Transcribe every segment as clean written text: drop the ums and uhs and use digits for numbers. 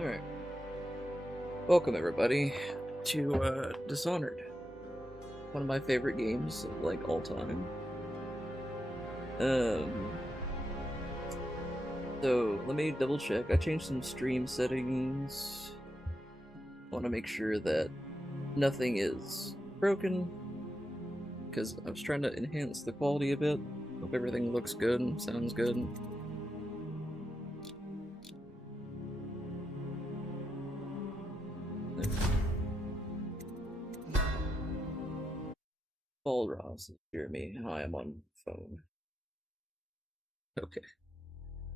Alright. Welcome everybody to Dishonored. One of my favorite games of like all time. So let me double check. I changed some stream settings. Want to make sure that nothing is broken, because I was trying to enhance the quality a bit. Hope everything looks good and sounds good. Paul Ross, Jeremy. Hi, I'm on phone. Okay.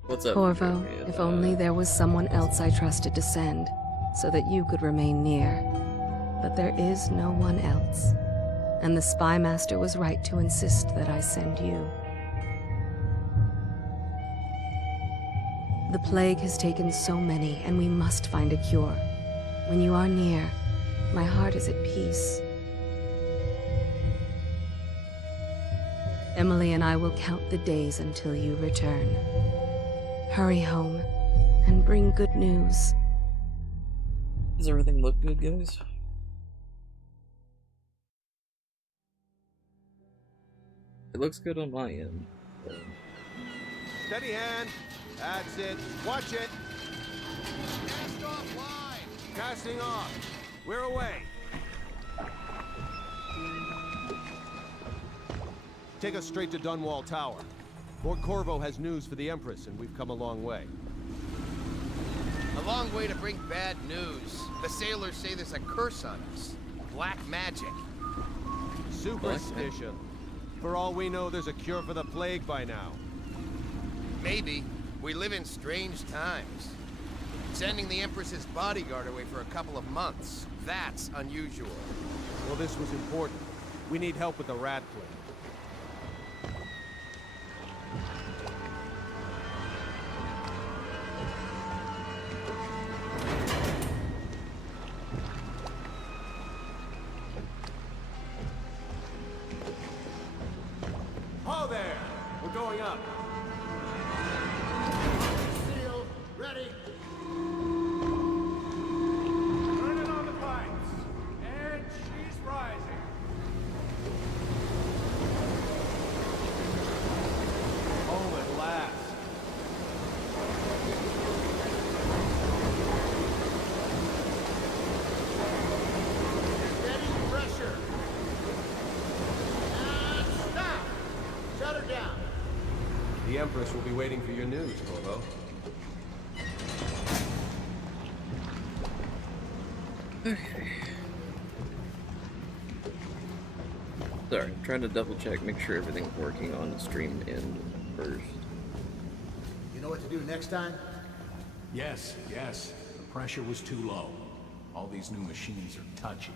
What's up, Corvo, Jeremy? if only there was someone else I trusted to send, so that you could remain near. But there is no one else. And the Spy Master was right to insist that I send you. The plague has taken so many, and we must find a cure. When you are near, my heart is at peace. Emily and I will count the days until you return. Hurry home, and bring good news. Does everything look good, guys? It looks good on my end. Steady hand. That's it. Watch it. Cast off line. Casting off. We're away. Take us straight to Dunwall Tower. Lord Corvo has news for the Empress, and we've come a long way. A long way to bring bad news. The sailors say there's a curse on us. Black magic. Superstition. For all we know, there's a cure for the plague by now. Maybe. We live in strange times. Sending the Empress's bodyguard away for a couple of months. That's unusual. Well, this was important. We need help with the rat plague. Oh, there! We're going up. Seal, ready. Turning on the pipes. And she's rising. Home at last. Getting pressure. And stop! Shut her down. The Empress will be waiting for your news, Corvo. Okay. Sorry, I'm trying to double check, make sure everything's working on the stream end first. You know what to do next time? Yes. The pressure was too low. All these new machines are touchy.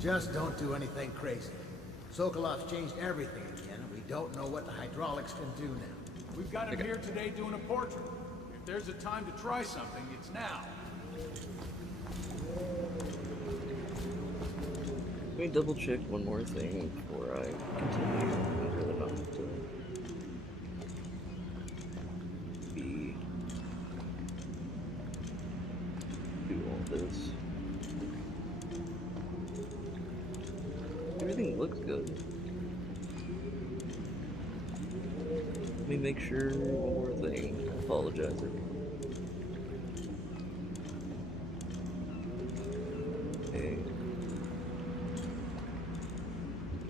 Just don't do anything crazy. Sokolov's changed everything again, and we don't know what the hydraulics can do now. We've got him here today doing a portrait. If there's a time to try something, it's now. Let me double check one more thing before I continue. I'd rather not have to do all this. Everything looks good. Let me make sure one more thing. I apologize. Okay.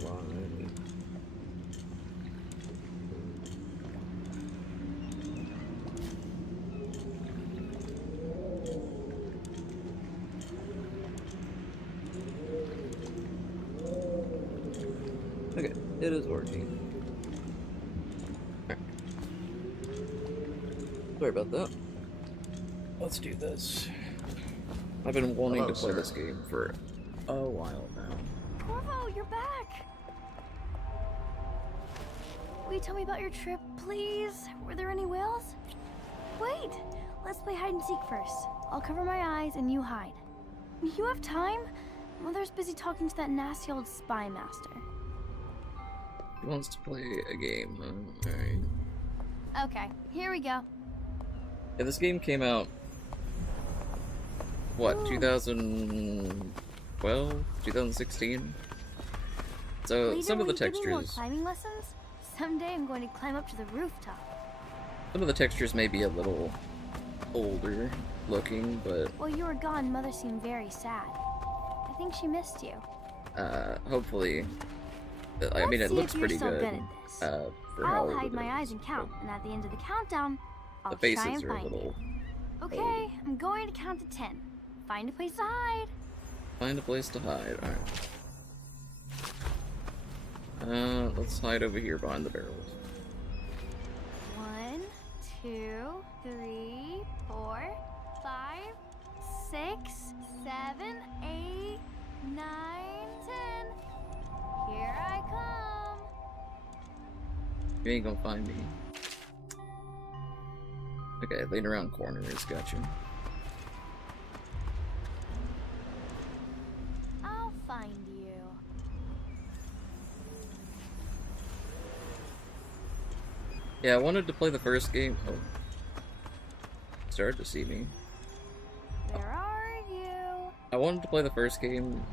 Line. Okay, it is working. Alright. Sorry about that. Let's do this. I've been wanting Hello, to play sir. this game for a while now. Corvo, you're back! Will you tell me about your trip, please? Were there any whales? Wait! Let's play hide and seek first. I'll cover my eyes and you hide. You have time? Mother's busy talking to that nasty old spy master. He wants to play a game. Alright. Okay, here we go. Yeah, this game came out what, 2012, 2016. So Later, some of the will you give me more textures, climbing lessons? Someday I'm going to climb up to the rooftop. some of the textures may be a little older looking, but While you were gone, Mother seemed very sad. I think she missed you. hopefully, I mean, Let's it see looks if pretty you're so good. good at this. For how I'll old hide it my eyes is, and count, but and at the end of the countdown, I'll the try faces and are a find little. you. Okay, I'm going to count to 10. Find a place to hide. Find a place to hide. Alright. Let's hide over here behind the barrels. 1, 2, 3, 4, 5, 6, 7, 8, 9, 10. Here I come. You ain't gonna find me. Okay, laying around corners, gotcha. I'll find you. Yeah, I wanted to play the first game. Oh. Started to see me. Where are you? I wanted to play the first game,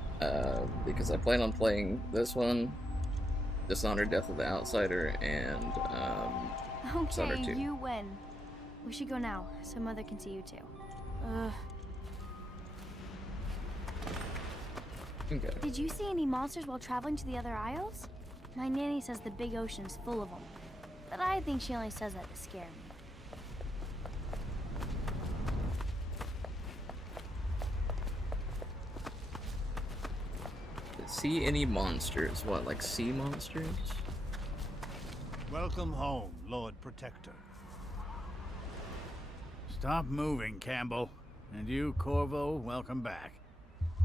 because I plan on playing this one, Dishonored Death of the Outsider, and, Dishonored Okay, 2. you win. We should go now, so Mother can see you too. Okay. Did you see any monsters while traveling to the other isles? My nanny says the big ocean's full of them, but I think she only says that to scare me. See any monsters? What, like sea monsters? Welcome home, Lord Protector. Stop moving, Campbell. And you, Corvo, welcome back.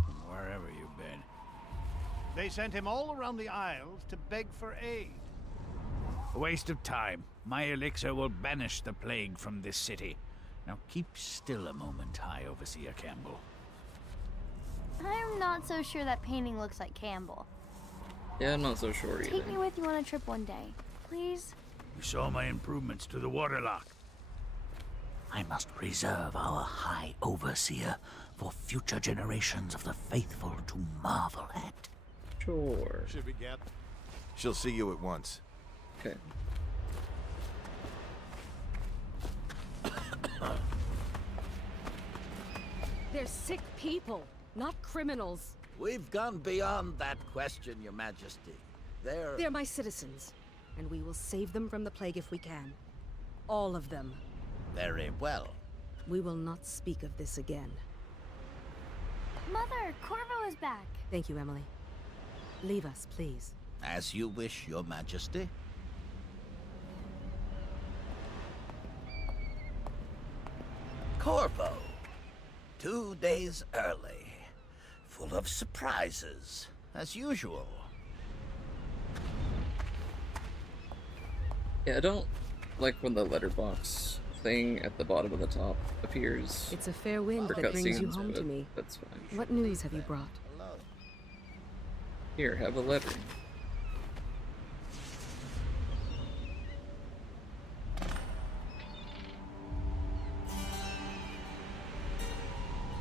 From wherever you've been. They sent him all around the Isles to beg for aid. A waste of time. My elixir will banish the plague from this city. Now keep still a moment, High Overseer Campbell. I'm not so sure that painting looks like Campbell. Yeah, I'm not so sure either. Take me with you on a trip one day, please. You saw my improvements to the waterlock. I must preserve our High Overseer for future generations of the faithful to marvel at. Sure. Should we get? She'll see you at once. Okay. They're sick people, not criminals. We've gone beyond that question, Your Majesty. They're my citizens, and we will save them from the plague if we can. All of them. Very well. We will not speak of this again. Mother, Corvo is back. Thank you, Emily. Leave us, please. As you wish, Your Majesty. Corvo. 2 days early. Full of surprises, as usual. Yeah, I don't like when the letterbox thing at the bottom of the top appears. It's a fair wind for that brings you cutscenes, home to but me. that's fine. What news have you brought? Alone. Here, have a letter.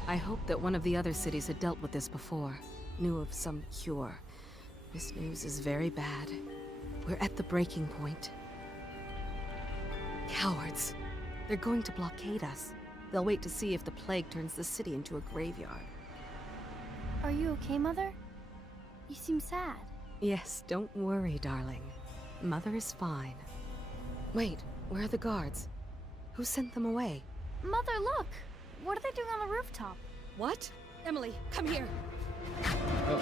I hoped that one of the other cities had dealt with this before, knew of some cure. This news is very bad. We're at the breaking point. Cowards. They're going to blockade us. They'll wait to see if the plague turns the city into a graveyard. Are you okay, Mother? You seem sad. Yes, don't worry, darling. Mother is fine. Wait, where are the guards? Who sent them away? Mother, look! What are they doing on the rooftop? What? Emily, come here. Oh.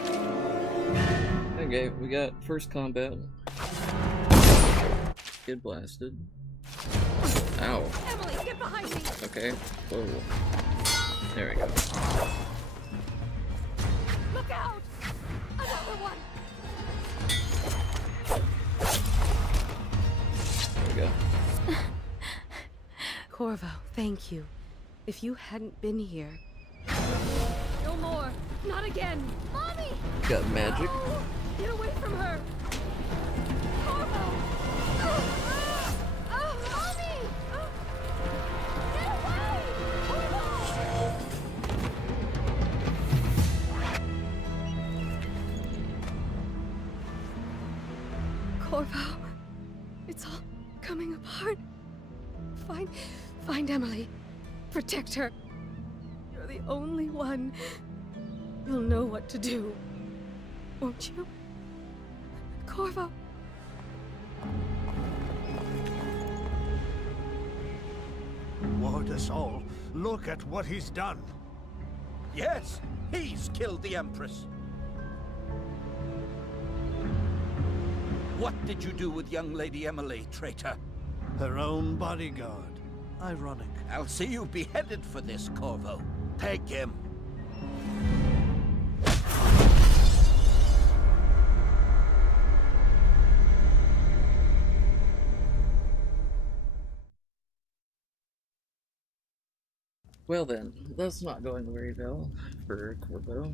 Okay, we got first combat. Get blasted. Ow. Emily, get behind me! Okay. Whoa. There we go. Look out! Another one! There we go. Corvo, thank you. If you hadn't been here... No more! Not again! Mommy! Got magic. No! Get away from her! Corvo! Mommy! Get away! Corvo! Find Emily. Protect her. You're the only one who'll know what to do. Won't you? Corvo. Ward us all. Look at what he's done. Yes, he's killed the Empress. What did you do with young Lady Emily, traitor? Her own bodyguard. Ironic. I'll see you beheaded for this, Corvo. Take him. Well then, that's not going very well for Corvo.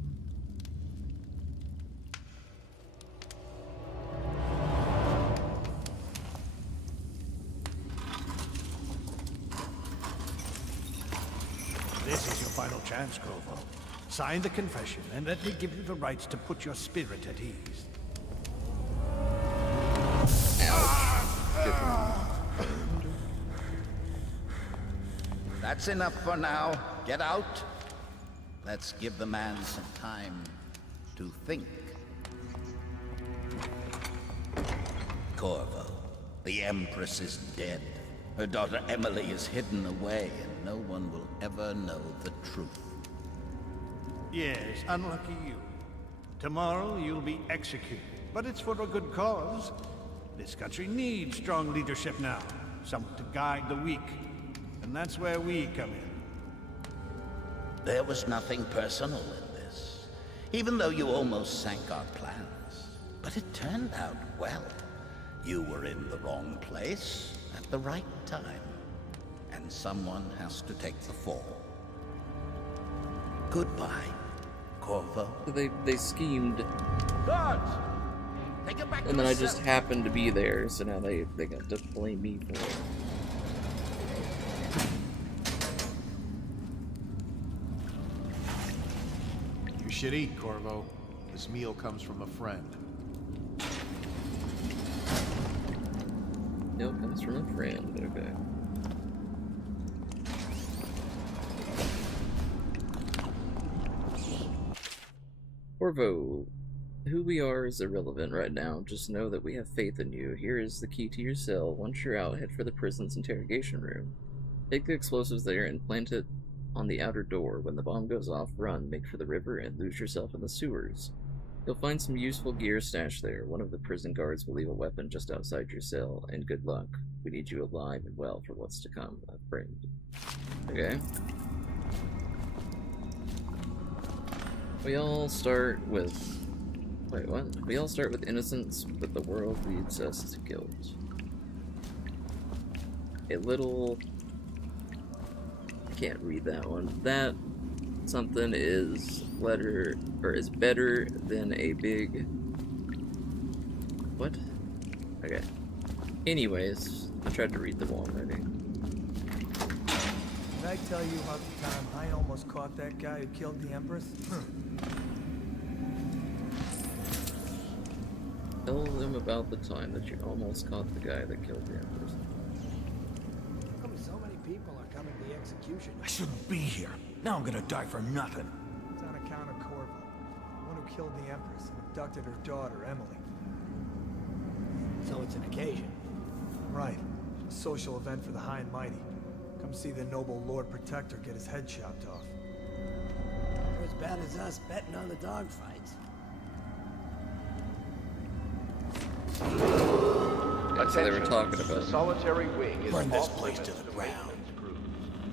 This is your final chance, Corvo. Sign the confession, and let me give you the rights to put your spirit at ease. That's enough for now. Get out. Let's give the man some time to think. Corvo, the Empress is dead. Her daughter Emily is hidden away, and no one will ever know the truth. Yes, unlucky you. Tomorrow you'll be executed, but it's for a good cause. This country needs strong leadership now, someone to guide the weak. And that's where we come in. There was nothing personal in this, even though you almost sank our plans. But it turned out well. You were in the wrong place at the right time, and someone has to take the fall. Goodbye, Corvo. They schemed, Guards! Take it back and then I just happened to be there, so now they got to blame me for it. You should eat, Corvo. This meal comes from a friend. No, comes from a friend, okay. Corvo, who we are is irrelevant right now. Just know that we have faith in you. Here is the key to your cell. Once you're out, head for the prison's interrogation room. Take the explosives there and plant it on the outer door. When the bomb goes off, run, make for the river, and lose yourself in the sewers. You'll find some useful gear stashed there. One of the prison guards will leave a weapon just outside your cell, and good luck. We need you alive and well for what's to come, a friend. Okay. We all start with... Wait, what? We all start with innocence, but the world leads us to guilt. A little... I can't read that one. That something is is better than a big... What? Okay. Anyways, I tried to read them already. Did I tell you about the time I almost caught that guy who killed the Empress? Tell them about the time that you almost caught the guy that killed the Empress. How come so many people are coming to the execution? I shouldn't be here. Now I'm gonna die for nothing. It's on account of Corvo, the one who killed the Empress and abducted her daughter, Emily. So it's an occasion. Right. A social event for the high and mighty. Come see the noble Lord Protector get his head chopped off. You're as bad as us betting on the dogfights. That's what they were talking about. The solitary wing is Burn this off place limits to the to ground. maintenance crews,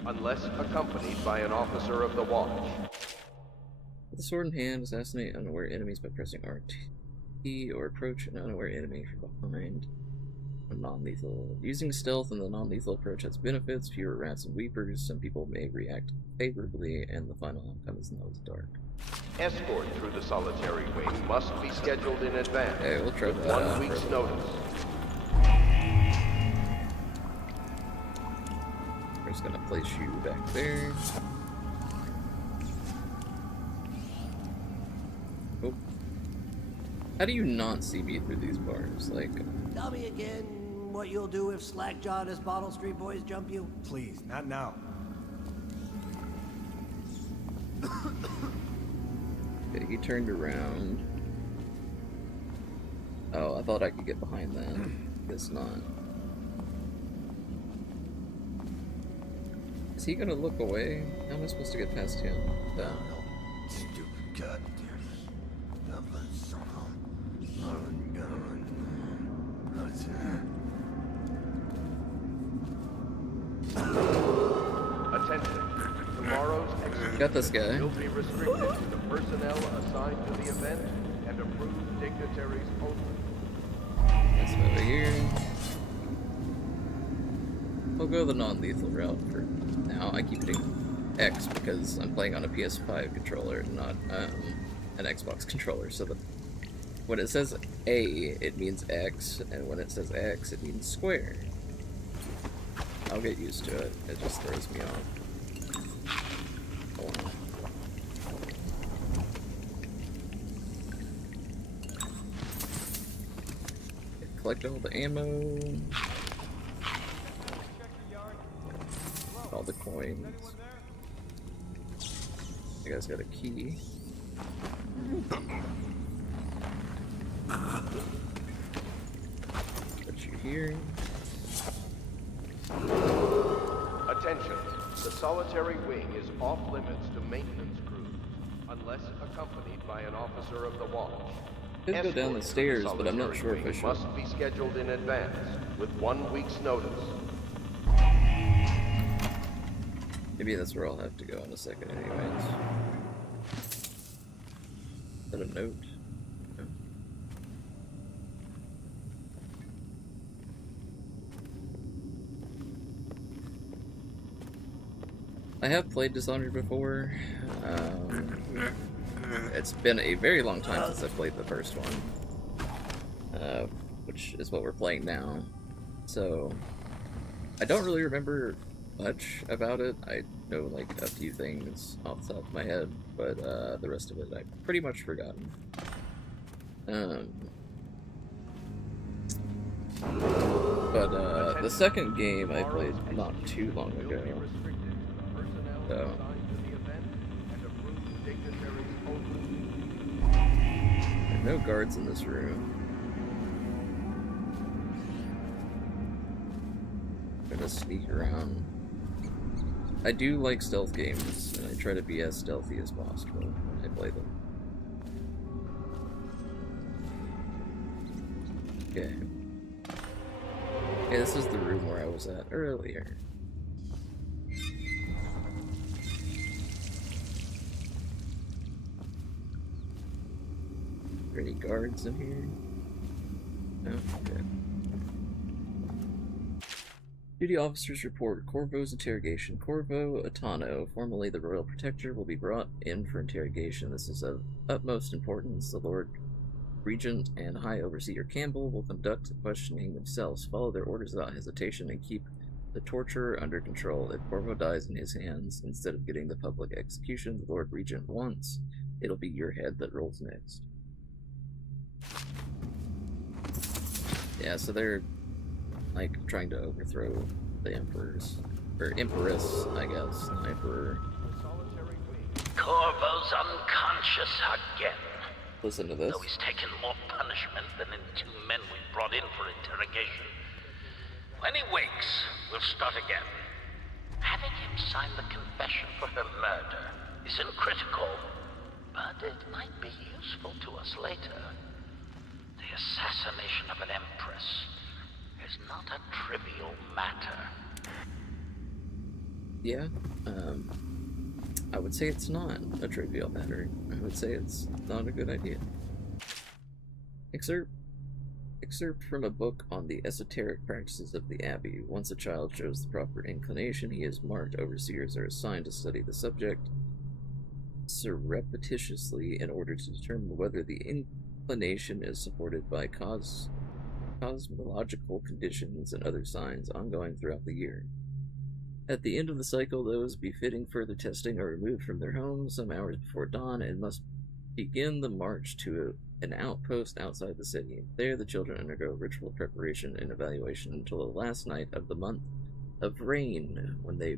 unless accompanied by an officer of the watch. With a sword in hand, assassinate unaware enemies by pressing RT or approach an unaware enemy from behind. Non-lethal. Using stealth and the non-lethal approach has benefits, fewer rats and weepers, some people may react favorably, and the final outcome is in the dark. Escort through the solitary wing must be scheduled in advance. Okay, we'll try with that 1 out week's for notice. We're just gonna place you back there. Oh. How do you not see me through these bars? Like... Tell me again what you'll do if Slackjawed as Bottle Street Boys jump you? Please, not now. Okay, he turned around. Oh, I thought I could get behind that. Guess not. Is he gonna look away? How am I supposed to get past him? No. Stupid goddamn. Attention. Tomorrow's execution Got this guy. will be restricted to the personnel assigned to the event and approved dignitaries only. That's over here. We'll go the non-lethal route for now. I keep hitting X because I'm playing on a PS5 controller, not an Xbox controller. So when it says A, it means X, and when it says X, it means square. I'll get used to it. It just throws me off. Hold on. Collect all the ammo. All the coins. You guys got a key. Put you here. Attention. The solitary wing is off limits to maintenance crews, unless accompanied by an officer of the watch. Could go down the stairs, but I'm not sure if I Escort should. must be scheduled in advance, with 1 week's notice. Maybe that's where I'll have to go in a second anyways. Is that a note? No. I have played Dishonored before. It's been a very long time since I played the first one, which is what we're playing now. So I don't really remember much about it. I know like a few things off the top of my head, but the rest of it I've pretty much forgotten. But the second game I played not too long ago. So there are no guards in this room. I'm gonna sneak around. I do like stealth games, and I try to be as stealthy as possible when I play them. Okay. Okay, this is the room where I was at earlier. Are there any guards in here? No? Okay. Duty officers report Corvo's interrogation. Corvo Attano, formerly the Royal Protector, will be brought in for interrogation. This is of utmost importance. The Lord Regent and High Overseer Campbell will conduct the questioning themselves, follow their orders without hesitation, and keep the torturer under control. If Corvo dies in his hands, instead of getting the public execution the Lord Regent wants, it'll be your head that rolls next. Yeah, so they're like trying to overthrow the Emperor's, or Empress, I guess, the Emperor. Corvo's unconscious again. Listen to this. Though he's taken more punishment than in 2 men we brought in for interrogation. When he wakes, we'll start again. Having him sign the confession for her murder isn't critical, but it might be useful to us later. The assassination of an Empress is not a trivial matter. Yeah, I would say it's not a trivial matter. I would say it's not a good idea. Excerpt from a book on the esoteric practices of the Abbey. Once a child shows the proper inclination, he is marked. Overseers are assigned to study the subject surreptitiously in order to determine whether the inclination is supported by cosmological conditions and other signs ongoing throughout the year. At the end of the cycle, those befitting further testing are removed from their homes some hours before dawn and must begin the march to an outpost outside the city. There, the children undergo ritual preparation and evaluation until the last night of the month of rain, when they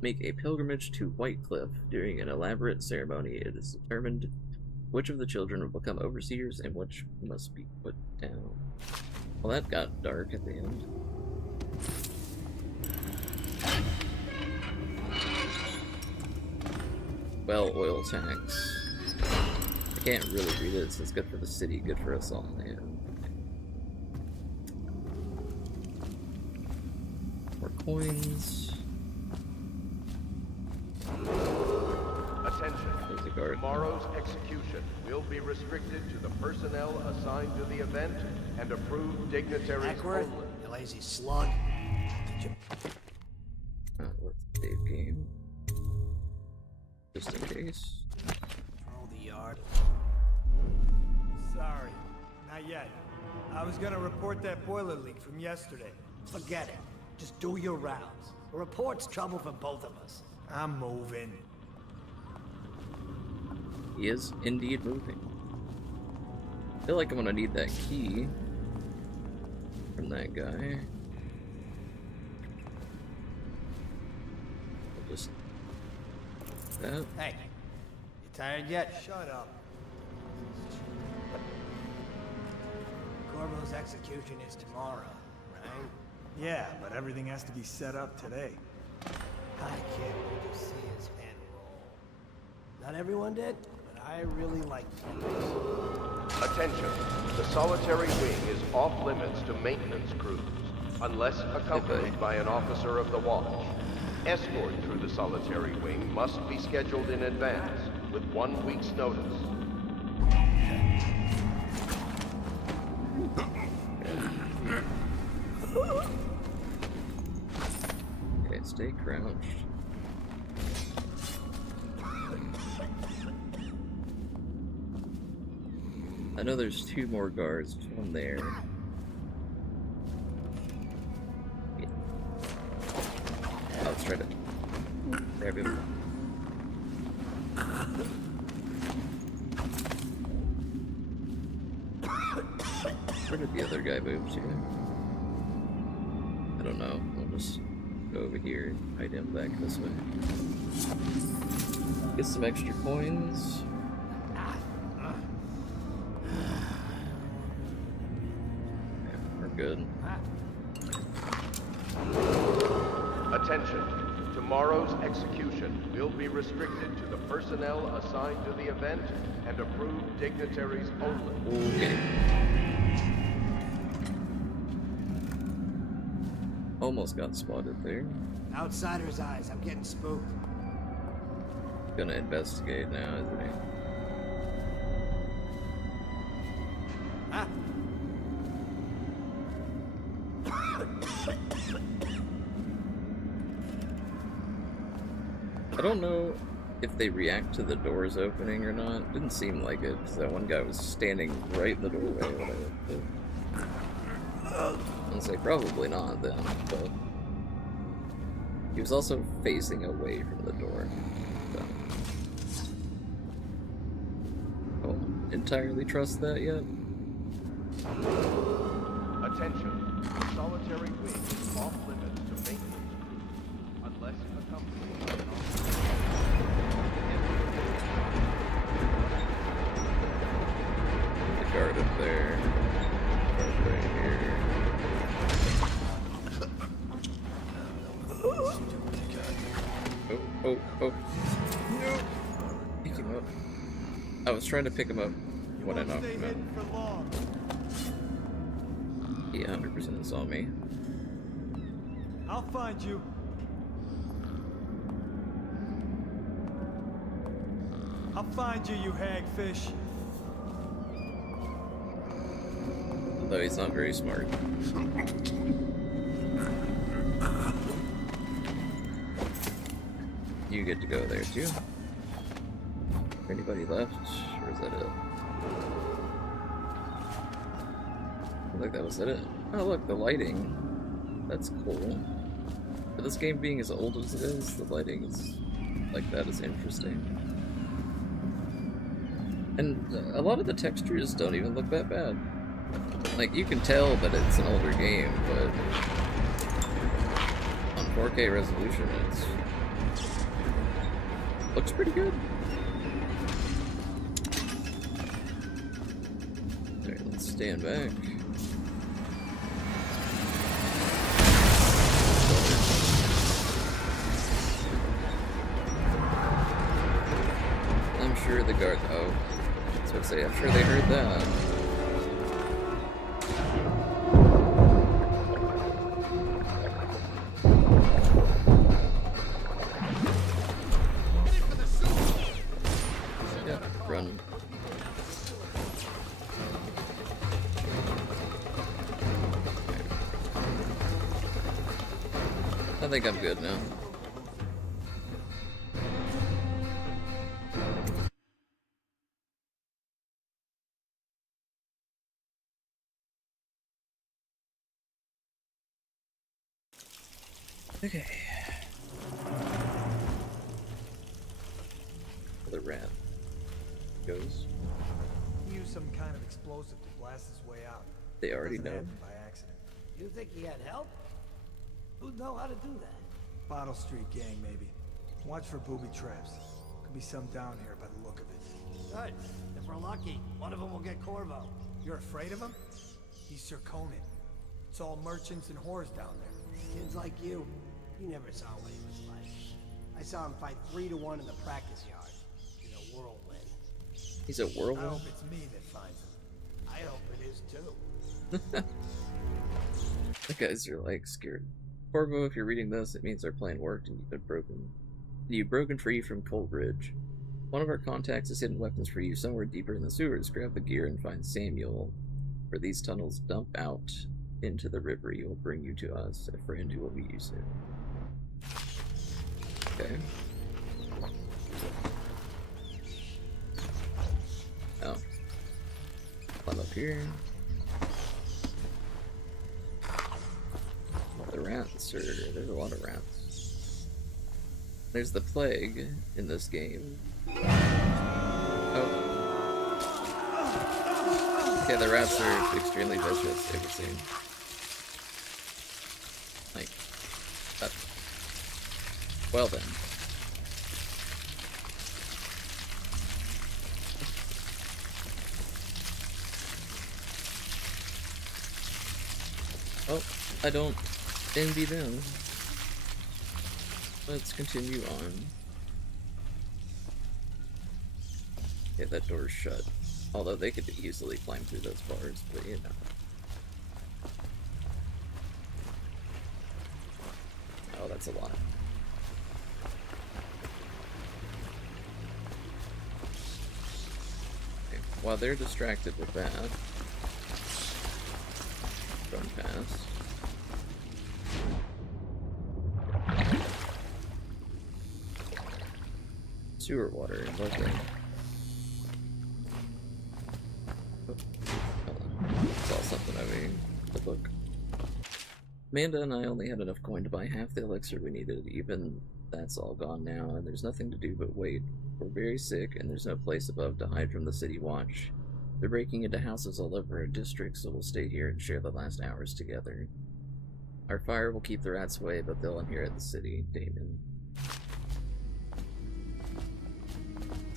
make a pilgrimage to White Cliff. During an elaborate ceremony, it is determined which of the children will become overseers and which must be put down. Well, that got dark at the end. Well, oil tax. I can't really read it, so it's good for the city, good for us all, man. More coins. Attention. There's a guard. Tomorrow's execution will be restricted to the personnel assigned to the event and approved dignitaries Ackworth, only. you lazy slug. Let's save game. Just in case. Control the yard. Sorry, not yet. I was gonna report that boiler leak from yesterday. Forget it. Just do your rounds. A report's trouble for both of us. I'm moving. He is indeed moving. I feel like I'm gonna need that key from that guy. I'll just that. Hey, you tired yet? Shut up. Corvo's execution is tomorrow, right? Yeah, but everything has to be set up today. I can't wait to see his head roll. Not everyone did, but I really like it. Attention. The solitary wing is off limits to maintenance crews, unless accompanied by an officer of the watch. Escort through the solitary wing must be scheduled in advance, with 1 week's notice. Okay, stay crouched. I know there's 2 more guards, there's one there. Yeah. Let's try to grab him. Where did the other guy move to? I don't know. I'll just go over here and hide him back this way. Get some extra coins. Yeah, we're good. Attention. Tomorrow's execution will be restricted to the personnel assigned to the event and approved dignitaries only. Okay. Almost got spotted there. Outsider's eyes, I'm getting spooked. Gonna investigate now, isn't he? Huh? I don't know if they react to the doors opening or not. Didn't seem like it, because that one guy was standing right in the doorway when I looked in. I'd say probably not then, but he was also facing away from the door. So. I don't entirely trust that yet. Attention. The solitary wing is off limits to maintenance crews, unless accompanied by an officer. The guard up there. Guard right here. Oh. No. Pick him up. I was trying to pick him up when I knocked him out. He 100% saw me. I'll find you. I'll find you, you hagfish. Although he's not very smart. You get to go there too. Anybody left? Or is that it? I feel like that was it. Oh look, the lighting. That's cool. For this game being as old as it is, the lighting is like that is interesting. And a lot of the textures don't even look that bad. Like, you can tell that it's an older game, but on 4K resolution, looks pretty good. Alright, let's stand back. I'm sure the guard. Oh, that's what I say. I'm sure they heard that. Run. I think I'm good now. Okay. The rat goes. Use some kind of explosive to blast his way out. They already know. By accident. You think he had help? Who'd know how to do that? Bottle Street gang, maybe. Watch for booby traps. Could be some down here by the look of it. Good. If we're lucky, one of them will get Corvo. You're afraid of him? He's Sir Conan. It's all merchants and whores down there. Kids like you. You never saw what he was like. I saw him fight 3 to 1 in the practice yard. In a whirlwind. He's a whirlwind? I hope it's me that finds him. I hope it is too. The guys are like scared. Corvo, if you're reading this, it means our plan worked and you've been broken. You've broken free from Cold Ridge. One of our contacts has hidden weapons for you somewhere deeper in the sewers. Grab the gear and find Samuel. Where these tunnels dump out into the river, he will bring you to us, a friend who will meet you soon. Okay. Oh. Climb up here. The rats there's a lot of rats. There's the plague in this game. Oh. Okay, the rats are extremely vicious, it would seem. Like, well then. Oh, I don't envy them. Let's continue on. Okay, that door's shut. Although they could easily climb through those bars, but you know. Oh, that's a lot. Okay, while they're distracted with that, run past. Sewer water, lovely. Oh, hold on. Saw something over here. The book. Amanda and I only had enough coin to buy half the elixir we needed. Even that's all gone now, and there's nothing to do but wait. We're very sick, and there's no place above to hide from the city watch. They're breaking into houses all over our district, so we'll stay here and share the last hours together. Our fire will keep the rats away, but they'll inherit the city, Damon.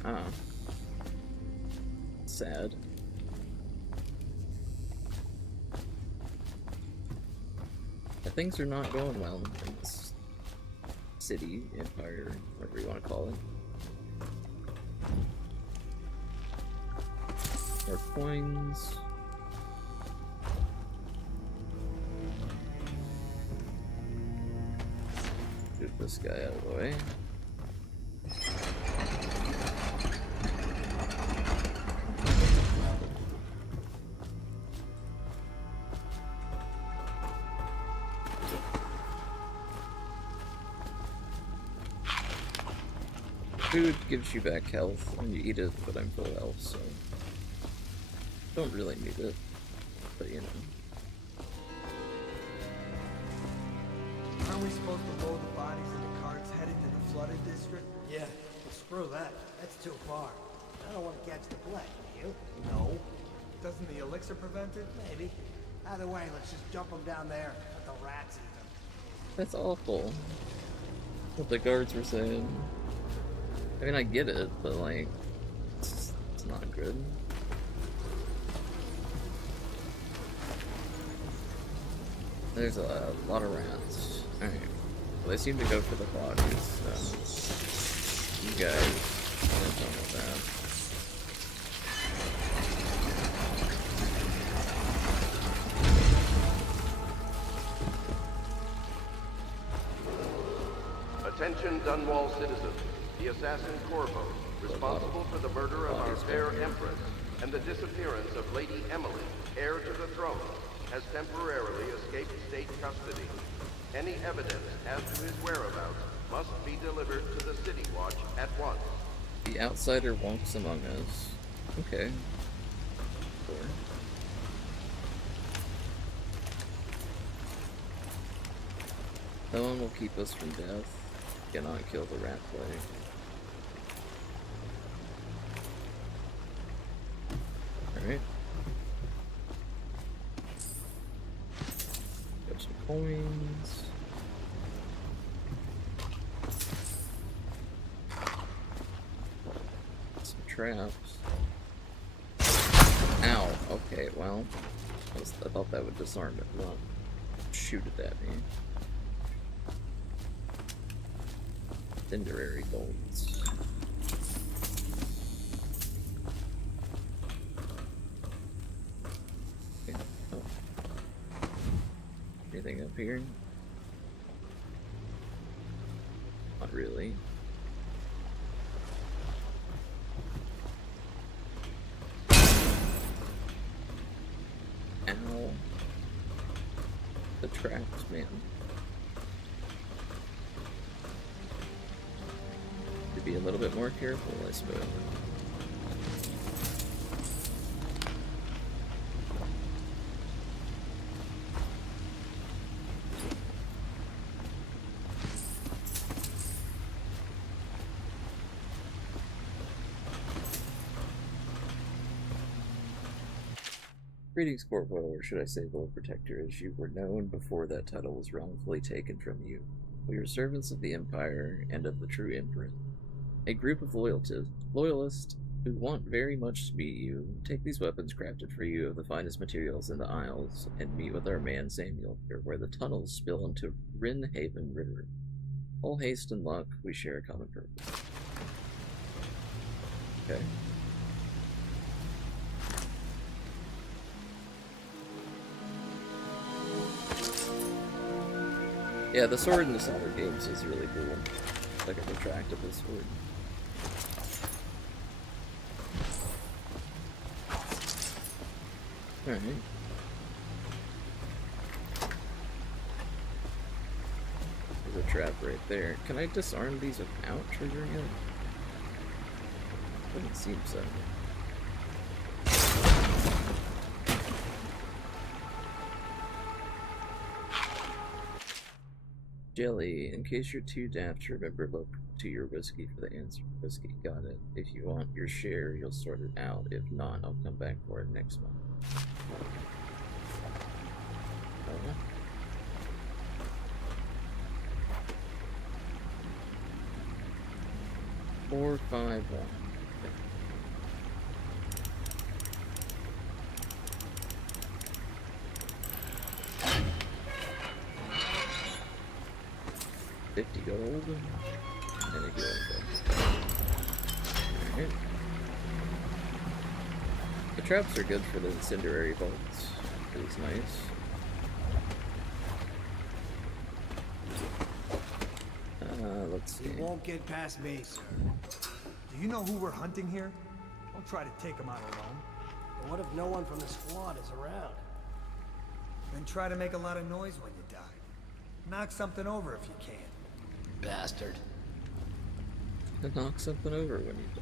Ah. Sad. Things are not going well in this city, empire, whatever you want to call it. More coins. Get this guy out of the way. Food gives you back health when you eat it, but I'm full health, so don't really need it, but you know. Aren't we supposed to load the bodies into carts headed to the flooded district? Yeah, but screw that. That's too far. I don't want to catch the plague, do you? No. Doesn't the elixir prevent it? Maybe. Either way, let's just jump them down there. Let the rats eat them. That's awful. What the guards were saying. I mean, I get it, but like, it's not good. There's a lot of rats. Alright. Well, they seem to go for the bodies, so you guys have done with that. Attention Dunwall citizens. The assassin Corvo, responsible for the murder of our fair Empress and the disappearance of Lady Emily, heir to the throne, has temporarily escaped state custody. Any evidence as to his whereabouts must be delivered to the City Watch at once. The outsider walks among us. Okay. Sure. No one will keep us from death. Cannot kill the rat plague. Alright. Got some coins. Some traps. Ow. Okay, well. I thought that would disarm it, not shoot it at me. Incendiary bolts. Okay. Oh. Anything up here? Not really. Ow. The traps, man. Be a little bit more careful, I suppose. Greetings, Corvo, or should I say Lord Protector, as you were known before that title was wrongfully taken from you. We are servants of the Empire and of the true Empress. A group of loyalists who want very much to meet you. Take these weapons crafted for you of the finest materials in the Isles and meet with our man Samuel here, where the tunnels spill into Rinhaven River. All haste and luck, we share a common purpose. Okay. Yeah, the sword in the Dishonored games is really cool. It's like a retractable sword. Alright. There's a trap right there. Can I disarm these without triggering it? Doesn't seem so. Jelly, in case you're too daft to remember, look to your whiskey for the answer. Whiskey, got it. If you want your share, you'll sort it out. If not, I'll come back for it next month. Oh. 4, 5, 1. $50 gold and a gold. Alright. The traps are good for the incendiary bolts. It was nice. Let's see. You won't get past me, sir. Do you know who we're hunting here? Don't try to take him out alone. But what if no one from the squad is around? Then try to make a lot of noise when you die. Knock something over if you can. Bastard. And knock something over when you die.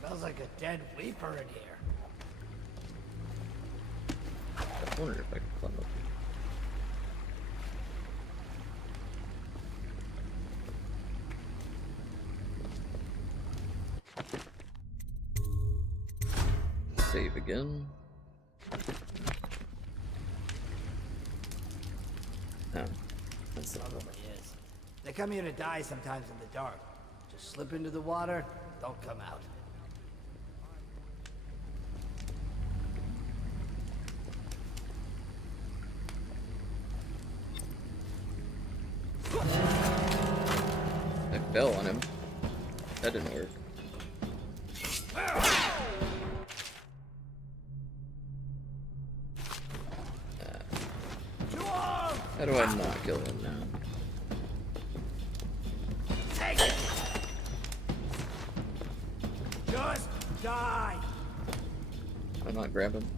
Smells like a dead weeper in here. I wonder if I can climb up here. save again. Oh, that's not Probably is. They come here to die sometimes in the dark. Just slip into the water, don't come out. I fell on him. That didn't work. How do I not kill him now? Take it! Just die! I'm not grabbing.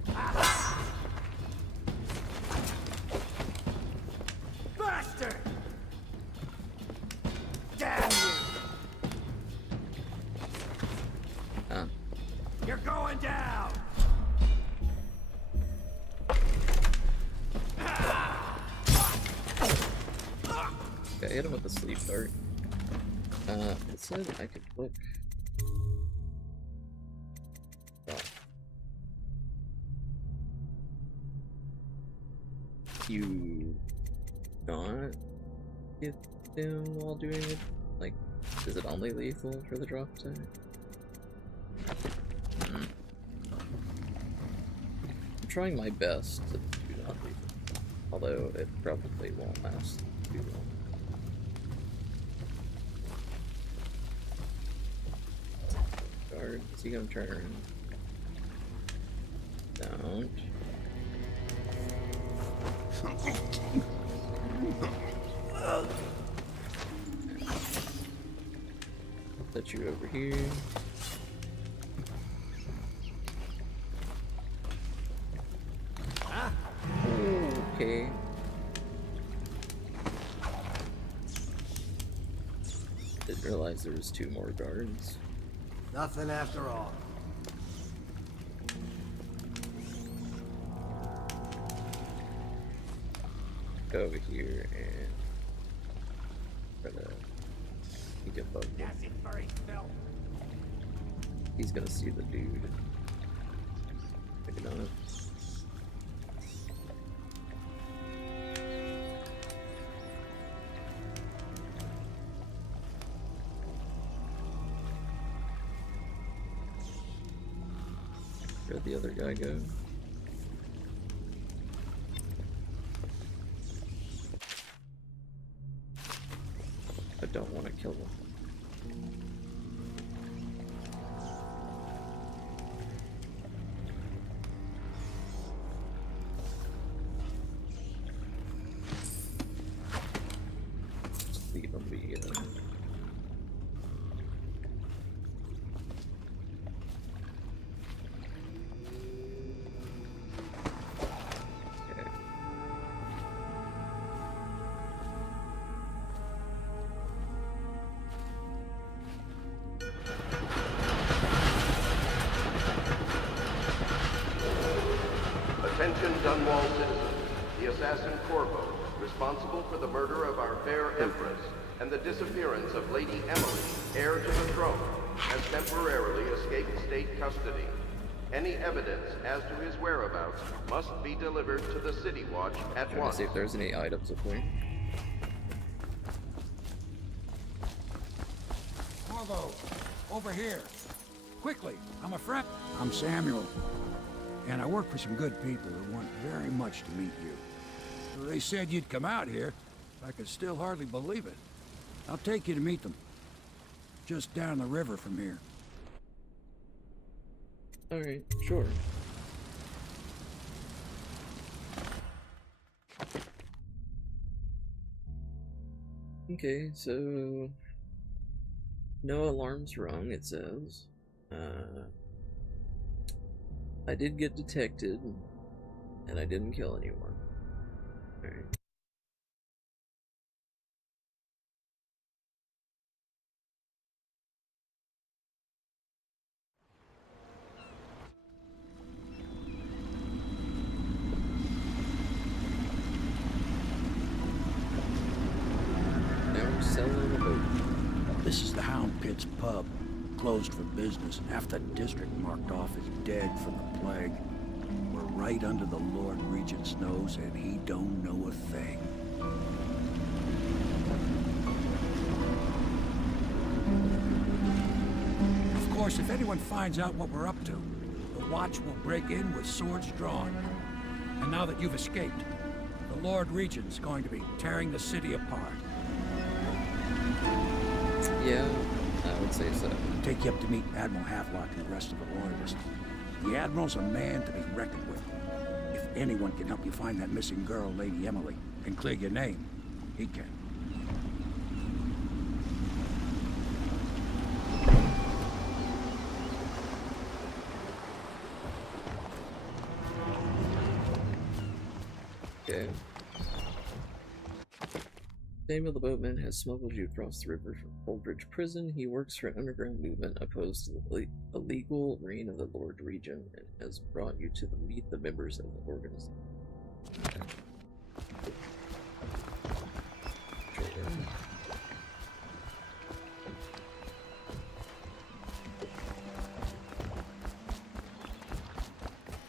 Bastard! Damn you! You're going down! Okay, I hit him with the sleep dart. It said I could look. Oh. You not get them while doing it? Like, is it only lethal for the drop attack? I'm trying my best to do not lethal, although it probably won't last too long. Guard, is he gonna turn around? Don't. Set you over here. Okay. Didn't realize there was 2 more guards. Nothing after all. Go over here and try to get above him. He's gonna see the dude. Maybe not. Where'd the other guy go? I don't want to kill him. Just leave him be. Attention Dunwall citizens. The assassin Corvo, responsible for the murder of our fair Empress and the disappearance of Lady Emily, heir to the throne, has temporarily escaped state custody. Any evidence as to his whereabouts must be delivered to the City Watch at Trying once. to see if there's any items up there. Corvo, over here. Quickly, I'm a friend. I'm Samuel. And I work for some good people who want very much to meet you. They said you'd come out here. I could still hardly believe it. I'll take you to meet them. Just down the river from here. Alright, sure. Okay, so no alarms rung, it says. I did get detected, and I didn't kill anyone. Alright. Now we're selling a boat. This is the Hound Pit's pub. closed for business, half the district marked off as dead from the plague. We're right under the Lord Regent's nose, and he don't know a thing. Of course, if anyone finds out what we're up to, the Watch will break in with swords drawn. And now that you've escaped, the Lord Regent's going to be tearing the city apart. Yeah, I would say so. I'll take you up to meet Admiral Havelock and the rest of the Loyalists. The Admiral's a man to be reckoned with. If anyone can help you find that missing girl, Lady Emily, and clear your name, he can. Okay. Samuel the boatman has smuggled you across the river from Holdridge Prison. He works for an underground movement opposed to the illegal reign of the Lord Regent and has brought you to meet the members of the organization.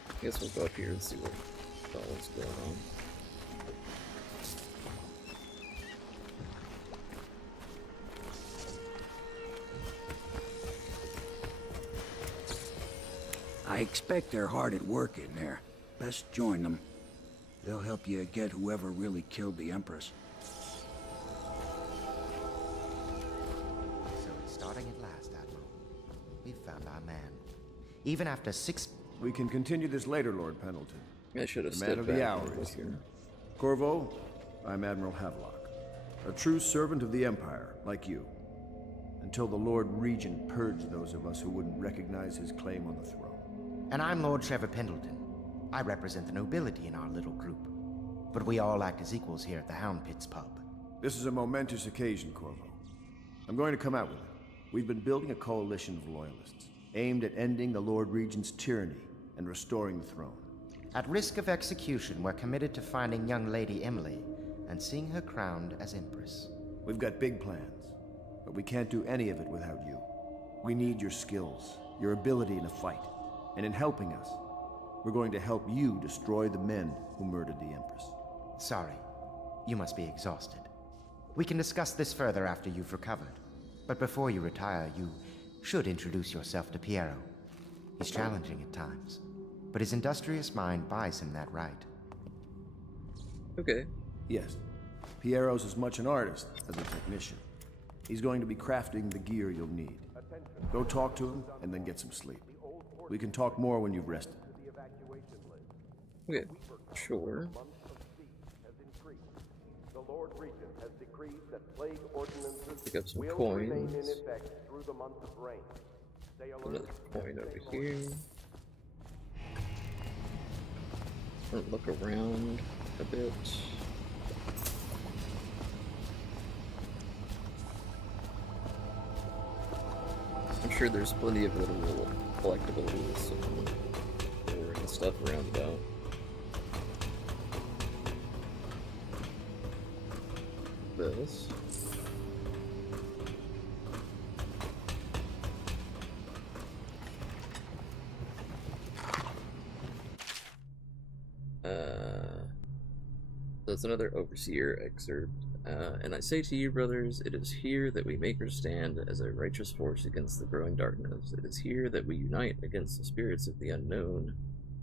I guess we'll go up here and see what's going on. I expect they're hard at work in there. Best join them. They'll help you get whoever really killed the Empress. So it's starting at last, Admiral. We've found our man. Even after 6... We can continue this later, Lord Pendleton. I should have The man stepped of back the hour is here. Corvo, I'm Admiral Havelock. A true servant of the Empire, like you. Until the Lord Regent purged those of us who wouldn't recognize his claim on the throne. And I'm Lord Trevor Pendleton. I represent the nobility in our little group. But we all act as equals here at the Hound Pits pub. This is a momentous occasion, Corvo. I'm going to come out with it. We've been building a coalition of loyalists, aimed at ending the Lord Regent's tyranny and restoring the throne. At risk of execution, we're committed to finding young Lady Emily and seeing her crowned as Empress. We've got big plans, but we can't do any of it without you. We need your skills, your ability in a fight, and in helping us, we're going to help you destroy the men who murdered the Empress. Sorry. You must be exhausted. We can discuss this further after you've recovered. But before you retire, you should introduce yourself to Piero. He's challenging at times, but his industrious mind buys him that right. Okay. Yes. Piero's as much an artist as a technician. He's going to be crafting the gear you'll need. Go talk to him, and then get some sleep. We can talk more when you've rested. Okay, sure. The Lord Regent has decreed that plague ordinances Pick up some will coins. remain in effect through the month of rain. Stay alert. Another coin over here. Look around a bit. I'm sure there's plenty of little collectibles and stuff around about. This. That's another Overseer excerpt. And I say to you, brothers, it is here that we make our stand as a righteous force against the growing darkness. It is here that we unite against the spirits of the unknown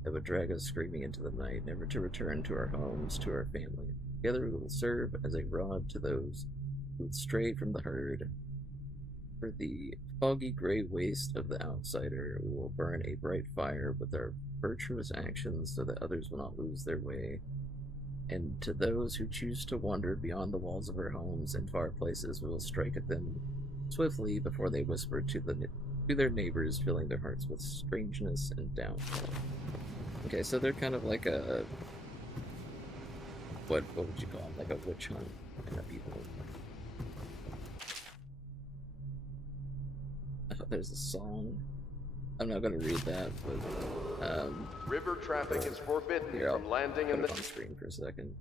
that would drag us screaming into the night, never to return to our homes, to our family. Together we will serve as a rod to those who would stray from the herd. For the foggy gray waste of the outsider, we will burn a bright fire with our virtuous actions so that others will not lose their way. And to those who choose to wander beyond the walls of our homes and far places, we will strike at them swiftly before they whisper to their neighbors, filling their hearts with strangeness and doubt. Okay, so they're kind of like a... What would you call them? Like a witch hunt kind of people. Oh, there's a song. I'm not going to read that, but... River traffic is forbidden here, from landing in the... on screen for a second.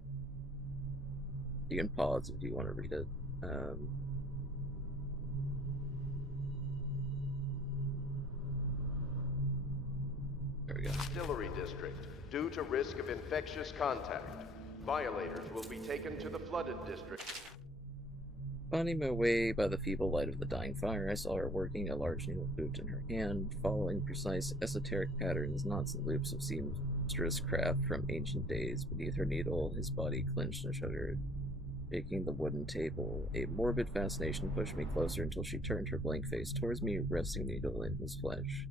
You can pause if you want to read it. There we go. Distillery District, due to risk of infectious contact. Violators will be taken to the flooded district. Finding my way by the feeble light of the dying fire, I saw her working a large needle boot in her hand, following precise esoteric patterns, knots and loops of seamstress craft from ancient days. Beneath her needle, his body clenched and shuddered, shaking the wooden table. A morbid fascination pushed me closer until she turned her blank face towards me, resting the needle in his flesh.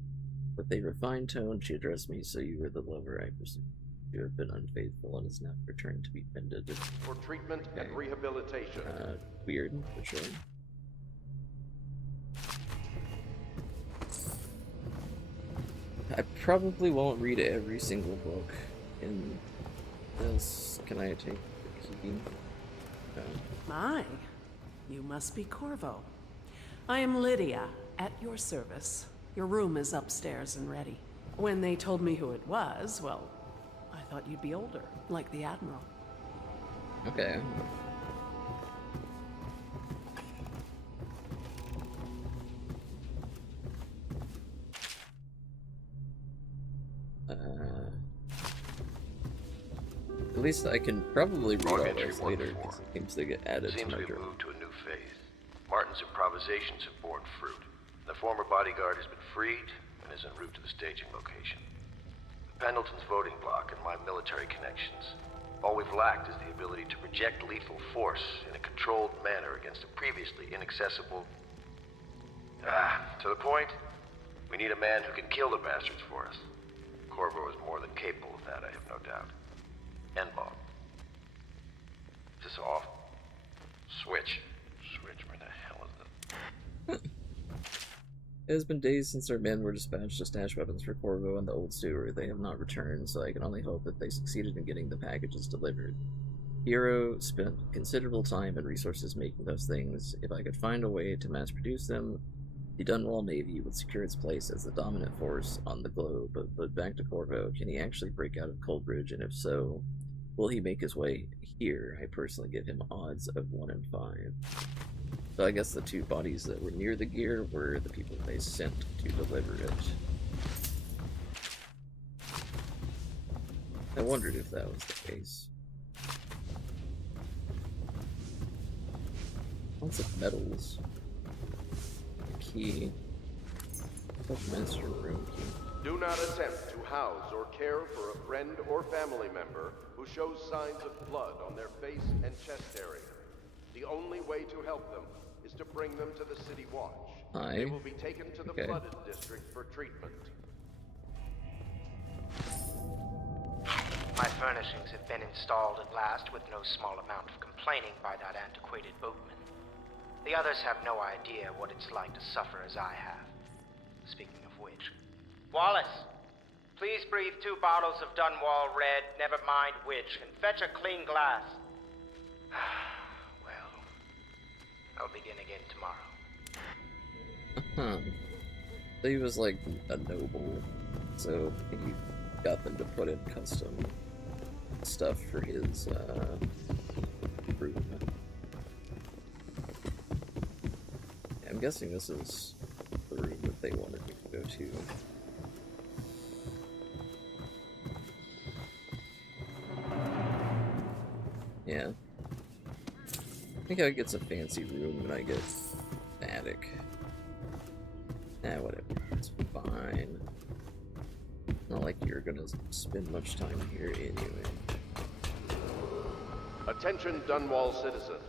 With a refined tone, she addressed me. "So you were the lover, I presume. You have been unfaithful and has now returned to be bended." For treatment and rehabilitation. Weird, but sure. I probably won't read every single book in this. Can I take the key? No. My, you must be Corvo. I am Lydia, at your service. Your room is upstairs and ready. When they told me who it was, well, I thought you'd be older, like the Admiral. Okay. At least I can probably read all those later, because it seems to get added to my journal. Moved to a new phase. Martin's improvisations have borne fruit. The former bodyguard has been freed and is en route to the staging location. Pendleton's voting block and my military connections. All we've lacked is the ability to project lethal force in a controlled manner against a previously inaccessible... to the point, we need a man who can kill the bastards for us. Corvo is more than capable of that, I have no doubt. N-bomb. Is this off? Switch. Switch, where the hell is it? It has been days since our men were dispatched to stash weapons for Corvo and the old sewer. They have not returned, so I can only hope that they succeeded in getting the packages delivered. Hero spent considerable time and resources making those things. If I could find a way to mass-produce them, the Dunwall Navy would secure its place as the dominant force on the globe. But back to Corvo, can he actually break out of Coldbridge, and if so, will he make his way here? I personally give him odds of 1 in 5. So I guess the two bodies that were near the gear were the people they sent to deliver it. I wondered if that was the case. Lots of metals. Key. Master room key. Do not attempt to house or care for a friend or family member who shows signs of blood on their face and chest area. The only way to help them is to bring them to the City Watch. They will be taken to the flooded district for treatment. My furnishings have been installed at last with no small amount of complaining by that antiquated boatman. The others have no idea what it's like to suffer as I have. Speaking of which... Wallace! Please breathe 2 bottles of Dunwall Red, never mind which, and fetch a clean glass. Well, I'll begin again tomorrow. So he was like a noble, so he got them to put in custom stuff for his room. I'm guessing this is the room that they wanted me to go to. Yeah. I think I get a fancy room when I get the attic. Whatever. It's fine. Not like you're gonna spend much time here anyway. Attention Dunwall citizens.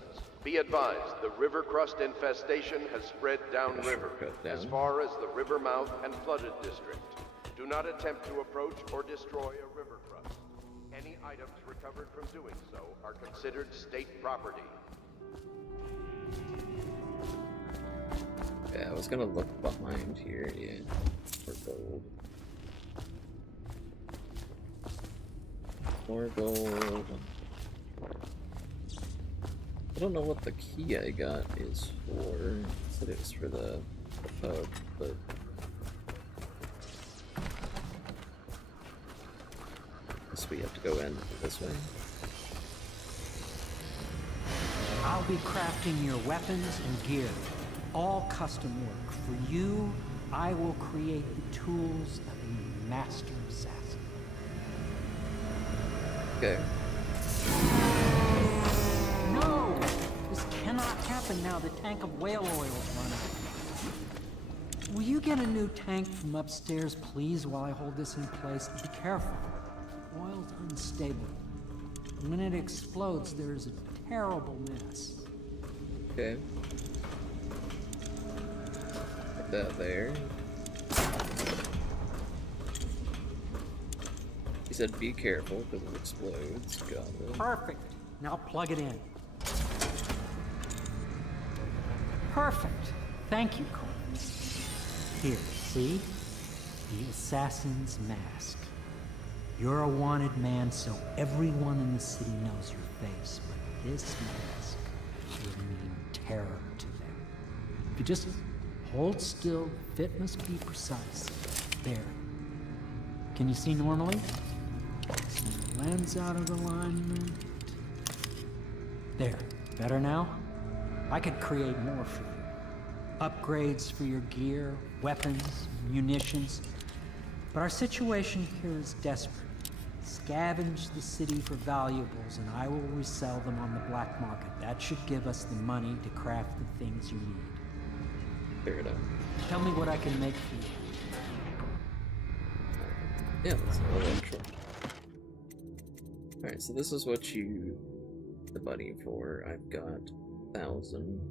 Be advised, the river crust infestation has spread downriver, as far as the river mouth and flooded district. Do not attempt to approach or destroy a river crust. Any items recovered from doing so are considered state property. Yeah, I was gonna look behind here, yeah, for gold. More gold. I don't know what the key I got is for. It said it was for the pub, but... guess we have to go in this way. I'll be crafting your weapons and gear. All custom work. For you, I will create the tools that we master assassin. Okay. No! This cannot happen now. The tank of whale oil is running. Will you get a new tank from upstairs, please, while I hold this in place? Be careful. Oil's unstable. When it explodes, there's a terrible mess. Okay. Put that there. He said be careful because it explodes. Got it. Perfect. Now plug it in. Perfect. Thank you, Corvo. Here, see? The assassin's mask. You're a wanted man, so everyone in the city knows your face, but this mask will mean terror to them. If you just hold still, fit must be precise. There. Can you see normally? See the lens out of alignment. There. Better now? I could create more for you. Upgrades for your gear, weapons, munitions. But our situation here is desperate. Scavenge the city for valuables, and I will resell them on the black market. That should give us the money to craft the things you need. Fair enough. Tell me what I can make for you. Yeah, that's another intro. Alright, so this is what you... the money for. I've got 1,000.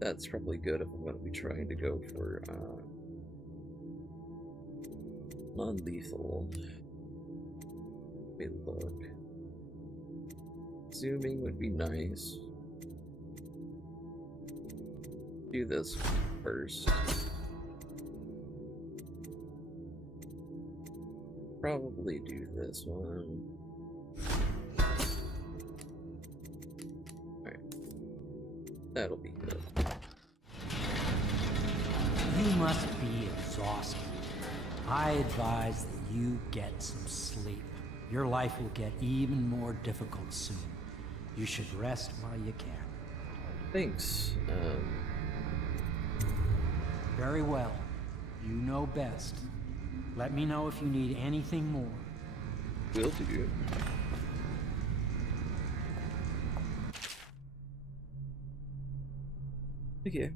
That's probably good if I'm going to be trying to go for non-lethal. Let me look. Zooming would be nice. Do this first. Probably do this one. Alright. That'll be good. You must be exhausted. I advise that you get some sleep. Your life will get even more difficult soon. You should rest while you can. Thanks. Very well. You know best. Let me know if you need anything more. Will do. Okay.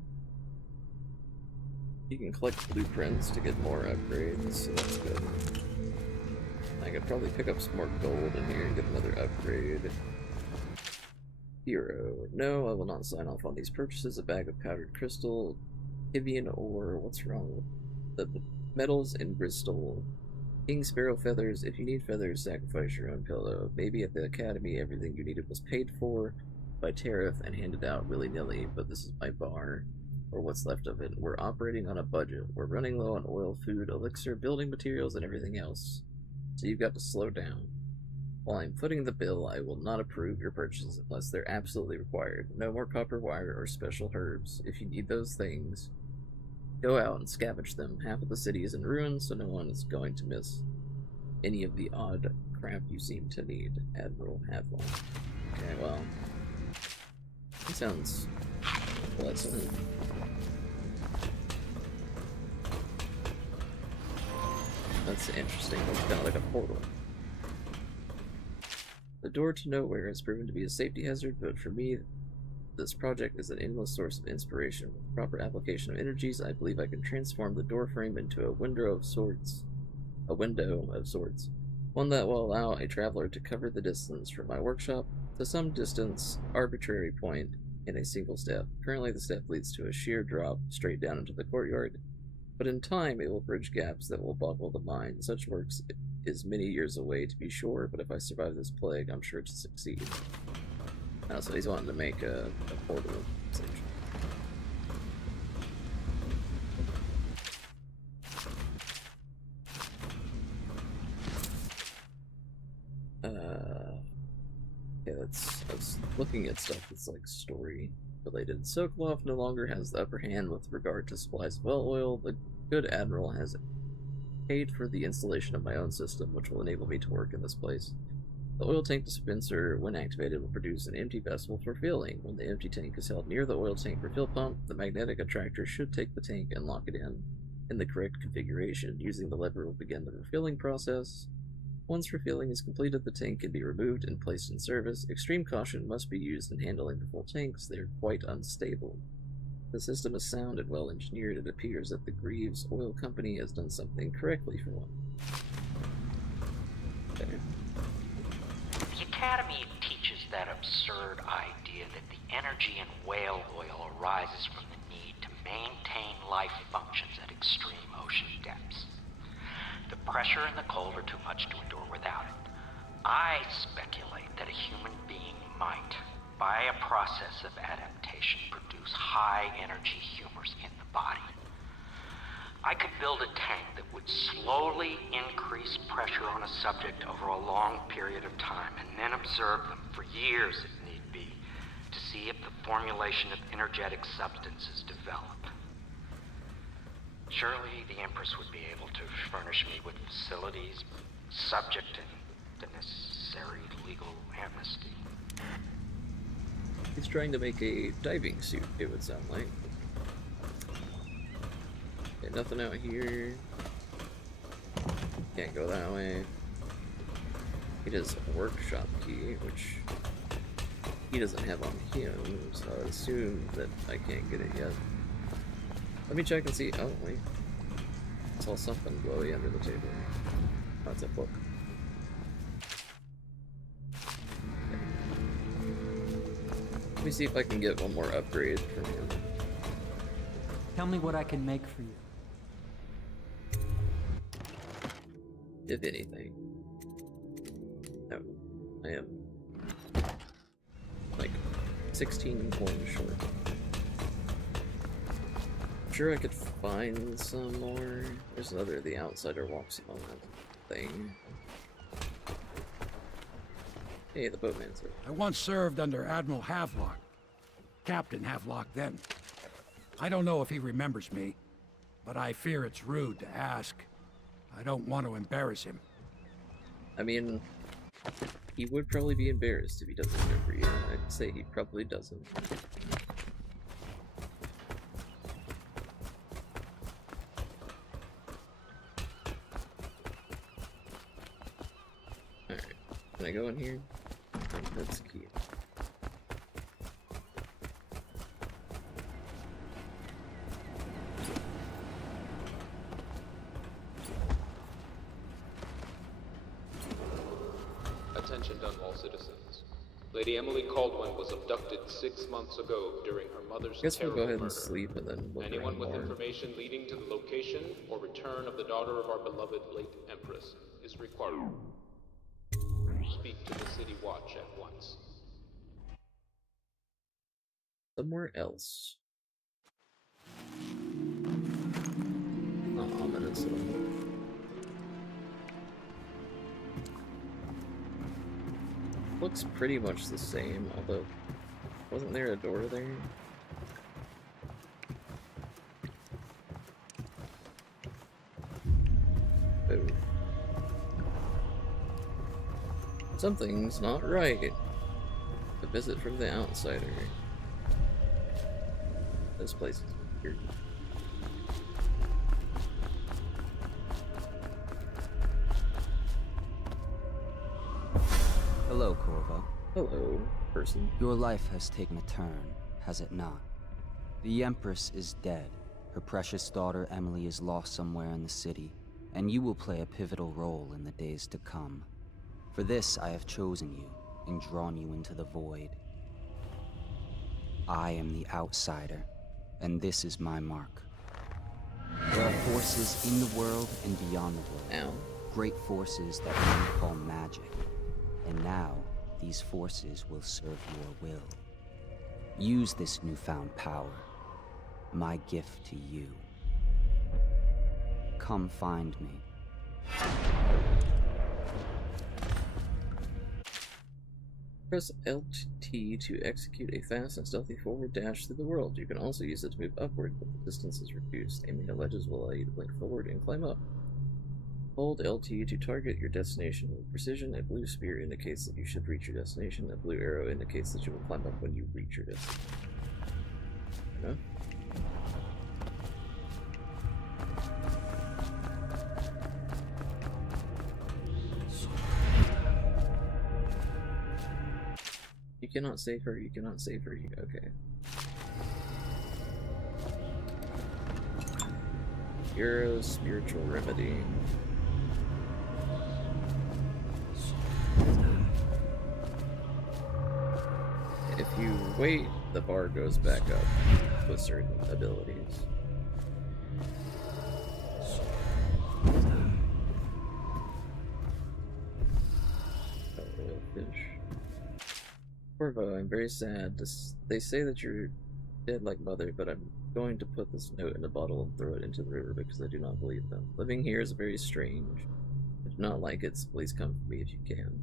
You can collect blueprints to get more upgrades, so that's good. I could probably pick up some more gold in here and get another upgrade. Hero. No, I will not sign off on these purchases. A bag of powdered crystal, Hivian ore, what's wrong with the metals and Bristol. King Sparrow feathers. If you need feathers, sacrifice your own pillow. Maybe at the academy everything you needed was paid for by tariff and handed out willy-nilly, but this is my bar, or what's left of it. We're operating on a budget. We're running low on oil, food, elixir, building materials, and everything else. So you've got to slow down. While I'm footing the bill, I will not approve your purchases unless they're absolutely required. No more copper wire or special herbs. If you need those things, go out and scavenge them. Half of the city is in ruins, so no one is going to miss any of the odd crap you seem to need. Admiral Havlon. Okay, well, he sounds pleasant. That's interesting. That's kind of like a portal. The door to nowhere has proven to be a safety hazard, but for me, this project is an endless source of inspiration. With proper application of energies, I believe I can transform the door frame into a window of sorts. One that will allow a traveler to cover the distance from my workshop to some distance, arbitrary point, in a single step. Currently, the step leads to a sheer drop straight down into the courtyard, but in time it will bridge gaps that will boggle the mind. Such works is many years away, to be sure, but if I survive this plague, I'm sure to succeed. So he's wanting to make a portal, essentially. Yeah, I was looking at stuff that's like story related. Sokolov no longer has the upper hand with regard to supplies of well oil. The good admiral has paid for the installation of my own system, which will enable me to work in this place. The oil tank dispenser, when activated, will produce an empty vessel for filling. When the empty tank is held near the oil tank refill pump, the magnetic attractor should take the tank and lock it in the correct configuration. Using the lever will begin the refilling process. Once refilling is completed, the tank can be removed and placed in service. Extreme caution must be used in handling the full tanks. They are quite unstable. The system is sound and well engineered. It appears that the Greaves Oil Company has done something correctly for one. Okay. The Academy teaches that absurd idea that the energy in whale oil arises from the need to maintain life functions at extreme ocean depths. The pressure and the cold are too much to endure without it. I speculate that a human being might, by a process of adaptation, produce high-energy humors in the body. I could build a tank that would slowly increase pressure on a subject over a long period of time and then observe them for years if need be to see if the formulation of energetic substances developed. Surely the Empress would be able to furnish me with facilities subject to the necessary legal amnesty. He's trying to make a diving suit, it would sound like. Okay, nothing out here. Can't go that way. He does a workshop key, which he doesn't have on him, so I assume that I can't get it yet. Let me check and see. Oh, wait. I saw something glowy under the table. Oh, it's a book. Okay. Let me see if I can get one more upgrade from him. Tell me what I can make for you. If anything. No, I am like 16 coins short. I'm sure I could find some more. There's another, the outsider walks on that thing. Hey, the boatman's here. I once served under Admiral Havelock. Captain Havelock then. I don't know if he remembers me, but I fear it's rude to ask. I don't want to embarrass him. I mean, he would probably be embarrassed if he doesn't remember you. I'd say he probably doesn't. Alright, can I go in here? That's key. Attention Dunwall citizens. Lady Emily Caldwin was abducted 6 months ago during her mother's Guess we'll terrible go ahead murder. and sleep and then look Anyone with more. information leading to the location or return of the daughter of our beloved late Empress is required. Speak to the City Watch at once. Somewhere else. Ominous. Looks pretty much the same, although wasn't there a door there? Oh. Something's not right. A visit from the outsider. This place is weird. Hello, Corvo. Hello, person. Your life has taken a turn, has it not? The Empress is dead. Her precious daughter Emily is lost somewhere in the city, and you will play a pivotal role in the days to come. For this, I have chosen you and drawn you into the void. I am the outsider, and this is my mark. There are forces in the world and beyond the world. Great forces that men call magic. And now, these forces will serve your will. Use this newfound power, my gift to you. Come find me. Press LT to execute a fast and stealthy forward dash through the world. You can also use it to move upward, but the distance is reduced. Aiming at ledges will allow you to blink forward and climb up. Hold LT to target your destination with precision. A blue spear indicates that you should reach your destination. A blue arrow indicates that you will climb up when you reach your destination. No? You cannot save her, you cannot save her, okay. Hero spiritual remedy. If you wait, the bar goes back up with certain abilities. Oil fish. Corvo, I'm very sad. They say that you're dead like mother, but I'm going to put this note in a bottle and throw it into the river because I do not believe them. Living here is very strange. I do not like it, so please come for me if you can.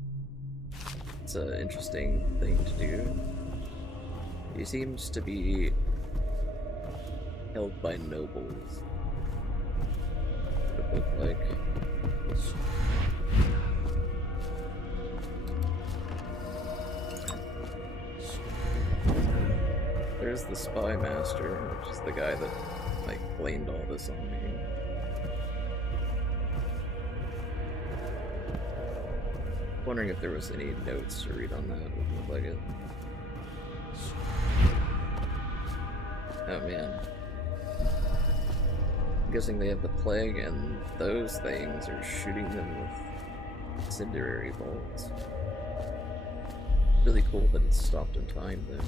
It's an interesting thing to do. He seems to be held by nobles. It looked like. There's the spy master, which is the guy that like blamed all this on me. Wondering if there was any notes to read on that. Doesn't look like it. Oh man. I'm guessing they have the plague and those things are shooting them with incendiary bolts. Really cool that it's stopped in time though.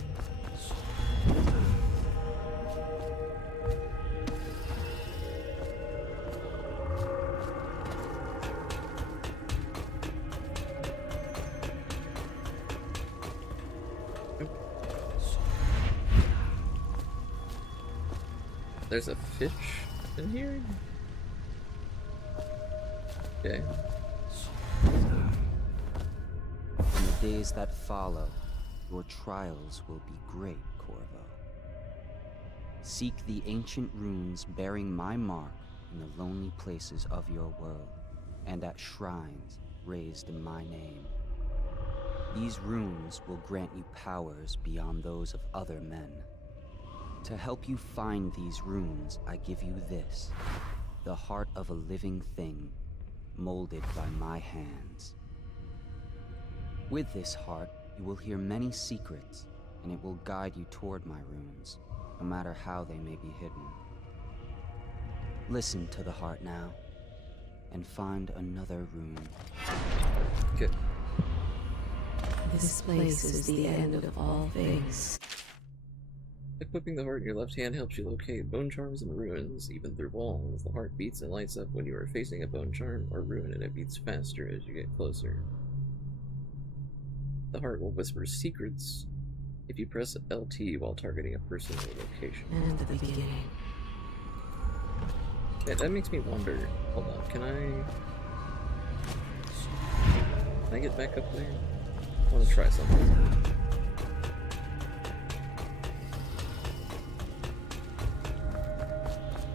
There's a fish in here? Okay. In the days that follow, your trials will be great, Corvo. Seek the ancient runes bearing my mark in the lonely places of your world, and at shrines raised in my name. These runes will grant you powers beyond those of other men. To help you find these runes, I give you this, the heart of a living thing, molded by my hands. With this heart, you will hear many secrets, and it will guide you toward my runes, no matter how they may be hidden. Listen to the heart now, and find another rune. Okay. This place is the end of all things. Equipping the heart in your left hand helps you locate bone charms and ruins, even through walls. The heart beats and lights up when you are facing a bone charm or ruin, and it beats faster as you get closer. The heart will whisper secrets if you press LT while targeting a person or location. And the beginning. Yeah, that makes me wonder. Hold on, can I get back up there? I want to try something.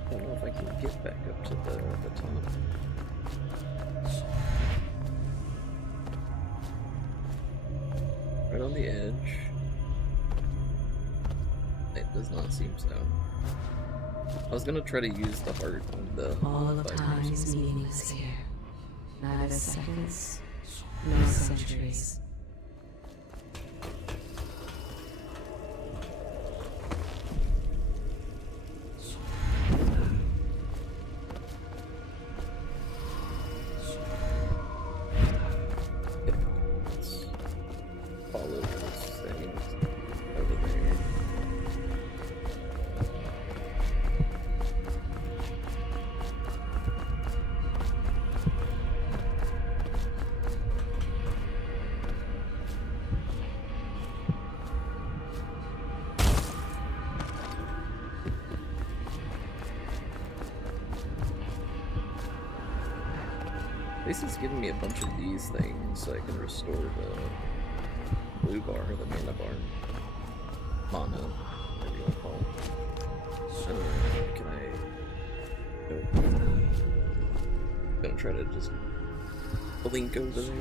I don't know if I can get back up to the top. Right on the edge. It does not seem so. I was gonna try to use the heart on the... All of time is meaningless here. Neither seconds, nor centuries. This is giving me a bunch of these things so I can restore the blue bar, the mana bar. Mana, whatever you want to call it. Can I go? Gonna try to just blink over there.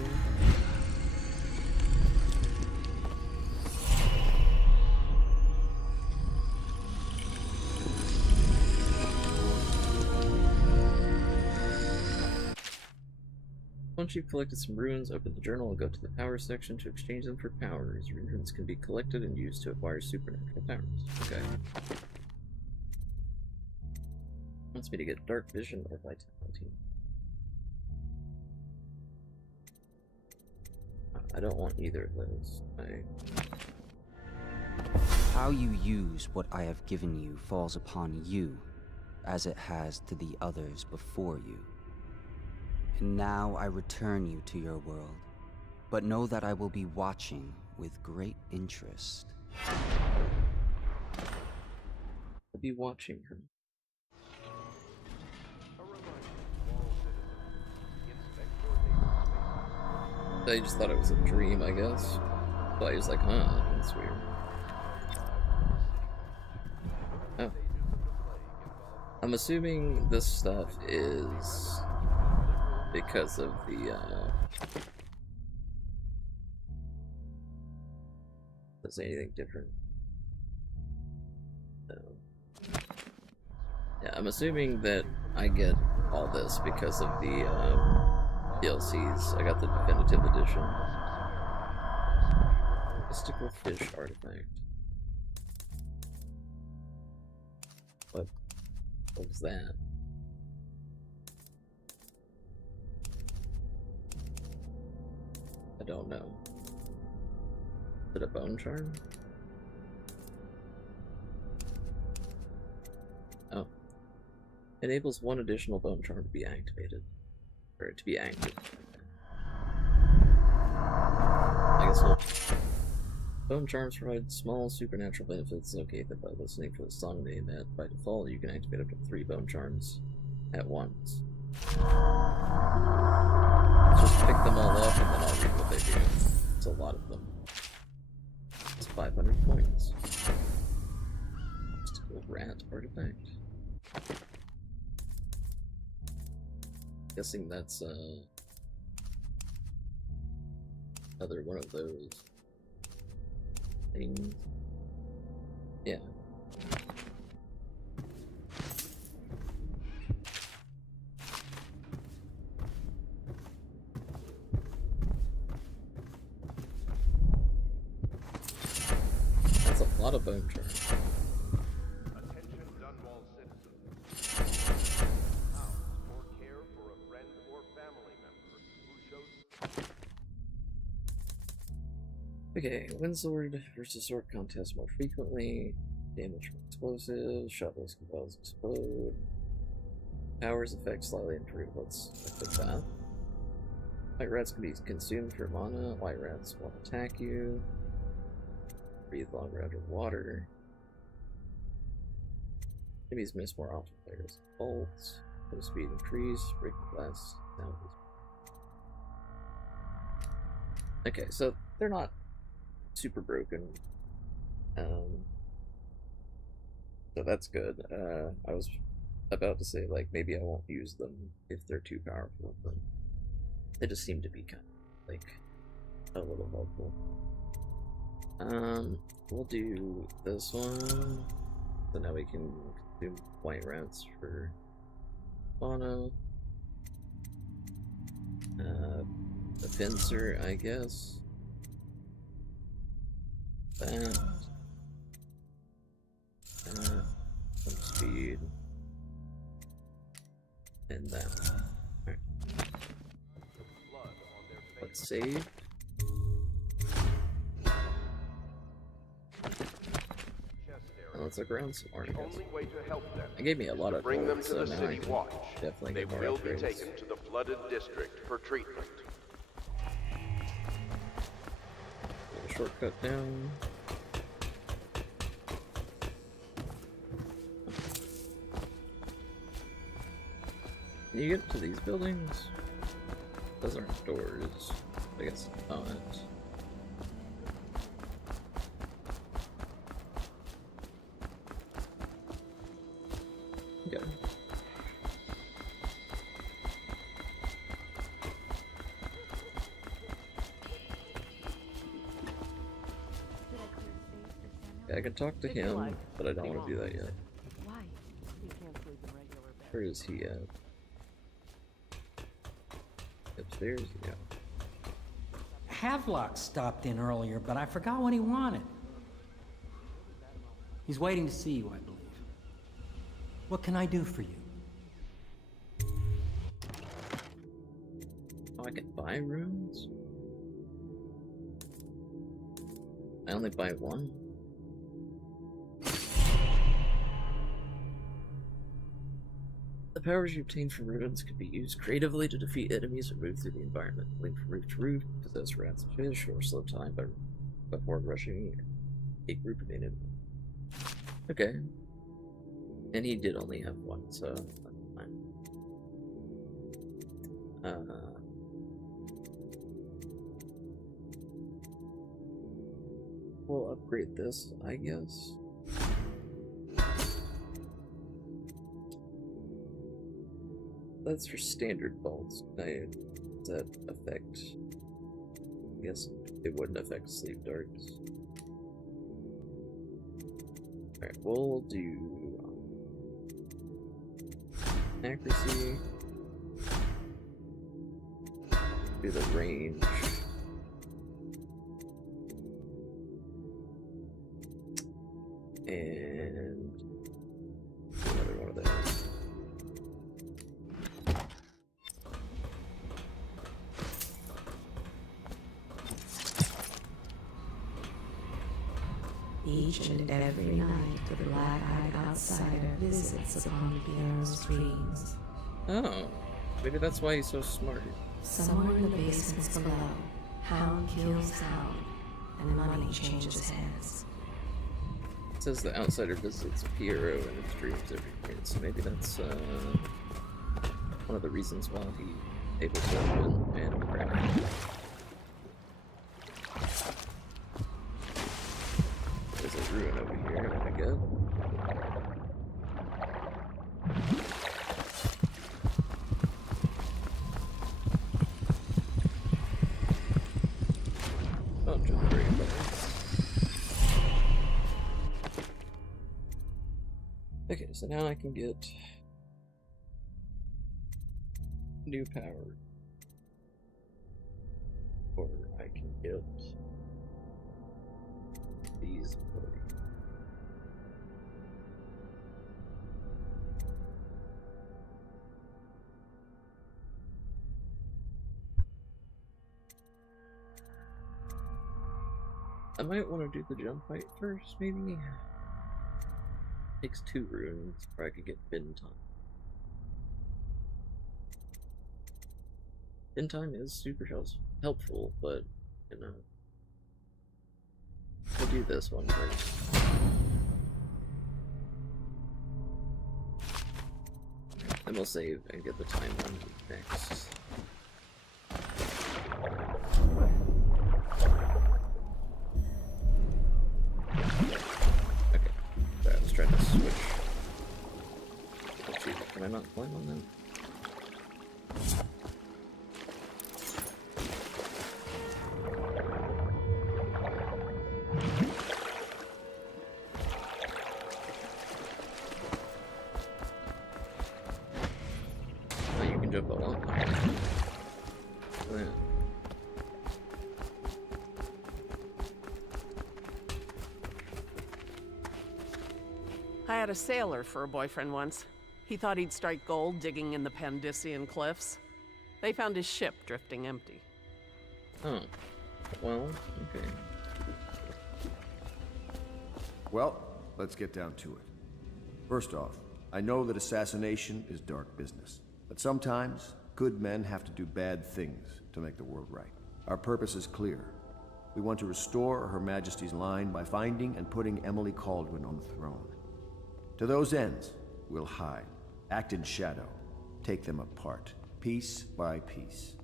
Once you've collected some runes, open the journal and go to the power section to exchange them for powers. Runes can be collected and used to acquire supernatural powers. Okay. Wants me to get dark vision or vitality. I don't want either of those. How you use what I have given you falls upon you, as it has to the others before you. And now I return you to your world, but know that I will be watching with great interest. I'll be watching her. I just thought it was a dream, I guess. So I was like, huh, that's weird. Oh. I'm assuming this stuff is because of the, does anything different? No. Yeah, I'm assuming that I get all this because of the, DLCs. I got the definitive edition. Mystical fish artifact. What was that? I don't know. Is it a bone charm? Oh. Enables one additional bone charm to be activated. Or to be active. I guess we'll... Bone charms provide small supernatural benefits. Locate them by listening for the song they emit. By default, you can activate up to 3 bone charms at once. Just pick them all up and then I'll read what they do. It's a lot of them. It's 500 points. Mystical rat artifact. Guessing that's another one of those things. Yeah. That's a lot of bone charm. Attention Dunwall citizens. House or care for a friend or family member who shows... Okay, Windsword versus sword contest more frequently. Damage from explosives. Shovels can explode. Powers effect slightly improve. Let's equip that. White rats can be consumed for mana. White rats won't attack you. Breathe longer underwater. Enemies miss more often. Players bolts. Move speed increase. Break glass down. Okay, so they're not super broken. So that's good. I was about to say, like, maybe I won't use them if they're too powerful, but they just seem to be kind of, like, a little helpful. We'll do this one. So now we can do white rats for fauna. A fencer, I guess. That. Some speed. And that. Alright. Let's save. And let's look around some more. It gave me a lot of bring them to so the now I city can watch. definitely They get more will be upgrades. taken to the flooded district for treatment. Little shortcut down. Can you get to these buildings? Those aren't doors. I guess not. Okay. I can talk to him, but I don't want to do that yet. Why? He can't sleep in regular bed. Where is he at? Upstairs? Yeah. Havelock stopped in earlier, but I forgot what he wanted. He's waiting to see you, I believe. What can I do for you? Oh, I can buy runes? I only buy one? The powers you obtain from runes can be used creatively to defeat enemies or move through the environment. Link from roof to roof, possess rats and fish, or slow time before rushing a group of enemies. Okay. And he did only have one, so that's fine. We'll upgrade this, I guess. That's for standard bolts. Does that affect? I guess it wouldn't affect sleep darts. Alright, we'll do accuracy. Do the range. And another one of those. Each and every night, the black-eyed outsider visits upon Piero's dreams. Oh, maybe that's why he's so smart. Somewhere in the basements below, hound kills hound, and money changes hands. It says the outsider visits Piero in his dreams every night, so maybe that's one of the reasons why he's able to open and crack. There's a ruin over here, I think. Oh, just great. Okay, so now I can get new power, or I can get these abilities. I might want to do the jump height first, maybe. Takes 2 runes, or I could get bin time. Bin time is super helpful, but you know, we'll do this one first. Then we'll save and get the time one next. Trying to switch. Let's see, can I not climb on that? Oh, you can jump a lot. Oh, yeah. I had a sailor for a boyfriend once. He thought he'd strike gold digging in the Pandician cliffs. They found his ship drifting empty. Oh. Well, okay. Well, let's get down to it. First off, I know that assassination is dark business, but sometimes good men have to do bad things to make the world right. Our purpose is clear. We want to restore Her Majesty's line by finding and putting Emily Kaldwin on the throne. To those ends, we'll hide, act in shadow, take them apart, piece by piece.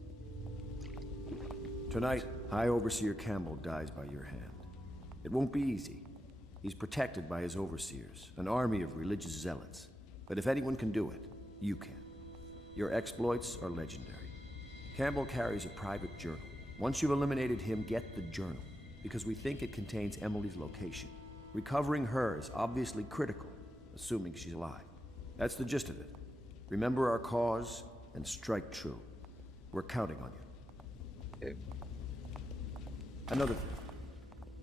Tonight, High Overseer Campbell dies by your hand. It won't be easy. He's protected by his overseers, an army of religious zealots. But if anyone can do it, you can. Your exploits are legendary. Campbell carries a private journal. Once you've eliminated him, get the journal, because we think it contains Emily's location. Recovering her is obviously critical, assuming she's alive. That's the gist of it. Remember our cause and strike true. We're counting on you. Okay. Another thing.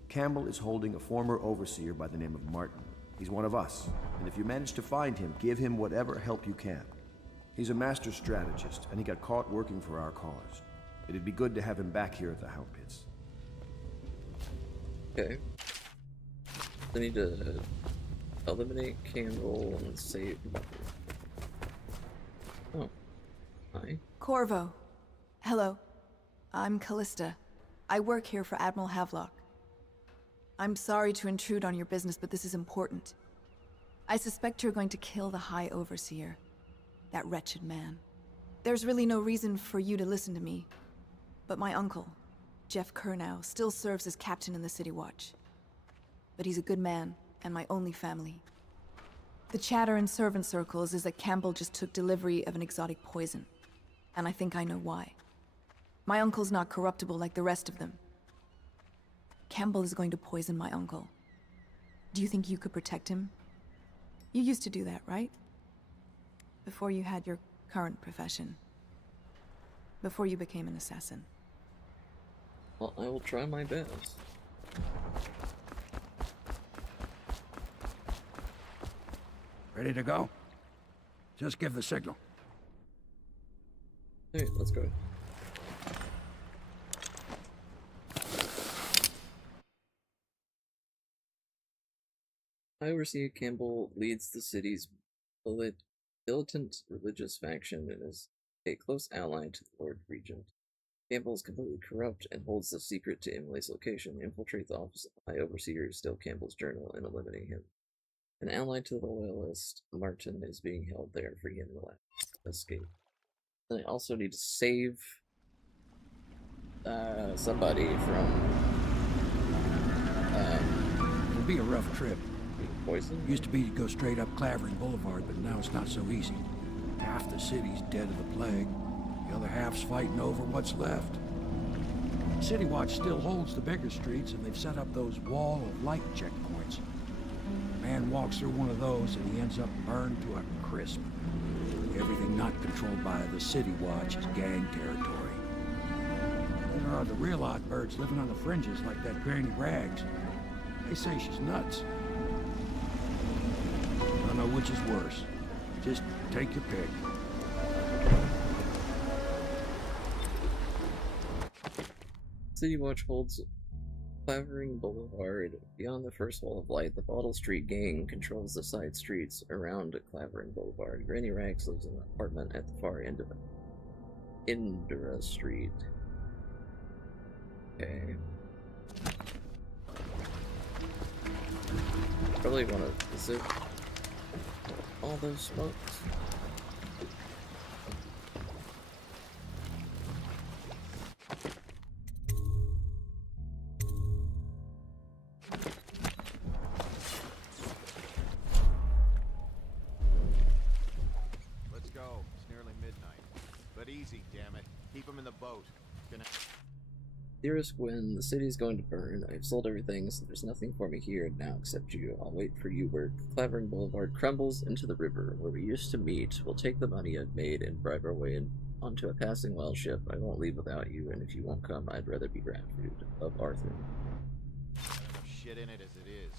Campbell is holding a former overseer by the name of Martin. He's one of us, and if you manage to find him, give him whatever help you can. He's a master strategist, and he got caught working for our cause. It'd be good to have him back here at the Hound Pits. Okay. I need to eliminate Campbell and save Mother. Oh. Hi. Corvo. Hello. I'm Callista. I work here for Admiral Havelock. I'm sorry to intrude on your business, but this is important. I suspect you're going to kill the High Overseer. That wretched man. There's really no reason for you to listen to me. But my uncle, Jeff Kernow, still serves as captain in the City Watch. But he's a good man, and my only family. The chatter in servant circles is that Campbell just took delivery of an exotic poison. And I think I know why. My uncle's not corruptible like the rest of them. Campbell is going to poison my uncle. Do you think you could protect him? You used to do that, right? Before you had your current profession. Before you became an assassin. Well, I will try my best. Ready to go? Just give the signal. Hey, let's go. Overseer Campbell leads the city's militant religious faction and is a close ally to the Lord Regent. Campbell is completely corrupt and holds the secret to Emily's location. Infiltrate the office of High Overseer, steal Campbell's journal, and eliminate him. An ally to the Loyalist, Martin, is being held there, free him to escape. And I also need to save somebody from It'll be a rough trip. Poison? Used to be to go straight up Clavering Boulevard, but now it's not so easy. Half the city's dead of the plague. The other half's fighting over what's left. City Watch still holds the bigger streets, and they've set up those wall of light checkpoints. A man walks through one of those, and he ends up burned to a crisp. Everything not controlled by the City Watch is gang territory. Then there are the real odd birds living on the fringes like that Granny Rags. They say she's nuts. I don't know which is worse. Just take your pick. City Watch holds Clavering Boulevard. Beyond the first wall of light, the Bottle Street gang controls the side streets around Clavering Boulevard. Granny Rags lives in an apartment at the far end of Indra Street. Okay. Probably want to visit all those smokes. Let's go. It's nearly midnight. But easy, damn it. Keep them in the boat. Dearest Gwen, the city's going to burn. I've sold everything, so there's nothing for me here now except you. I'll wait for you where Clavering Boulevard crumbles into the river where we used to meet. We'll take the money I've made and bribe our way onto a passing whale ship. I won't leave without you, and if you won't come, I'd rather be Bradford of Arthur. Got enough shit in it as it is.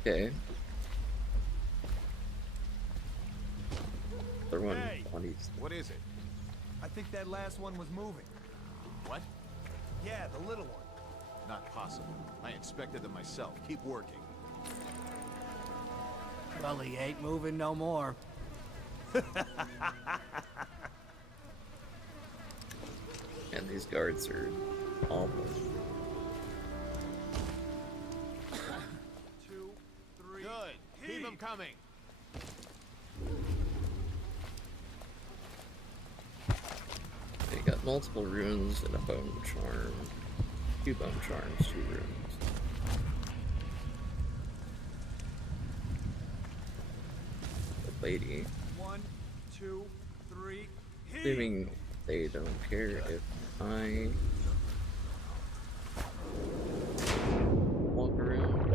Okay. Other one. Hey, what is it? I think that last one was moving. What? Yeah, the little one. Not possible. I inspected them myself. Keep working. Well, he ain't moving no more. And these guards are awful. 2, 3. Good. Keep them coming. They got multiple runes and a bone charm. 2 bone charms, 2 runes. The lady. 1, 2, 3. Assuming they don't care if I walk around.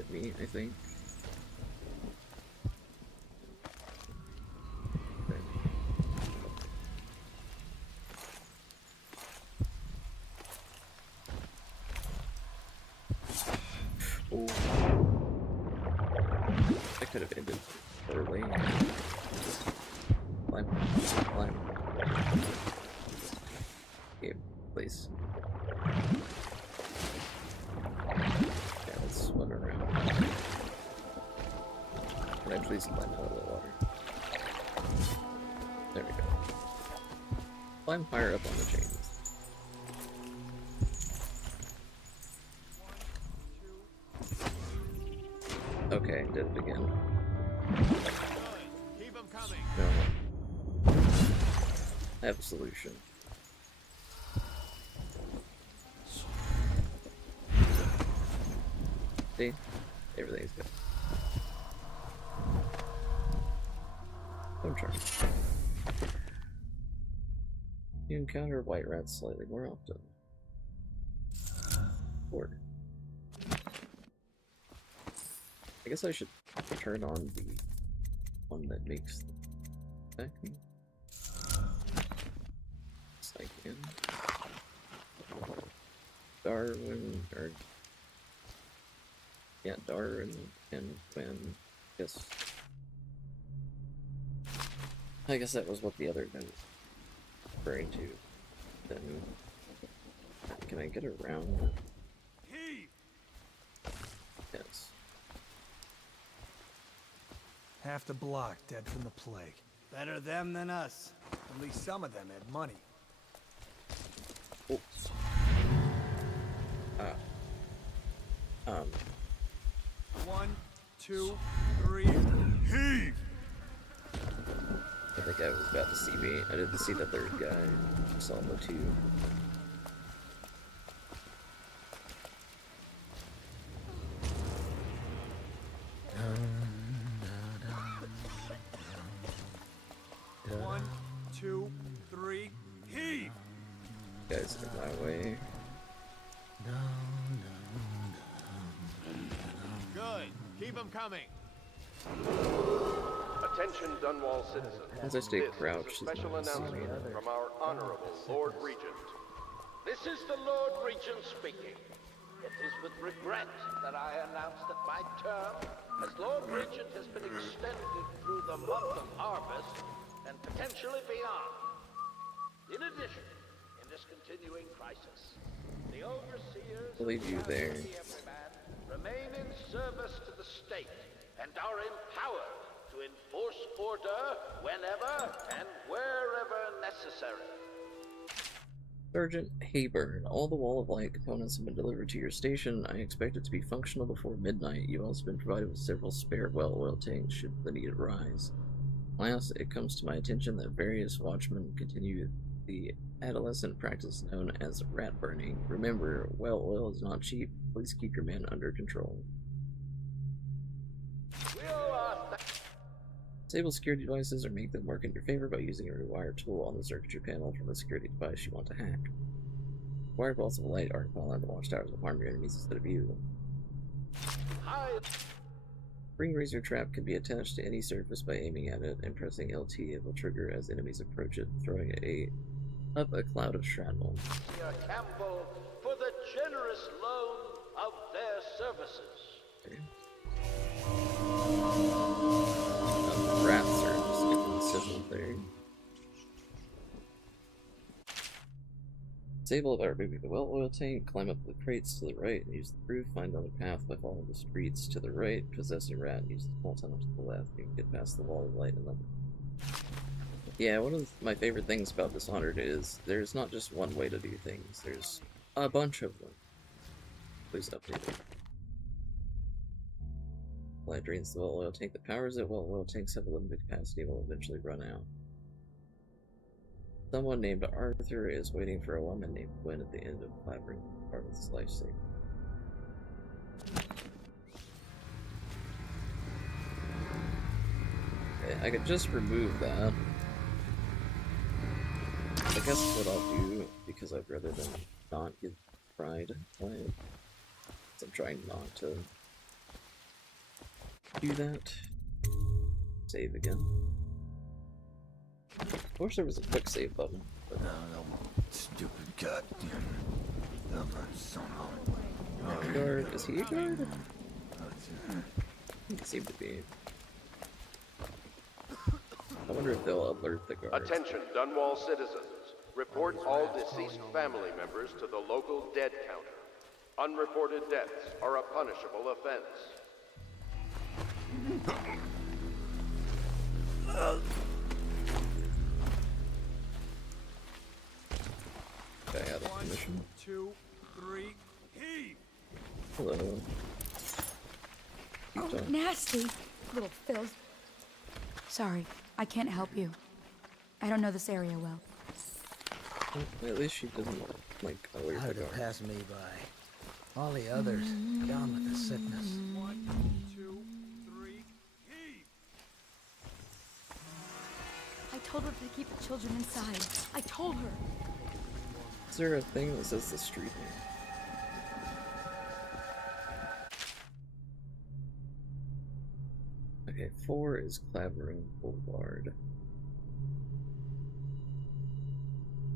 hit me, I think. Oh. That could have ended poorly. Climb. Climb. Okay, please. Yeah, let's swim around. Can I please climb out of the water? There we go. Climb higher up on the chains. Okay, did it again. Keep them coming. No. I have a solution. See? Everything's good. Don't try. You encounter white rats slightly more often. Or I guess I should turn on the one that makes the vacuum. Yes, I can. Darwin, or yeah, Darwin and Quinn. Yes. I guess that was what the other guy was referring to. Then can I get around? Yes. Half the block dead from the plague. Better them than us. At least some of them had money. Oops. 1, 2, 3, heave! I think I was about to see me. I didn't see the third guy. I saw the two. One, two, three, heave! Guys, get my way. Good. Keep them coming. Attention, Dunwall citizens. As I stay This crouched, is she's a special not seeing me. announcement from our honorable Lord Regent. This is the Lord Regent speaking. It is with regret that I announce that my term as Lord Regent has been extended through the month of harvest and potentially beyond. In addition, in this continuing crisis, the overseers I'll leave you there. of the everyman remain in service to the state and are empowered to enforce order whenever and wherever necessary. Sergeant Hayburn, all the Wall of Light components have been delivered to your station. I expect it to be functional before midnight. You've also been provided with several spare well oil tanks should the need arise. Last, it comes to my attention that various watchmen continue the adolescent practice known as rat burning. Remember, well oil is not cheap. Please keep your men under control. Disable security devices or make them work in your favor by using a rewire tool on the circuitry panel from the security device you want to hack. Wire bolts of light are called on the watchtowers to harm your enemies instead of you. Ring Razor Trap can be attached to any surface by aiming at it and pressing LT. It will trigger as enemies approach it, throwing up a cloud of shrapnel. Campbell for the generous loan of their services. Okay. Rats are just getting civil there. Disable by removing the well oil tank, climb up the crates to the right and use the roof, find another path by following the streets to the right, possess a rat and use the small tunnel to the left. You can get past the wall of light and then. Yeah, one of my favorite things about Dishonored is there's not just one way to do things, there's a bunch of them. Please update it. Light drains the well oil tank that powers it. Well oil tanks have a limited capacity and will eventually run out. Someone named Arthur is waiting for a woman named Gwen at the end of Labyrinth, part of his life saving. Okay, I could just remove that. I guess what I'll do, because I'd rather than not get fried by it, I'm trying not to do that. Save again. I wish there was a quick save button. But... No, stupid goddamn. Guard, is he a guard? He seemed to be. I wonder if they'll alert the guards. Attention, Dunwall citizens. Report all deceased family members to the local dead counter. Unreported deaths are a punishable offense. Okay, out of commission. 1, 2, 3, heave! Hello. Oh, nasty. Little filth. Sorry, I can't help you. I don't know this area well. At least she doesn't, like, alert the I'd have guards. passed me by. All the others, down with the sickness. 1, 2, 3, heave! I told her to keep the children inside. I told her. Is there a thing that says the street name? Okay, 4 is Clavering Boulevard.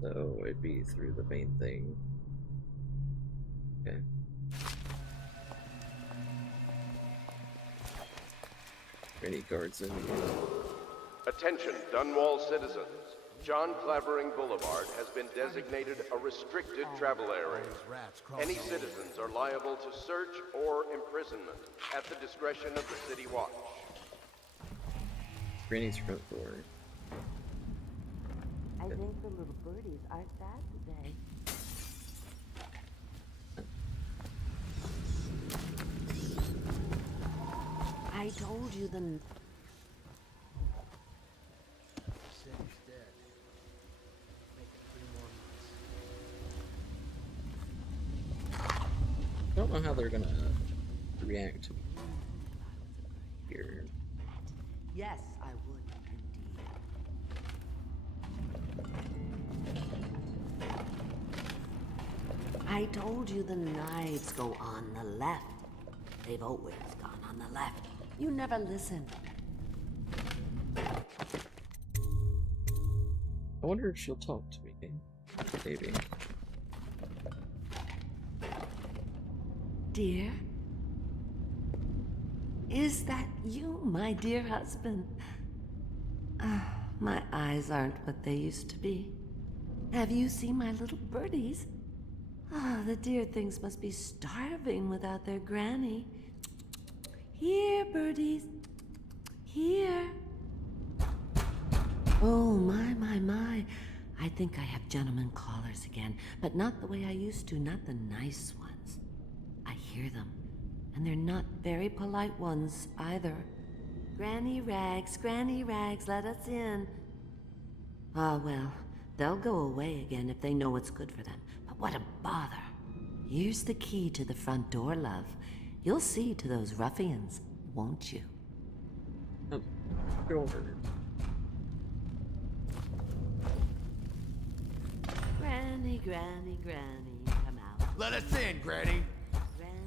So it'd be through the main thing. Okay. Any guards in here? Attention, Dunwall citizens. John Clavering Boulevard has been designated a restricted travel area. Any citizens are liable to search or imprisonment at the discretion of the City Watch. Granny's front door. I think the little birdies are sad today. I told you the... City's dead. Make it 3 more months. I don't know how they're gonna react here. Yes, I would indeed. I told you the knives go on the left. They've always gone on the left. You never listen. I wonder if she'll talk to me. Maybe. Dear? Is that you, my dear husband? My eyes aren't what they used to be. Have you seen my little birdies? The dear things must be starving without their granny. Here, birdies. Here. Oh, my. I think I have gentlemen callers again, but not the way I used to, not the nice ones. I hear them, and they're not very polite ones either. Granny Rags, let us in. Ah, well, they'll go away again if they know what's good for them. But what a bother. Here's the key to the front door, love. You'll see to those ruffians, won't you? Go over. Granny, come out. Let us in, Granny. Granny.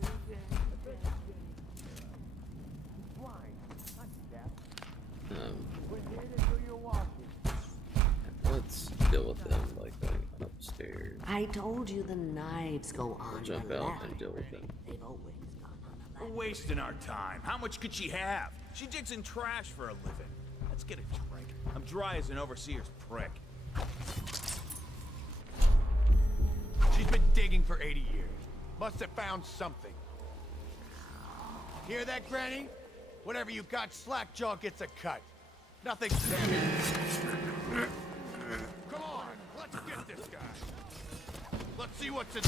Let's deal with them like going upstairs. I told you the knives go on Jump the out left. and deal with them. They've always gone on the left. We're wasting our time. How much could she have? She digs in trash for a living. Let's get a drink. I'm dry as an overseer's prick. She's been digging for 80 years. Must have found something. Hear that, Granny? Whatever you got, Slackjaw gets a cut. Nothing damaged. Come on, let's get this guy. Let's see what's in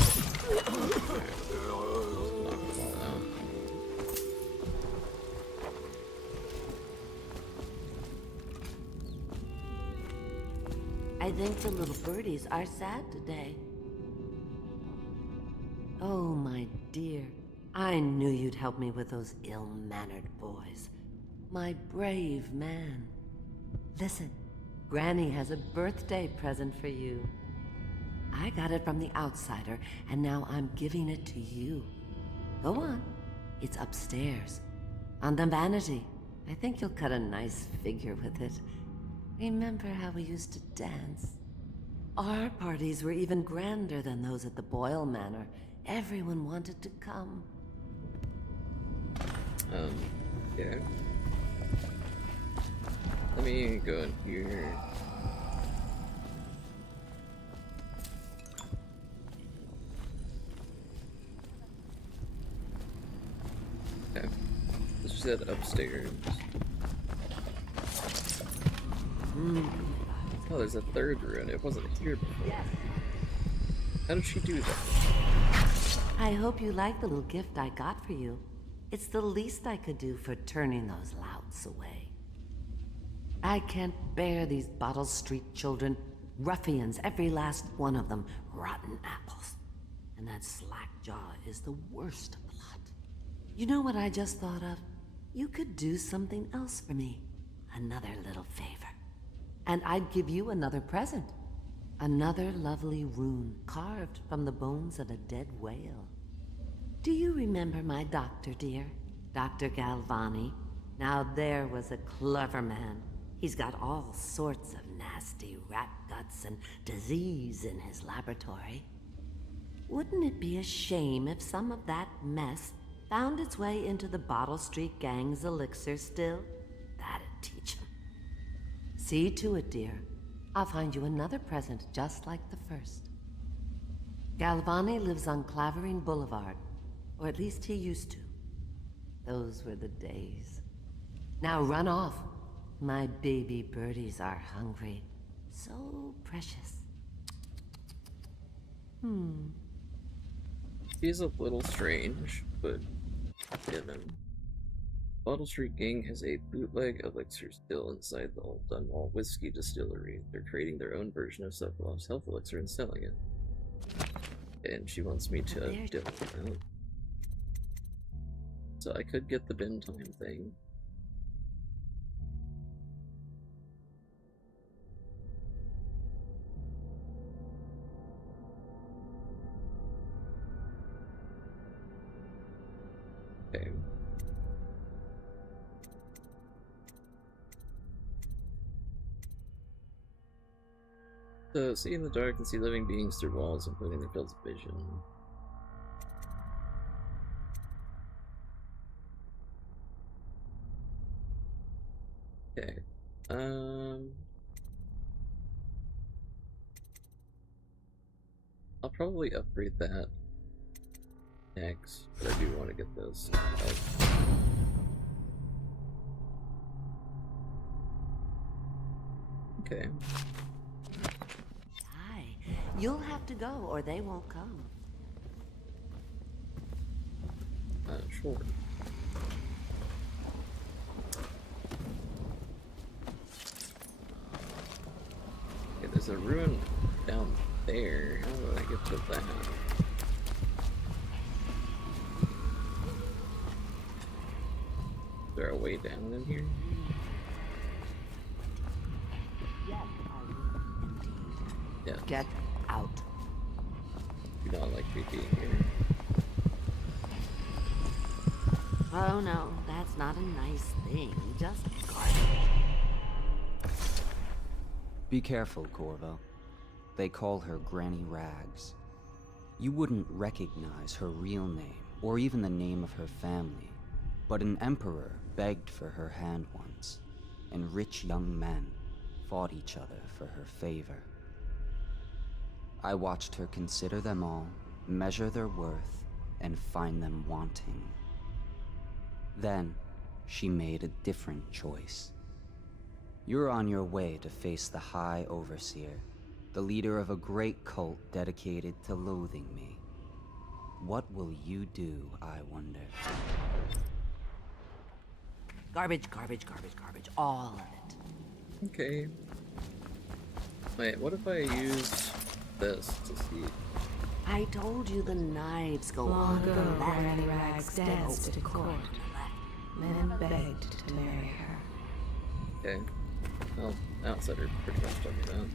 I think the little birdies are sad today. Oh, my dear. I knew you'd help me with those ill-mannered boys. My brave man. Listen, Granny has a birthday present for you. I got it from the outsider, and now I'm giving it to you. Go on. It's upstairs. On the vanity. I think you'll cut a nice figure with it. Remember how we used to dance? Our parties were even grander than those at the Boyle Manor. Everyone wanted to come. Yeah. Let me go in here. Okay. Let's just head upstairs. Oh, there's a third rune. It wasn't here before. How did she do that? I hope you like the little gift I got for you. It's the least I could do for turning those louts away. I can't bear these Bottle Street children. Ruffians, every last one of them. Rotten apples. And that Slackjaw is the worst of the lot. You know what I just thought of? You could do something else for me. Another little favor. And I'd give you another present. Another lovely rune carved from the bones of a dead whale. Do you remember my doctor, dear? Dr. Galvani? Now there was a clever man. He's got all sorts of nasty rat guts and disease in his laboratory. Wouldn't it be a shame if some of that mess found its way into the Bottle Street Gang's elixir still? That'd teach him. See to it, dear. I'll find you another present just like the first. Galvani lives on Clavering Boulevard, or at least he used to. Those were the days. Now run off. My baby birdies are hungry. So precious. He's a little strange, but given. Bottle Street Gang has a bootleg elixir still inside the old Dunwall whiskey distillery. They're creating their own version of Sokolov's health elixir and selling it. And she wants me to dip it out. So I could get the bin time thing. Okay. So, see in the dark and see living beings through walls, including their fields of vision. Okay. I'll probably upgrade that next, but I do want to get this. Okay. You'll have to go, or they won't come. Sure. Okay, there's a ruin down there. How do I get to that? Is there a way down in here? Yes, I will indeed. Yeah. Get out. Do not like me being here. Oh no, that's not a nice thing. Just garbage. Be careful, Corvo. They call her Granny Rags. You wouldn't recognize her real name, or even the name of her family, but an emperor begged for her hand once, and rich young men fought each other for her favor. I watched her consider them all, measure their worth, and find them wanting. Then, she made a different choice. You're on your way to face the High Overseer, the leader of a great cult dedicated to loathing me. What will you do, I wonder? Garbage, garbage, garbage, garbage. All of it. Okay. Wait, what if I use this to see? I told you the knives go Long on ago, the left. Granny Rags danced at court, men begged to marry her. Okay. Well, Outsider pretty much told me that.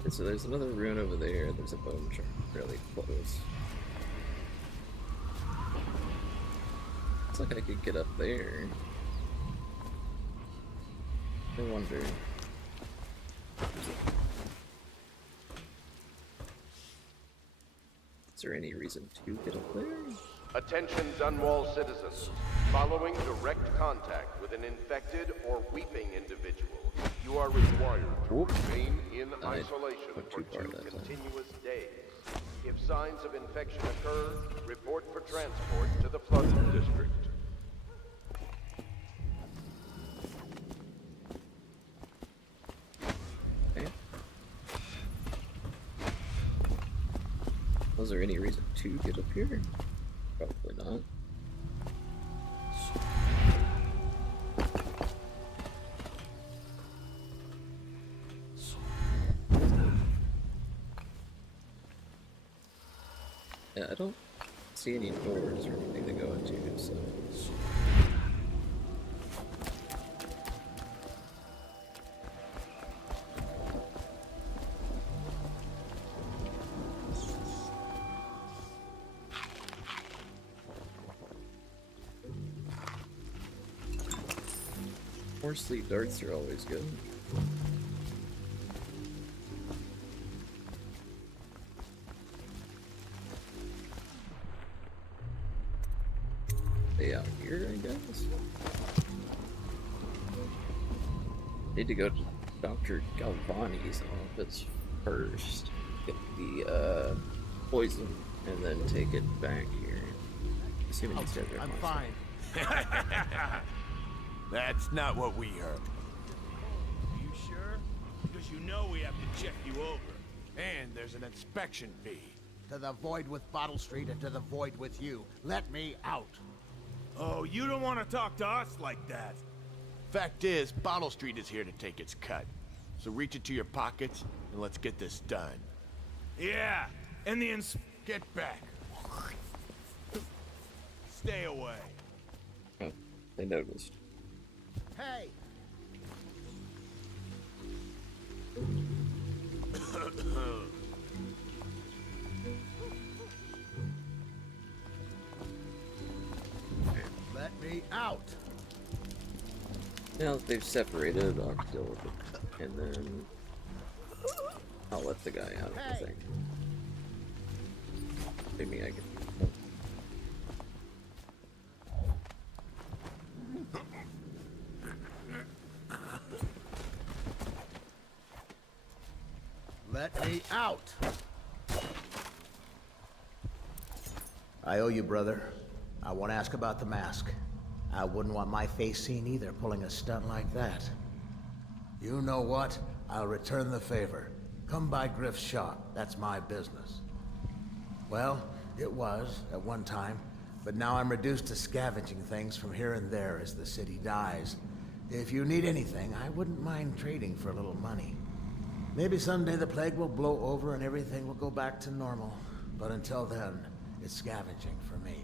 Okay, so there's another rune over there. There's a bone chart really close. Looks like I could get up there. I wonder. Is there any reason to get up there? Attention Dunwall citizens. Following direct contact with an infected or weeping individual, you are required to remain in isolation for 2 continuous days. If signs of infection occur, report for transport to the flooded district. Okay. Was there any reason to get up here? Probably not. Yeah, I don't see any doors or anything to go into, so... More sleep darts are always good. They out here, I guess. Need to go to Dr. Galvani's office first. Get the poison and then take it back here. Assuming he's dead there. I'm fine. That's not what we heard. Are you sure? Because you know we have to check you over. And there's an inspection fee. To the void with Bottle Street and to the void with you. Let me out. Oh, you don't want to talk to us like that. Fact is, Bottle Street is here to take its cut. So reach into your pockets and let's get this done. Yeah, and the Get back. Stay away. Oh, they noticed. Hey! Let me out! Now that they've separated, I'll deal with it. And then I'll let the guy out of the thing. Maybe I can. Let me out! I owe you, brother. I won't ask about the mask. I wouldn't want my face seen either, pulling a stunt like that. You know what? I'll return the favor. Come by Griff's shop. That's my business. Well, it was, at one time, but now I'm reduced to scavenging things from here and there as the city dies. If you need anything, I wouldn't mind trading for a little money. Maybe someday the plague will blow over and everything will go back to normal. But until then, it's scavenging for me.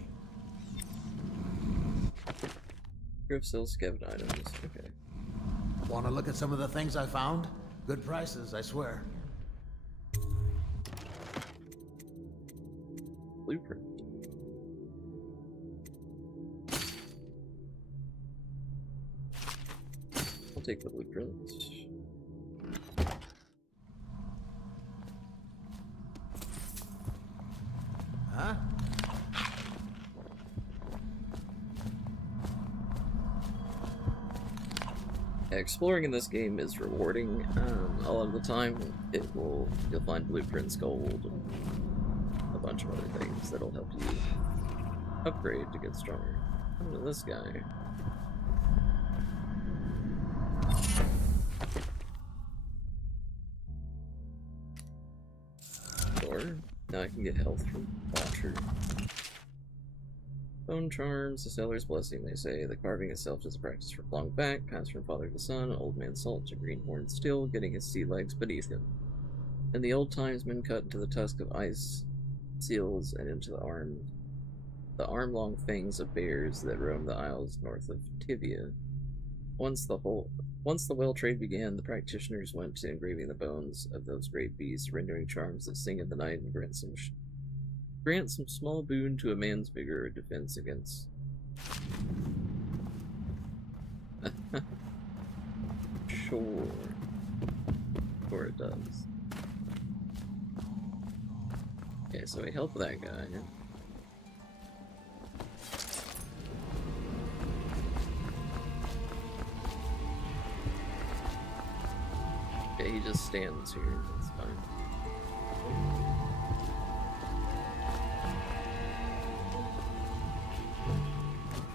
Griff sells scavenged items, okay. Want to look at some of the things I found? Good prices, I swear. Blueprint. I'll take the blueprints. Huh? Exploring in this game is rewarding. A lot of the time, you'll find blueprints, gold, and a bunch of other things that'll help you upgrade to get stronger. Look at this guy. Or now I can get health from Watcher. Bone charms, the seller's blessing, they say. The carving itself is a practice from long back, passed from father to son, old man salt to greenhorn steel, getting his sea legs beneath him. In the old times, men cut into the tusk of ice seals and into the arm-long fangs of bears that roam the isles north of Tivia. Once the whale trade began, the practitioners went to engraving the bones of those great beasts, rendering charms that sing in the night and grant some small boon to a man's vigor or defense against Sure. Sure it does. Okay, so we help that guy. Okay, he just stands here. That's fine.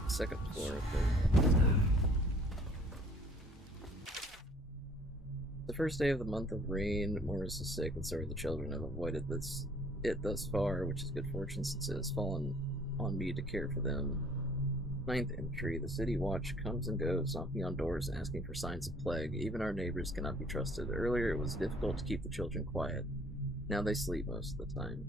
Second floor up there. The first day of the month of rain, Morris is sick, and so are the children. I've avoided it thus far, which is good fortune since it has fallen on me to care for them. Ninth entry, the city watch comes and goes, knocking on doors and asking for signs of plague. Even our neighbors cannot be trusted. Earlier it was difficult to keep the children quiet. Now they sleep most of the time.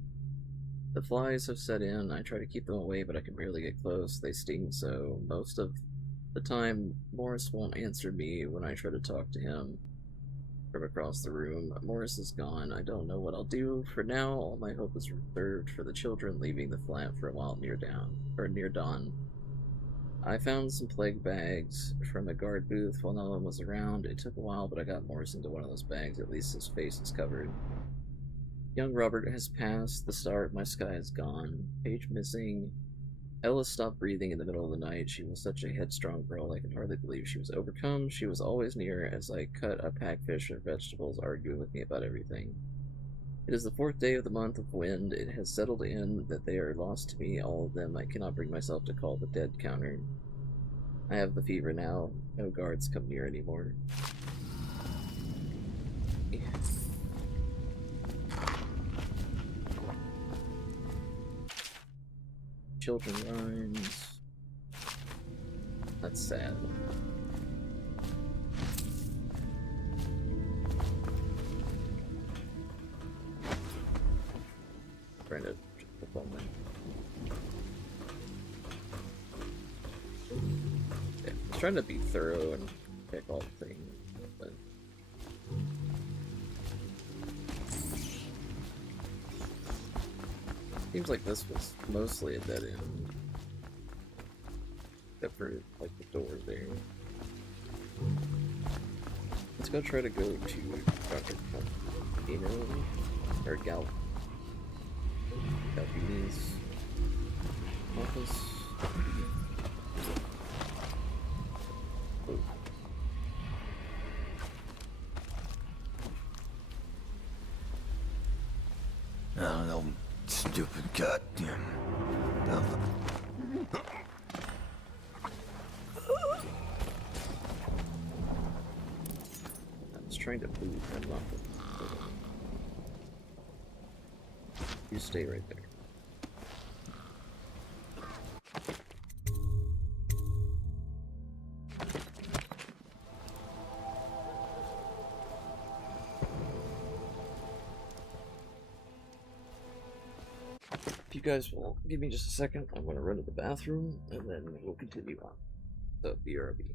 The flies have set in. I try to keep them away, but I can barely get close. They sting so. Most of the time, Morris won't answer me when I try to talk to him from across the room. Morris is gone. I don't know what I'll do. For now, all my hope is reserved for the children leaving the flat for a while near dawn. I found some plague bags from a guard booth while no one was around. It took a while, but I got Morris into one of those bags. At least his face is covered. Young Robert has passed. The star of my sky is gone. Paige missing. Ella stopped breathing in the middle of the night. She was such a headstrong girl, I could hardly believe she was overcome. She was always near as I cut a packed fish or vegetables, arguing with me about everything. It is the 4th day of the month of wind. It has settled in that they are lost to me, all of them. I cannot bring myself to call the dead counter. I have the fever now. No guards come near anymore. Yeah. Children rhymes. That's sad. Trying to perform that. Yeah, I was trying to be thorough and pick all the things, but seems like this was mostly a dead end. Except for like the door there. Let's go try to go to Dr. Palpino or Galvini's office. Oh, no stupid goddamn devil. I was trying to move him up. You stay right there. If you guys will give me just a second, I'm going to run to the bathroom, and then we'll continue on. So, BRB.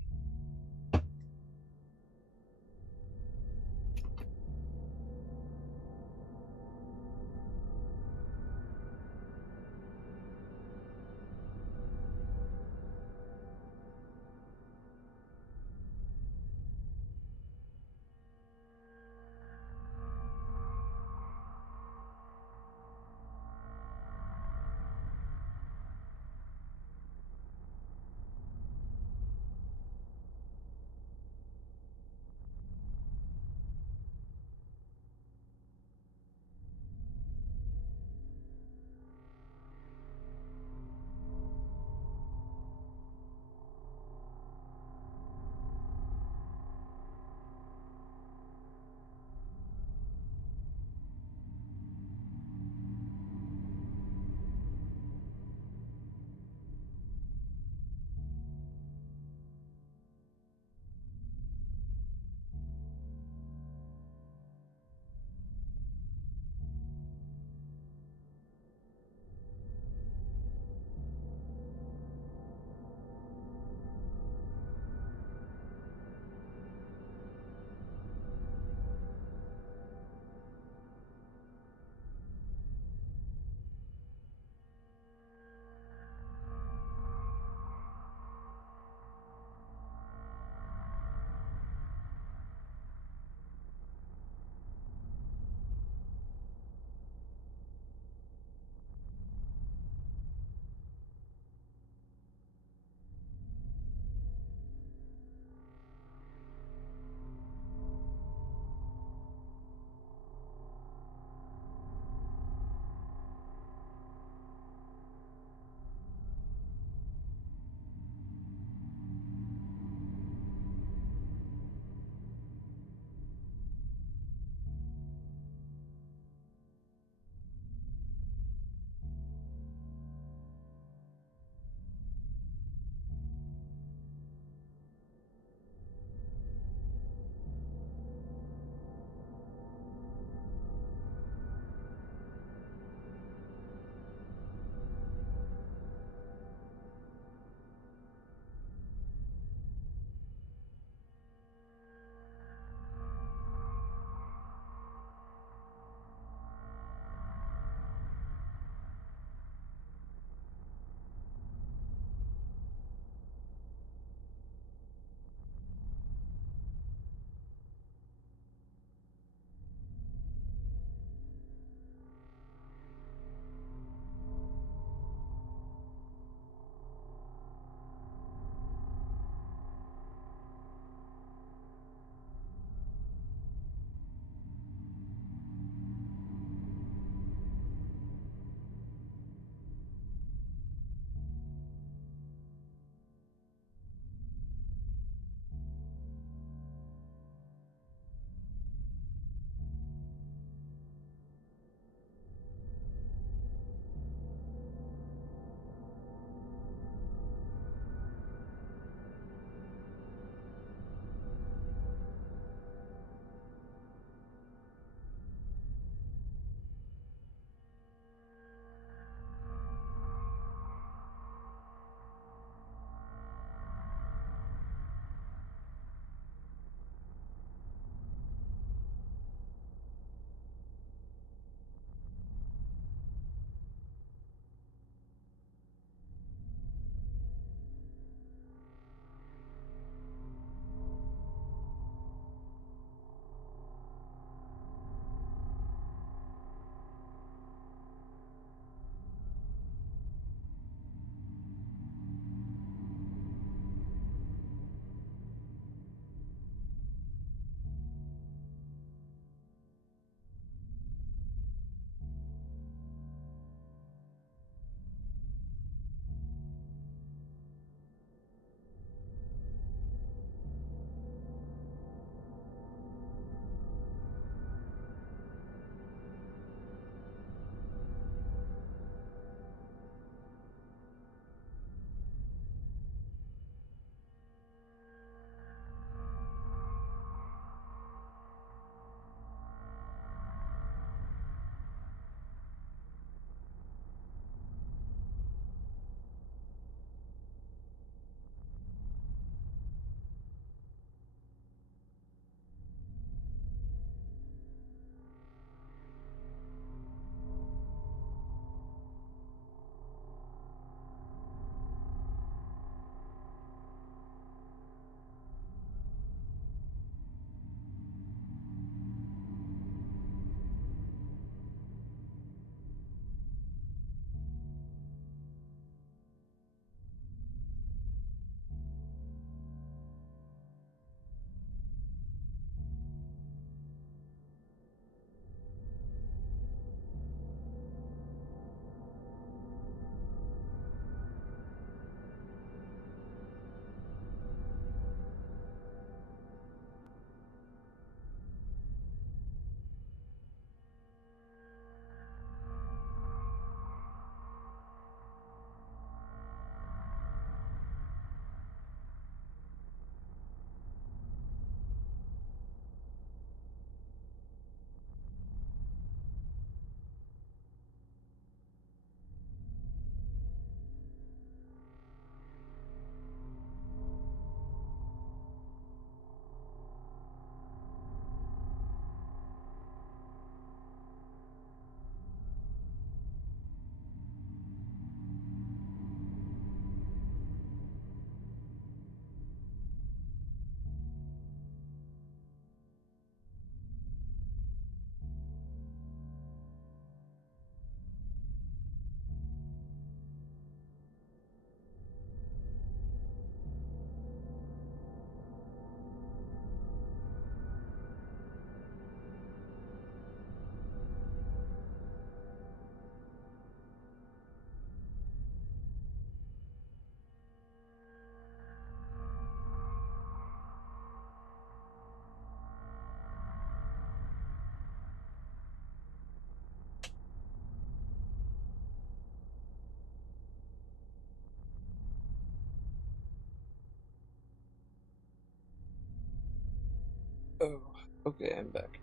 Oh, okay, I'm back.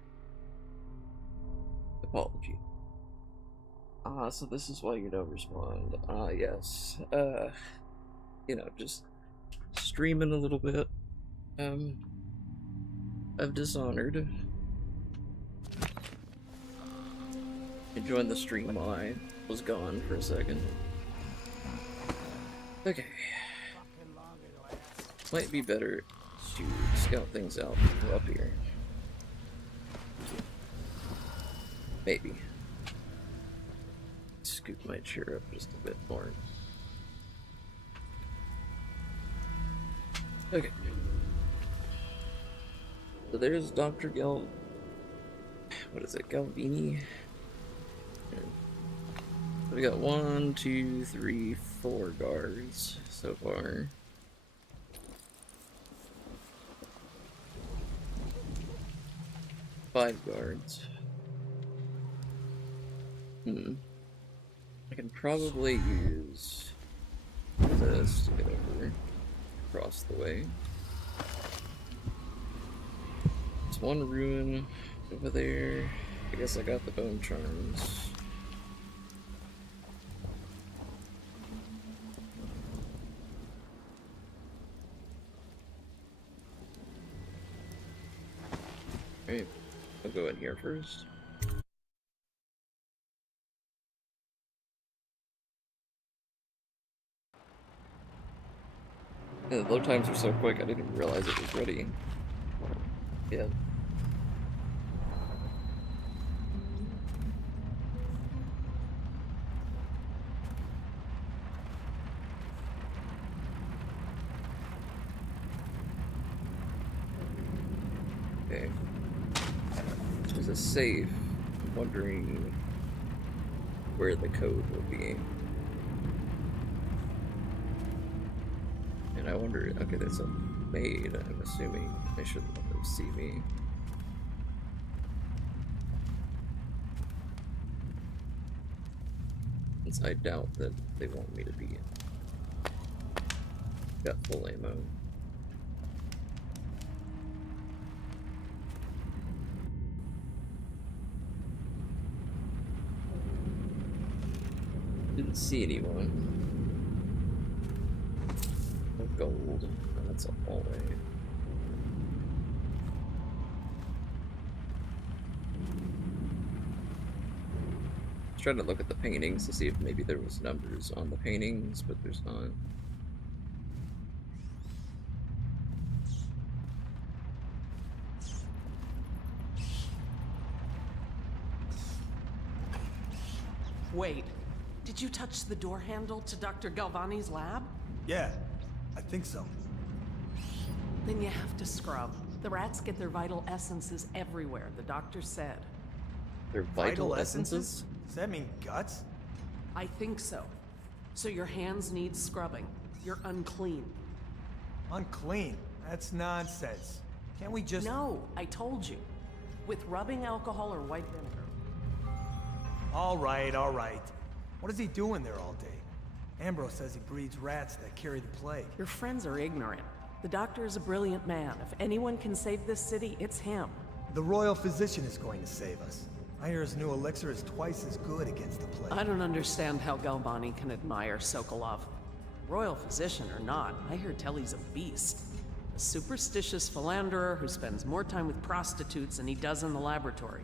Apology. So this is why you don't respond. Yes. You know, just streaming a little bit. Of Dishonored. I joined the stream while I was gone for a second. Okay. Might be better to scout things out from up here. Maybe. Scoot my chair up just a bit more. Okay. So there's Dr. What is it? Galvini? So we got 1, 2, 3, 4 guards so far. Five guards. I can probably use this to get over across the way. There's one ruin over there. I guess I got the bone charms. Alright, I'll go in here first. Yeah, the load times are so quick, I didn't even realize it was ready. Yeah. Okay. There's a safe. I'm wondering where the code will be. And I wonder, okay, there's a maid, I'm assuming. I shouldn't let them see me. Since I doubt that they want me to be in. Got full ammo. Didn't see anyone. No gold. Oh, that's a hallway. I was trying to look at the paintings to see if maybe there was numbers on the paintings, but there's not. Wait, did you touch the door handle to Dr. Galvani's lab? Yeah, I think so. Then you have to scrub. The rats get their vital essences everywhere, the doctor said. Their vital essences? Does that mean guts? I think so. So your hands need scrubbing. You're unclean. Unclean? That's nonsense. Can't we just... No, I told you. With rubbing alcohol or white vinegar. All right, all right. What is he doing there all day? Ambrose says he breeds rats that carry the plague. Your friends are ignorant. The doctor is a brilliant man. If anyone can save this city, it's him. The royal physician is going to save us. I hear his new elixir is twice as good against the plague. I don't understand how Galvani can admire Sokolov. Royal physician or not, I hear tell he's a beast. A superstitious philanderer who spends more time with prostitutes than he does in the laboratory.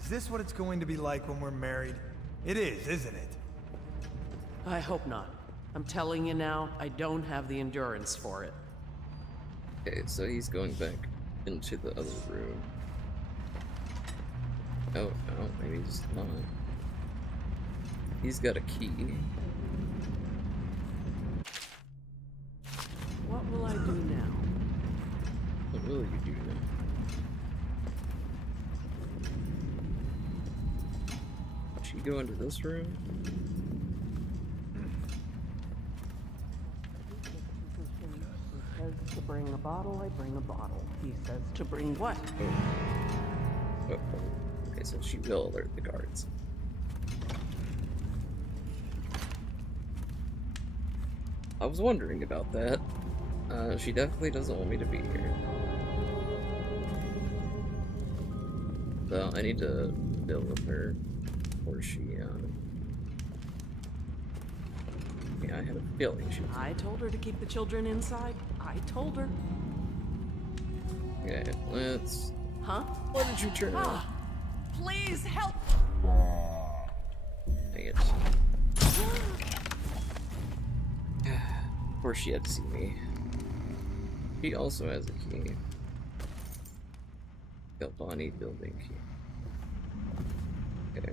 Is this what it's going to be like when we're married? It is, isn't it? I hope not. I'm telling you now, I don't have the endurance for it. Okay, so he's going back into the other room. Oh, no, maybe he's not. He's got a key. What will I do now? What will you do now? Should you go into this room? He says to bring a bottle, I bring a bottle. He says to bring what? Oh. Okay, so she will alert the guards. I was wondering about that. She definitely doesn't want me to be here. Well, I need to deal with her before she, yeah, I had a feeling she was... I told her to keep the children inside. I told her. Okay, let's... Huh? Why did you turn around? Please help! Dang it. Of course she had to see me. She also has a key. Bonnie building key. Okay.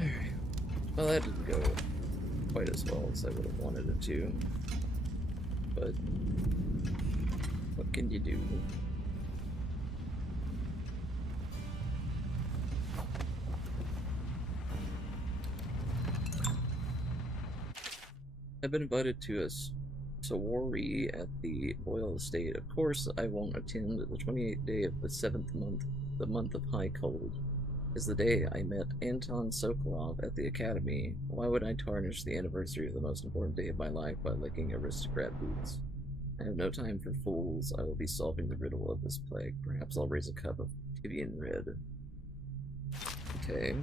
Alright. Well, that didn't go quite as well as I would have wanted it to. But what can you do? I've been invited to a soiree at the Royal Estate. Of course, I won't attend. The 28th day of the 7th month, the month of high cold, is the day I met Anton Sokolov at the Academy. Why would I tarnish the anniversary of the most important day of my life by licking aristocrat boots? I have no time for fools. I will be solving the riddle of this plague. Perhaps I'll raise a cup of Tibian Red. Okay.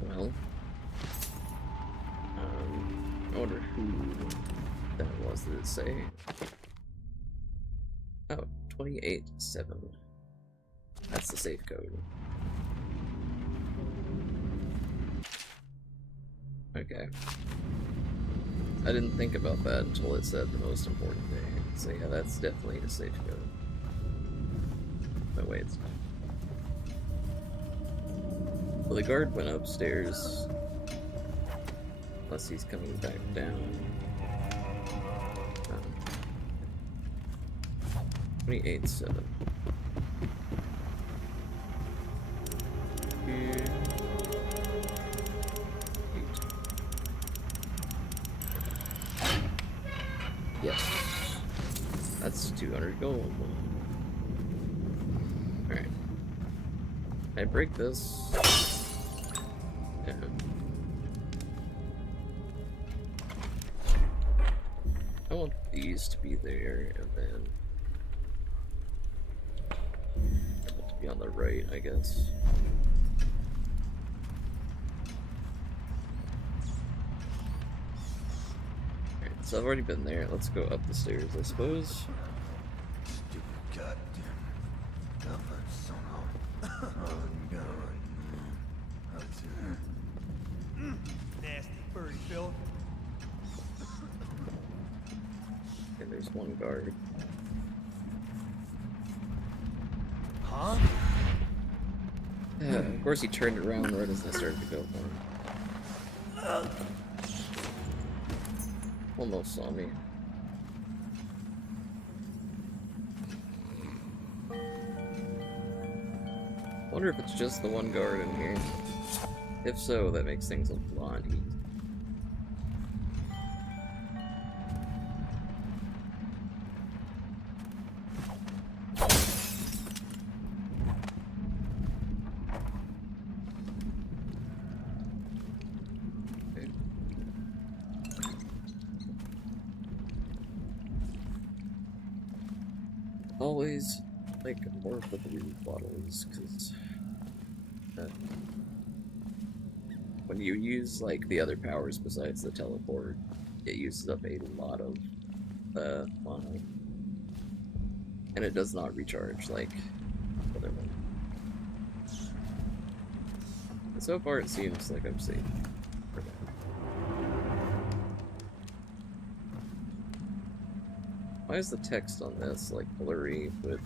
Well... I wonder who that was. Did it say? Oh, 28-7. That's the safe code. Okay. I didn't think about that until it said the most important thing. So yeah, that's definitely a safe code. No way it's not. Well, the guard went upstairs. Unless he's coming back down. 28-7. Here. 8. Yes. That's 200 gold. Alright. I break this. Yeah. I want these to be there, and then I want to be on the right, I guess. Alright, so I've already been there. Let's go up the stairs, I suppose. Stupid goddamn government son of Nasty birdie, Phil. And there's one guard. Huh? Yeah, of course he turned around right as I started to go for him. Almost saw me. Wonder if it's just the one guard in here. If so, that makes things a lot easier. Always like more of the blue bottles, because when you use like the other powers besides the teleport, it uses up a lot of mana, and it does not recharge like other ones. And so far, it seems like I'm safe for now. Why is the text on this like blurry, but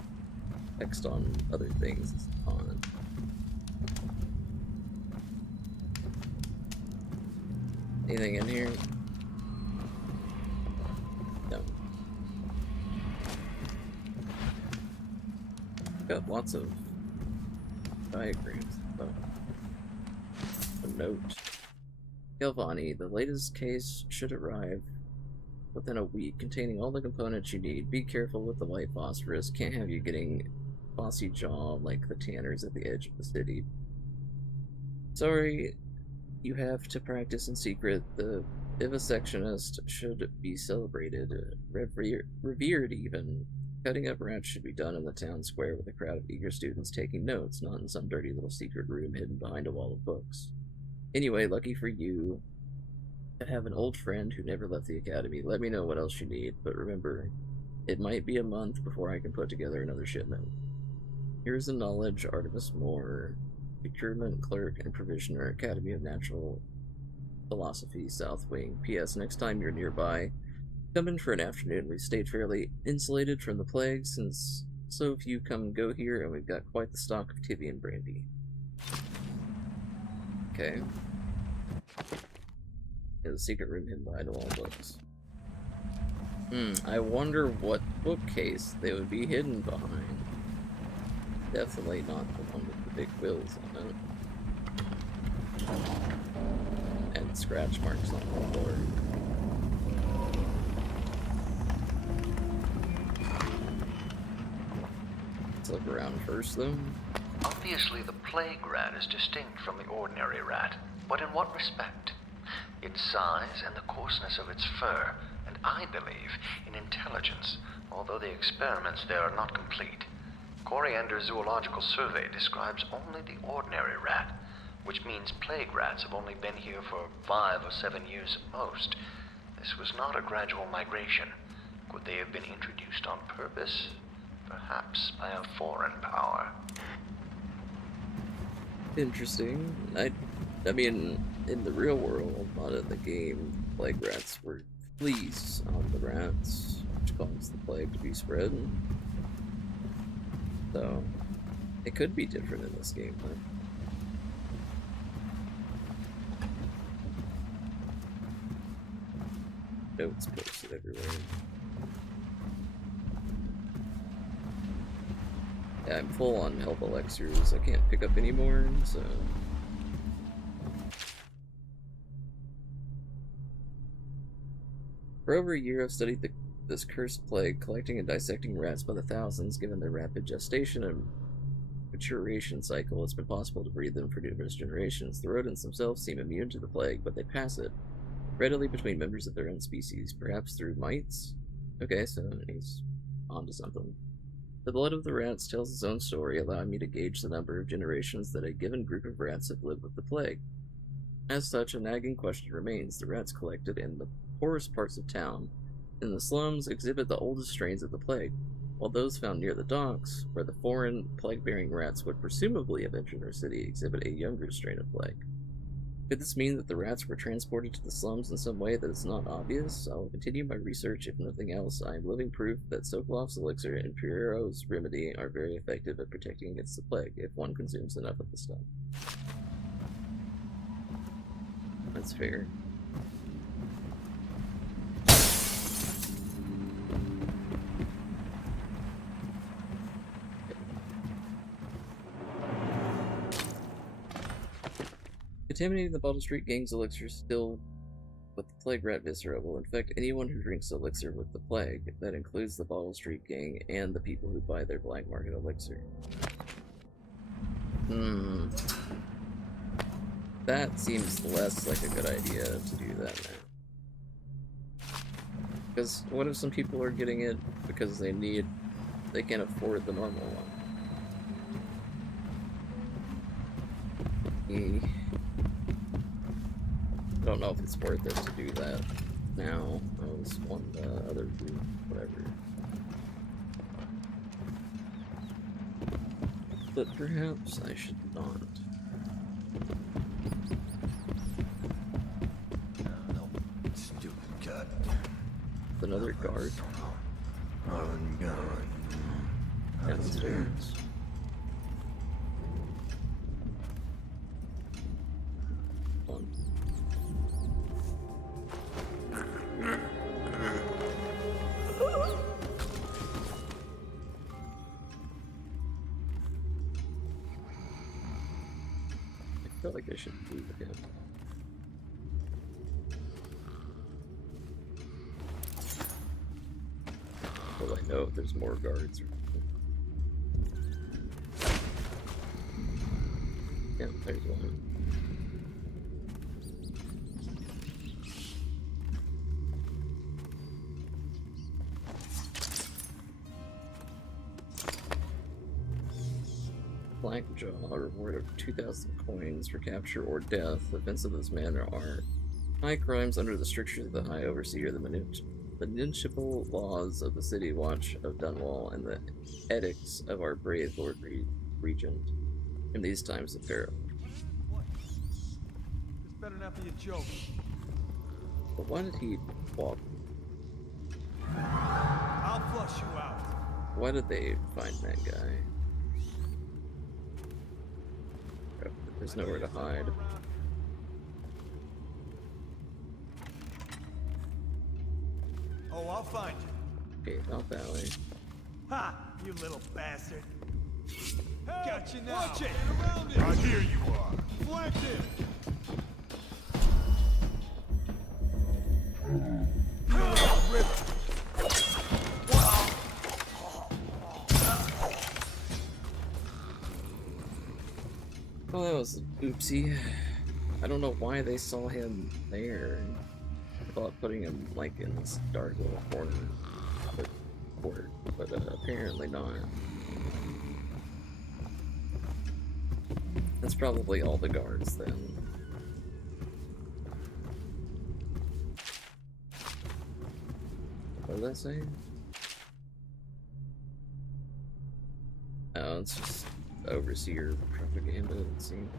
text on other things is on? Anything in here? No. Got lots of diagrams. Oh. A note. Galvani, the latest case should arrive within a week, containing all the components you need. Be careful with the white phosphorus. Can't have you getting bossy jaw like the tanners at the edge of the city. Sorry, You have to practice in secret. The vivisectionist should be celebrated, revered even. Cutting up rats should be done in the town square with a crowd of eager students taking notes, not in some dirty little secret room hidden behind a wall of books. Anyway, lucky for you, I have an old friend who never left the academy. Let me know what else you need, but remember, it might be a month before I can put together another shipment. Here's the knowledge, Artemis Moore, procurement clerk and provisioner, Academy of Natural Philosophy, South Wing. P.S. Next time you're nearby, come in for an afternoon. We've stayed fairly insulated from the plague since so few come and go here, and we've got quite the stock of Tibian brandy. Okay. Yeah, the secret room hidden behind all books. I wonder what bookcase they would be hidden behind. Definitely not the one with the big quills on it. And scratch marks on the floor. Let's look around first, though. Obviously, the plague rat is distinct from the ordinary rat, but in what respect? Its size and the coarseness of its fur, and I believe in intelligence, although the experiments there are not complete. Coriander's zoological survey describes only the ordinary rat, which means plague rats have only been here for 5 or 7 years at most. This was not a gradual migration. Could they have been introduced on purpose? Perhaps by a foreign power. Interesting. I mean, in the real world, not in the game, plague rats were fleas on the rats, which caused the plague to be spread. So, it could be different in this game, huh? Notes posted everywhere. Yeah, I'm full on health elixirs. I can't pick up any more, so... For over a year, I've studied this cursed plague, collecting and dissecting rats by the thousands. Given their rapid gestation and maturation cycle, it's been possible to breed them for numerous generations. The rodents themselves seem immune to the plague, but they pass it readily between members of their own species, perhaps through mites? Okay, so he's onto something. The blood of the rats tells its own story, allowing me to gauge the number of generations that a given group of rats have lived with the plague. As such, a nagging question remains. The rats collected in the poorest parts of town in the slums exhibit the oldest strains of the plague, while those found near the docks, where the foreign plague-bearing rats would presumably have entered our city, exhibit a younger strain of plague. Could this mean that the rats were transported to the slums in some way that is not obvious? I will continue my research. If nothing else, I am living proof that Sokolov's elixir and Piero's remedy are very effective at protecting against the plague, if one consumes enough of the stuff. That's fair. Contaminating the Bottle Street Gang's elixir still with the plague rat viscera will infect anyone who drinks elixir with the plague. That includes the Bottle Street Gang and the people who buy their black market elixir. That seems less like a good idea to do that now. Because what if some people are getting it because they can't afford the normal one? I don't know if it's worth it to do that now. I was on the other group, whatever. But perhaps I should not. No, stupid cut. Another guard. Downstairs. I feel like I should move him. Well, I know if there's more guards or yeah, there's one. Blackjaw, a reward of 2,000 coins for capture or death. The offense of this man are high crimes under the strictures of the High Overseer, the municipal laws of the City Watch of Dunwall, and the edicts of our brave Lord Regent in these times of peril. This better not be a joke. But why did he walk? I'll flush you out. Why did they find that guy? There's nowhere to hide. Oh, I'll find you. Okay, not that way. Ha! You little bastard. Hey, got you now. Watch it! Get around it! I hear you are. Flank him! Oh, that was oopsie. I don't know why they saw him there. I thought putting him like in this dark little corner would work, but apparently not. That's probably all the guards then. What did that say? Oh, it's just Overseer propaganda, it seems.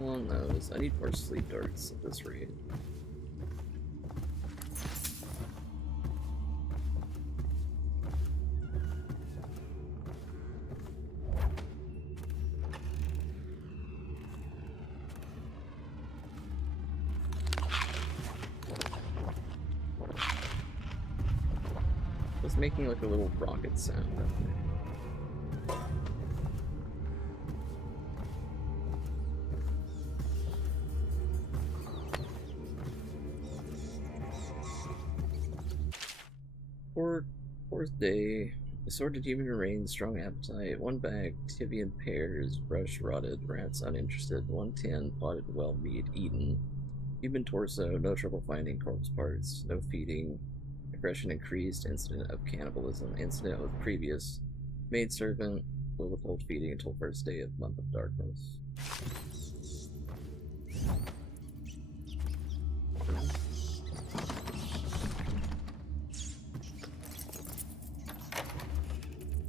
On those. I need more sleep darts at this rate. It's making like a little rocket sound up there. Fourth day. Assorted human remains, strong appetite. 1 bag, Tibian pears, brush rotted, rats uninterested. 110, potted well meat, eaten. Human torso, no trouble finding corpse parts, no feeding. Aggression increased, incident of cannibalism, incident with previous. Maidservant will withhold feeding until first day of month of darkness.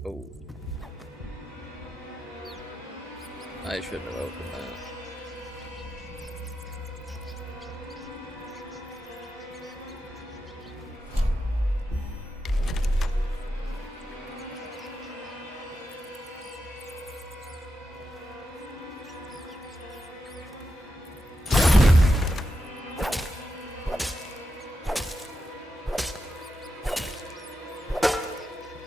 Oh. I shouldn't have opened that.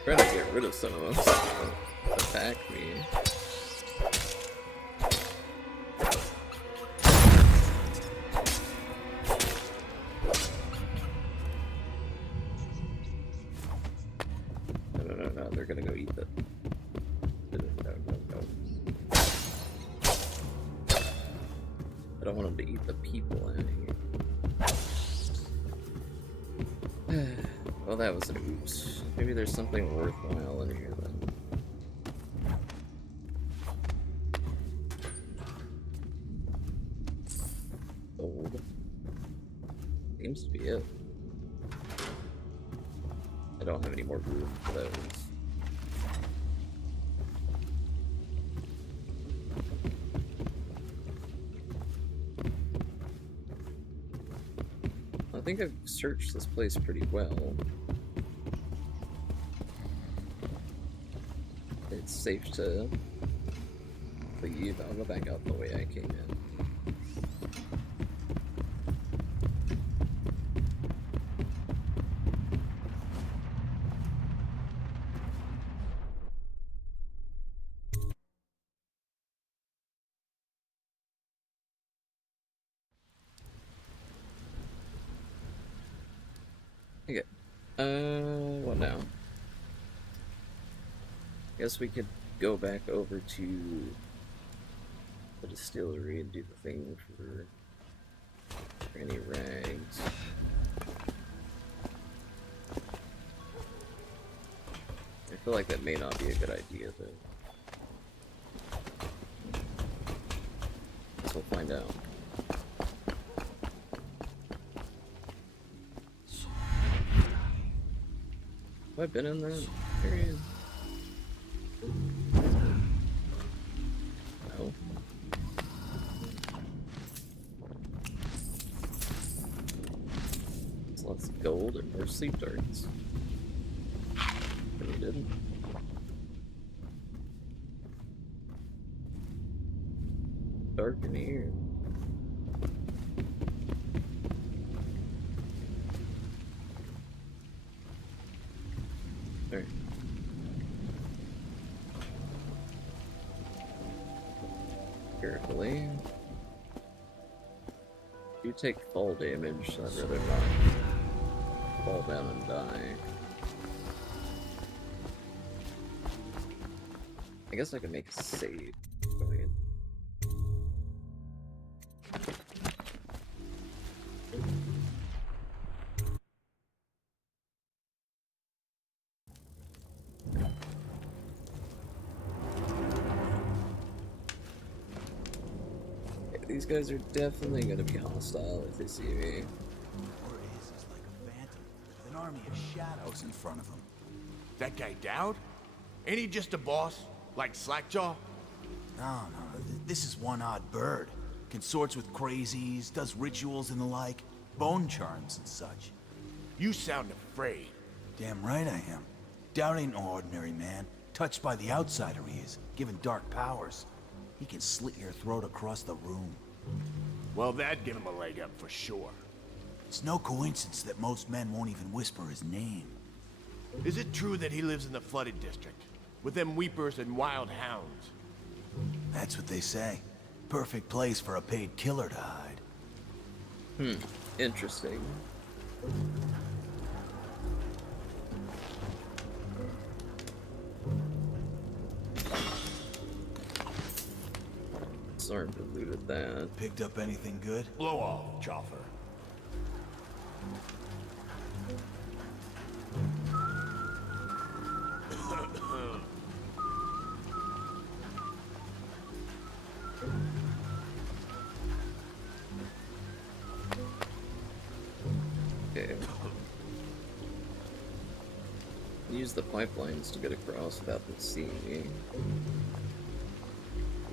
Trying to get rid of some of them so they don't attack me. No, they're gonna go eat the... No. I don't want them to eat the people out here. Well, that was an oops. Maybe there's something worthwhile in here then. Gold. Seems to be it. I don't have any more room for those. I think I've searched this place pretty well. It's safe to leave. I'll go back out the way I came in. Okay. What now? Guess we could go back over to the distillery and do the thing for any rags. feel like that may not be a good idea, though. Guess we'll find out. Have I been in that area? No. There's lots of gold and more sleep darts. But we didn't. Dark in here. There. Carefully. You take fall damage, so I'd rather not fall down and die. I guess I can make a save. Go ahead. These guys are definitely gonna be hostile if they see me. Or is like a phantom with an army of shadows in front of him. That guy Dowd? Ain't he just a boss? Like Slackjaw? No, this is one odd bird. Consorts with crazies, does rituals and the like, bone charms and such. You sound afraid. Damn right I am. Dowd ain't no ordinary man. Touched by the outsider he is, given dark powers. He can slit your throat across the room. Well, that'd give him a leg up for sure. It's no coincidence that most men won't even whisper his name. Is it true that he lives in the flooded district? With them weepers and wild hounds? That's what they say. Perfect place for a paid killer to hide. Interesting. Sorry to looted that. Picked up anything good? Blow off, Chopper. Okay. Use the pipelines to get across without them seeing me.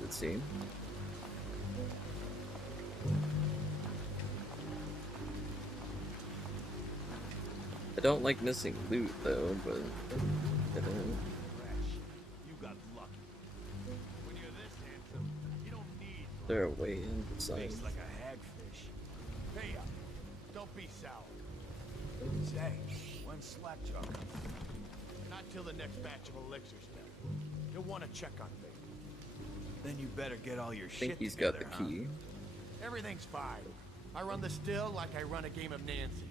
Let's see. I don't like missing loot though, but You got lucky. When you're this handsome, you don't need they're way in the side. face like a hagfish. Pay up. Don't be sour. Say, when's Slackjaw coming? Not till the next batch of elixirs done. You'll want to check on things. Then you better get all your I shit think he's together, got the key. Everything's fine. I run the still like I run a game of Nancy.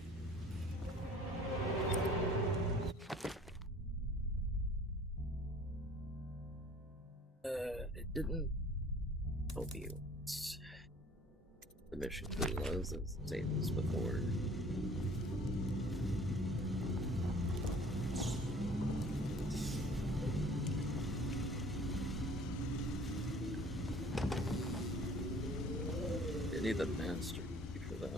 It didn't tell me what the mission clue was. It's the same as before. I need the master key for that.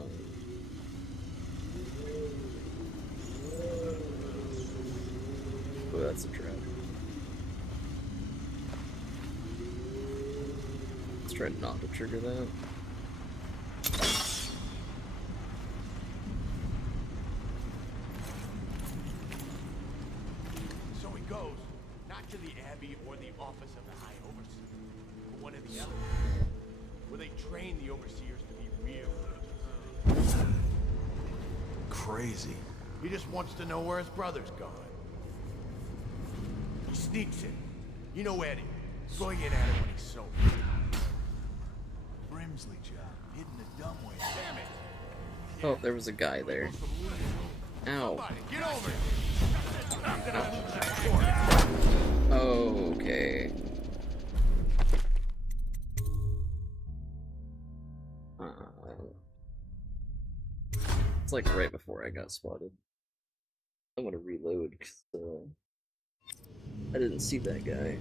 Oh, that's a trap. Let's try not to trigger that. So he goes, not to the Abbey or the office of the High Overseer, but one of the others, where they train the Overseers to be real agents. Crazy. He just wants to know where his brother's gone. He sneaks in. You know Eddie. He's going in at him when he's sober. Brimsley job, hidden a dumb way. Damn it! Oh, there was a guy there. Ow. Somebody, get over here! Okay. It's like right before I got spotted. I'm gonna reload. I didn't see that guy.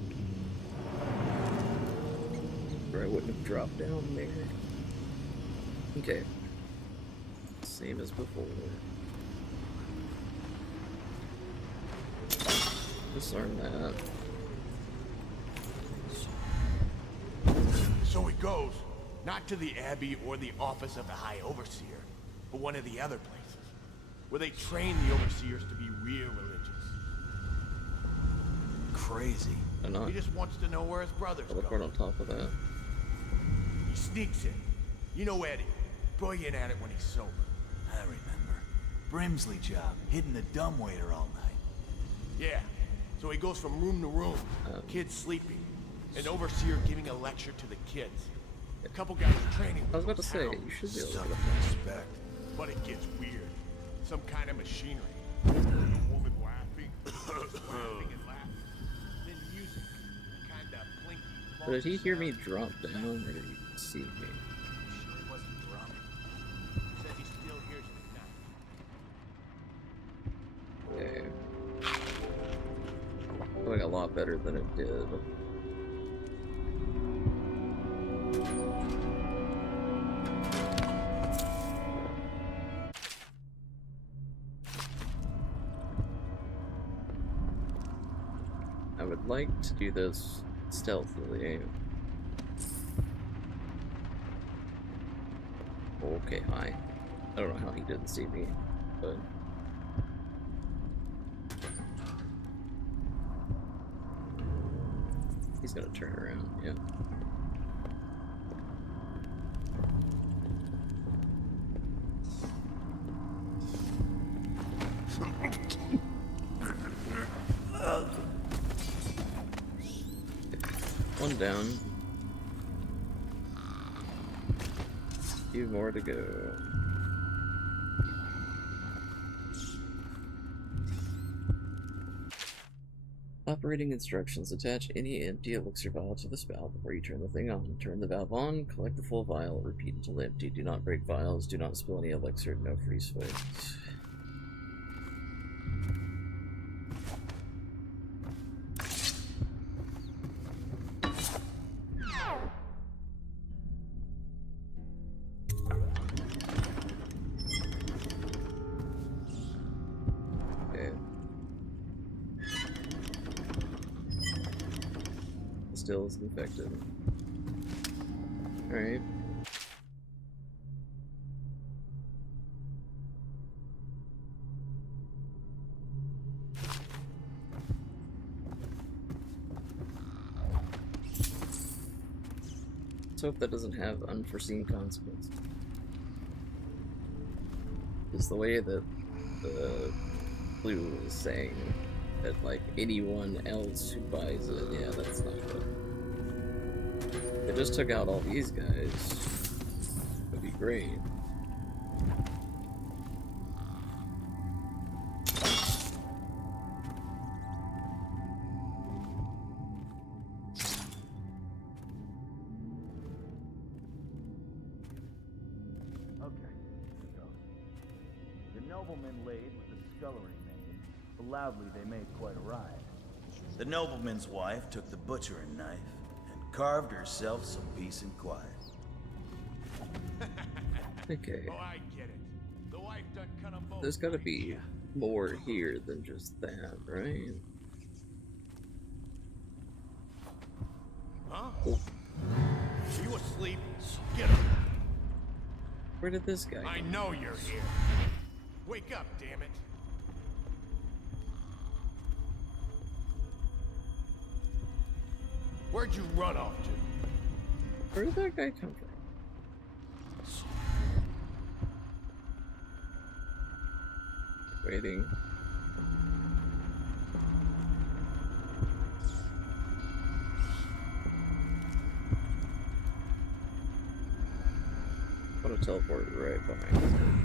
Or I wouldn't have dropped down there. Okay. Same as before. Disarm that. So it goes, not to the Abbey or the Office of the High Overseer, but one of the other places, where they train the Overseers to be real religious. Crazy. He just wants to know where his brothers go. Teleport on top of that. He sneaks in. You know Eddie, brilliant at it when he's sober. I remember. Brimsley job, hitting the dumbwaiter all night. Yeah, so he goes from room to room, kids sleeping, an overseer giving a lecture to the kids. A couple guys training. I was about to say, you should be able to respect. But it gets weird. Some kind of machinery. A woman laughing, laughing and laughing. Then music, kind of blinky. But did he hear me drop down, or did he see me? Sure he wasn't drunk. Says he still hears it at night. Okay. Going a lot better than it did. I would like to do this stealthily. Okay, hi. I don't know how he didn't see me, but... He's gonna turn around, yeah. One down. Few more to go. Operating instructions. Attach any empty elixir vial to the spout before you turn the thing on. Turn the valve on, collect the full vial, repeat until empty. Do not break vials, do not spill any elixir, no freeze fights. Still is infected. Alright. Let's hope that doesn't have unforeseen consequences. Because the way that the Blue is saying that, like, anyone else who buys it, yeah, that's not good. They just took out all these guys. That'd be great. Okay, let's go. The nobleman laid with the scullery maid. Loudly they made quite a ride. The nobleman's wife took the butchering knife and carved herself some peace and quiet. Okay. Oh, I get it. The wife done cut 'em both. There's gotta be more here than just that, right? Huh? Oh. Are you asleep? Get up. Where did this guy go? I know you're here. Wake up, damn it. Where'd you run off to? Where did that guy come from? Waiting. I'm gonna teleport right behind him.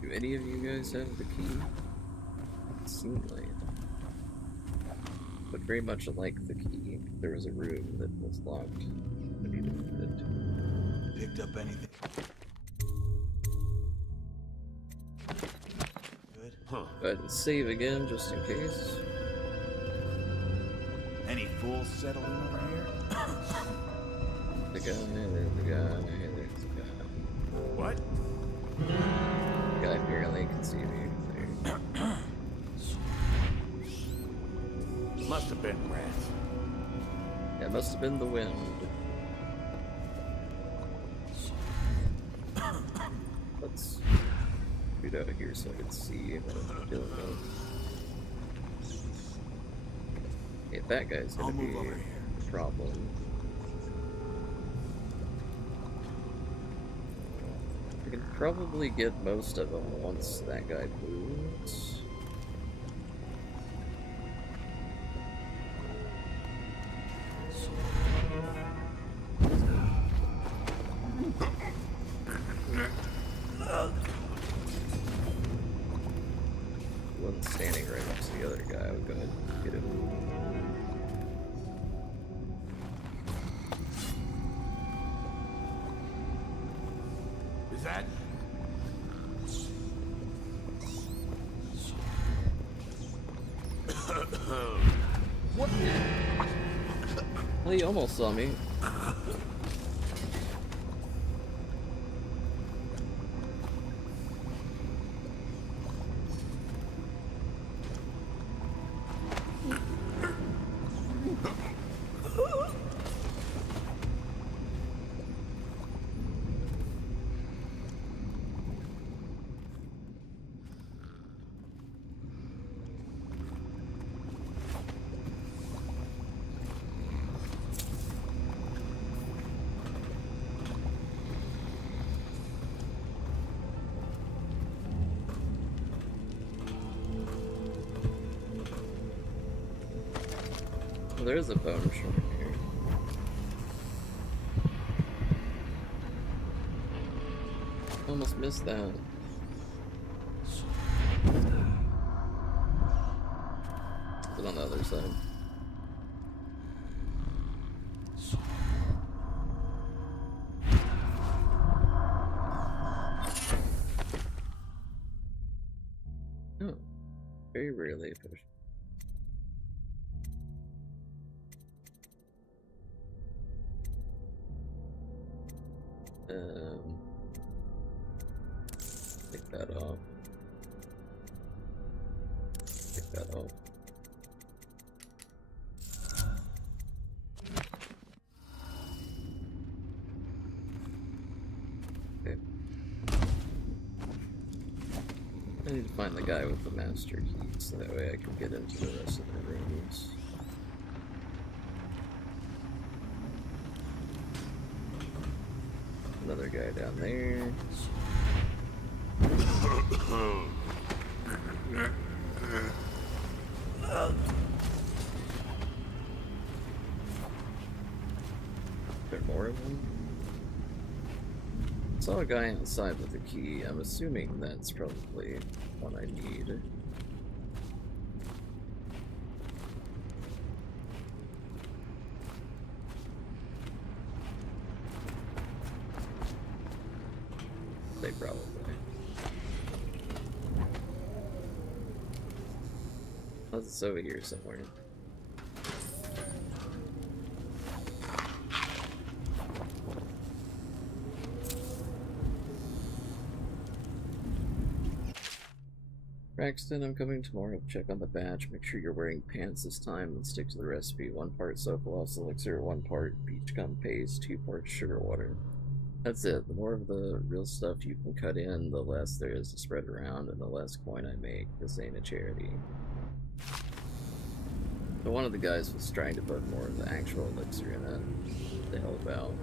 Do any of you guys have the key? It seemed like it. But very much like the key, there was a room that was locked. I needed it. Pick picked up anything. Good. Go ahead and save again, just in case. Any fools settling over here? The guy, there's the guy, there's the guy. What? The guy apparently can see me there. Must have been rats. Yeah, it must have been the wind. Let's get out of here so I can see what I'm dealing with. Okay, that guy's gonna be a problem. I can probably get most of them once that guy moves. One standing right next to the other guy. I would go ahead and get him. Is that? What? Well, he almost saw me. There is a bonus right here. Almost missed that. Is it on the other side? Oh, very rarely a push. Take that off. Take that off. Okay. I need to find the guy with the master key, so that way I can get into the rest of the rooms. Another guy down there. There more of them? I saw a guy outside with a key. I'm assuming that's probably one I need. They probably. Unless it's over here somewhere. Braxton, I'm coming tomorrow to check on the batch. Make sure you're wearing pants this time and stick to the recipe. 1 part Sophos elixir, 1 part peach gum paste, 2 parts sugar water. That's it. The more of the real stuff you can cut in, the less there is to spread around, and the less coin I make. This ain't a charity. But one of the guys was trying to put more of the actual elixir in it to help out.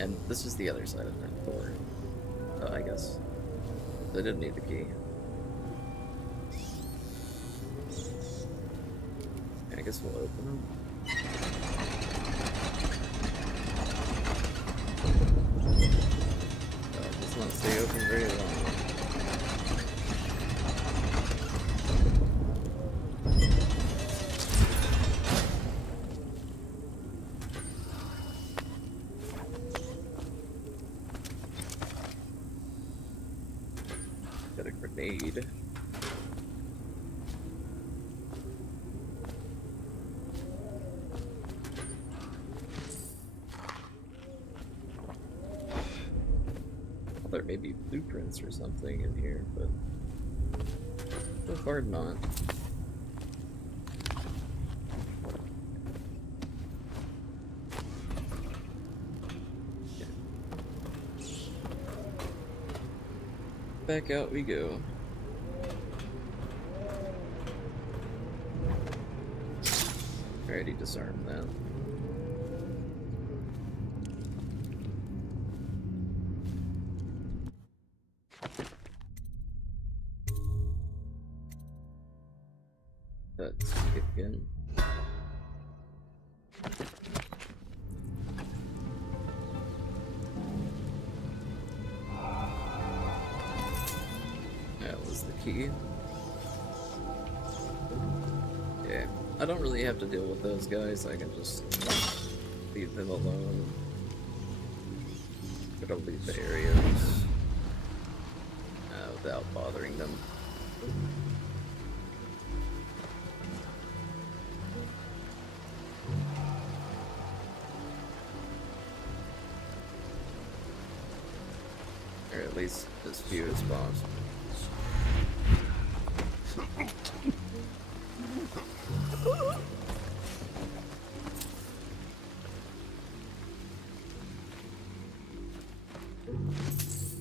And this is the other side of that door. I guess. They didn't need the key. I guess we'll open them. Let's not stay open very long. a grenade. There may be blueprints or something in here, but so far not. Back out we go. Already disarmed that. Let's skip again. That was the key. Yeah, I don't really have to deal with those guys. I can just leave them alone. But I'll leave the areas without bothering them. Or at least as few as possible.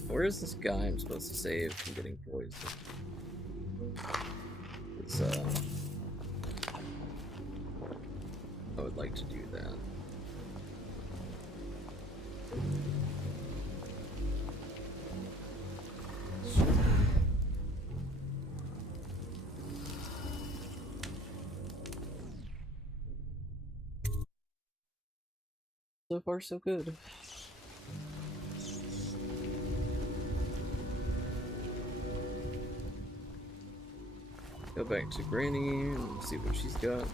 Where is this guy I'm supposed to save from getting poisoned? It's, I would like to do that. So far, so good. Go back to Granny and see what she's got.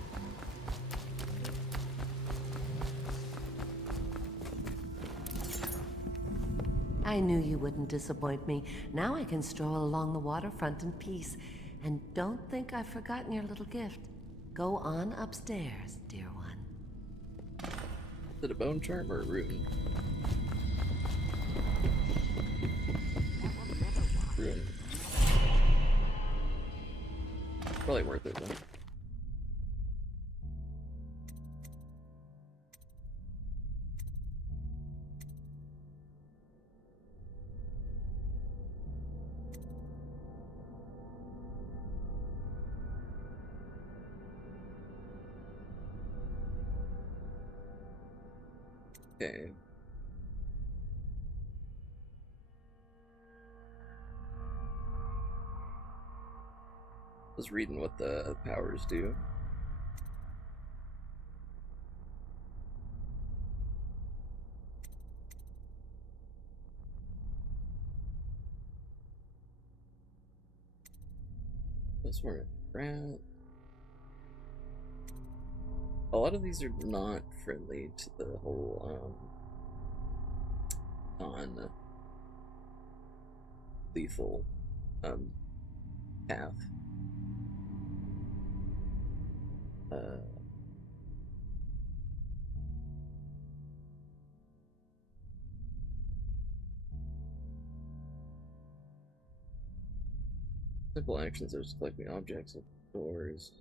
I knew you wouldn't disappoint me. Now I can stroll along the waterfront in peace. And don't think I've forgotten your little gift. Go on upstairs, dear one. Is it a bone charm or a rune? Rune. Probably worth it though. Okay. Just reading what the powers do. This one, rat. A lot of these are not friendly to the whole non-lethal path. Simple actions are just collecting objects at doors.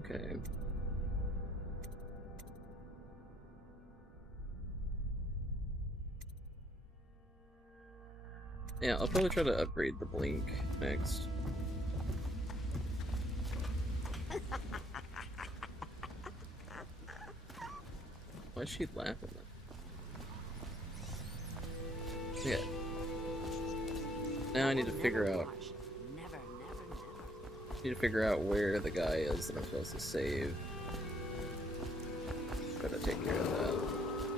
Okay. Yeah, I'll probably try to upgrade the blink next. Why is she laughing then? Yeah. Now I need to figure out. Need to figure out where the guy is that I'm supposed to save. Gotta take care of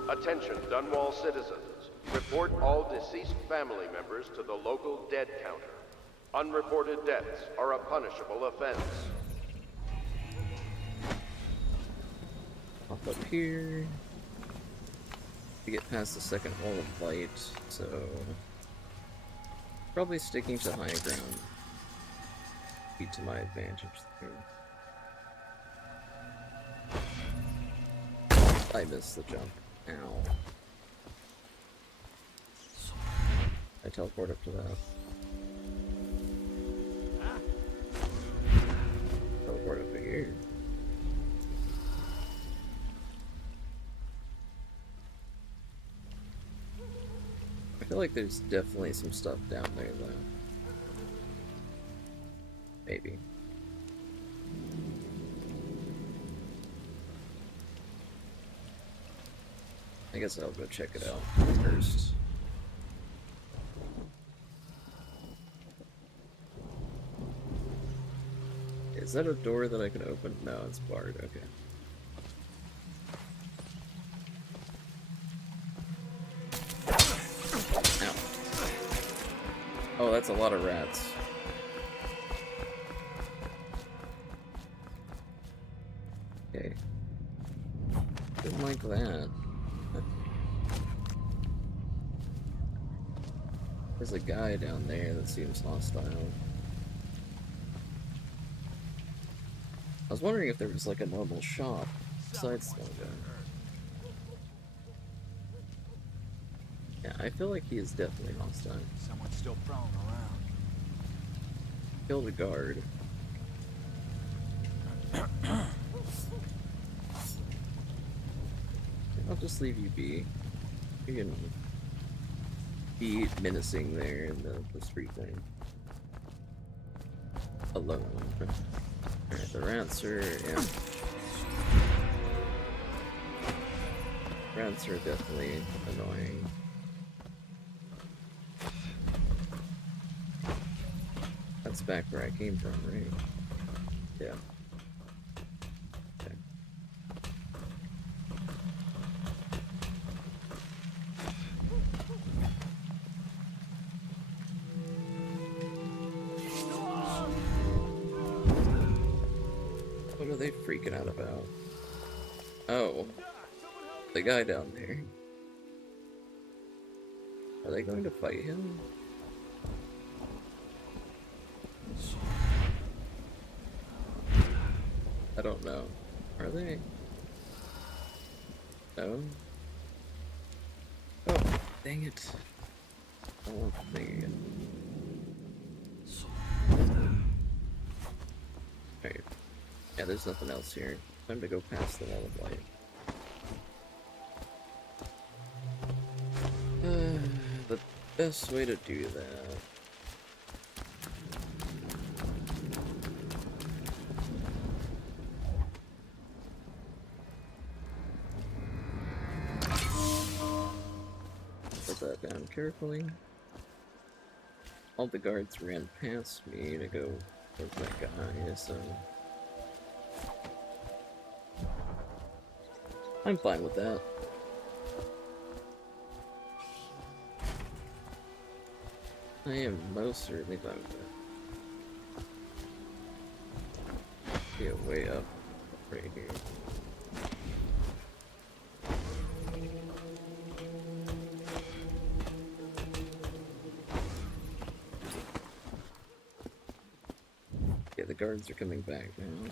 that. Attention, Dunwall citizens. Report all deceased family members to the local dead counter. Unreported deaths are a punishable offense. Pop up here. To get past the second wall of light, so probably sticking to high ground be to my advantage there. I missed the jump. Ow. I teleport up to that. Teleport up here. I feel like there's definitely some stuff down there though. Maybe. I guess I'll go check it out first. Is that a door that I can open? No, it's barred. Okay. Ow. Oh, that's a lot of rats. Okay. Didn't like that. There's a guy down there that seems hostile. I was wondering if there was like a normal shop besides the guy. Yeah, I feel like he is definitely hostile. Someone's still prowling around. Killed a guard. I'll just leave you be. You can be menacing there in the street lane. Alone. Alright, the rats are, yeah. Rats are definitely annoying. That's back where I came from, right? Yeah. Okay. What are they freaking out about? Oh. The guy down there. Are they going to fight him? I don't know. Are they? No? Oh, dang it. I want the thing again. Alright. Yeah, there's nothing else here. Time to go past the wall of light. The best way to do that. Put that down carefully. All the guards ran past me to go towards that guy, so I'm fine with that. I am most certainly fine with that. Yeah, way up right here. Yeah, the guards are coming back now.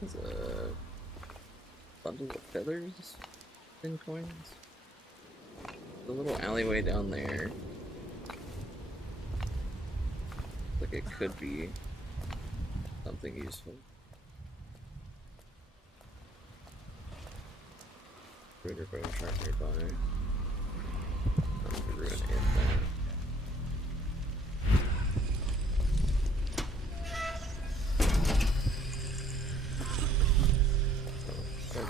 There's a bundle of feathers and coins. The little alleyway down there. Like it could be something useful. Ruiner bone shark nearby. The ruin in that.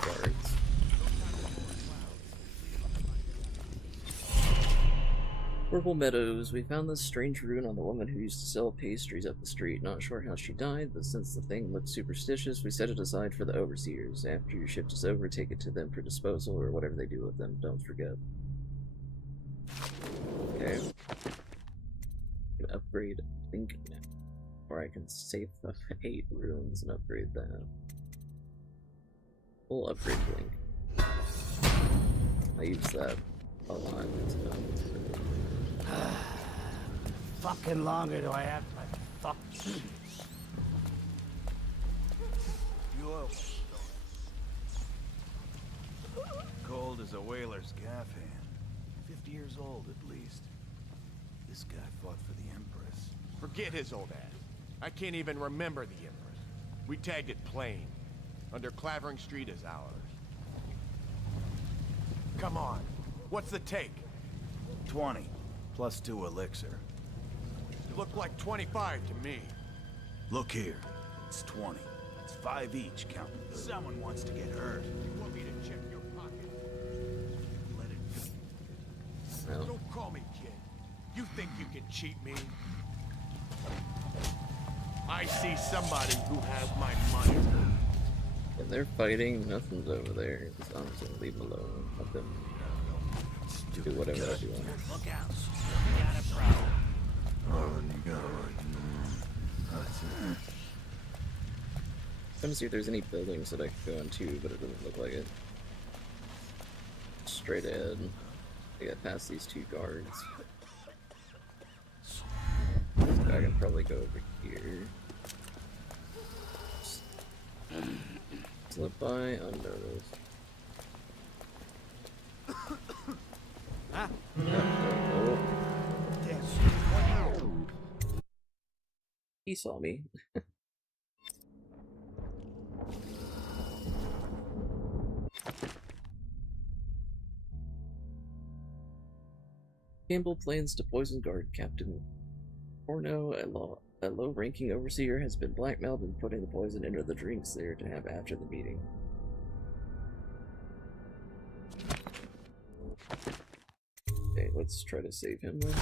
Guards. Purple Meadows. We found this strange rune on the woman who used to sell pastries up the street. Not sure how she died, but since the thing looked superstitious, we set it aside for the overseers. After your shift is over, take it to them for disposal or whatever they do with them. Don't forget. Okay. Upgrade Think now. Or I can save the 8 runes and upgrade that. Full upgrade blink. I use that a lot. Fucking longer do I have to fuck? You oil. Cold as a whaler's gaff hand. 50 years old at least. This guy fought for the Empress. Forget his old ass. I can't even remember the Empress. We tagged it plain. Under Clavering Street is ours. Come on. What's the take? 20, plus 2 elixir. You look like 25 to me. Look here. It's 20. It's 5 each, count. Someone wants to get hurt. You want me to check your pocket? Let it go. Don't call me kid. You think you can cheat me? I see somebody who has my money. If they're fighting, nothing's over there. Just honestly leave them alone. Let them do whatever they do. Look out. We got a problem. Trying to see if there's any buildings that I could go into, but it doesn't look like it. Straight ahead. I got past these 2 guards. I can probably go over here. Slip by unnoticed. Huh? Oh. He saw me. Campbell plans to poison guard Captain Corno, a low-ranking overseer, has been blackmailed and putting the poison into the drinks they are to have after the meeting. Okay, let's try to save him then.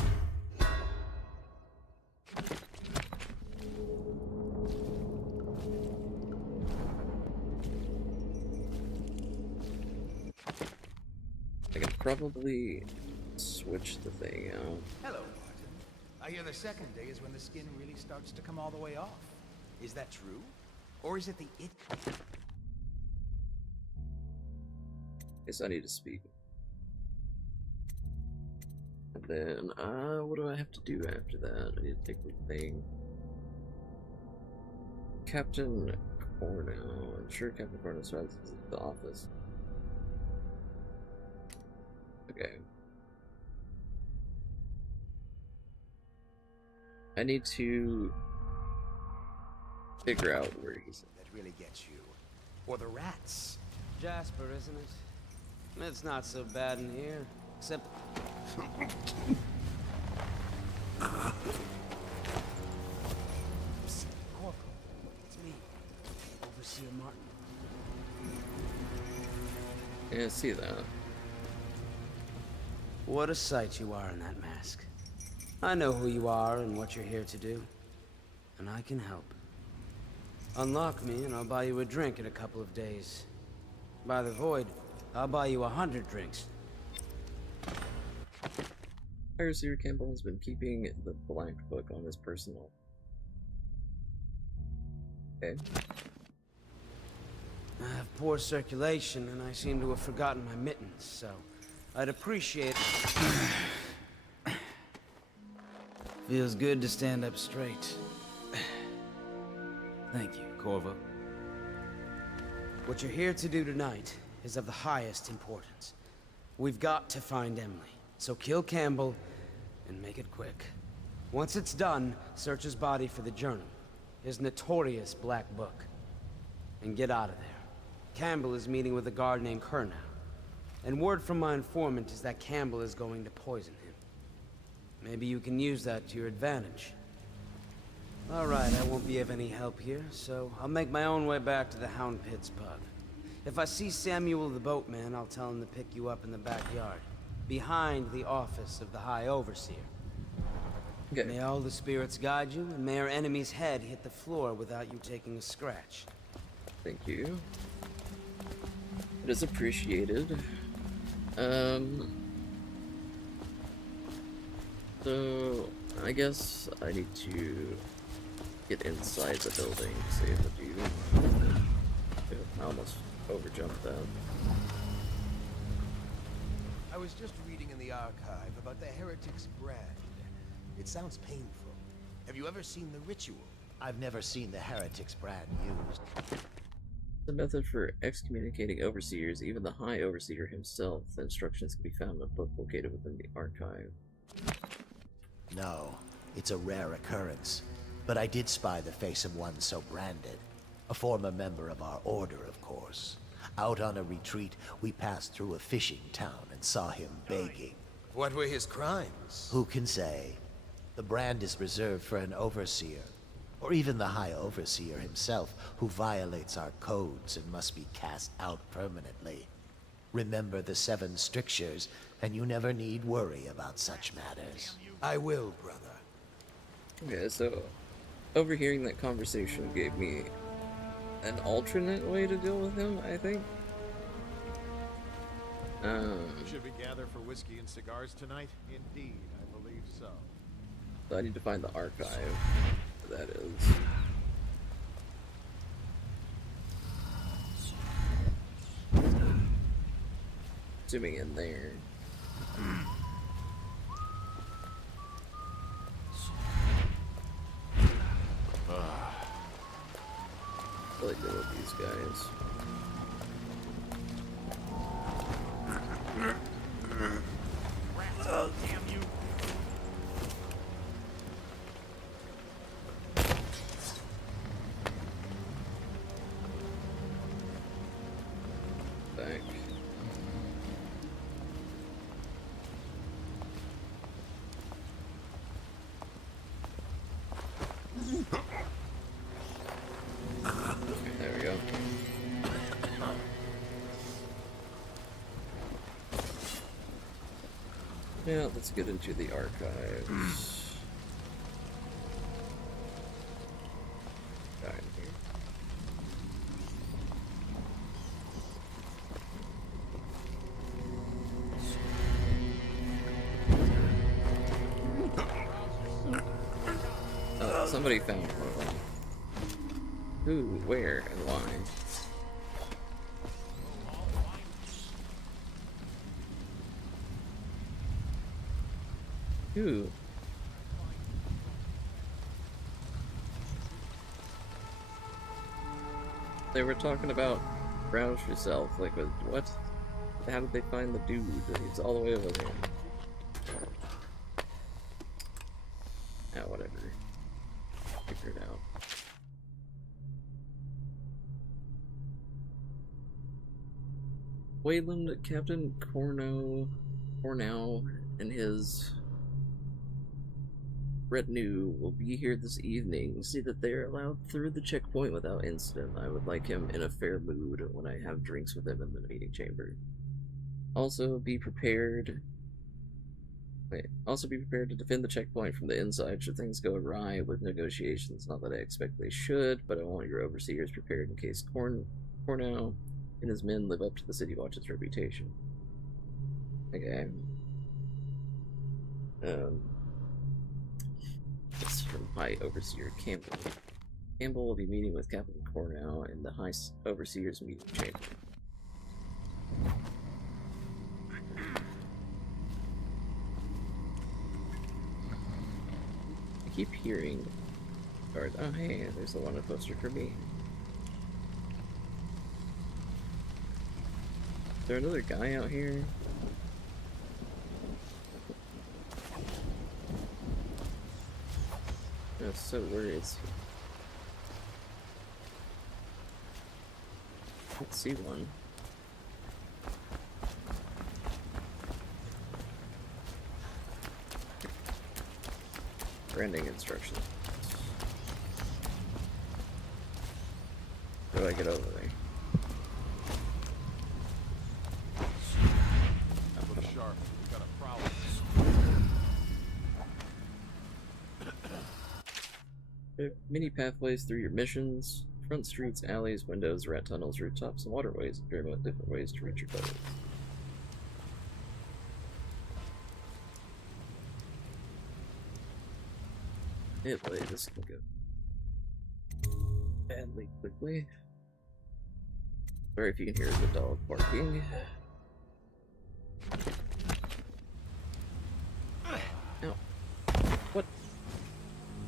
I can probably switch the thing out. Hello, Martin. I hear the second day is when the skin really starts to come all the way off. Is that true? Or is it the it? Guess I need to speak. And then, what do I have to do after that? I need to take the thing. Captain Corno. I'm sure Captain Corno starts at the office. Okay. I need to figure out where he's at. That really gets you. Or the rats. Jasper, isn't it? It's not so bad in here, except... Corvo, it's me, Overseer Martin. Yeah, I see that. What a sight you are in that mask. I know who you are and what you're here to do, and I can help. Unlock me and I'll buy you a drink in a couple of days. By the void, I'll buy you 100 drinks. Overseer Campbell has been keeping the black book on his personal. Okay. I have poor circulation and I seem to have forgotten my mittens, so I'd appreciate it. Feels good to stand up straight. Thank you, Corvo. What you're here to do tonight is of the highest importance. We've got to find Emily, so kill Campbell and make it quick. Once it's done, search his body for the journal, his notorious black book, and get out of there. Campbell is meeting with a guard named Kurnow, and word from my informant is that Campbell is going to poison him. Maybe you can use that to your advantage. All right, I won't be of any help here, so I'll make my own way back to the Hound Pits pub. If I see Samuel the boatman, I'll tell him to pick you up in the backyard, behind the office of the High Overseer. Okay. May all the spirits guide you, and may our enemy's head hit the floor without you taking a scratch. Thank you. It is appreciated. So I guess I need to get inside the building, save the view. I almost overjump that. I was just reading in the archive about the Heretic's brand. It sounds painful. Have you ever seen the ritual? I've never seen the Heretic's brand used. The method for excommunicating overseers, even the High Overseer himself. The instructions can be found in a book located within the archive. No, it's a rare occurrence. But I did spy the face of one so branded. A former member of our order, of course. Out on a retreat, we passed through a fishing town and saw him begging. What were his crimes? Who can say? The brand is reserved for an overseer, or even the High Overseer himself, who violates our codes and must be cast out permanently. Remember the 7 strictures, and you never need worry about such matters. I will, brother. Okay, so overhearing that conversation gave me an alternate way to deal with him, I think. Should we gather for whiskey and cigars tonight? Indeed, I believe so. So I need to find the archive. That is. Zooming in there. I like dealing with these guys. Oh, damn you! Back. There we go. Yeah, let's get into the archives. Down here. Oh, somebody found one of them. Who, where, and why? Who? They were talking about browse yourself, like, what? How did they find the dude? He's all the way over there. Ah, whatever. Figure it out. Wayland, Captain Cornow, and his retinue will be here this evening. See that they are allowed through the checkpoint without incident. I would like him in a fair mood when I have drinks with him in the meeting chamber. Also be prepared to defend the checkpoint from the inside should things go awry with negotiations. Not that I expect they should, but I want your overseers prepared in case Cornow and his men live up to the City Watch's reputation. Okay. This is from High Overseer Campbell. Campbell will be meeting with Captain Cornow in the High Overseer's meeting chamber. I keep hearing guards. Oh, hey, there's the wanted poster for me. Is there another guy out here? Oh, so where is he? I don't see one. Branding instructions. How do I get over there? That looks sharp. We got a problem. Many pathways through your missions, front streets, alleys, windows, rat tunnels, rooftops, and waterways. Very much different ways to reach your goals. Yeah, boy, this can go badly quickly. Sorry if you can hear the dog barking. Ow. What?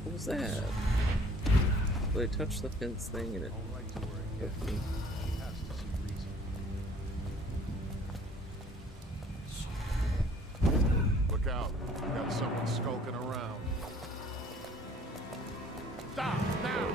What was that? Well, I touched the fence thing and it hit me. Look out. We got someone skulking around. Stop now!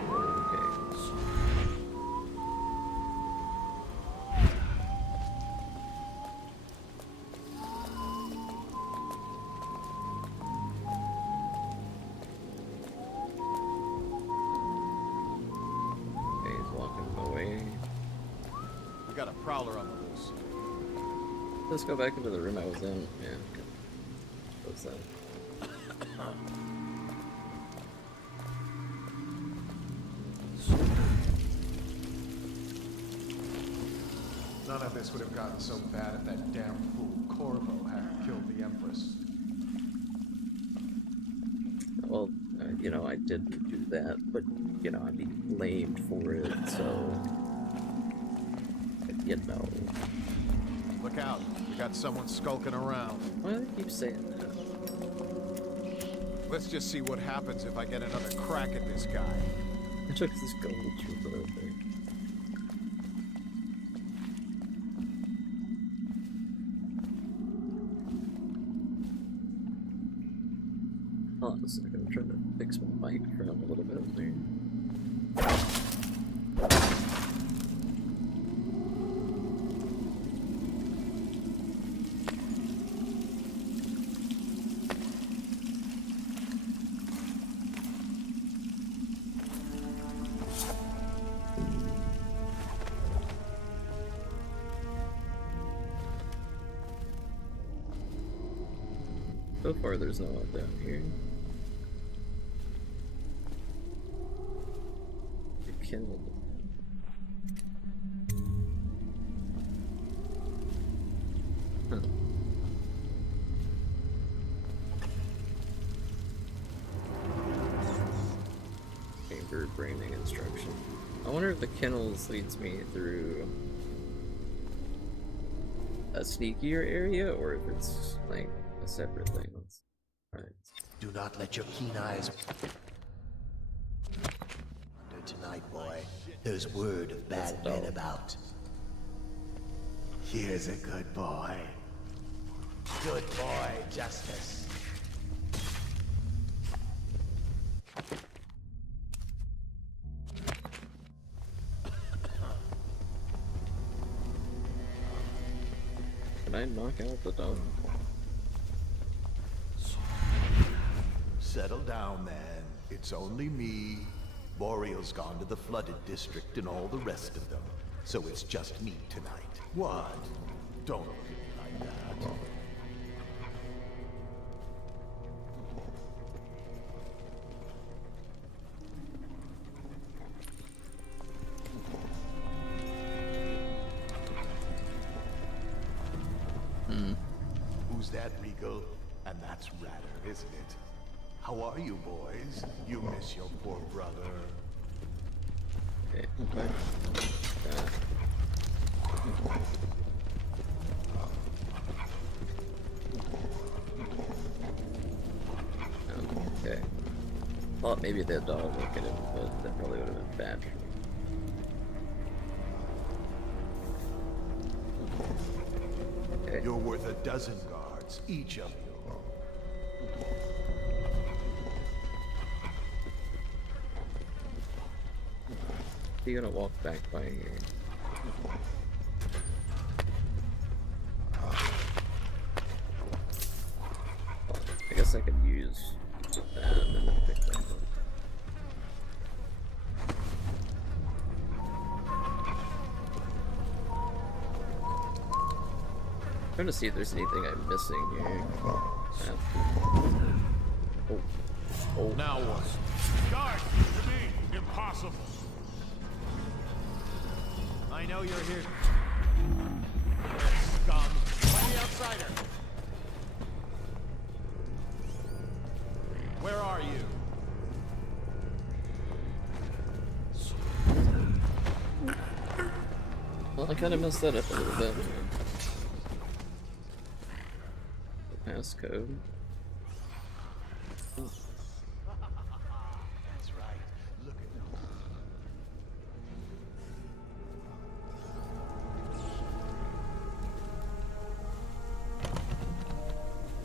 Okay, he's walking away. We got a prowler on the loose. Let's go back into the room I was in. Yeah, okay. What's that? None of this would have gotten so bad if that damn fool Corvo hadn't killed the Empress. Well, you know, I didn't do that, but, you know, I'd be blamed for it, so... You know... Look out. We got someone skulking around. Why do you keep saying that? Let's just see what happens if I get another crack at this guy. I took this gold trooper over there. Hold on a second, I'm trying to fix my microphone a little bit there. So far, there's no one down here. You killed. Huh. Chamber branding instruction. I wonder if the kennels leads me through a sneakier area, or if it's like a separate thing. Alright. Do not let your keen eyes wander tonight, boy. There's word of bad men about. Here's a good boy. Good boy, Justice. Can I knock out the dog? Settle down, man. It's only me. Boreal's gone to the flooded district and all the rest of them. So it's just me tonight. What? Don't look at me like that. Who's that, Regal? And that's Ratter, isn't it? How are you, boys? You miss your poor brother. Okay. Okay. Thought maybe the dog would get him, but that probably would have been bad for me. Okay. You're worth a dozen guards, each of you. You're gonna walk back by here. I guess I could use that and then pick that up. I'm trying to see if there's anything I'm missing here. Oh. Now what? Guard, to me, impossible. I know you're here. Scum. Find the outsider. Where are you? What? I kind of messed that up a little bit. The passcode. That's right. Look at them.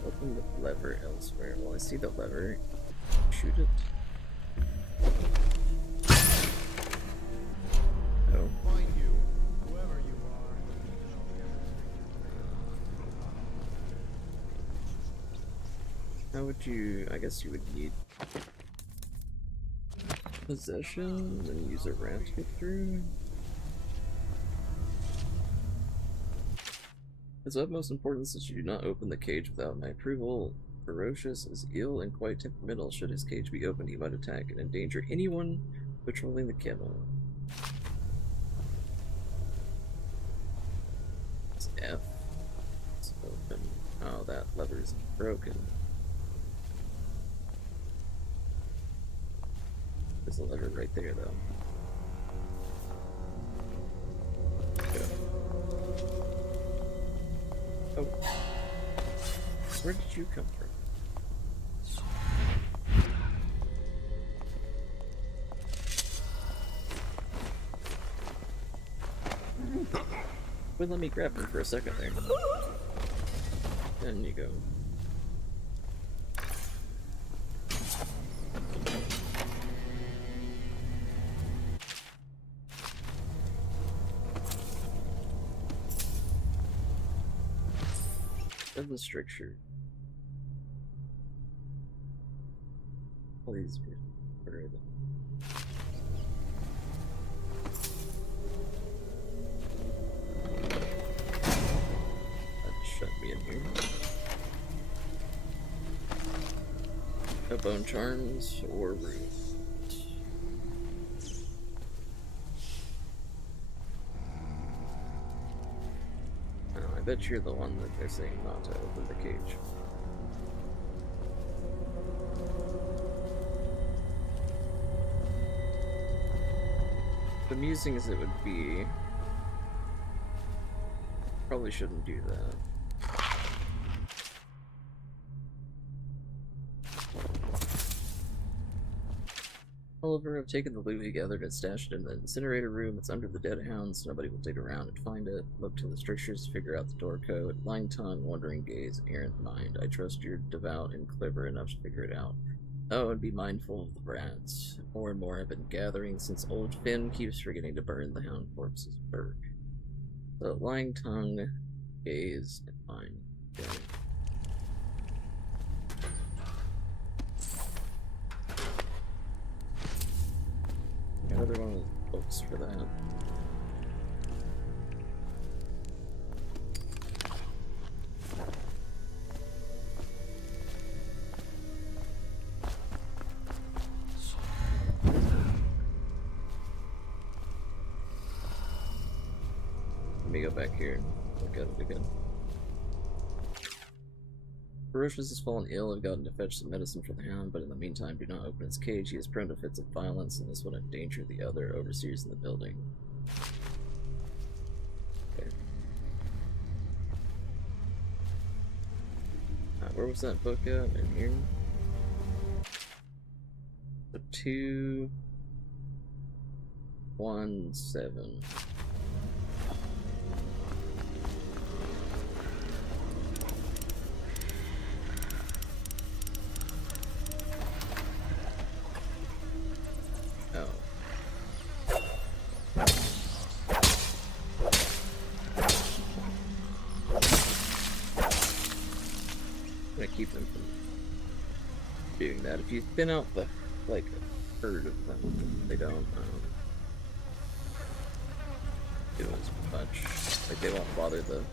Open the lever elsewhere. Well, I see the lever. Shoot it. Oh. Find you, whoever you are. How would you... I guess you would need possession and use a rat to get through. It's of utmost importance that you do not open the cage without my approval. Ferocious is ill and quite temperamental. Should his cage be opened, he might attack and endanger anyone patrolling the kennel. It's F. It's open. Oh, that lever is broken. There's a lever right there, though. Go. Oh. Where did you come from? Well, let me grab him for a second there. Then you go. Of the stricture. Please, where are they? That shut me in here. No bone charms or runes. I bet you're the one that they're saying not to open the cage. Amusing as it would be, probably shouldn't do that. Oliver, I've taken the loot he gathered and stashed it in the incinerator room. It's under the dead hounds. Nobody will dig around and find it. Look to the strictures to figure out the door code. Lying tongue, wandering gaze, errant mind. I trust you're devout and clever enough to figure it out. Oh, and be mindful of the rats. More and more have been gathering since old Finn keeps forgetting to burn the hound corpses burg. So, lying tongue, gaze, and mind. Okay. Another one of the books for that. Let me go back here and look at it again. Ferocious has fallen ill. I've gotten to fetch some medicine for the hound, but in the meantime, do not open its cage. He is prone to fits of violence, and this would endanger the other overseers in the building. Okay. Where was that book at? In here? So 217. Keep them from doing that. If you thin out the, like, a herd of them, they don't do as much. Like, they won't bother the...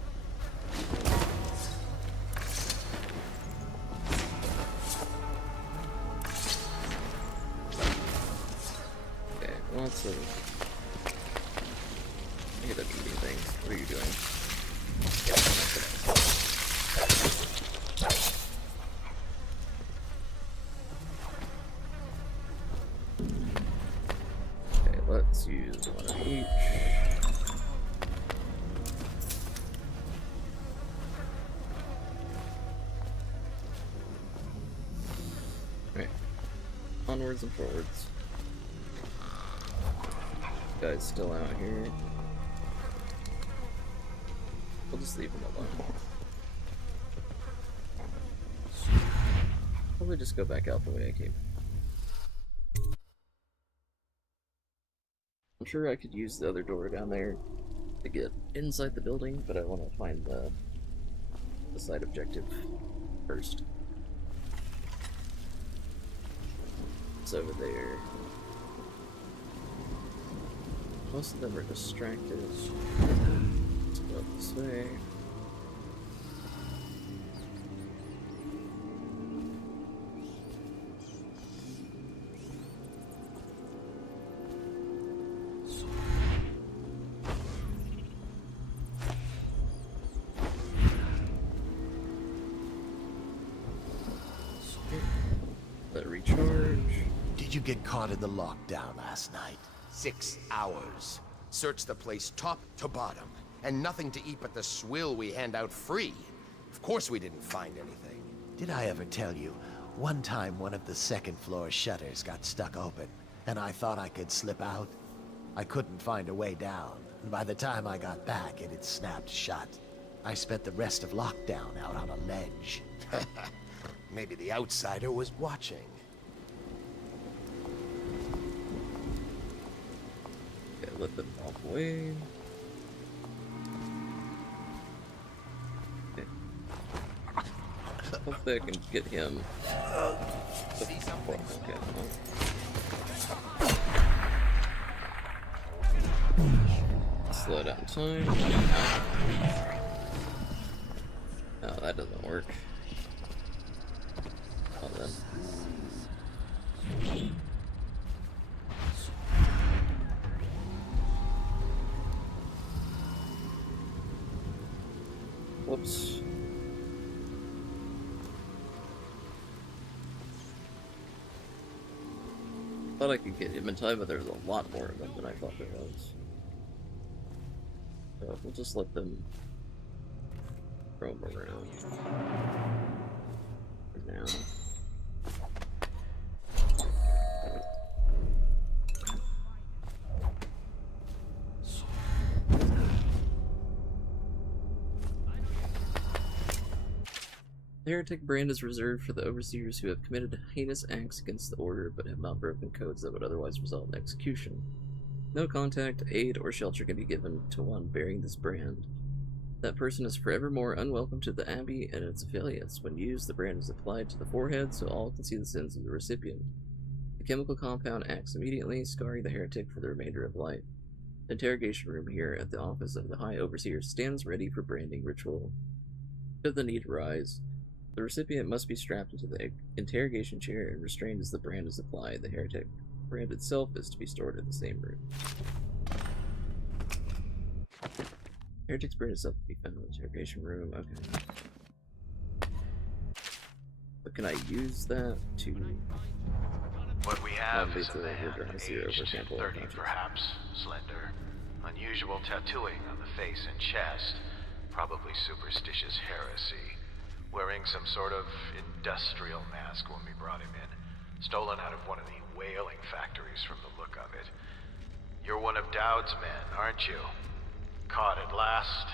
Okay, lots of... I hate eating things. What are you doing? Let's use one of each. Onwards and forwards. Guy's still out here. We'll just leave him alone. Probably just go back out the way I came. I'm sure I could use the other door down there to get inside the building, but I want to find the side objective first. It's over there. Most of them are distracted. Let's go up this way. Let recharge. Did you get caught in the lockdown last night? 6 hours. Search the place top to bottom. And nothing to eat but the swill we hand out free. Of course we didn't find anything. Did I ever tell you, one time one of the second floor shutters got stuck open, and I thought I could slip out? I couldn't find a way down, and by the time I got back, it had snapped shut. I spent the rest of lockdown out on a ledge. Maybe the outsider was watching. Okay, let them walk away. Okay. Hopefully I can get him. See something? Okay. Slow down time. Oh, that doesn't work. Well then. Whoops. Thought I could get him in time, but there's a lot more of them than I thought there was. So we'll just let them roam around for now. The heretic brand is reserved for the overseers who have committed heinous acts against the order but have not broken codes that would otherwise result in execution. No contact, aid, or shelter can be given to one bearing this brand. That person is forevermore unwelcome to the Abbey and its affiliates. When used, the brand is applied to the forehead so all can see the sins of the recipient. The chemical compound acts immediately, scarring the heretic for the remainder of life. The interrogation room here at the office of the High Overseer stands ready for branding ritual. Should the need arise, the recipient must be strapped into the interrogation chair and restrained as the brand is applied. The heretic brand itself is to be stored in the same room. Heretic's brand itself to be found in the interrogation room. Okay. But can I use that to... What we have is a the man overseer aged over Temple 30 unconscious? perhaps, slender. Unusual tattooing on the face and chest. Probably superstitious heresy. Wearing some sort of industrial mask when we brought him in. Stolen out of one of the whaling factories from the look of it. You're one of Dowd's men, aren't you? Caught at last?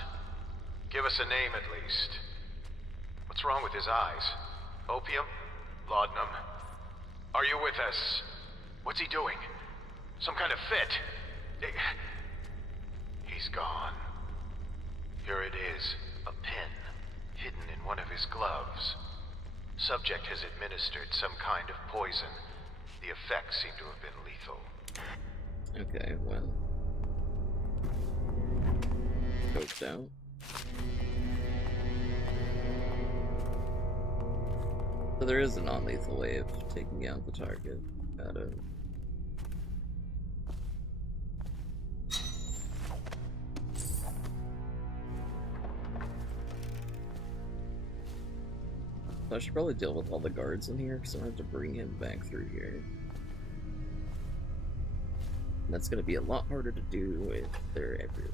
Give us a name at least. What's wrong with his eyes? Opium? Laudanum? Are you with us? What's he doing? Some kind of fit? He's gone. Here it is, a pin, hidden in one of his gloves. Subject has administered some kind of poison. The effects seem to have been lethal. Okay, well... Coked out. So there is a non-lethal way of taking out the target. I should probably deal with all the guards in here, because I have to bring him back through here. And that's going to be a lot harder to do if they're everywhere.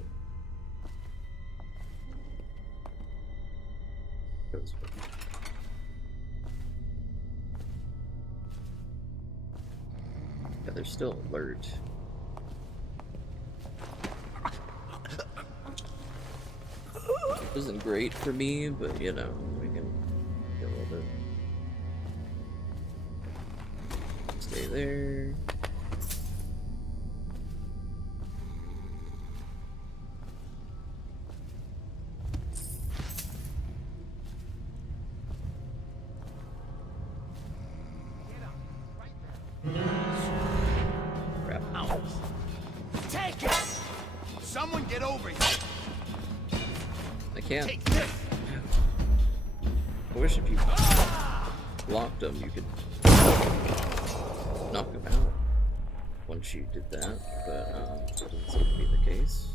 they're still alert. Which isn't great for me, but you know, we can deal with it. Stay there. Crap. Ow. Take it! Someone get over here! I can't. Take this! I wish if you blocked him, you could knock him out once you did that, but that doesn't seem to be the case.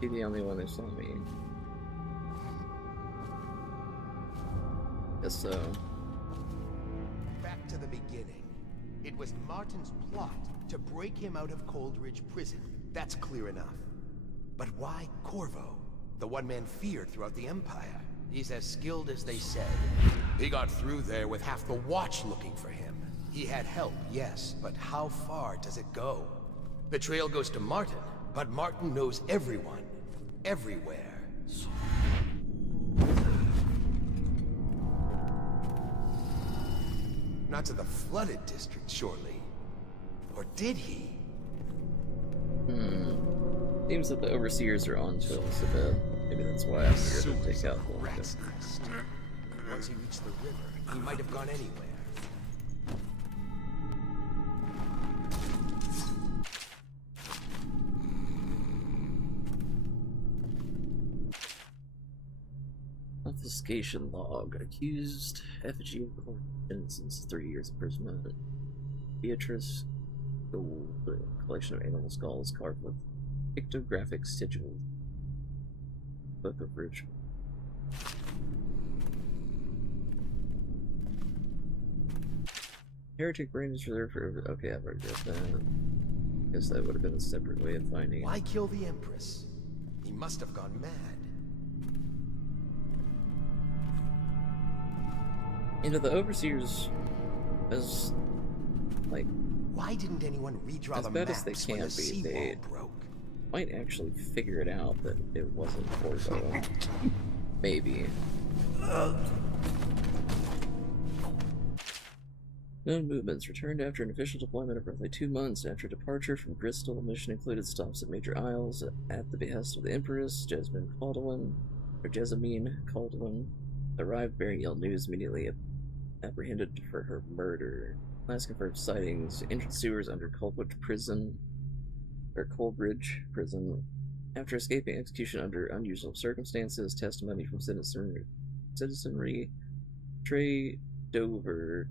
He's the only one who saw me. Guess so. Back to the beginning. It was Martin's plot to break him out of Coldridge Prison. That's clear enough. But why Corvo? The one man feared throughout the Empire. He's as skilled as they said. He got through there with half the Watch looking for him. He had help, yes, but how far does it go? The trail goes to Martin, but Martin knows everyone. Everywhere. Not to the flooded district, surely. Or did he? Seems that the overseers are on to us a bit. Maybe that's why I'm here to take out the rat's nest. Once he reached the river, he might have gone anywhere. Obfuscation log. Accused effigy of since 3 years imprisonment. Beatrice Gold. Collection of animal skulls carved with pictographic sigils. Book of Ritual. Heretic brain is reserved for. Okay, I've already read that. Guess that would have been a separate way of finding it. Why kill the Empress? He must have gone mad. You know, the overseers, as like, why didn't anyone redraw as the bad maps as they when can the be, seawall they broke? might actually figure it out that it wasn't Corvo. Maybe. Known movements returned after an official deployment of roughly 2 months after departure from Bristol. The mission included stops at major isles at the behest of the Empress. Jessamine Caldwin arrived bearing ill news, immediately apprehended for her murder. Last confirmed sightings: entered sewers under Coldridge Prison. After escaping execution under unusual circumstances. Testimony from citizenry. Trey Dover.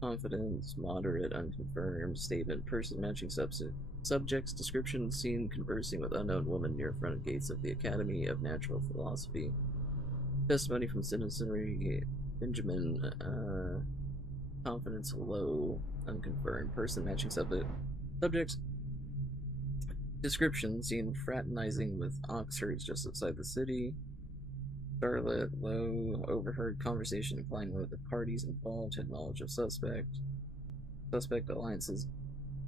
Confidence, moderate, unconfirmed. Statement: person matching subjects. Description: seen conversing with unknown woman near front gates of the Academy of Natural Philosophy. Testimony from citizenry. Benjamin. Confidence low, unconfirmed. Person matching subjects. Description: seen fraternizing with ox herds just outside the city. Charlotte low, overheard conversation implying one of the parties involved had knowledge of suspect. Suspect alliances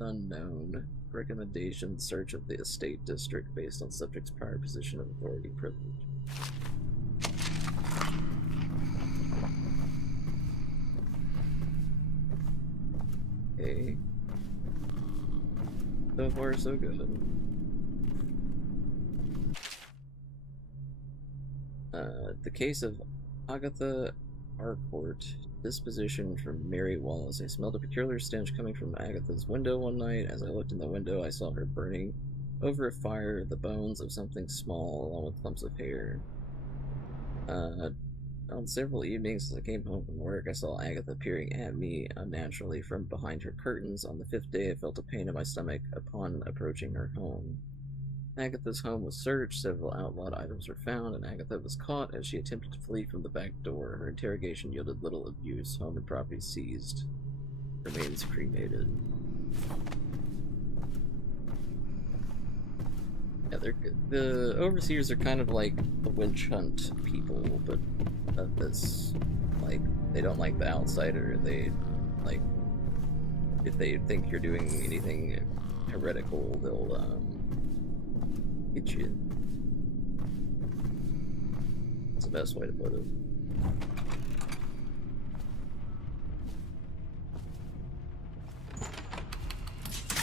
unknown. Recommendation: search of the estate district based on subject's prior position of authority privilege. Okay. So far, so good. The case of Agatha Harcourt. Disposition from Mary Wallace. I smelled a peculiar stench coming from Agatha's window one night. As I looked in the window, I saw her burning over a fire, the bones of something small, along with clumps of hair. On several evenings as I came home from work, I saw Agatha peering at me unnaturally from behind her curtains. On the 5th day, I felt a pain in my stomach upon approaching her home. Agatha's home was searched, several outlawed items were found, and Agatha was caught as she attempted to flee from the back door. Her interrogation yielded little of use. Home and property seized. Remains cremated. Yeah, the overseers are kind of like the witch hunt people, but of this, like, they don't like the outsider. They like if they think you're doing anything heretical, they'll get you. That's the best way to put it.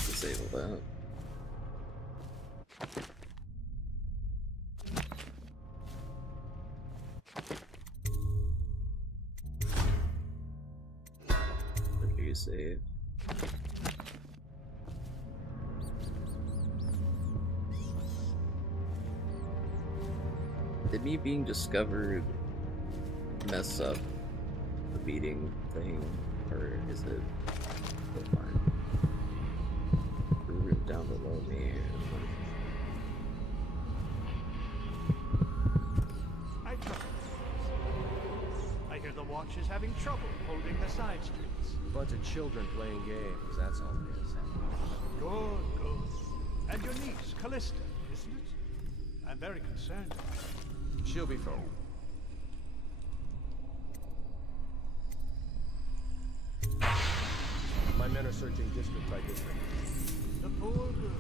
Disable that. What do you save? Did me being discovered mess up the beating thing, or is it still fine? The room down below me. I hear the Watch is having trouble holding the side streets. Bunch of children playing games, that's all it is. Good, good. And your niece, Callista, isn't it? I'm very concerned. She'll be fine. My men are searching district by district. The poor girl.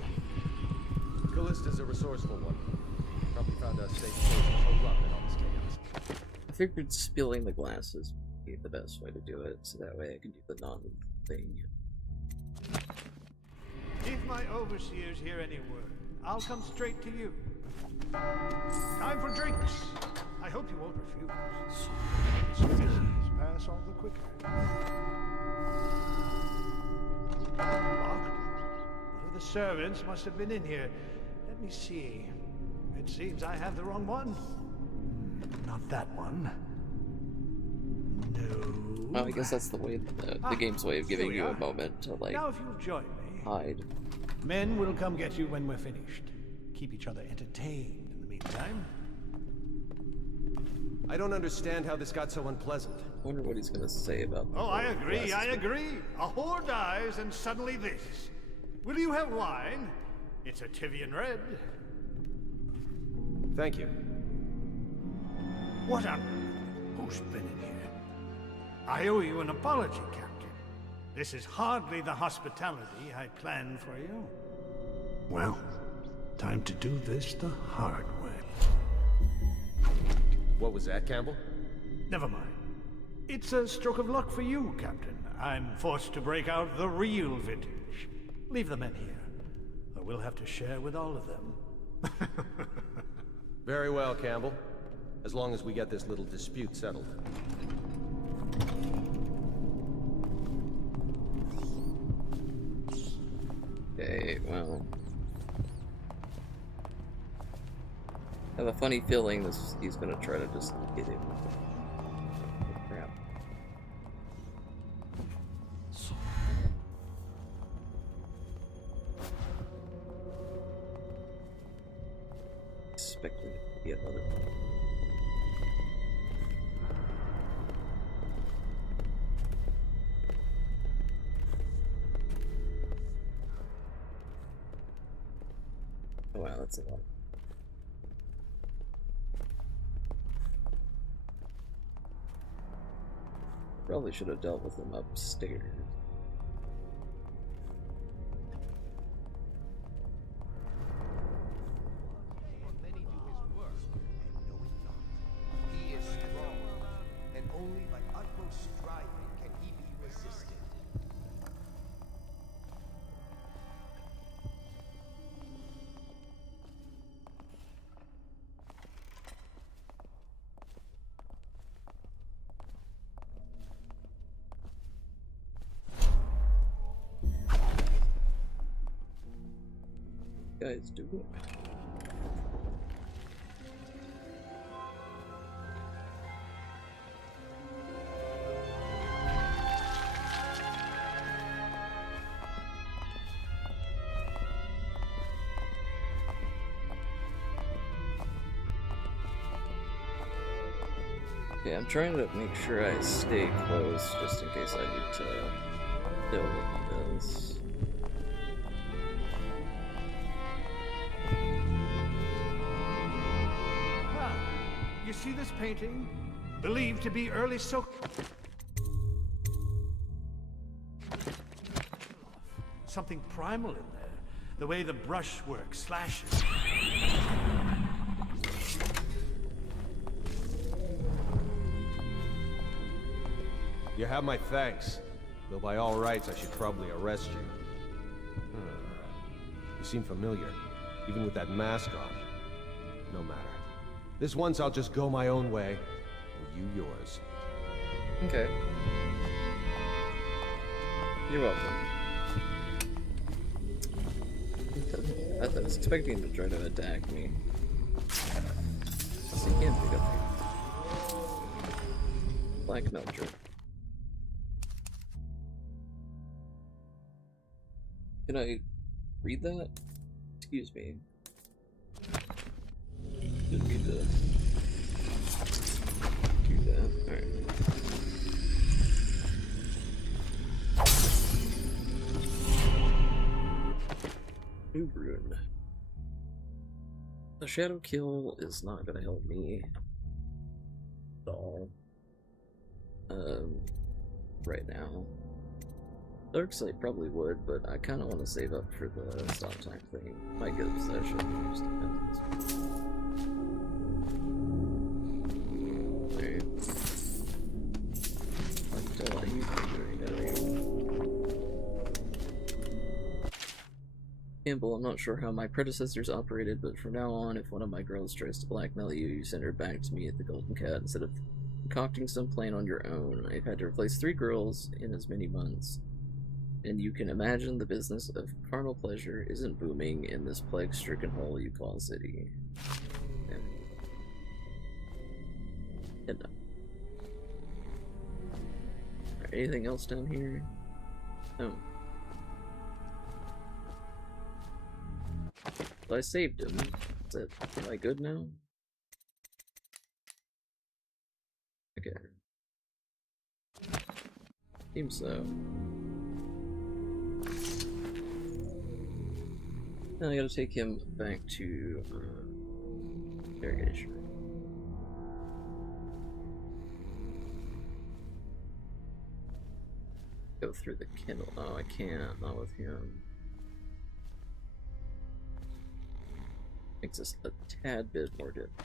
Callista's a resourceful one. Probably found a safe place to hold up in all this chaos. I figured spilling the glasses would be the best way to do it, so that way I can do the non-thing. If my overseers hear any word, I'll come straight to you. Time for drinks. I hope you won't refuse. Suspicions pass all the quicker. Locked? One of the servants must have been in here. Let me see. It seems I have the wrong one. Not that one. No. Oh, I guess that's the way the game's way of giving you a moment to like now if you'll join me. Hide. Men will come get you when we're finished. Keep each other entertained in the meantime. I don't understand how this got so unpleasant. I wonder what he's gonna say about Oh, I agree, I agree. A whore dies and suddenly this. Will you have wine? It's a Tivian red. Thank you. What a... Who's been in here? I owe you an apology, Captain. This is hardly the hospitality I planned for you. Well, time to do this the hard way. What was that, Campbell? Never mind. It's a stroke of luck for you, Captain. I'm forced to break out the real vintage. Leave the men here, or we'll have to share with all of them. Very well, Campbell. As long as we get this little dispute settled. Okay, well. I have a funny feeling he's gonna try to just get him. Crap. Expecting it to be another one. Oh wow, that's a lot. Probably should have dealt with him upstairs. Many do his work and know it not. He is strong, and only by utmost striving can he be resisted. Guys, do it. Okay, I'm trying to make sure I stay close just in case I need to deal with this. You see this painting? Believed to be early something primal in there. The way the brushwork slashes. You have my thanks. Though by all rights, I should probably arrest you. You seem familiar, even with that mask on. No matter. This once I'll just go my own way, and you yours. Okay. You're welcome. I was expecting him to try to attack me. So he can't pick up me. Black Melcher. Can I read that? Excuse me. Didn't mean to do that. Alright. New rune. The Shadow Kill is not gonna help me at all. Right now. Dark Sight probably would, but I kind of want to save up for the stop time thing. Might get a possession. Just depends. Alright. What the hell are you doing? Campbell, I'm not sure how my predecessors operated, but from now on, if one of my girls tries to blackmail you, you send her back to me at the Golden Cat instead of concocting some plan on your own. I've had to replace 3 girls in as many months. And you can imagine the business of carnal pleasure isn't booming in this plague-stricken hole you call city. And no. Right, anything else down here? No. So I saved him. Am I good now? Okay. Seems so. Now I gotta take him back to interrogation. Go through the kennel. Oh, I can't. Not with him. Makes this a tad bit more difficult.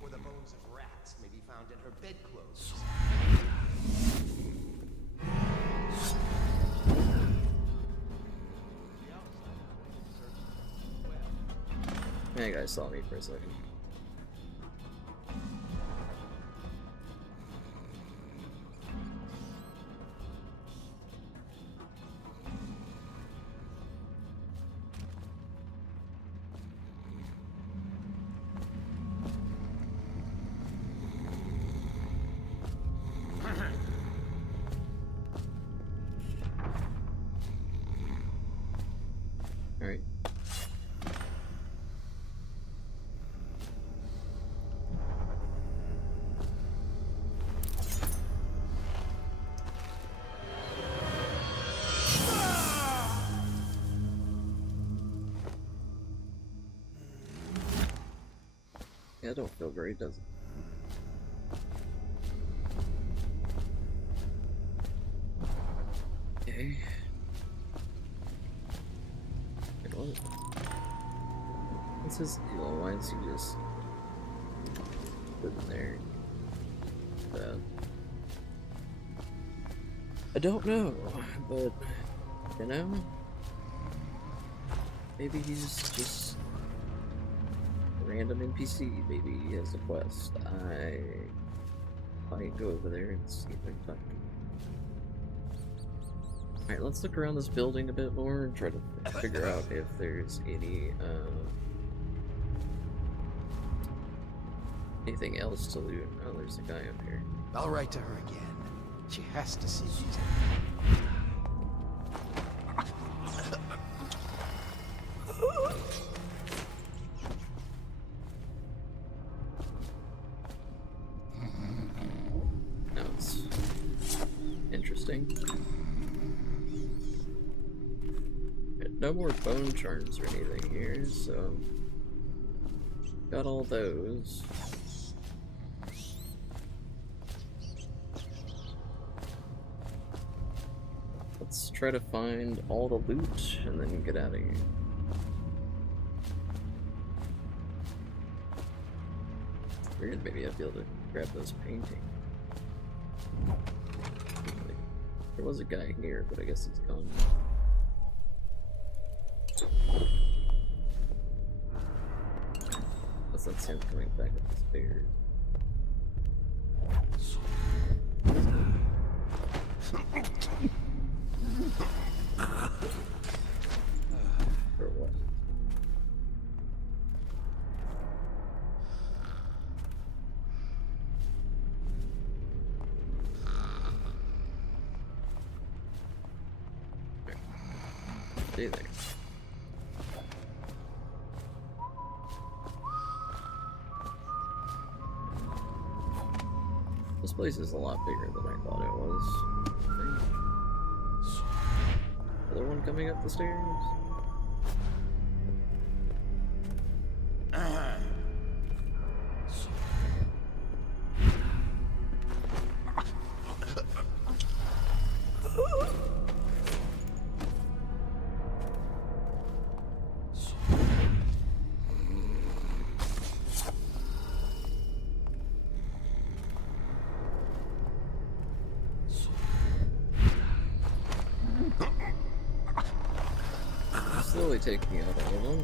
Or the bones of rats may be found in her bedclothes. That guy saw me for a second. Alright. Yeah, I don't feel great, does it? Okay. What's his deal? Why is he just sitting there? I don't know, but you know, maybe he's just a random NPC. Maybe he has a quest. I might go over there and see if I can talk to him. Alright, let's look around this building a bit more and try to figure out if there's anything else to loot. Oh, there's a guy up here. I'll write to her again. She has to see these. Now it's interesting. No more bone charms or anything here, so got all those. let's try to find all the loot and then get out of here. Figured maybe I'd be able to grab those paintings. There was a guy here, but I guess he's gone. Unless that's him coming back up the stairs. For what? Stay there. This place is a lot bigger than I thought it was. Another one coming up the stairs? Slowly taking out all of them.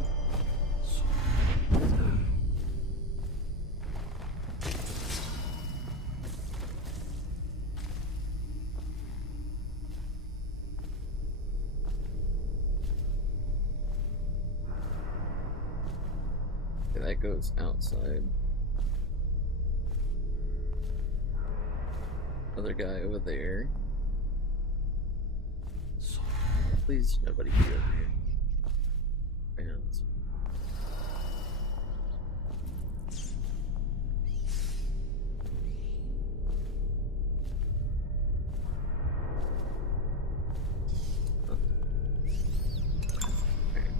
Okay, that goes outside. Other guy over there. Please, nobody be over here. Fans.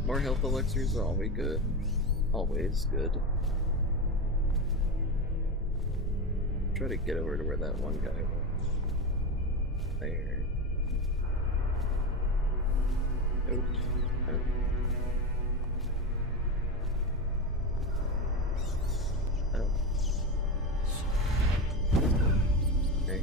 More health elixirs are always good. Always good. Try to get over to where that one guy was. There. Nope. Oh. Oh. Okay.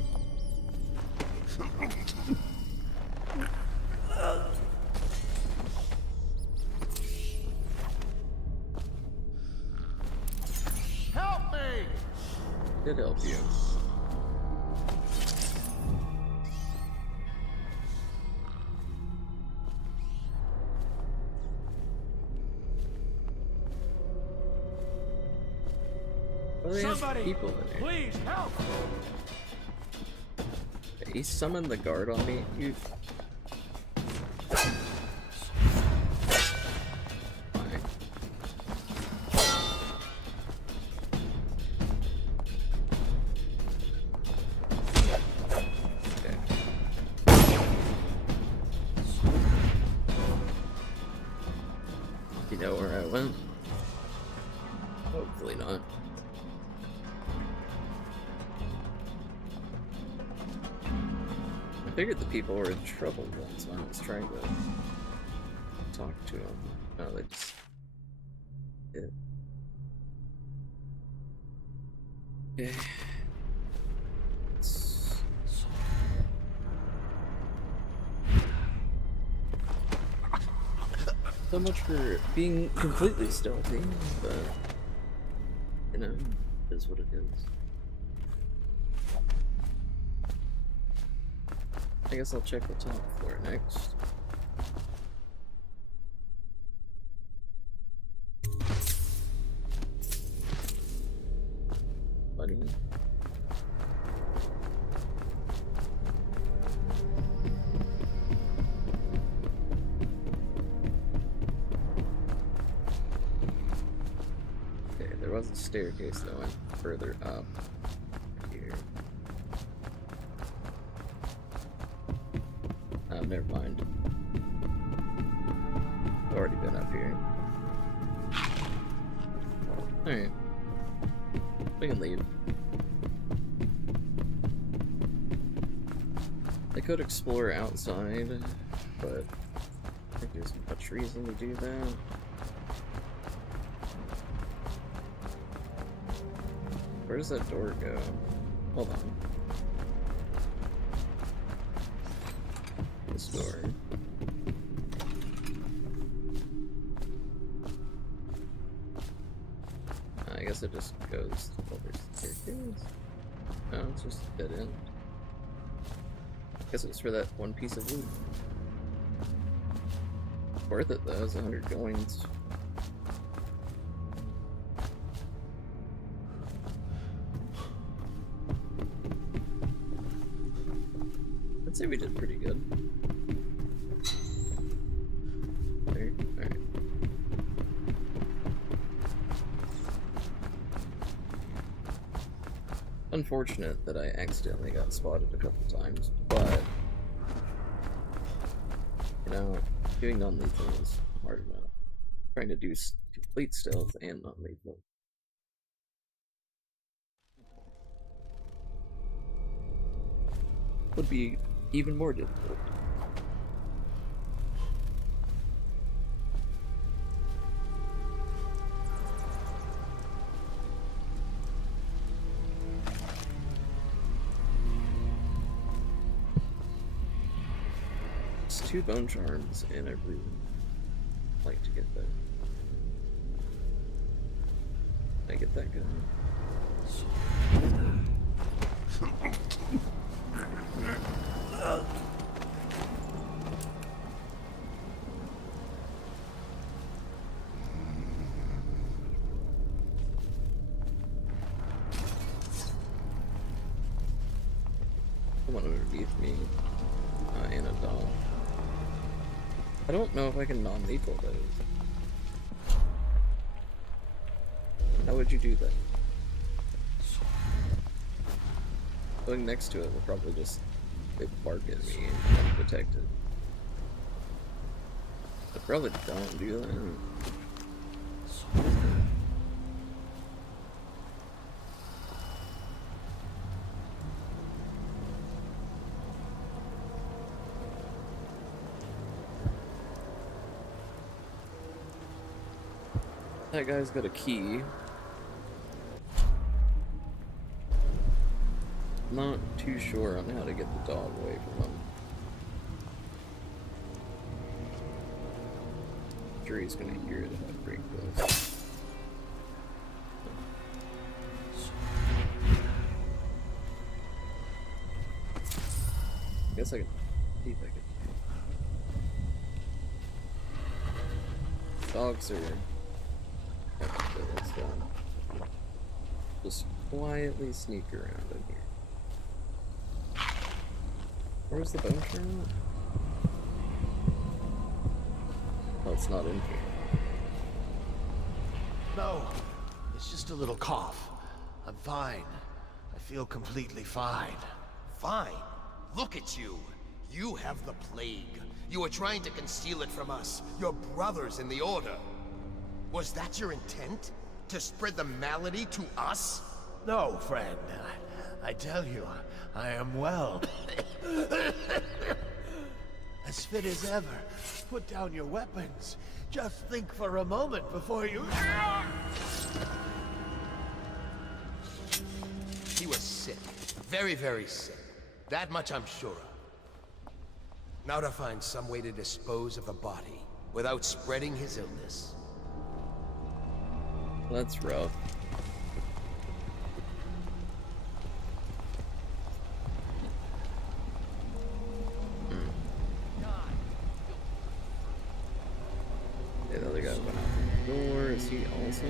Help me! Did help you. Well, Somebody, people in there. please help! He summoned the guard on me. You. Fine. Okay. You know where I went? Hopefully not. I figured the people were in trouble once when I was trying to talk to them. No, they just did. Okay. So much for being completely stealthy, but you know, it is what it is. I guess I'll check the top floor next. Buddy. Okay, there was a staircase that went further up here. Never mind. I've already been up here. Alright. We can leave. I could explore outside, but I think there's much reason to do that. Where does that door go? Hold on. This door. I guess it just goes over the staircase. No, it's just a dead end. Guess it's for that one piece of loot. Worth it though, it's 100 coins. I'd say we did pretty good. Alright. Unfortunate that I accidentally got spotted a couple times, but you know, doing non-lethal is hard enough. Trying to do complete stealth and non-lethal. Would be even more difficult. It's 2 bone charms, and I really like to get that. I get that good. Someone underneath me, and a dog. I don't know if I can non-lethal those. How would you do that? Going next to it will probably just bark at me and undetect it. I probably don't do that. That guy's got a key. Not too sure on how to get the dog away from him. I'm sure he's gonna hear it if I break this. I guess I can see if I can. Dogs are just quietly sneak around in here. Where's the bone charm? Oh, it's not in here. No, it's just a little cough. I'm fine. I feel completely fine. Fine. Look at you. You have the plague. You are trying to conceal it from us, your brothers in the Order. Was that your intent? To spread the malady to us? No, friend. I tell you, I am well. As fit as ever. Put down your weapons. Just think for a moment before you... He was sick. Very, very sick. That much I'm sure of. Now to find some way to dispose of the body without spreading his illness. That's rough. Yeah, the other guy went out the door. Is he also?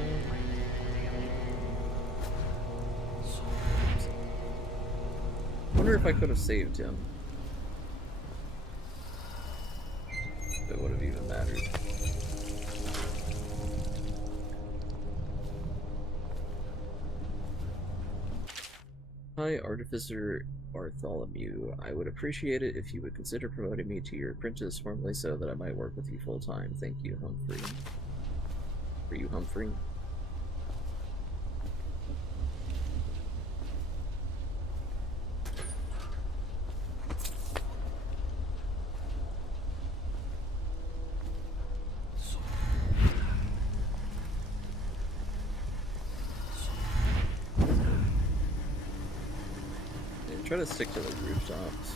I wonder if I could have saved him. If it would have even mattered. Hi, Artificer Bartholomew. I would appreciate it if you would consider promoting me to your apprentice formally so that I might work with you full time. Thank you, Humphrey. For you, Humphrey? try to stick to the rooftops.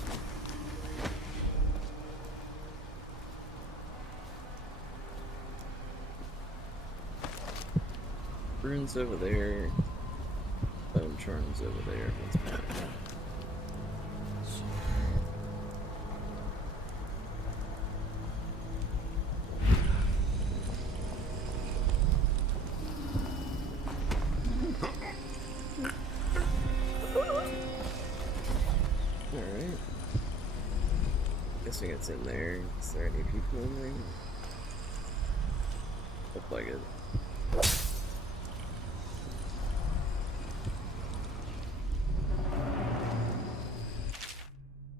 Runes over there. Bone charms over there. That's fine. Alright. Guessing it's in there. Is there any people in there? Look like it.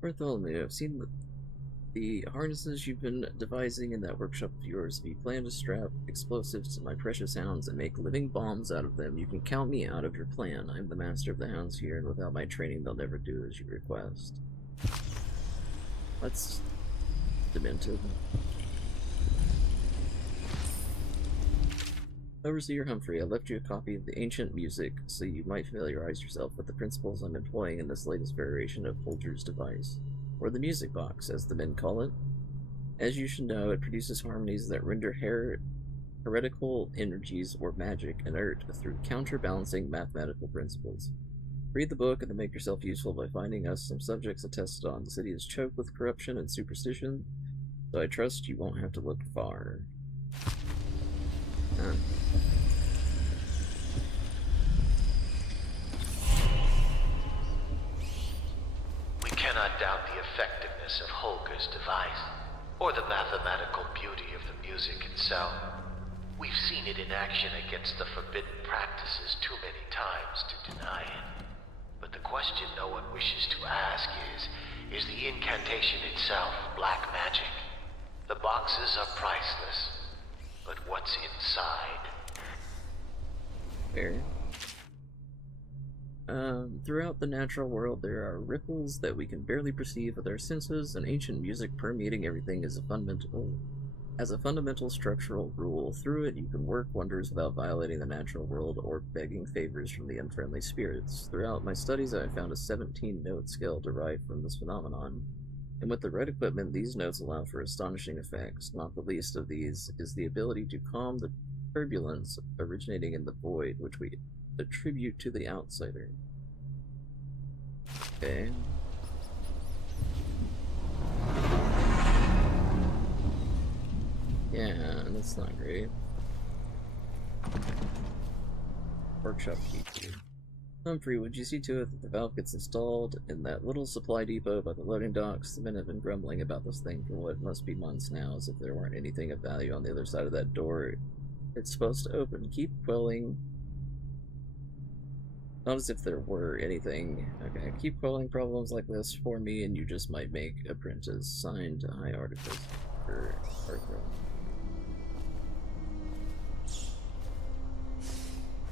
Bartholomew, I've seen the harnesses you've been devising in that workshop of yours. If you plan to strap explosives to my precious hounds and make living bombs out of them, you can count me out of your plan. I'm the master of the hounds here, and without my training, they'll never do as you request. That's demented. Overseer Humphrey, I left you a copy of the ancient music so you might familiarize yourself with the principles I'm employing in this latest variation of Holger's device, or the music box, as the men call it. As you should know, it produces harmonies that render heretical energies or magic inert through counterbalancing mathematical principles. Read the book and then make yourself useful by finding us some subjects attested on. The city is choked with corruption and superstition, so I trust you won't have to look far. We cannot doubt the effectiveness of Holger's device, or the mathematical beauty of the music itself. We've seen it in action against the forbidden practices too many times to deny it. But the question no one wishes to ask is the incantation itself black magic? The boxes are priceless, but what's inside? Fair. Throughout the natural world, there are ripples that we can barely perceive with our senses, and ancient music permeating everything is a fundamental structural rule. Through it, you can work wonders without violating the natural world or begging favors from the unfriendly spirits. Throughout my studies, I have found a 17-note scale derived from this phenomenon, and with the right equipment, these notes allow for astonishing effects. Not the least of these is the ability to calm the turbulence originating in the void, which we attribute to the outsider. Okay. Yeah, that's not great. Workshop key. Humphrey, would you see to it that the valve gets installed in that little supply depot by the loading docks? The men have been grumbling about this thing for what must be months now, as if there weren't anything of value on the other side of that door. It's supposed to open. Keep quelling. Not as if there were anything. Okay, keep quelling problems like this for me, and you just might make apprentice. Signed, High Articles for Arthur.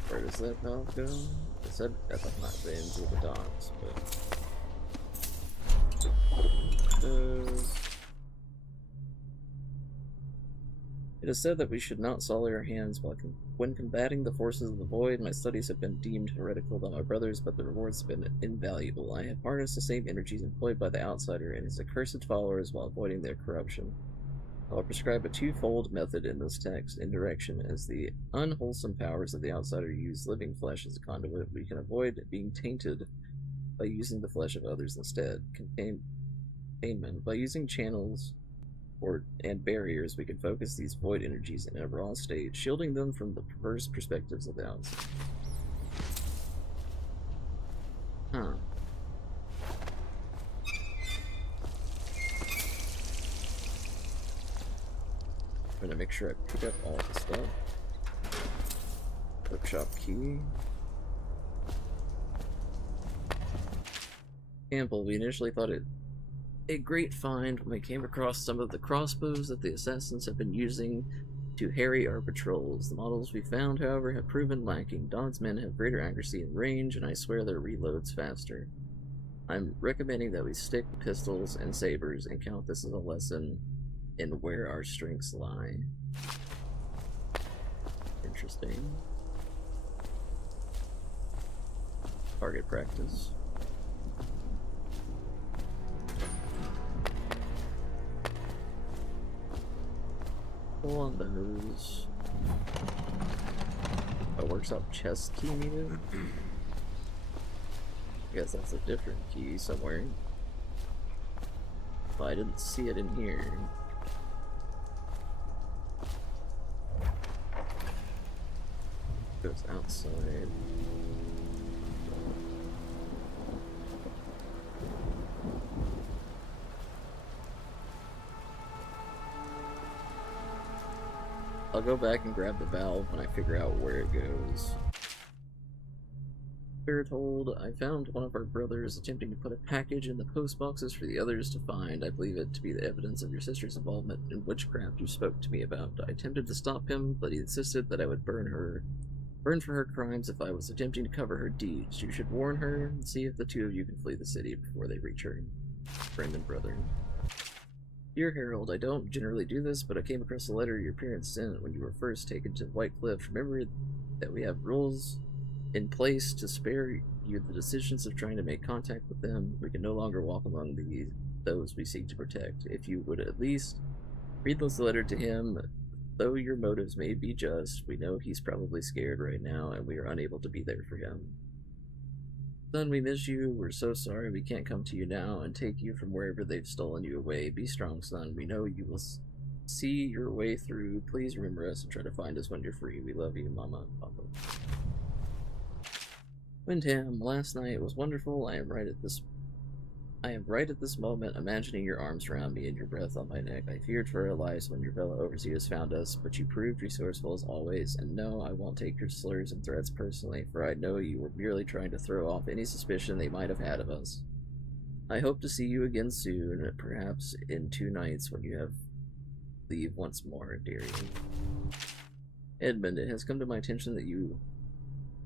Where does that valve go? It said at the hot veins of the docks, but... It is said that we should not sully our hands when combating the forces of the void. My studies have been deemed heretical by my brothers, but the rewards have been invaluable. I have harnessed the same energies employed by the outsider and his accursed followers while avoiding their corruption. I will prescribe a twofold method in this text. In direction, as the unwholesome powers of the outsider use living flesh as a conduit, we can avoid being tainted by using the flesh of others instead. Containment. By using channels and barriers, we can focus these void energies in a raw state, shielding them from the perverse perspectives of the outside. Huh. I'm gonna make sure I pick up all the stuff. Workshop key. Campbell, we initially thought it a great find when we came across some of the crossbows that the assassins have been using to harry our patrols. The models we found, however, have proven lacking. Dodd's men have greater accuracy and range, and I swear their reloads faster. I'm recommending that we stick to pistols and sabers and count this as a lesson in where our strengths lie. Interesting. Target practice. Pull on those. Oh, workshop chest key needed? I guess that's a different key somewhere. But I didn't see it in here. Goes outside. I'll go back and grab the valve when I figure out where it goes. We're told I found one of our brothers attempting to put a package in the post boxes for the others to find. I believe it to be the evidence of your sister's involvement in witchcraft you spoke to me about. I attempted to stop him, but he insisted that I would burn for her crimes if I was attempting to cover her deeds. You should warn her and see if the two of you can flee the city before they reach her. Friend and brother. Dear Harold, I don't generally do this, but I came across a letter your parents sent when you were first taken to White Cliff. Remember that we have rules in place to spare you the decisions of trying to make contact with them. We can no longer walk among those we seek to protect. If you would at least read this letter to him, though your motives may be just, we know he's probably scared right now, and we are unable to be there for him. Son, we miss you. We're so sorry we can't come to you now and take you from wherever they've stolen you away. Be strong, son. We know you will see your way through. Please remember us and try to find us when you're free. We love you, Mama and Papa. Windham, last night was wonderful. I am right at this moment, imagining your arms around me and your breath on my neck. I feared for our lives when your fellow overseers found us, but you proved resourceful as always, and no, I won't take your slurs and threats personally, for I know you were merely trying to throw off any suspicion they might have had of us. I hope to see you again soon, perhaps in 2 nights when you have leave once more, dearie. Edmund, it has come to my attention that you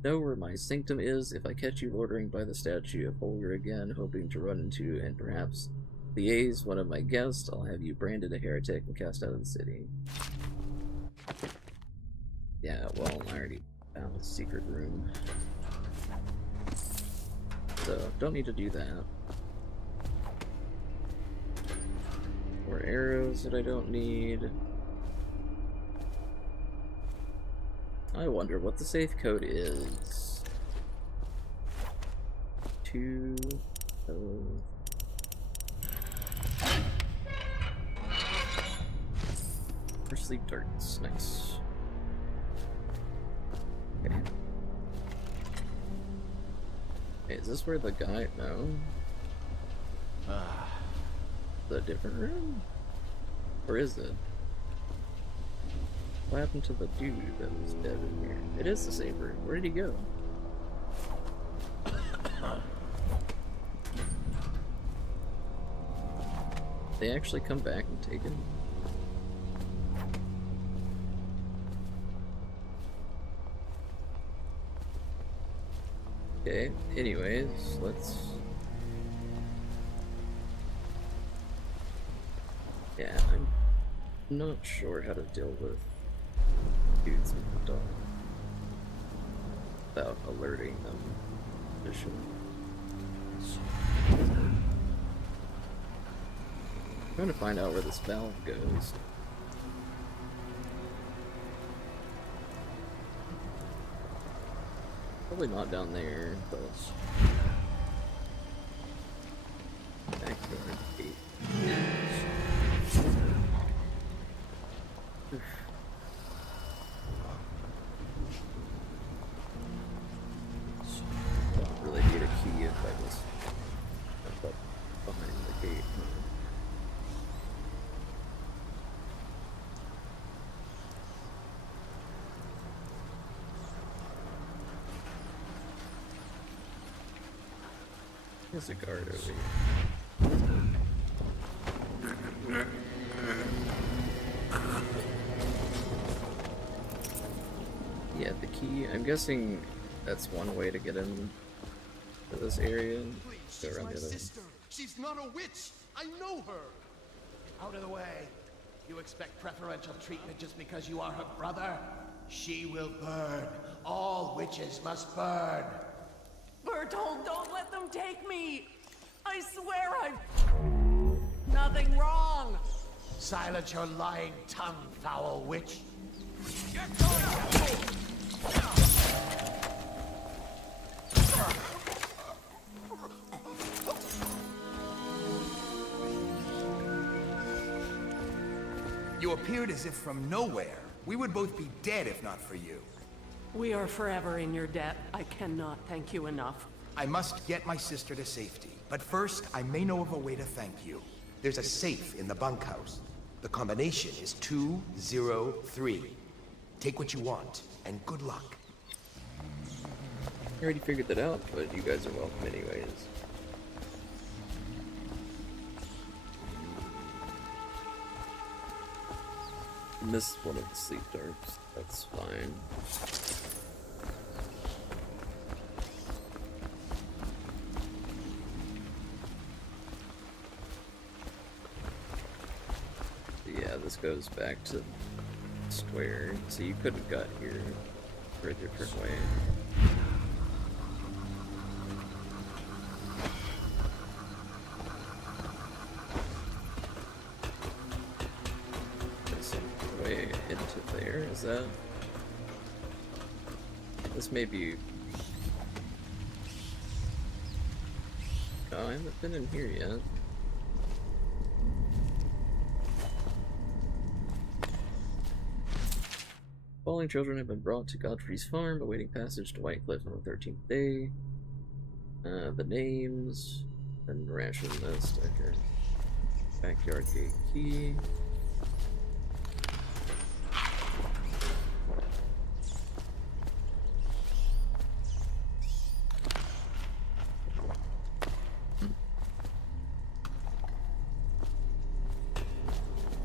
know where my sanctum is. If I catch you loitering by the statue of Holger again, hoping to run into and perhaps liaise one of my guests, I'll have you branded a heretic and cast out of the city. Yeah, well, I already found a secret room. So, don't need to do that. More arrows that I don't need. I wonder what the safe code is. 2 for sleep darts. Nice. Okay. Hey, is this where the guy? No. The different room? Or is it? What happened to the dude that was dead in here? It is the same room. Where did he go? They actually come back and take him? Okay, anyways, let's... Yeah, I'm not sure how to deal with dudes with the dog without alerting them. I'm trying to find out where this valve goes. Probably not down there, but backyard gate. Don't really need a key if I was up behind the gate. There's a guard over here. Yeah, the key. I'm guessing that's one way to get in to this area. Go around the other one. She's not a witch. I know her. Out of the way. You expect preferential treatment just because you are her brother? She will burn. All witches must burn. Bertold, don't let them take me! I swear I've... nothing wrong! Silence your lying tongue, foul witch. You appeared as if from nowhere. We would both be dead if not for you. We are forever in your debt. I cannot thank you enough. I must get my sister to safety, but first I may know of a way to thank you. There's a safe in the bunkhouse. The combination is 203. Take what you want, and good luck. I already figured that out, but you guys are welcome anyways. Missed one of the sleep darts. That's fine. Yeah, this goes back to square, so you could have got here for a different way. Way into there, is that? This may be... Oh, I haven't been in here yet. Falling children have been brought to Godfrey's farm, awaiting passage to White Cliff on the 13th day. The names and ration list. Okay. Backyard gate key.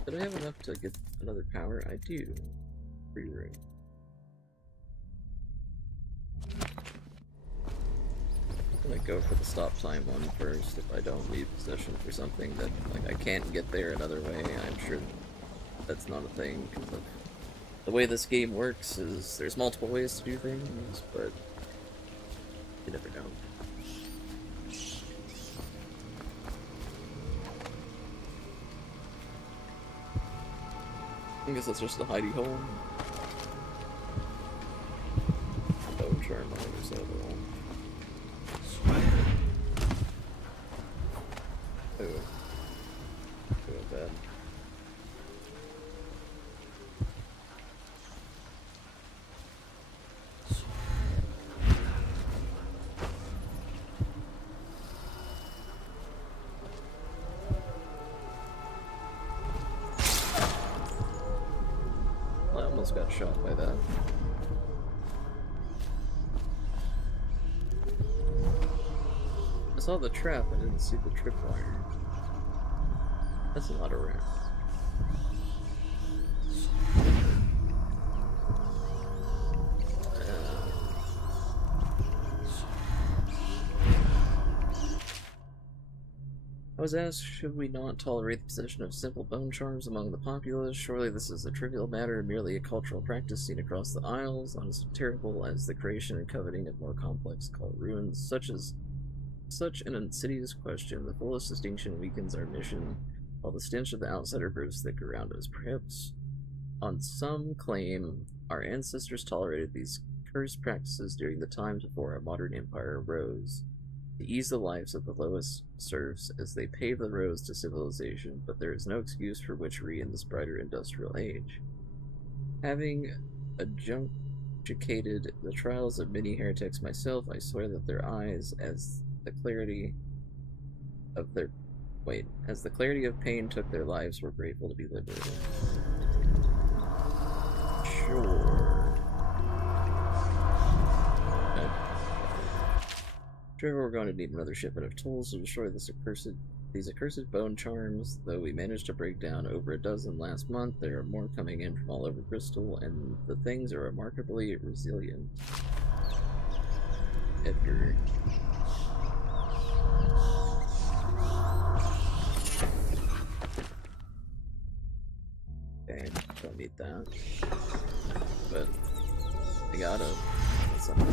Did I have enough to get another power? I do. Free room. I'm gonna go for the stop time one first if I don't leave possession for something that like I can't get there another way. I'm sure that's not a thing because of the way this game works is there's multiple ways to do things, but you never know. I guess that's just a hidey hole. Bone charm on the other side of the wall. Ooh. Doing bad. Got shot by that. I saw the trap, I didn't see the tripwire. That's a lot of rats. I was asked, should we not tolerate the possession of simple bone charms among the populace? Surely this is a trivial matter, merely a cultural practice seen across the Isles, not as terrible as the creation and coveting of more complex cult ruins. Such an insidious question. The fullest distinction weakens our mission, while the stench of the outsider grows thick around us. Perhaps, on some claim, our ancestors tolerated these cursed practices during the times before our modern empire arose, to ease the lives of the lowest serfs as they pave the roads to civilization, but there is no excuse for witchery in this brighter industrial age. Having adjudicated the trials of many heretics myself, I swear that their eyes, as the clarity of pain took their lives, were grateful to be liberated. Sure. Sure, we're going to need another shipment of tools to destroy these accursed bone charms. Though we managed to break down over a dozen last month, there are more coming in from all over Bristol, and the things are remarkably resilient. Edgar. Okay, don't need that. But I gotta. That's something.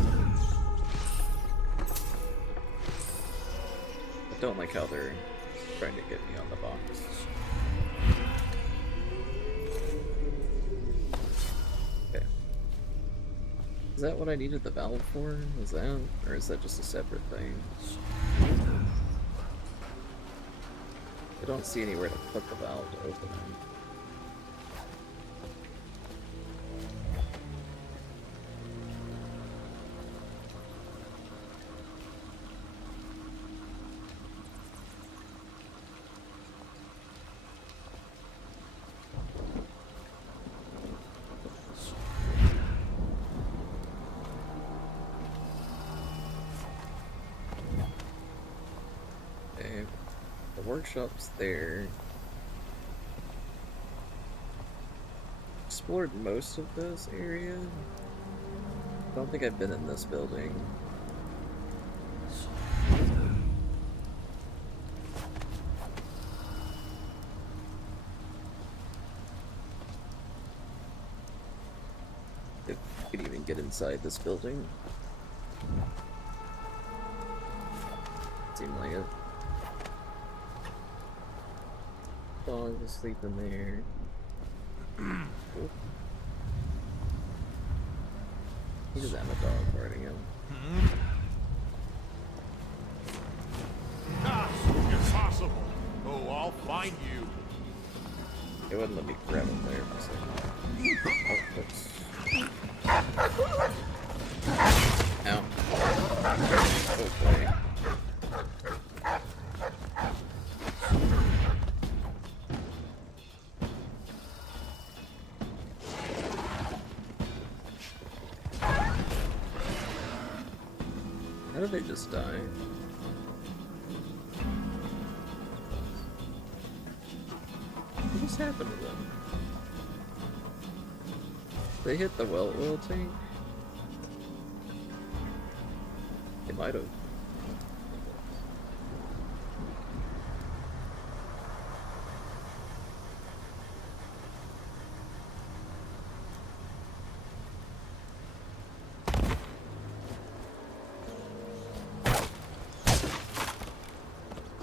I don't like how they're trying to get me on the box. Is that what I needed the valve for? Is that, or is that just a separate thing? I don't see anywhere to put the valve to open it. Workshop's there. Explored most of this area. Don't think I've been in this building. If we could even get inside this building. Seemed like it. Dog is sleeping there. He doesn't have a dog guarding him. Impossible! Oh, I'll find you. It wouldn't let me grab him there for a second. Oh, oops. Ow. Oh boy. How did they just die? What just happened to them? They hit the well oil tank? They might have.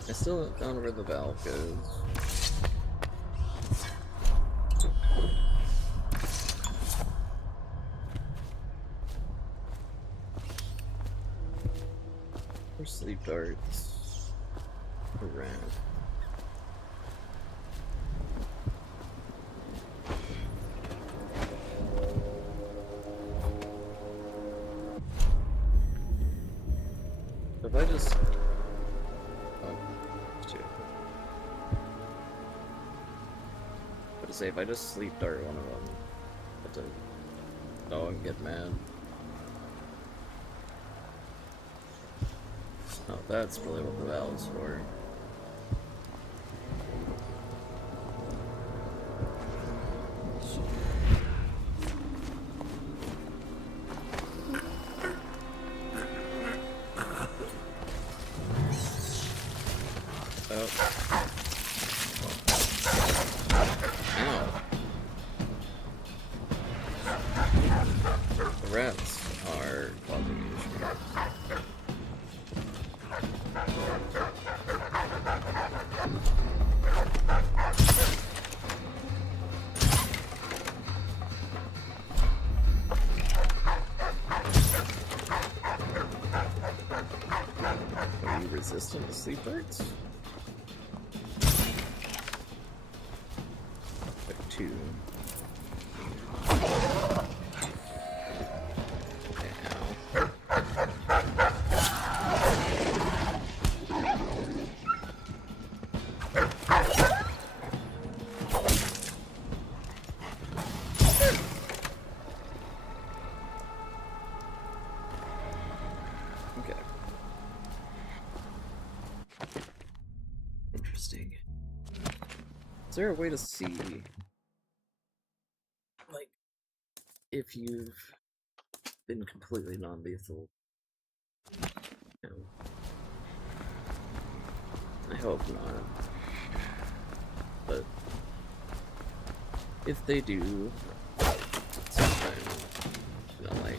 I still haven't found where the valve goes. Where's sleep darts? A rat. If I just... Say if I just sleep dart one of them, that's a dog get mad. Oh, that's really what the valve's for. Resistant to sleep darts? Like 2. Is there a way to see, like, if you've been completely non-lethal? No. I hope not. But if they do, sometimes, you know, like,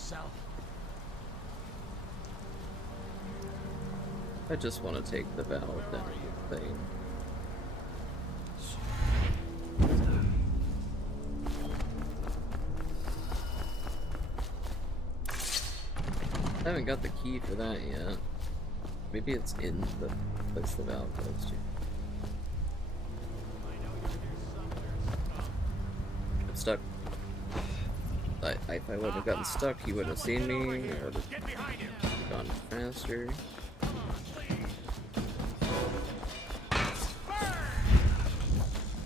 yourself. I just want to take the valve down thing. I haven't got the key for that yet. Maybe it's in the place the valve goes to. I'm stuck. If I wouldn't have gotten stuck, he wouldn't have seen me. I would have gone faster.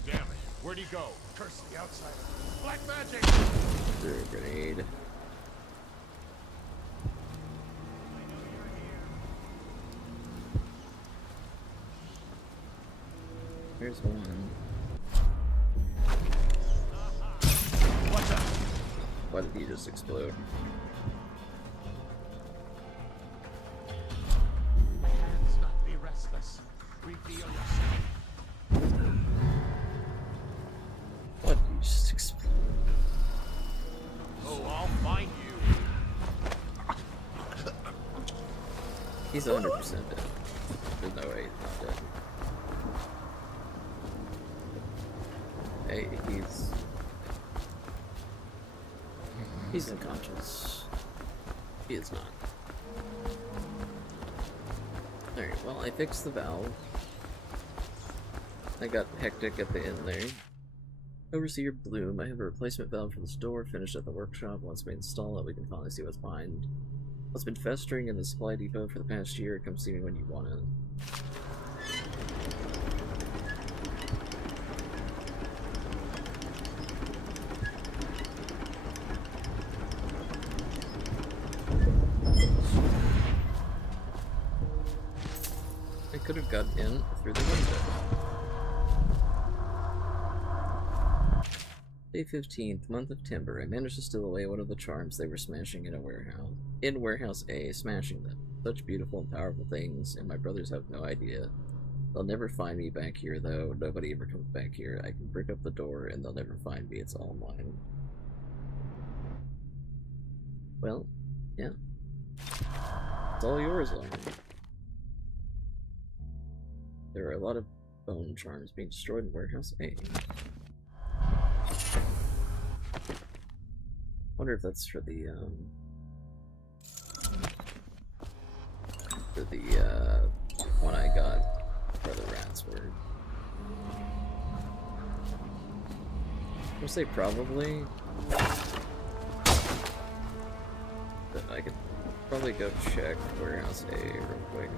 Damn it. Where'd he go? Curse the outsider. Black magic! Threw a grenade. Here's one. What's up? Why did he just explode? Hands not be restless. Reveal yourself. What did he just explode? Oh, I'll find you. He's 100% dead. There's no way he's not dead. Hey, he's unconscious. He is not. Alright, well, I fixed the valve. I got hectic at the end there. Overseer Bloom, I have a replacement valve for this door finished at the workshop. Once we install it, we can finally see what's behind. What's been festering in the supply depot for the past year. Come see me when you want it. I could have got in through the window. Day 15th, month of timber. I managed to steal away one of the charms they were smashing in a warehouse. In warehouse A, smashing them. Such beautiful and powerful things, and my brothers have no idea. They'll never find me back here, though. Nobody ever comes back here. I can brick up the door, and they'll never find me. It's all mine. Well, yeah. It's all yours, Lauren. There are a lot of bone charms being destroyed in warehouse A. Wonder if that's for the one I got where the rats were. I'll say probably, but I could probably go check warehouse A real quick.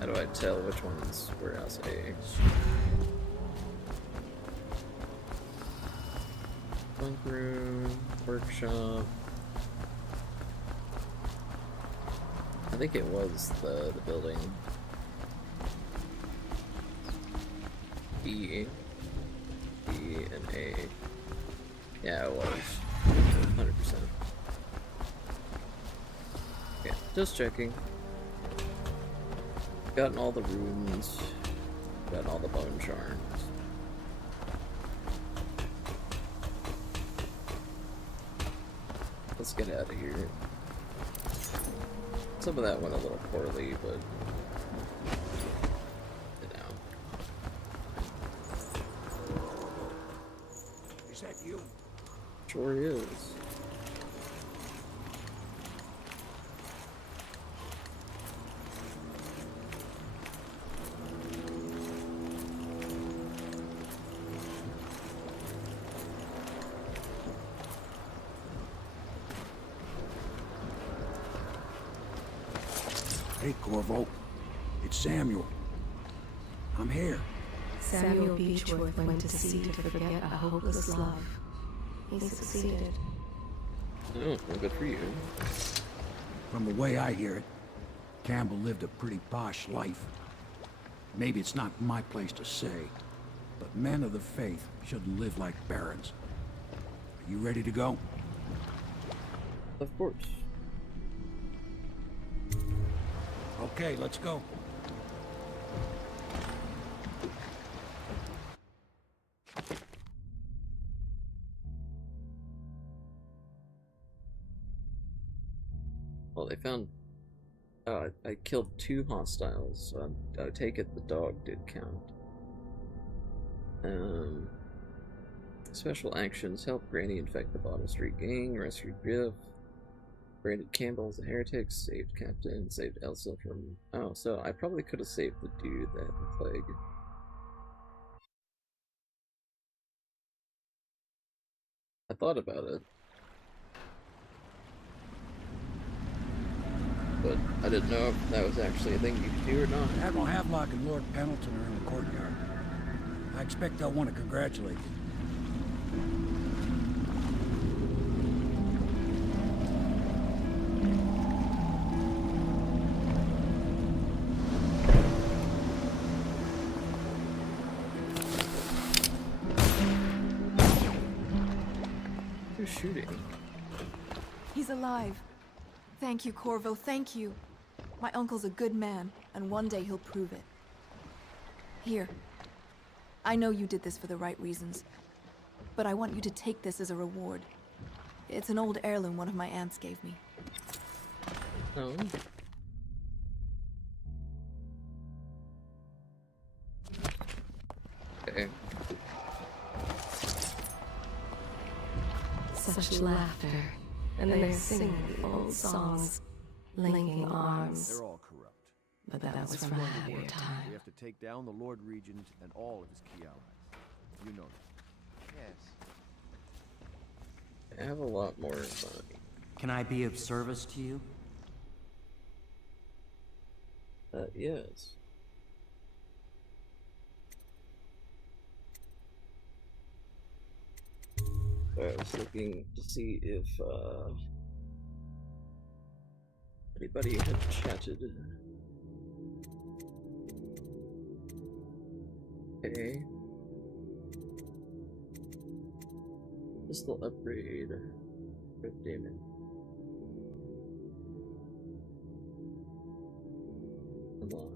How do I tell which one's warehouse A? Bunk room, workshop. I think it was the building. B and A. Yeah, it was. 100%. Yeah, just checking. Gotten all the runes. Gotten all the bone charms. Let's get out of here. Some of that went a little poorly, but you know. Is that you? Sure is. Hey, Corvo. It's Samuel. I'm here. Samuel Beechworth went to sea to forget a hopeless love. He succeeded. Oh, well, good for you. From the way I hear it, Campbell lived a pretty posh life. Maybe it's not my place to say, but men of the faith shouldn't live like barons. Are you ready to go? Of course. Okay, let's go. Well, they found... I killed 2 hostiles, so I take it the dog did count. Special actions: help Granny infect the Bottle Street gang, rescued Griff, branded Campbell as a heretic, saved Captain, saved Elsa from... Oh, so I probably could have saved the dude that had the plague. I thought about it. But I didn't know if that was actually a thing you could do or not. Admiral Havelock and Lord Pendleton are in the courtyard. I expect they'll want to congratulate you. Who's shooting? He's alive. Thank you, Corvo, thank you. My uncle's a good man, and one day he'll prove it. Here. I know you did this for the right reasons, but I want you to take this as a reward. It's an old heirloom one of my aunts gave me. Oh. Okay. Such laughter, and they're singing old songs, linking arms. They're all corrupt. But that was from a happier time. We have to take down the Lord Regent and all of his key allies. You know that. Yes. I have a lot more money. Can I be of service to you? Yes. I was looking to see if anybody had chatted. Okay. Pistol upgrade. God damn it. Come on.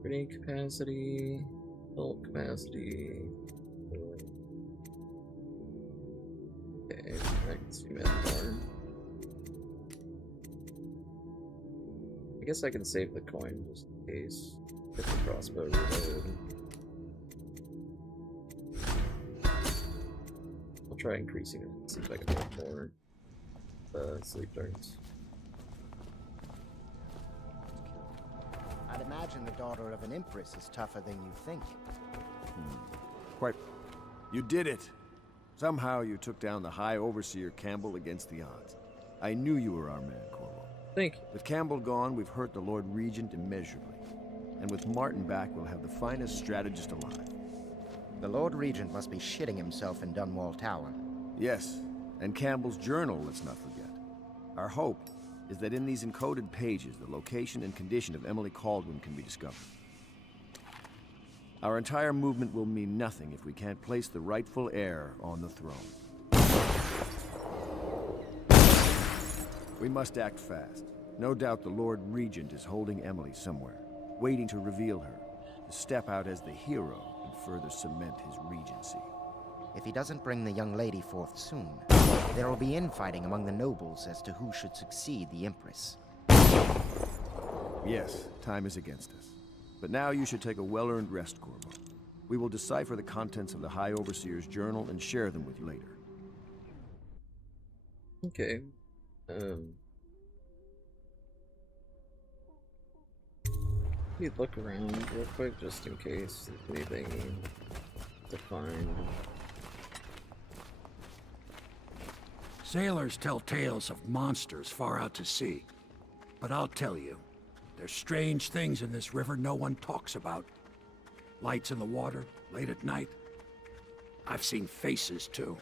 Grenade capacity, bolt capacity. Okay, I can see that more. I guess I can save the coin just in case. Get the crossbow reload. I'll try increasing it, see if I can get more sleep darts. I'd imagine the daughter of an Empress is tougher than you think. Quite. You did it! Somehow you took down the High Overseer Campbell against the odds. I knew you were our man, Corvo. Thank you. With Campbell gone, we've hurt the Lord Regent immeasurably. And with Martin back, we'll have the finest strategist alive. The Lord Regent must be shitting himself in Dunwall Tower. Yes, and Campbell's journal, let's not forget. Our hope is that in these encoded pages, the location and condition of Emily Kaldwin can be discovered. Our entire movement will mean nothing if we can't place the rightful heir on the throne. We must act fast. No doubt the Lord Regent is holding Emily somewhere, waiting to reveal her, to step out as the hero and further cement his regency. If he doesn't bring the young lady forth soon, there will be infighting among the nobles as to who should succeed the Empress. Yes, time is against us. But now you should take a well-earned rest, Corvo. We will decipher the contents of the High Overseer's journal and share them with you later. Okay. Let me look around real quick just in case there's anything to find. Sailors tell tales of monsters far out to sea. But I'll tell you, there's strange things in this river no one talks about. Lights in the water, late at night. I've seen faces, too.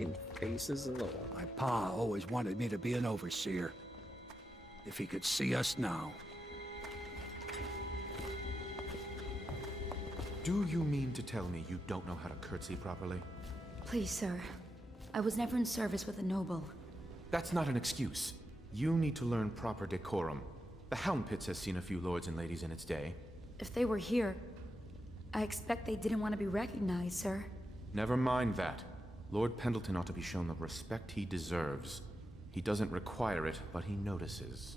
In faces in the water? My pa always wanted me to be an overseer. If he could see us now. Do you mean to tell me you don't know how to curtsy properly? Please, sir. I was never in service with a noble. That's not an excuse. You need to learn proper decorum. The Helm Pits has seen a few lords and ladies in its day. If they were here, I expect they didn't want to be recognized, sir. Never mind that. Lord Pendleton ought to be shown the respect he deserves. He doesn't require it, but he notices.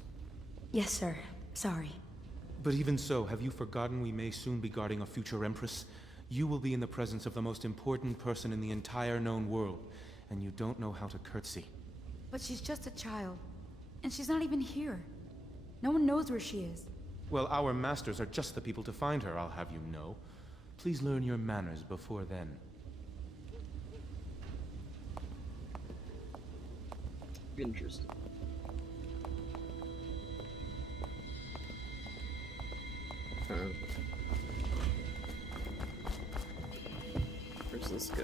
Yes, sir. Sorry. But even so, have you forgotten we may soon be guarding a future Empress? You will be in the presence of the most important person in the entire known world, and you don't know how to curtsy. But she's just a child, and she's not even here. No one knows where she is. Well, our masters are just the people to find her, I'll have you know. Please learn your manners before then. Interesting. Where's this go?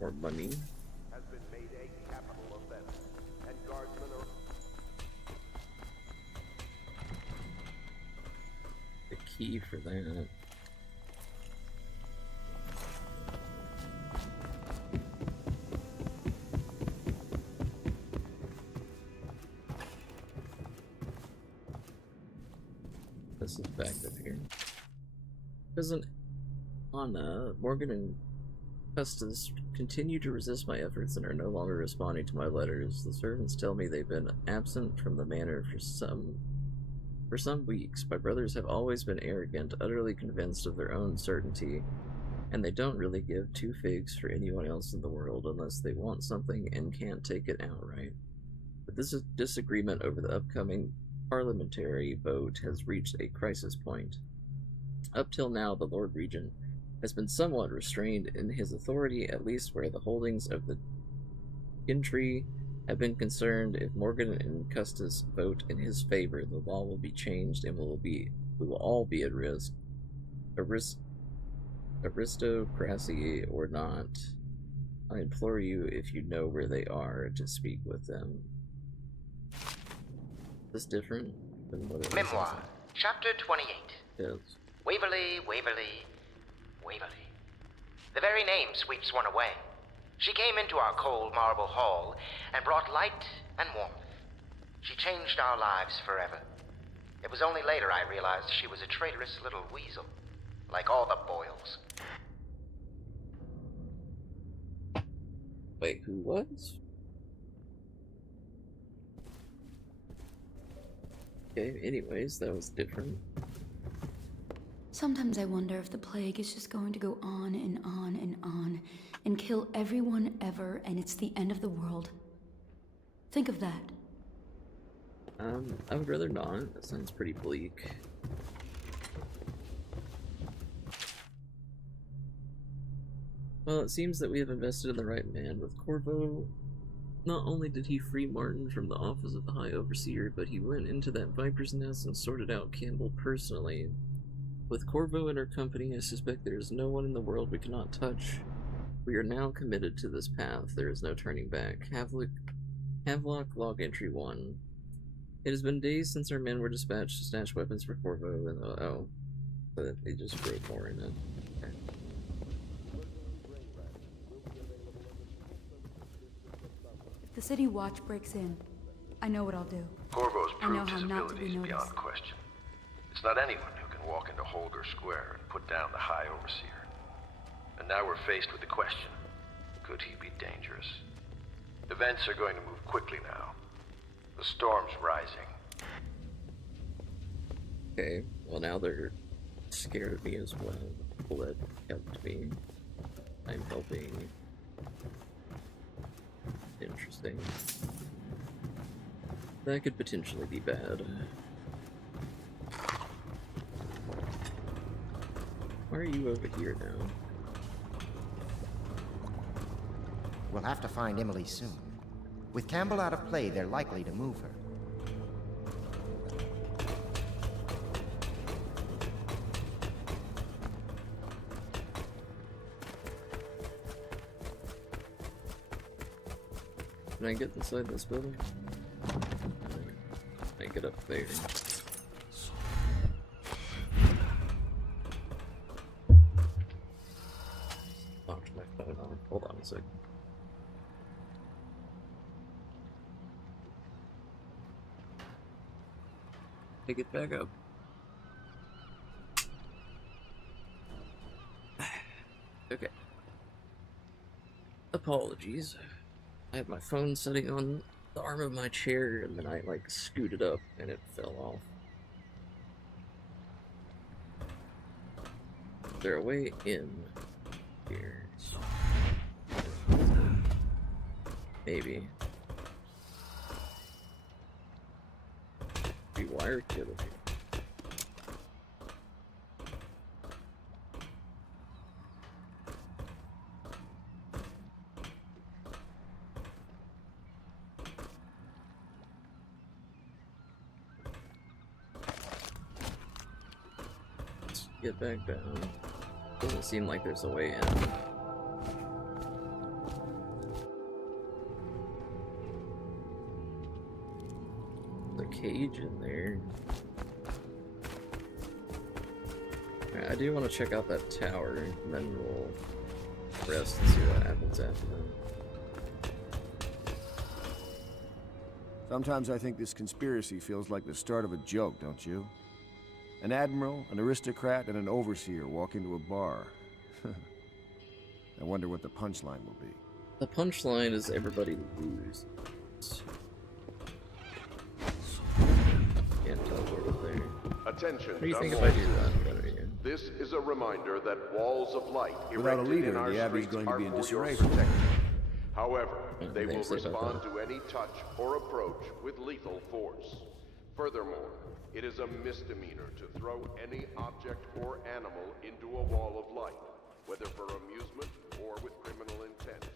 More money. Has been made a capital offense, and guardsmen are... The key for that. This is back up here. Prison Anna, Morgan and Custis continue to resist my efforts and are no longer responding to my letters. The servants tell me they've been absent from the manor for some weeks. My brothers have always been arrogant, utterly convinced of their own certainty, and they don't really give two figs for anyone else in the world unless they want something and can't take it outright. But this disagreement over the upcoming parliamentary vote has reached a crisis point. Up till now, the Lord Regent has been somewhat restrained in his authority, at least where the holdings of the gentry have been concerned. If Morgan and Custis vote in his favor, the law will be changed and we will all be at risk. Aristocracy or not, I implore you, if you know where they are, to speak with them. Is this different than what it was? Memoir, Chapter 28. Yes. Waverly, Waverly, Waverly. The very name sweeps one away. She came into our cold marble hall and brought light and warmth. She changed our lives forever. It was only later I realized she was a traitorous little weasel, like all the Boyles. Wait, who was? Okay, anyways, that was different. Sometimes I wonder if the plague is just going to go on and on and on and kill everyone ever, and it's the end of the world. Think of that. I would rather not. That sounds pretty bleak. Well, it seems that we have invested in the right man with Corvo. Not only did he free Martin from the office of the High Overseer, but he went into that viper's nest and sorted out Campbell personally. With Corvo in our company, I suspect there is no one in the world we cannot touch. We are now committed to this path. There is no turning back. Havelock Log Entry 1. It has been days since our men were dispatched to snatch weapons for Corvo, and but they just wrote more in it. Okay. If the city watch breaks in, I know what I'll do. Corvo's I know proved how his not to be abilities beyond noticed. question. It's not anyone who can walk into Holger Square and put down the High Overseer. And now we're faced with the question, could he be dangerous? Events are going to move quickly now. The storm's rising. Okay, well now they're scared of me as well. People that helped me. I'm helping. Interesting. That could potentially be bad. Why are you over here now? We'll have to find Emily soon. With Campbell out of play, they're likely to move her. Can I get inside this building? I get up there. Locked my phone on. Hold on a sec. Pick it back up. Okay. Apologies. I had my phone sitting on the arm of my chair, and then I, like, scooted up, and it fell off. Is there a way in here? Maybe. Be wired to it. Let's get back down. Doesn't seem like there's a way in. Cage in there. Right, I do want to check out that tower, and then we'll rest and see what happens after that. Sometimes I think this conspiracy feels like the start of a joke, don't you? An admiral, an aristocrat, and an overseer walk into a bar. I wonder what the punchline will be. The punchline is everybody loses. Can't teleport there. Attention, What do you think if I do that? This is a reminder that walls of light Without a erected leader, in our the Abbey's streets going to be in are for your disarray. protection. However, they will Thanks, I thought respond that. to any touch or approach with lethal force. Furthermore, it is a misdemeanor to throw any object or animal into a wall of light, whether for amusement or with criminal intent.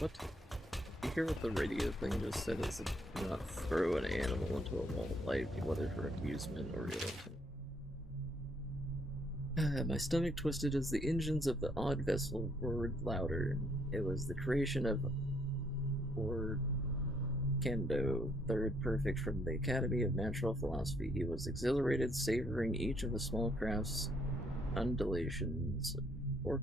What? You hear what the radio thing just said? Is do not throw an animal into a wall of light, whether for amusement or real intent. My stomach twisted as the engines of the odd vessel roared louder. It was the creation of Kendo, third perfect from the Academy of Natural Philosophy. He was exhilarated, savoring each of the small craft's undulations.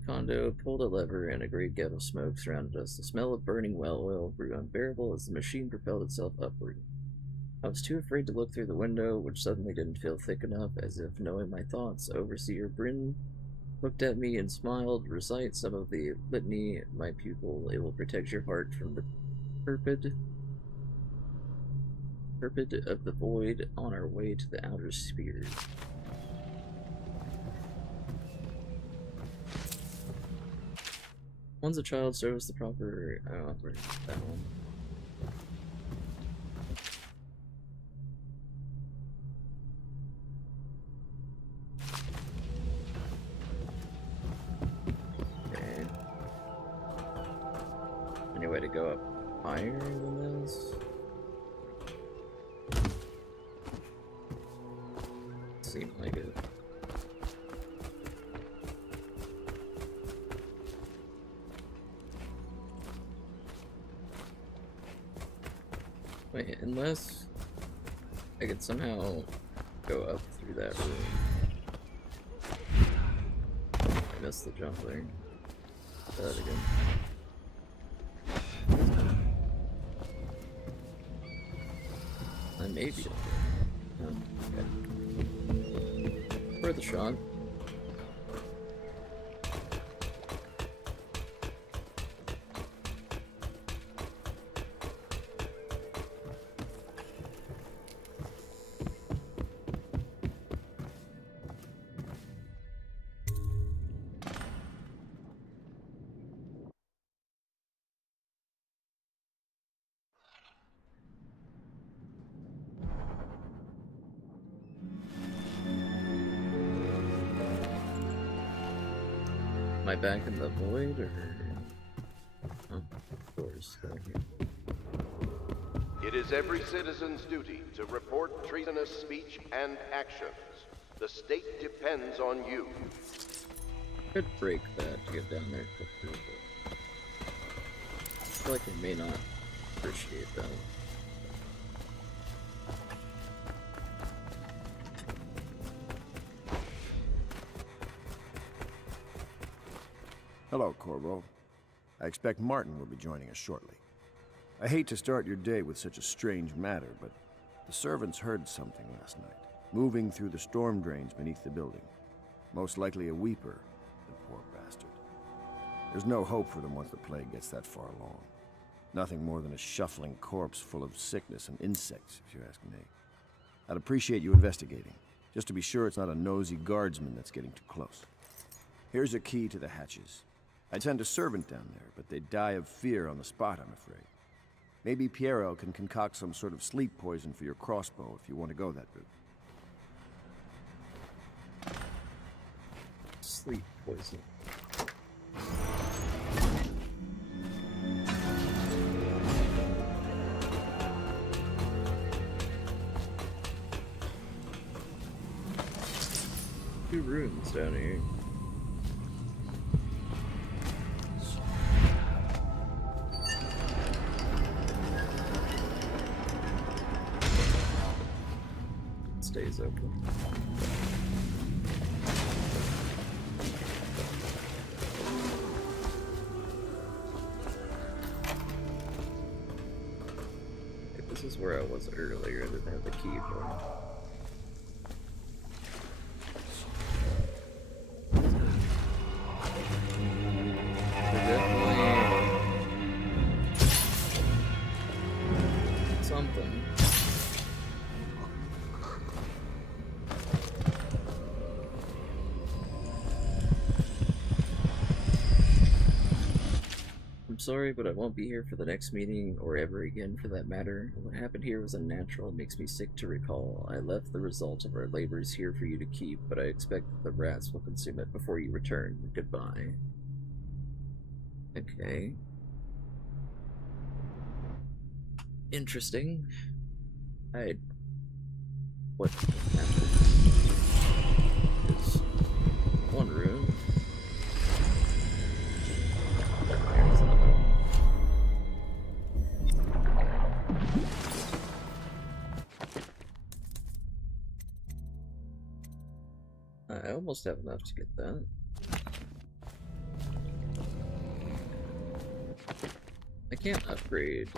Kondo pulled a lever, and a great gap of smoke surrounded us. The smell of burning well oil grew unbearable as the machine propelled itself upward. I was too afraid to look through the window, which suddenly didn't feel thick enough, as if knowing my thoughts. Overseer Bryn looked at me and smiled. Recite some of the litany, my pupil. It will protect your heart from the turpid of the void on our way to the outer sphere. Once a child serves the proper that one. Okay. Any way to go up higher than this? Seemed like it. Wait, unless I could somehow go up through that room. I missed the jump there. Try that again. I may be up there. Oh, okay. Worth a shot. Am I back in the void, or... Oh, of course, down here. It is every citizen's duty to report treasonous speech and actions. The state depends on you. Could break that to get down there quickly, but I feel like they may not appreciate that. Hello, Corvo. I expect Martin will be joining us shortly. I hate to start your day with such a strange matter, but The servants heard something last night, moving through the storm drains beneath the building. Most likely a weeper, the poor bastard. There's no hope for them once the plague gets that far along. Nothing more than a shuffling corpse full of sickness and insects, if you ask me. I'd appreciate you investigating, just to be sure it's not a nosy guardsman that's getting too close. Here's a key to the hatches. I'd send a servant down there, but they'd die of fear on the spot, I'm afraid. Maybe Piero can concoct some sort of sleep poison for your crossbow if you want to go that route. Sleep poison. Two rooms down here. Stays open. Okay, this is where I was earlier. I didn't have the key for it. Something. I'm sorry, but I won't be here for the next meeting, or ever again for that matter. What happened here was unnatural and makes me sick to recall. I left the result of our labors here for you to keep, but I expect that the rats will consume it before you return. Goodbye. Okay. Interesting. What happened is one room. There's another one. I almost have enough to get that. I can't upgrade.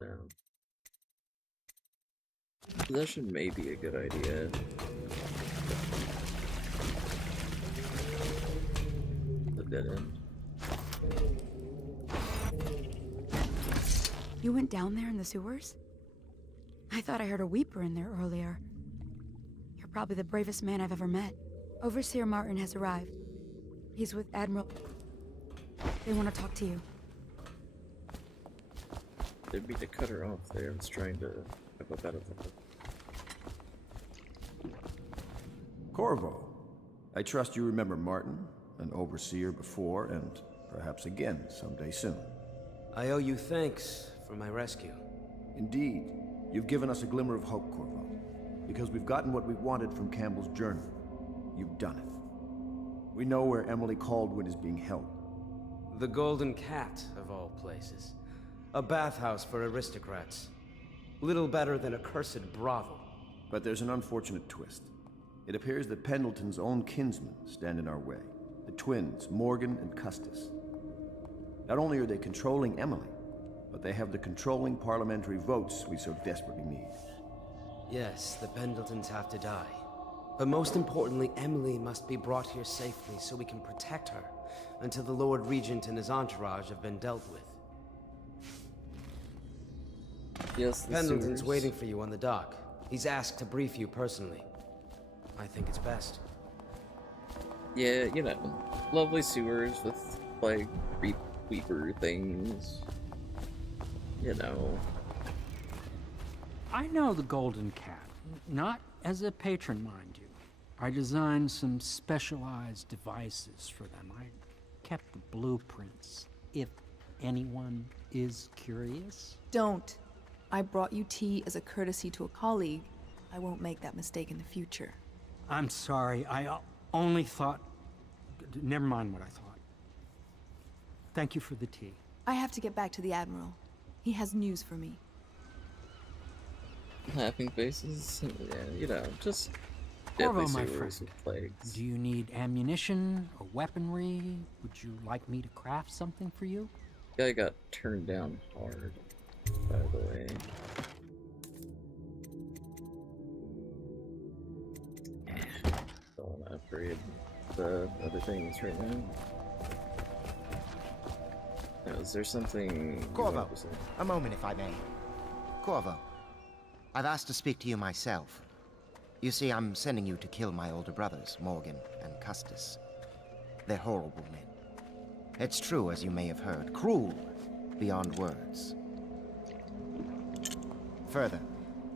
No. Possession may be a good idea. The dead end. You went down there in the sewers? I thought I heard a weeper in there earlier. You're probably the bravest man I've ever met. Overseer Martin has arrived. He's with Admiral... They want to talk to you. Didn't mean to cut her off there. I was trying to have a better thought. Corvo, I trust you remember Martin, an overseer before, and perhaps again someday soon. I owe you thanks for my rescue. Indeed. You've given us a glimmer of hope, Corvo. Because we've gotten what we wanted from Campbell's journal. You've done it. We know where Emily Caldwin is being held. The Golden Cat, of all places. A bathhouse for aristocrats. Little better than a cursed brothel. But there's an unfortunate twist. It appears that Pendleton's own kinsmen stand in our way. The twins, Morgan and Custis. Not only are they controlling Emily, but they have the controlling parliamentary votes we so desperately need. Yes, the Pendletons have to die. But most importantly, Emily must be brought here safely so we can protect her until the Lord Regent and his entourage have been dealt with. Yes, the Pendleton's sewers. waiting for you on the dock. He's asked to brief you personally. I think it's best. Yeah, you know, lovely sewers with, like, weeper things. You know. I know the Golden Cat. Not as a patron, mind you. I designed some specialized devices for them. I kept the blueprints, if anyone is curious. Don't. I brought you tea as a courtesy to a colleague. I won't make that mistake in the future. I'm sorry, I only thought... Never mind what I thought. Thank you for the tea. I have to get back to the Admiral. He has news for me. Laughing faces? Yeah, you know, just Corvo, deadly my sewers friend, with plagues. do you need ammunition or weaponry? Would you like me to craft something for you? Guy got turned down hard. by the way. Don't want to upgrade the other things right now. Now, is there something... Corvo, a moment if I may. Corvo, I've asked to speak to you myself. You see, I'm sending you to kill my older brothers, Morgan and Custis. They're horrible men. It's true, as you may have heard, cruel beyond words. Further,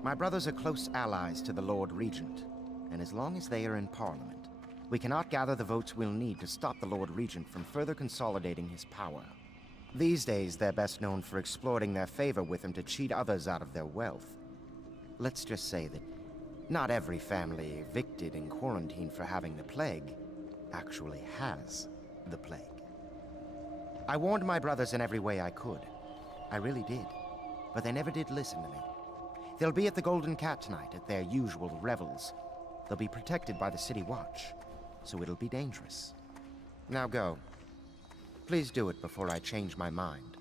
my brothers are close allies to the Lord Regent, and as long as they are in Parliament, we cannot gather the votes we'll need to stop the Lord Regent from further consolidating his power. These days, they're best known for exploiting their favor with him to cheat others out of their wealth. Let's just say that not every family evicted and quarantined for having the plague actually has the plague. I warned my brothers in every way I could. I really did. But they never did listen to me. They'll be at the Golden Cat tonight at their usual revels. They'll be protected by the City Watch, so it'll be dangerous. Now go. Please do it before I change my mind.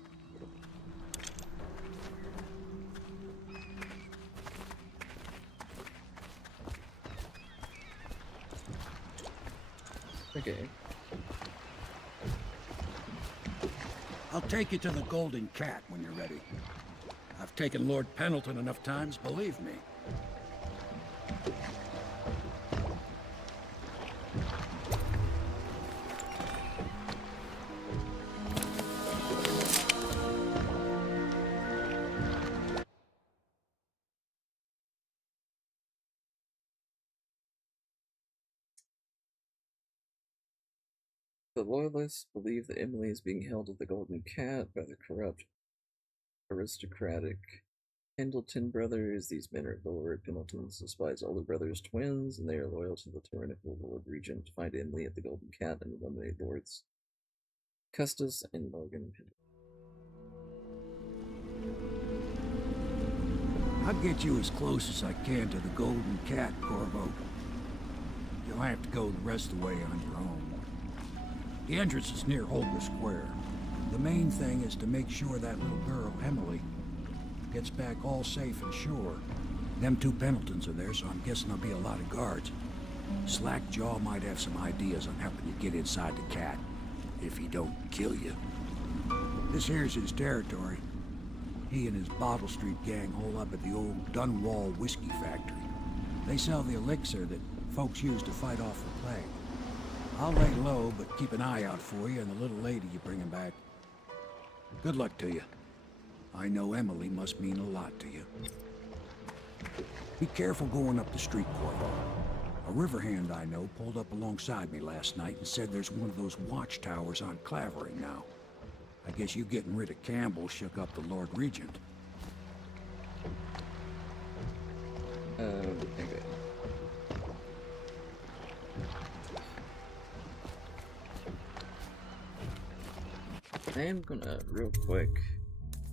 Okay. I'll take you to the Golden Cat when you're ready. I've taken Lord Pendleton enough times, believe me. The Loyalists believe that Emily is being held at the Golden Cat by the corrupt, aristocratic Pendleton brothers. These men are Lord Pendleton's despised older brothers, twins, and they are loyal to the tyrannical Lord Regent. Find Emily at the Golden Cat and eliminate Lords Custis and Morgan Pendleton. I'll get you as close as I can to the Golden Cat, Corvo. You'll have to go the rest of the way on your own. The entrance is near Holger Square. The main thing is to make sure that little girl, Emily, gets back all safe and sure. Them two Pendletons are there, so I'm guessing there'll be a lot of guards. Slackjaw might have some ideas on helping you get inside the cat, if he don't kill you. This here's his territory. He and his Bottle Street gang hole up at the old Dunwall whiskey factory. They sell the elixir that folks use to fight off the plague. I'll lay low, but keep an eye out for you and the little lady you bring him back. Good luck to you. I know Emily must mean a lot to you. Be careful going up the street, Corvo. A river hand I know pulled up alongside me last night and said there's one of those watchtowers on Clavering now. I guess you getting rid of Campbell shook up the Lord Regent. Okay. I am gonna, real quick,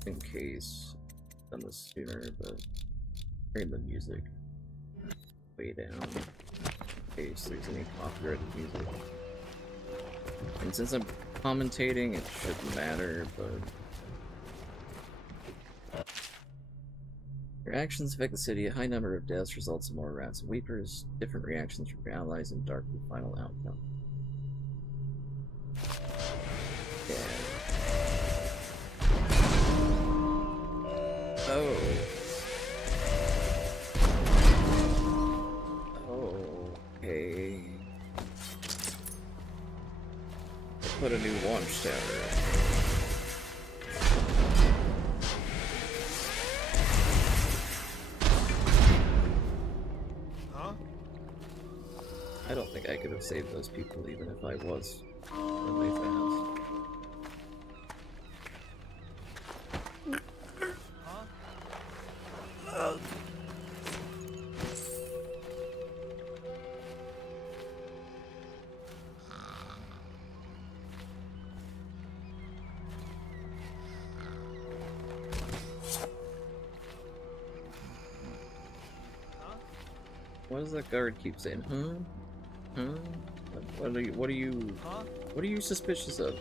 in case I've done this sooner, but turn the music way down in case there's any copyrighted music. And since I'm commentating, it shouldn't matter, but your actions affect the city. A high number of deaths results in more rats and weepers. Different reactions from your allies and dark the final outcome. Yeah. Oh. Okay. Put a new launch tower. Huh? I don't think I could have saved those people even if I was really fast. What does that guard keep saying? Huh? What are you suspicious of?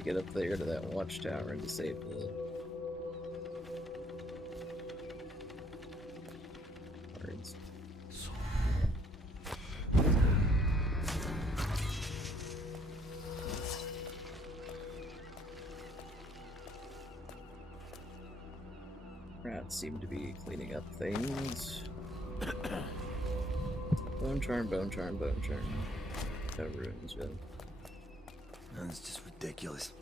to get up there to that watchtower and disable it. Cards. Rats seem to be cleaning up things. Bone charm, bone charm, bone charm. No ruins yet. That's just ridiculous.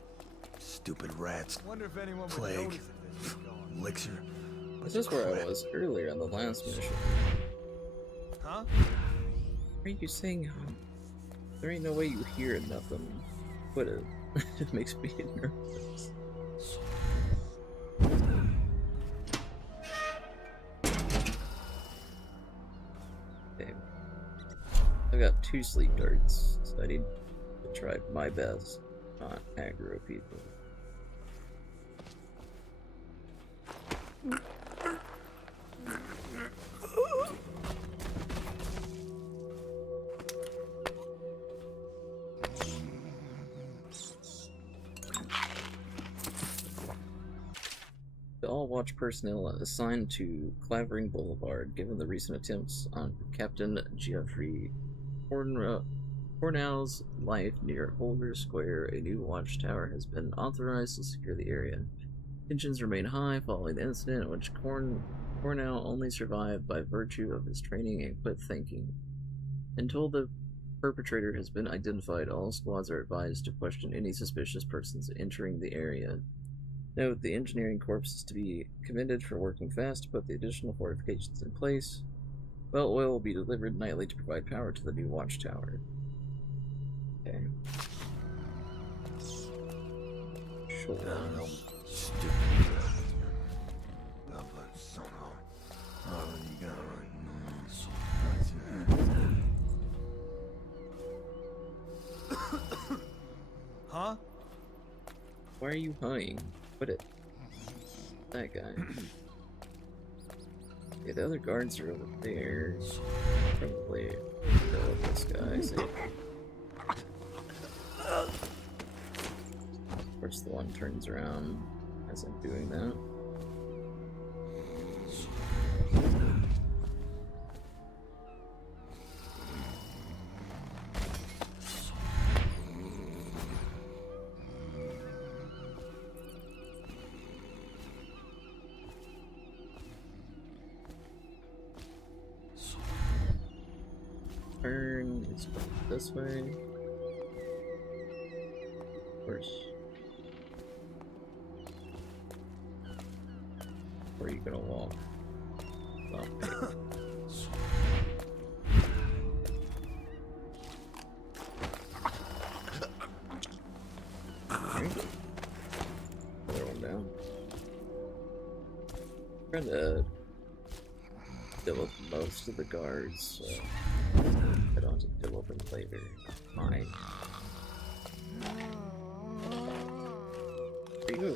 Stupid rats. Wonder if anyone would Plague. notice if this was gone. Elixir. This is where I was earlier on the last mission. Huh? Why are you saying there ain't no way you hear nothing? What it just makes me nervous. Okay. I've got 2 sleep darts, so I need to try my best not aggro people. All watch personnel assigned to Clavering Boulevard, given the recent attempts on Captain Geoffrey Cornell's life near Holger Square, a new watchtower has been authorized to secure the area. Tensions remain high following the incident in which Cornell only survived by virtue of his training and quick thinking. Until the perpetrator has been identified, all squads are advised to question any suspicious persons entering the area. Note, the engineering corps is to be commended for working fast to put the additional fortifications in place. Well, oil will be delivered nightly to provide power to the new watchtower. Okay. Sure. Stupid. Huh? Why are you hugging? Put it. That guy. Yeah, the other guards are over there. Probably kill this guy. See? Of course, the one turns around as I'm doing that. Turn is this way. Of course. Where are you gonna walk? Oh. Okay. Another one down. Trying to deal with most of the guards, so I don't have to deal with them later. Mine. There you go.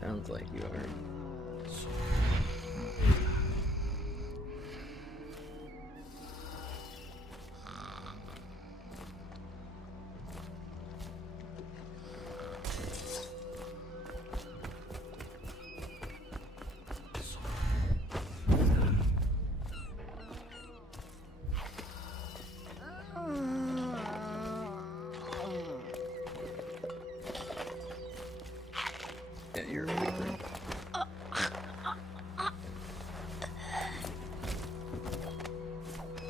Sounds like you are. Yeah, you're a weaker.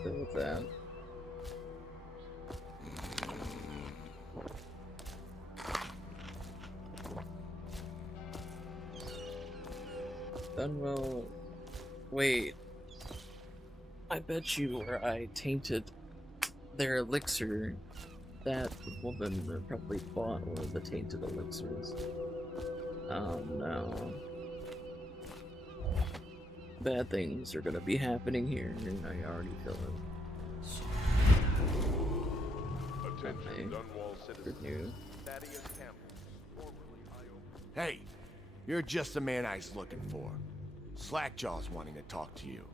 Deal with that. Dunwall. Wait. I bet you where I tainted their elixir, that woman probably bought one of the tainted elixirs. Oh no. Bad things are gonna be happening here, and I already feel it. Attention, Dunwall citizens. Thaddeus Campbell, formerly IO. Hey, you're just the man I was looking for. Slackjaw's wanting to talk to you.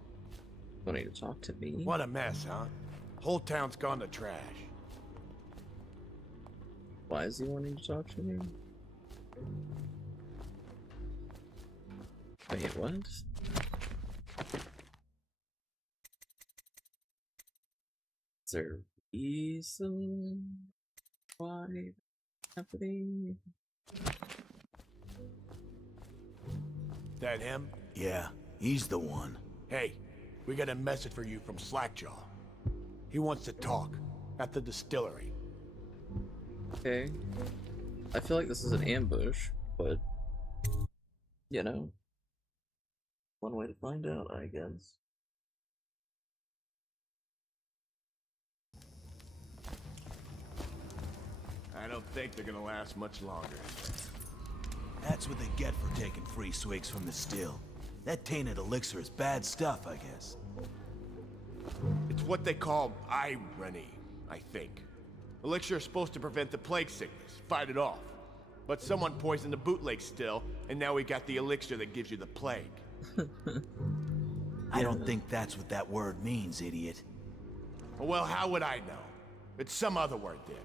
Wanting to talk to me? What a mess, huh? Whole town's gone to trash. Why is he wanting to talk to me? Wait, what? Is there a reason why it's happening? That him? Yeah, he's the one. Hey, we got a message for you from Slackjaw. He wants to talk at the distillery. Okay. I feel like this is an ambush, but you know, one way to find out, I guess. I don't think they're gonna last much longer. That's what they get for taking free swigs from the still. That tainted elixir is bad stuff, I guess. It's what they call irony, I think. Elixir is supposed to prevent the plague sickness, fight it off. But someone poisoned the bootleg still, and now we got the elixir that gives you the plague. I don't think that's what that word means, idiot. Well, how would I know? It's some other word then.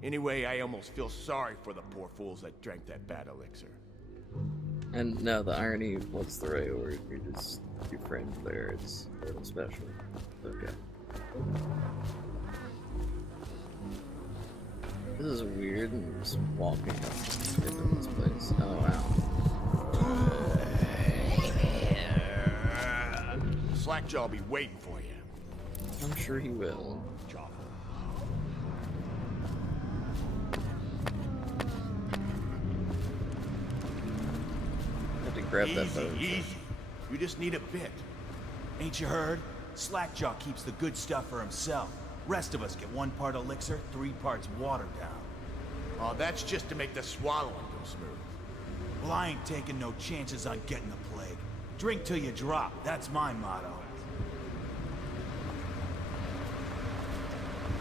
Anyway, I almost feel sorry for the poor fools that drank that bad elixir. And no, the irony, what's the right word? You're just your friend there. It's a little special. Okay. This is weird. I'm just walking up into this place. Oh wow. Slackjaw will be waiting for you. I'm sure he will. Have to grab that boat. Easy. You just need a bit. Ain't you heard? Slackjaw keeps the good stuff for himself. Rest of us get 1 part elixir, 3 parts water down. Oh, that's just to make the swallowing go smooth. Well, I ain't taking no chances on getting the plague. Drink till you drop, that's my motto.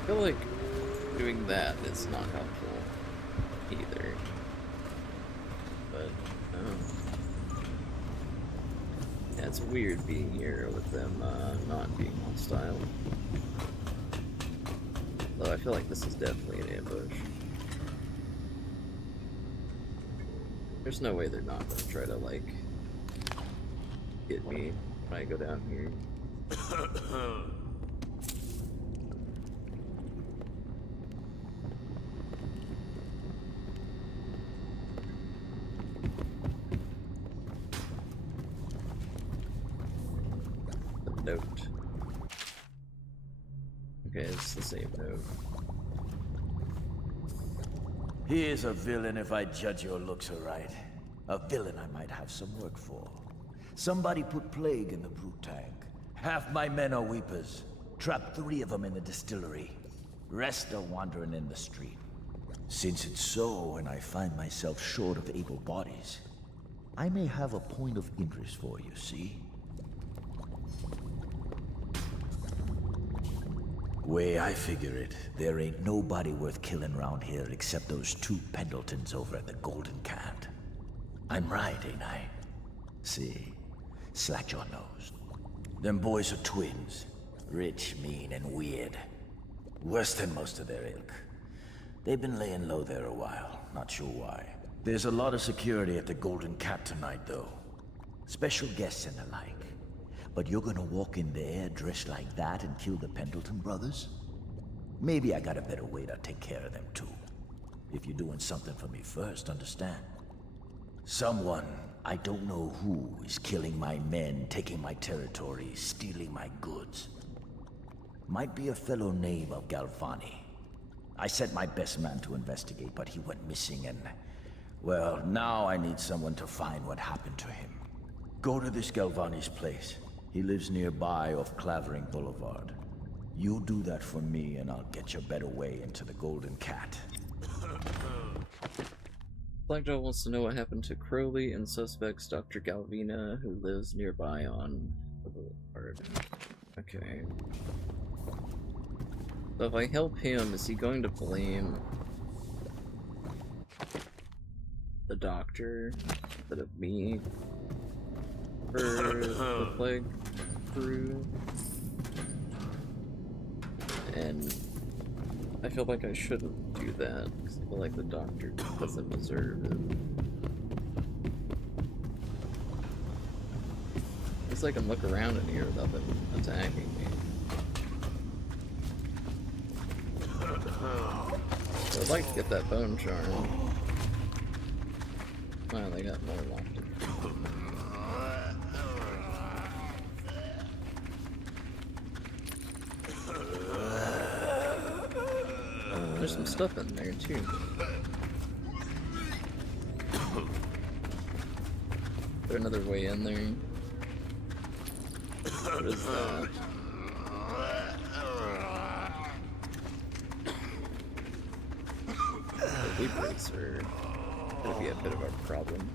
I feel like doing that is not helpful either. But, yeah, it's weird being here with them not being hostile. Though I feel like this is definitely an ambush. There's no way they're not gonna try to, like, get me when I go down here. The note. Okay, it's the same note. He is a villain if I judge your looks aright. A villain I might have some work for. Somebody put plague in the brute tank. Half my men are weepers. Trapped 3 of them in the distillery. Rest are wandering in the street. Since it's so, and I find myself short of able bodies, I may have a point of interest for you, see? Way I figure it, there ain't nobody worth killing round here except those 2 Pendletons over at the Golden Cat. I'm right, ain't I? See, Slackjaw knows. Them boys are twins. Rich, mean, and weird. Worse than most of their ilk. They've been laying low there a while, not sure why. There's a lot of security at the Golden Cat tonight, though. Special guests and the like. But you're gonna walk in there dressed like that and kill the Pendleton brothers? Maybe I got a better way to take care of them too. If you're doing something for me first, understand? Someone, I don't know who, is killing my men, taking my territory, stealing my goods. Might be a fellow named of Galvani. I sent my best man to investigate, but he went missing and... well, now I need someone to find what happened to him. Go to this Galvani's place. He lives nearby off Clavering Boulevard. You do that for me and I'll get you a better way into the Golden Cat. Slackjaw wants to know what happened to Crowley and suspects Dr. Galvina, who lives nearby on the boulevard. Okay. So if I help him, is he going to blame the doctor instead of me for the plague? through. And I feel like I shouldn't do that, because I feel like the doctor doesn't deserve it. It's like I can look around in here without them attacking me. So I'd like to get that bone charm. Wow, they got more locked in. There's some stuff in there too. Is there another way in there? What is that? The weepers are gonna be a bit of a problem.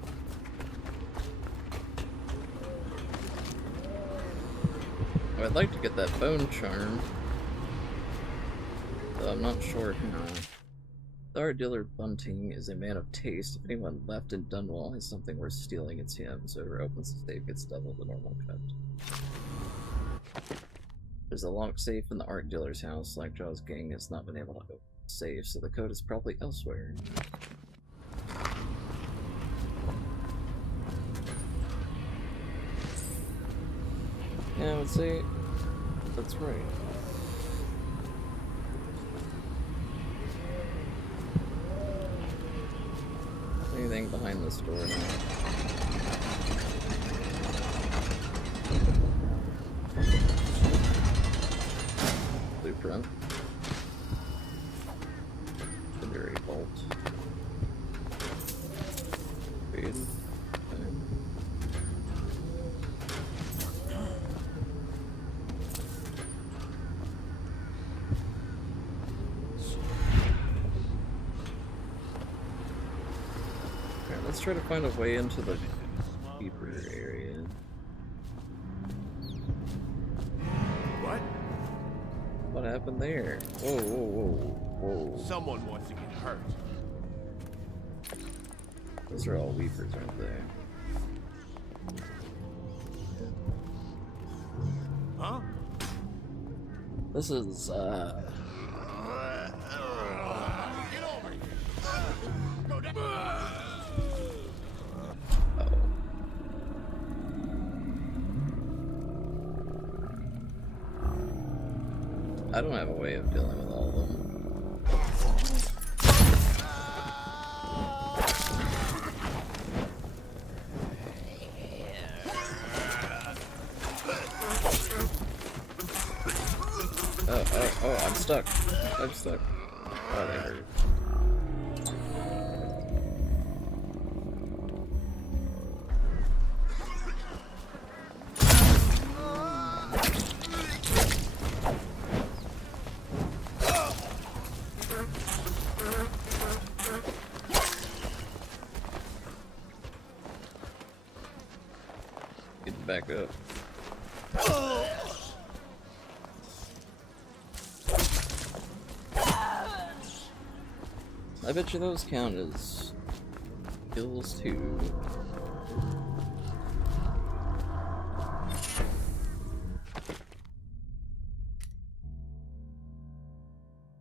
Oh, I'd like to get that bone charm. I'm not sure how. The art dealer Bunting is a man of taste. If anyone left in Dunwall has something worth stealing, it's him. So whoever opens the safe gets double the normal cut. There's a locked safe in the art dealer's house. Slackjaw's gang has not been able to open the safe, so the code is probably elsewhere. Yeah, I would say that's right. Anything behind this door now? Blueprint. Secondary vault. Read. Let's try to find a way into the deeper area. What? What happened there? Whoa, whoa, whoa, whoa. Someone wants to get hurt. Those are all weepers, aren't they? Huh? This is, I don't have a way of dealing with all of them. Oh, I'm stuck. I'm stuck. Oh, they hurt. Back up. I bet you those count as kills too.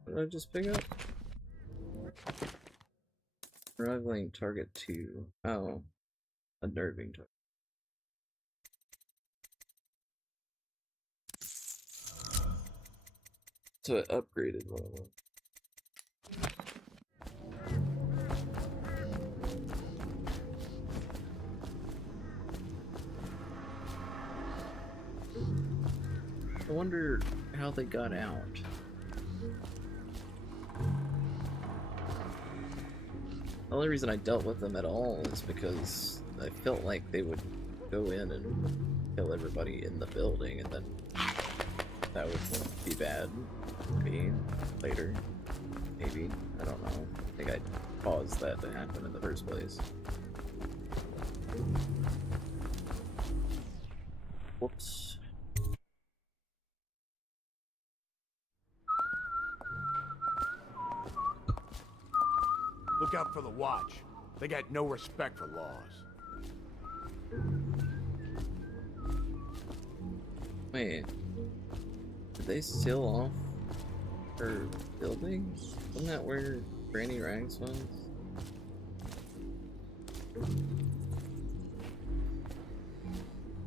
What did I just pick up? Rivaling target 2. Oh, a nerving target. So it upgraded one of them. I wonder how they got out. The only reason I dealt with them at all is because I felt like they would go in and kill everybody in the building, and then that would be bad for me later. Maybe. I don't know. I think I caused that to happen in the first place. Whoops. Look out for the watch. They got no respect for laws. Wait. Did they seal off her building? Wasn't that where Granny Rags was?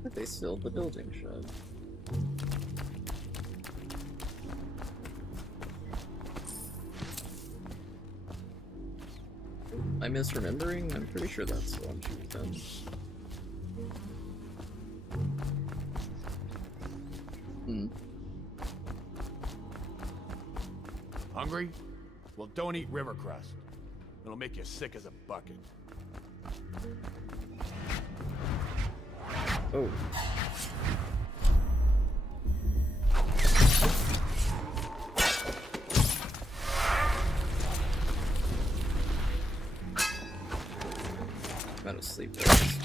But they sealed the building shut. Am I misremembering? I'm pretty sure that's the one she was in. Hungry? Well, don't eat river crust. It'll make you sick as a bucket. Oh. I'm out of sleep, guys.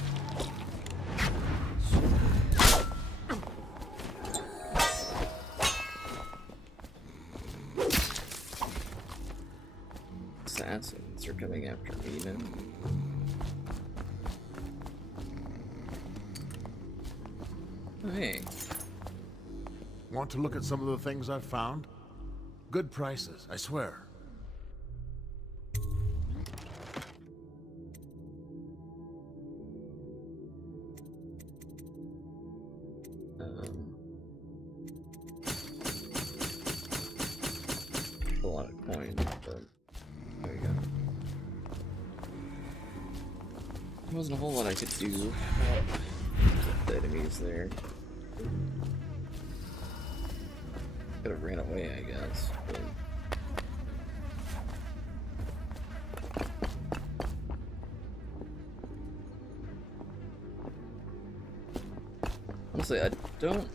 Assassins are coming after me now. Oh, hey. Want to look at some of the things I've found? Good prices, I swear. A lot of coins, but there you go. There wasn't a whole lot I could do with the enemies there. Could have ran away, I guess. But... honestly, I don't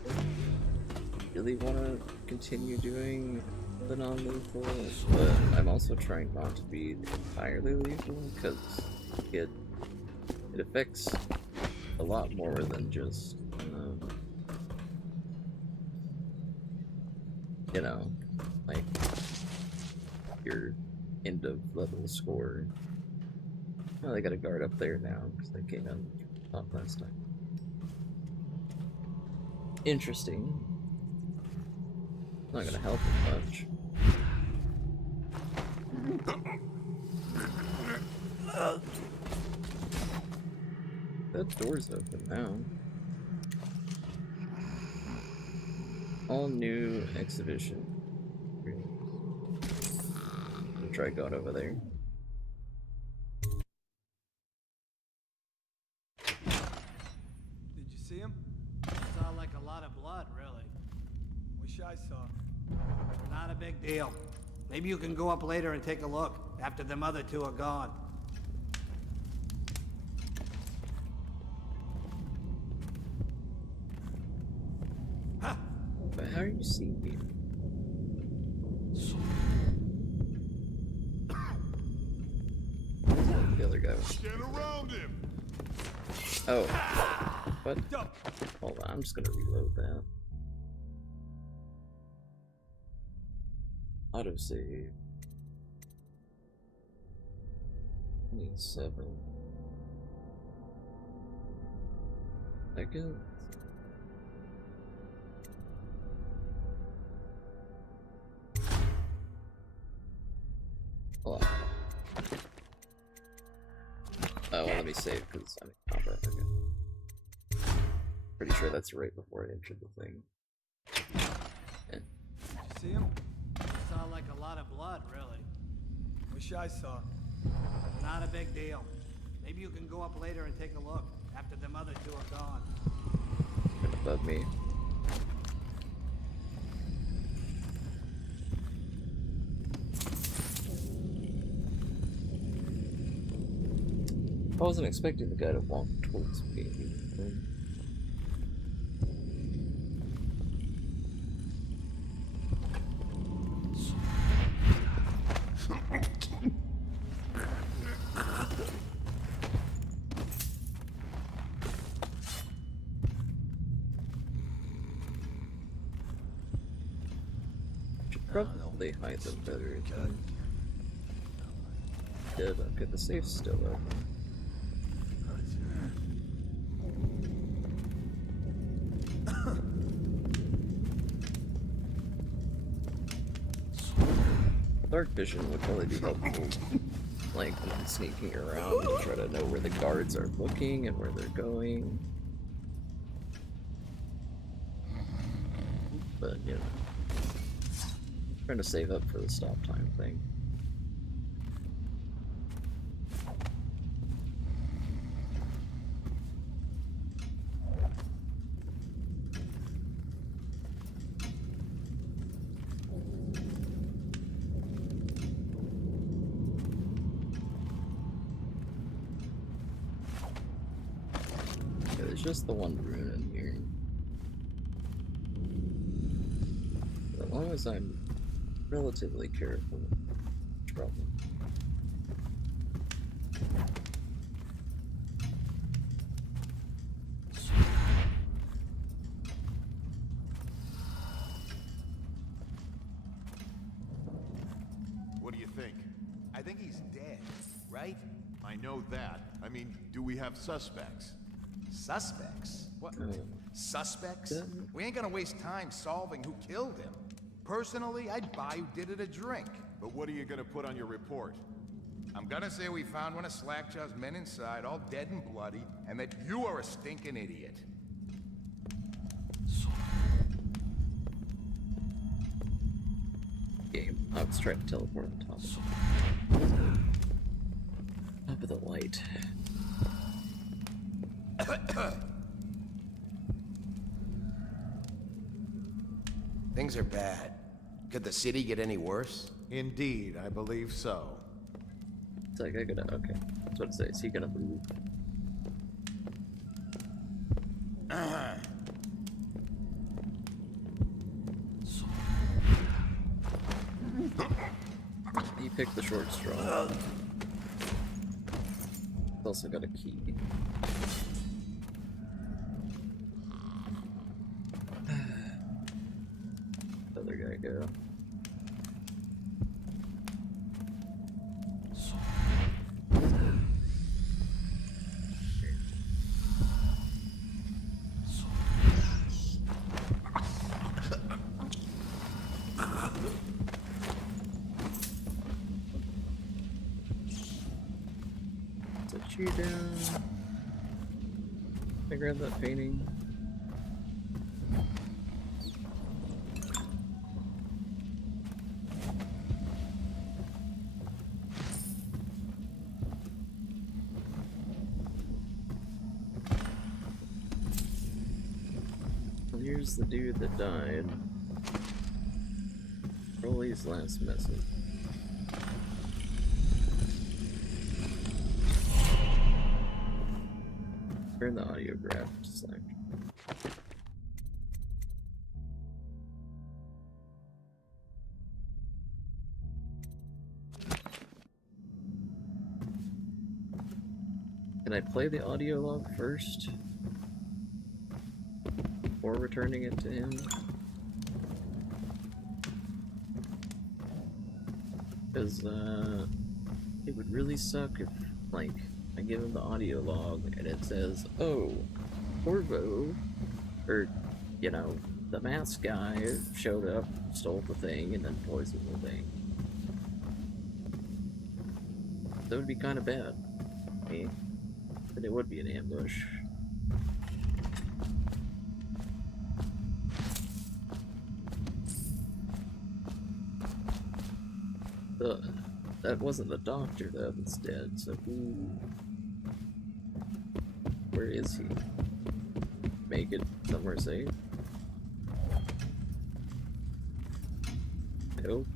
really want to continue doing the non-lethal, but I'm also trying not to be entirely lethal because it affects a lot more than just you know, like your end of level score. Oh, they got a guard up there now because they came in top last time. Interesting. Not gonna help it much. That door's open now. All new exhibition. I'll try going over there. Did you see him? Saw like a lot of blood, really. Wish I saw. Not a big deal. Maybe you can go up later and take a look, after them other two are gone. But how are you seeing me? The other guy was... Get around him. Oh. What? Hold on, I'm just gonna reload that. Autosave. 27 seconds. Hold on. Oh, well, let me save because I'm in combat. Okay. Pretty sure that's right before I entered the thing. Did you see him? Saw like a lot of blood, really. Wish I saw. Not a big deal. Maybe you can go up later and take a look, after them other two are gone. Above me. I wasn't expecting the guy to walk towards me. Should probably hide them better. Did okay, the safe's still open. Dark vision would probably be helpful. Like, when I'm sneaking around and try to know where the guards are looking and where they're going. But, you know, trying to save up for the stop time thing. Yeah, there's just the one rune in here. As long as I'm relatively careful, trouble. What do you think? I think he's dead, right? I know that. I mean, do we have suspects? Suspects? What? Suspects? We ain't gonna waste time solving who killed him. Personally, I'd buy who did it a drink. But what are you gonna put on your report? I'm gonna say we found one of Slackjaw's men inside, all dead and bloody, and that you are a stinking idiot. Game. I was trying to teleport on top of the light. Things are bad. Could the city get any worse? Indeed, I believe so. It's like, I gotta, okay. That's what it says. Is he gonna move? He picked the short straw. He's also got a key. Other guy go. Set you down. I grab that painting. Here's the dude that died. Crowley's last message. Turn the audiograph to select. Can I play the audio log first? Before returning it to him? Because, it would really suck if, like, I give him the audio log and it says, oh, Corvo, or, you know, the masked guy showed up, stole the thing, and then poisoned the thing. That would be kind of bad. I mean, but it would be an ambush. That wasn't the doctor though that's dead, so where is he? Make it somewhere safe? Nope.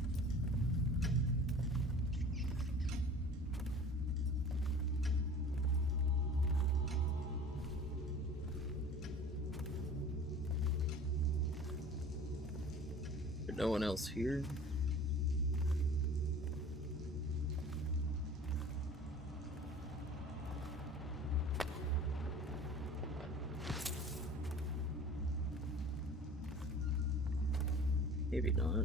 There's no one else here? Maybe not.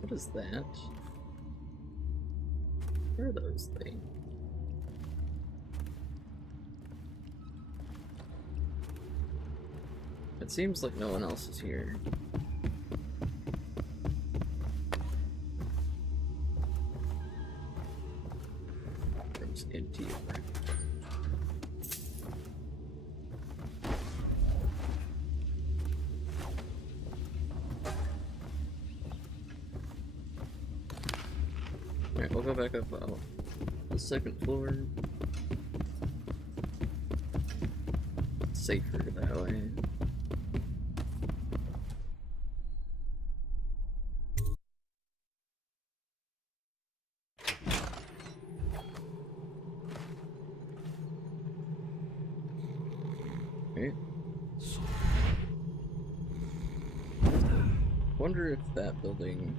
What is that? What are those things? It seems like no one else is here. Room's empty. Alright, we'll go back up the second floor. It's safer that way. Wonder if that building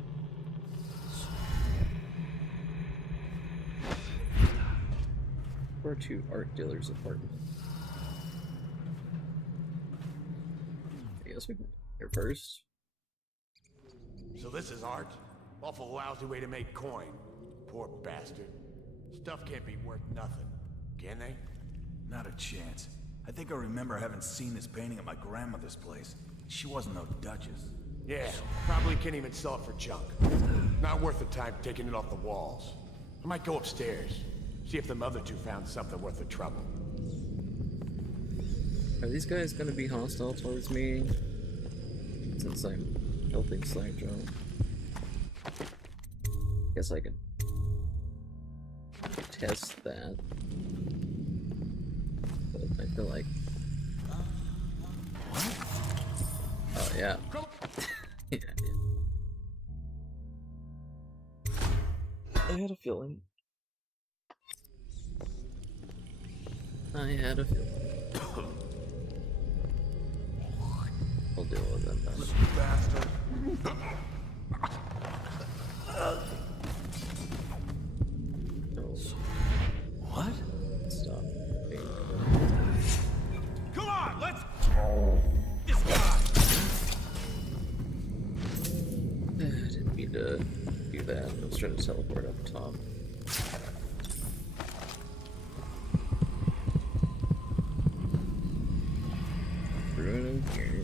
or to art dealer's apartment. I guess we can here first. So this is art? Awful lousy way to make coin. Poor bastard. Stuff can't be worth nothing, can they? Not a chance. I think I remember having seen this painting at my grandmother's place. She wasn't no duchess. Yeah, probably can't even sell it for junk. Not worth the time taking it off the walls. I might go upstairs, see if them other two found something worth the trouble. Are these guys gonna be hostile towards me? Since I'm helping Slackjaw. Guess I can test that. But I feel like... Oh yeah. Yeah. I had a feeling. I had a feeling. We'll deal with them then. Bastard. What? Stop. Come on, let's... This guy! I didn't mean to do that. I was trying to teleport up top. Ruin here.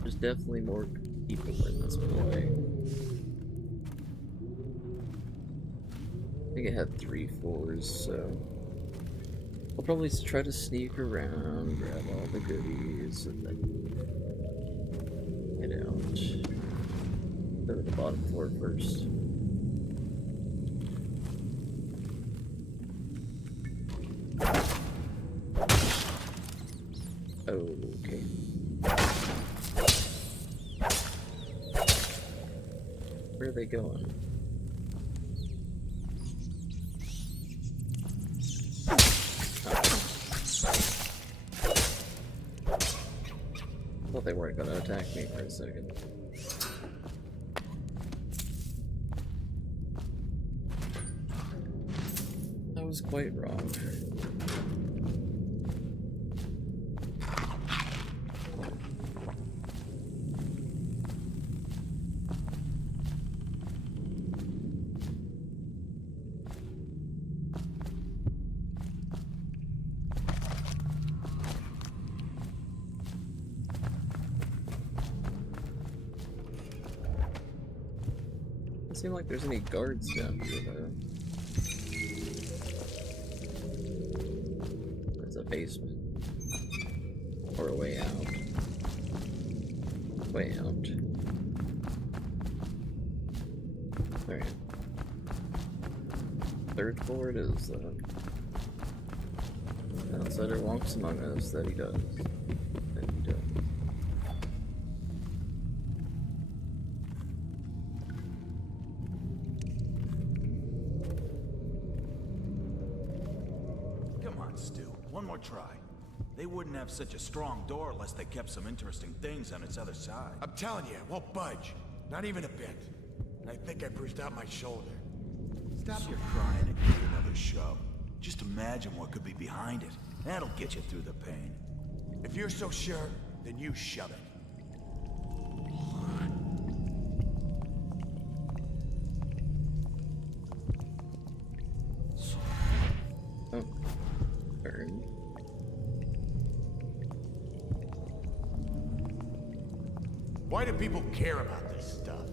There's definitely more people in this building. I think it had 3 floors, so I'll probably try to sneak around, grab all the goodies, and then get out. Go to the bottom floor first. Okay. Where are they going? Thought they weren't gonna attack me for a second. I was quite wrong. Doesn't seem like there's any guards down here though. There's a basement. Or a way out. Way out. Alright. 3rd floor it is though. Outsider walks among us, that he does. That he does. One more try. They wouldn't have such a strong door unless they kept some interesting things on its other side. I'm telling you, it won't budge. Not even a bit. And I think I bruised out my shoulder. Stop your crying and give it another shove. Just imagine what could be behind it. That'll get you through the pain. If you're so sure, then you shove it. Oh. Burn. Why do people care about this stuff?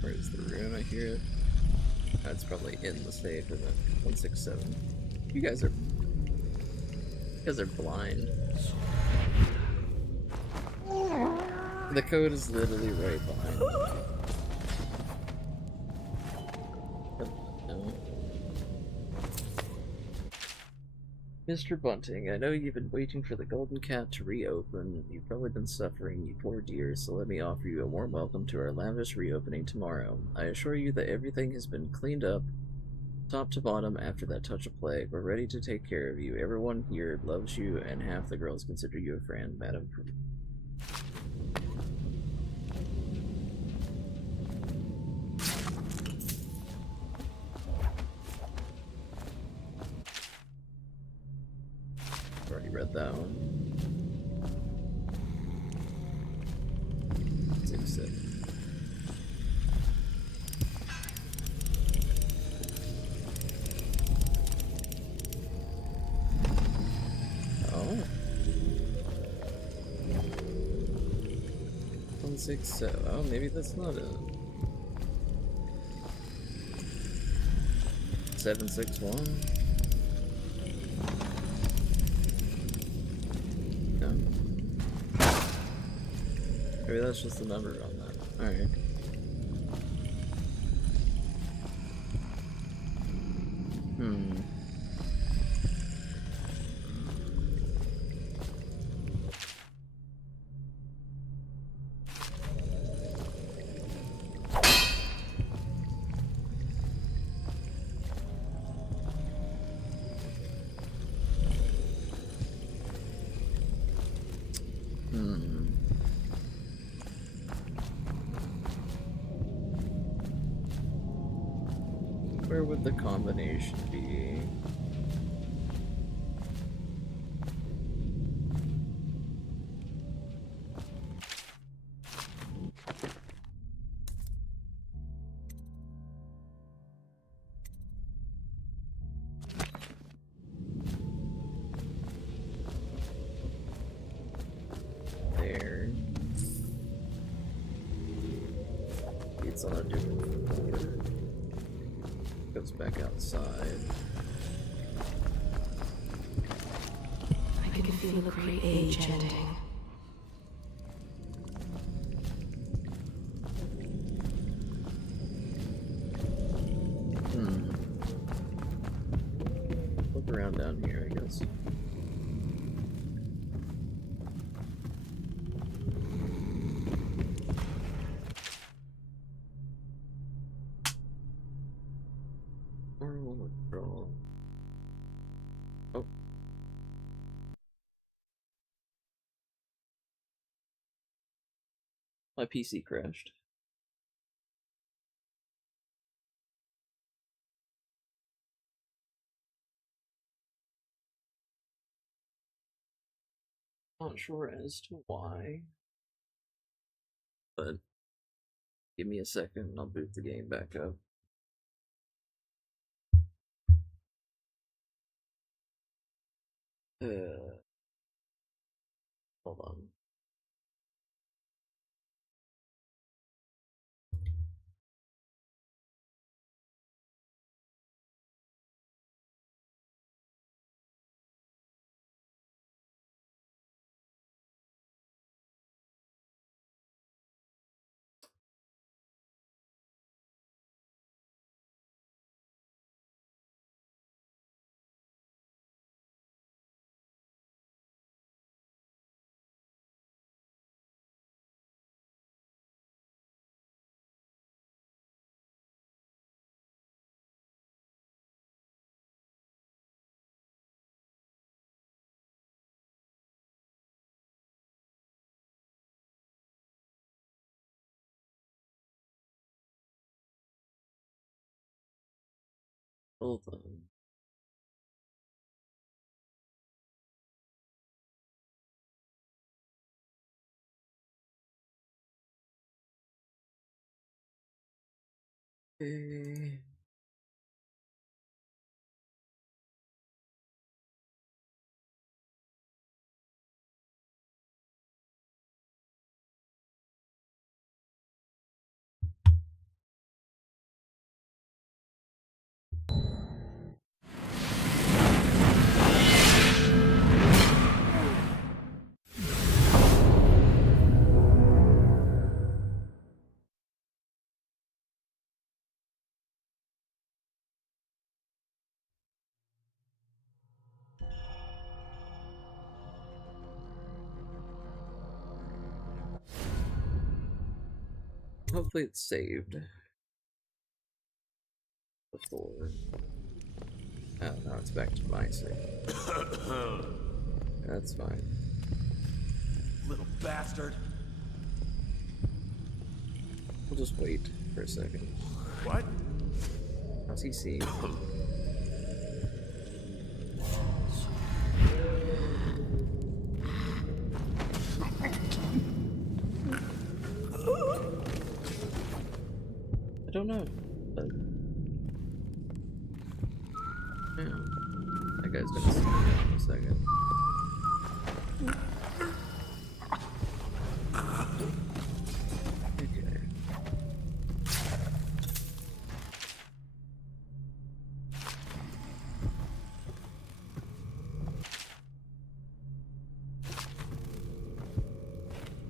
Where's the room? I hear it. That's probably in the safe, isn't it? 167. You guys are blind. The code is literally right behind me. Mr. Bunting, I know you've been waiting for the Golden Cat to reopen. You've probably been suffering, you poor dear, so let me offer you a warm welcome to our lavish reopening tomorrow. I assure you that everything has been cleaned up, top to bottom, after that touch of plague. We're ready to take care of you. Everyone here loves you, and half the girls consider you a friend, madam. Already read that one. 6-7. Oh. 167. Oh, maybe that's not it. 761. No. Maybe that's just the number on that. Alright. Where would the combination be? There. It's on a different floor. Goes back outside. I can feel a great age ending. Look around down here, I guess. Oh. My PC crashed. Not sure as to why, but give me a second and I'll boot the game back up. Hold on. Hold on. Okay. Hopefully it's saved before. Oh, now it's back to my save. That's fine. Little bastard. We'll just wait for a second. What? How's he see? I don't know, but yeah, that guy's gonna see me in a second. Okay.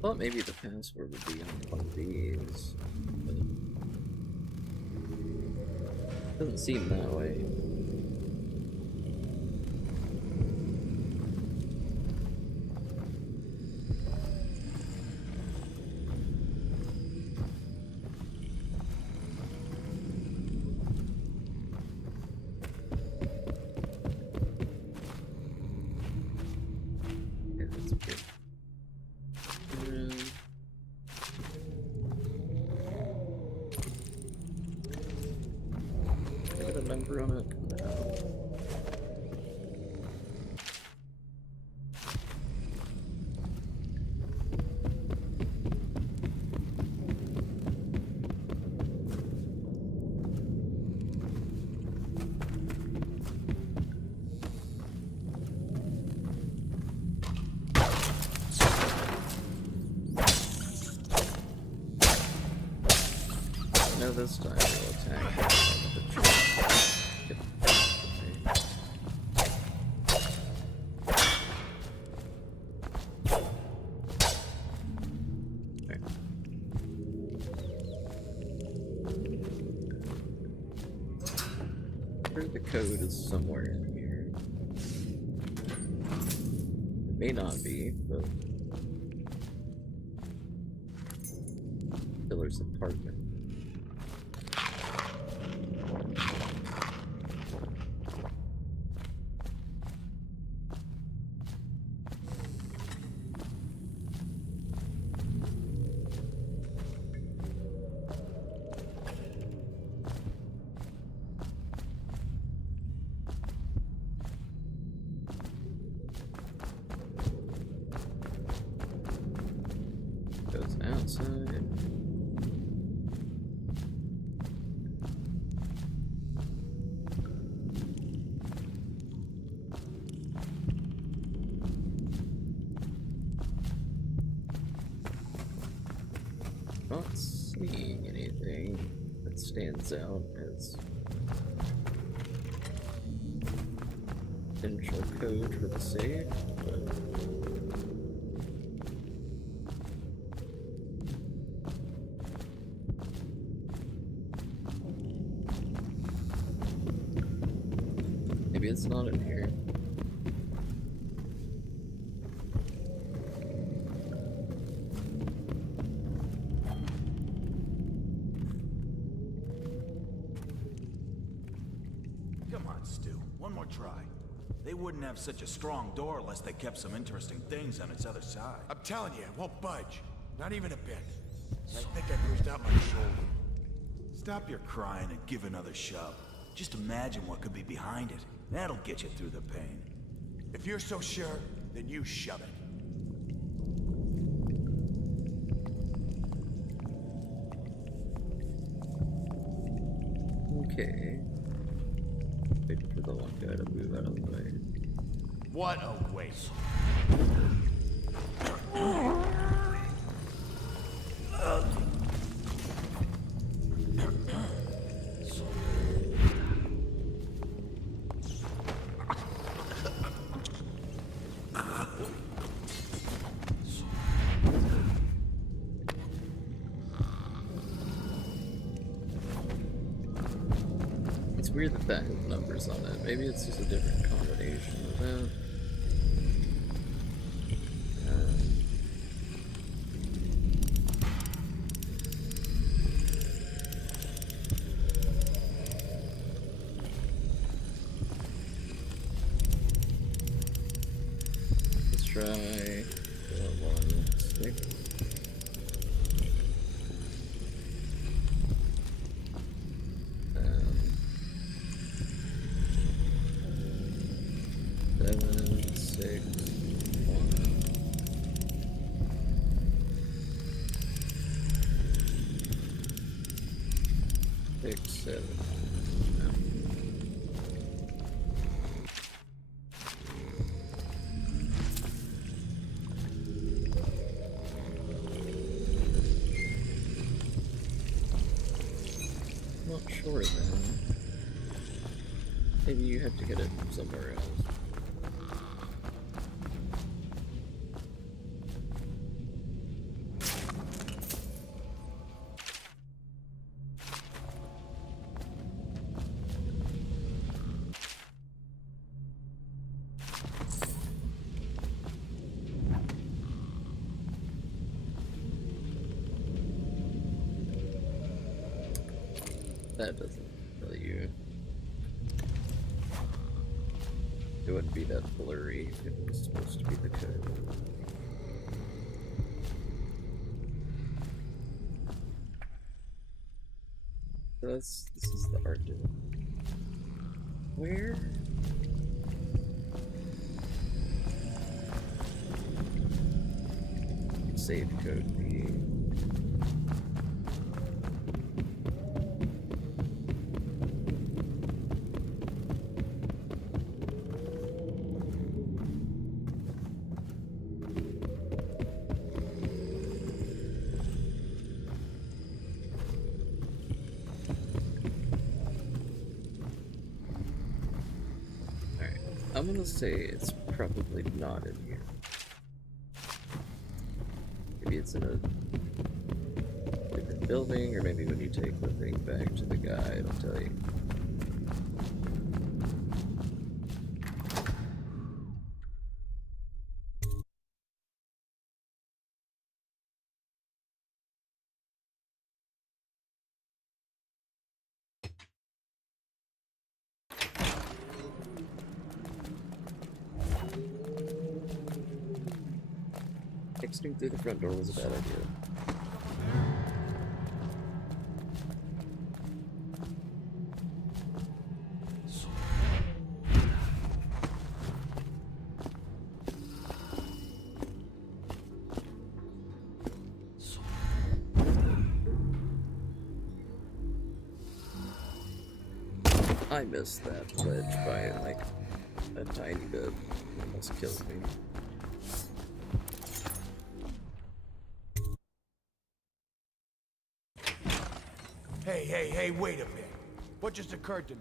Thought maybe the password would be on one of these, but it doesn't seem that way. Yeah, that's good. Get a number on it. No. No, this time we'll attack the tree. Yep. Okay. I'm sure the code is somewhere in here. It may not be, but Killer's apartment. Goes outside. Not seeing anything that stands out as potential code for the save, but maybe it's not in here. Come on, Stu. One more try. They wouldn't have such a strong door unless they kept some interesting things on its other side. I'm telling you, it won't budge. Not even a bit. I think I pushed out my shoulder. Stop your crying and give another shove. Just imagine what could be behind it. That'll get you through the pain. If you're so sure, then you shove it. Okay. Waiting for the one guy to move out of the way. What a waste. It's weird that that has numbers on it. Maybe it's just a different combination of that. Let's try 1, 6. Not sure then. Maybe you have to get it from somewhere else. That doesn't tell you. It wouldn't be that blurry if it was supposed to be the code. So this is the art. Where? Save code be. I'm gonna say it's probably not in here. Maybe it's in a different building, or maybe when you take the thing back to the guy, it'll tell you. Exiting through the front door was a bad idea. I missed that ledge by like a tiny bit. Almost killed me. Hey, wait a bit. What just occurred to me?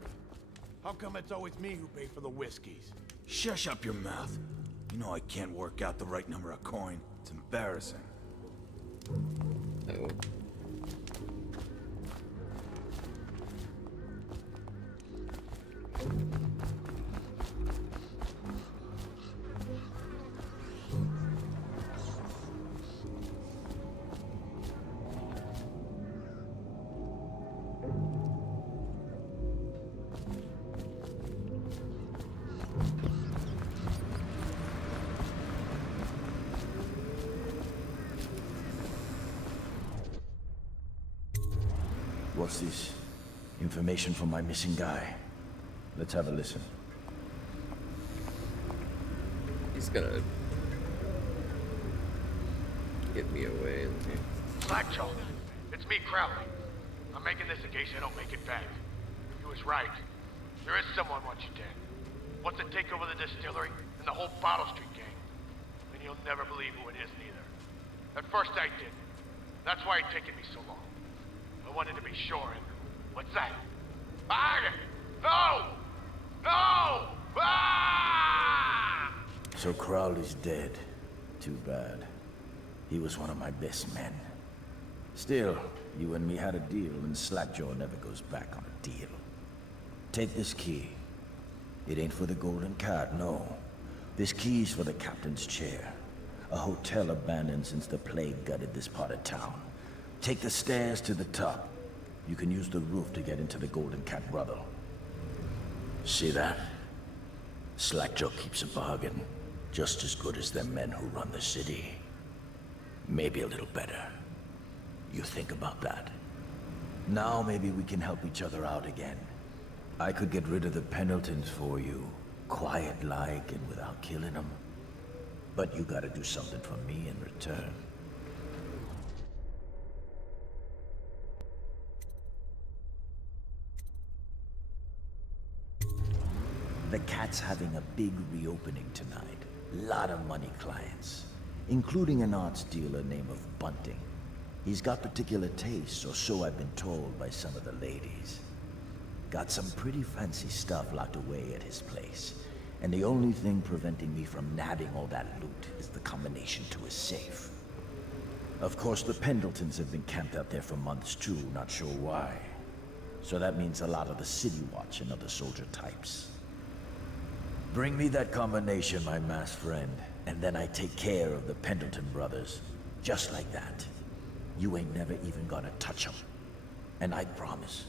How come it's always me who pay for the whiskeys? Shush up your mouth. You know I can't work out the right number of coin. It's embarrassing. Oh. What's this? Information from my missing guy. Let's have a listen. He's gonna get me away. Slackjaw, it's me, Crowley. I'm making this in case I don't make it back. He was right. There is someone wants you dead. Wants to take over the distillery and the whole Bottle Street gang. And you'll never believe who it is neither. At first I didn't. That's why it's taken me so long. I wanted to be sure and... What's that? Ah! No! No! Ah! So Crowley's dead. Too bad. He was one of my best men. Still, you and me had a deal, and Slackjaw never goes back on a deal. Take this key. It ain't for the Golden Cat, no. This key's for the captain's chair. A hotel abandoned since the plague gutted this part of town. Take the stairs to the top. You can use the roof to get into the Golden Cat brothel. See that? Slackjaw keeps a bargain. Just as good as the men who run the city. Maybe a little better. You think about that. Now maybe we can help each other out again. I could get rid of the Pendletons for you. Quiet-like and without killing them. But you gotta do something for me in return. The Cat's having a big reopening tonight. Lot of money clients. Including an arts dealer named of Bunting. He's got particular tastes, or so I've been told by some of the ladies. Got some pretty fancy stuff locked away at his place. And the only thing preventing me from nabbing all that loot is the combination to his safe. Of course, the Pendletons have been camped out there for months too, not sure why. So that means a lot of the City Watch and other soldier types. Bring me that combination, my masked friend, and then I take care of the Pendleton brothers. Just like that. You ain't never even gonna touch them. And I promise,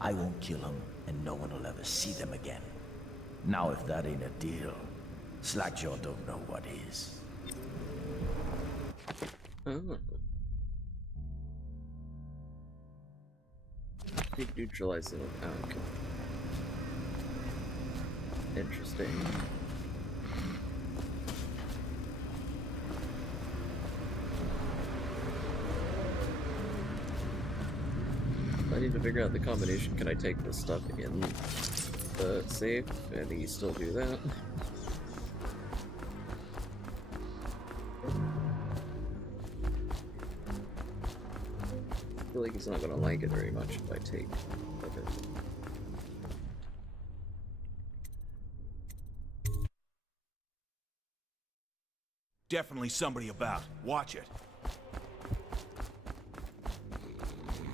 I won't kill them, and no one will ever see them again. Now if that ain't a deal, Slackjaw don't know what is. Oh. Keep neutralizing it. Oh, okay. Interesting. I need to figure out the combination. Can I take this stuff in the safe? And you still do that? I feel like he's not gonna like it very much if I take of it. Definitely somebody about. Watch it.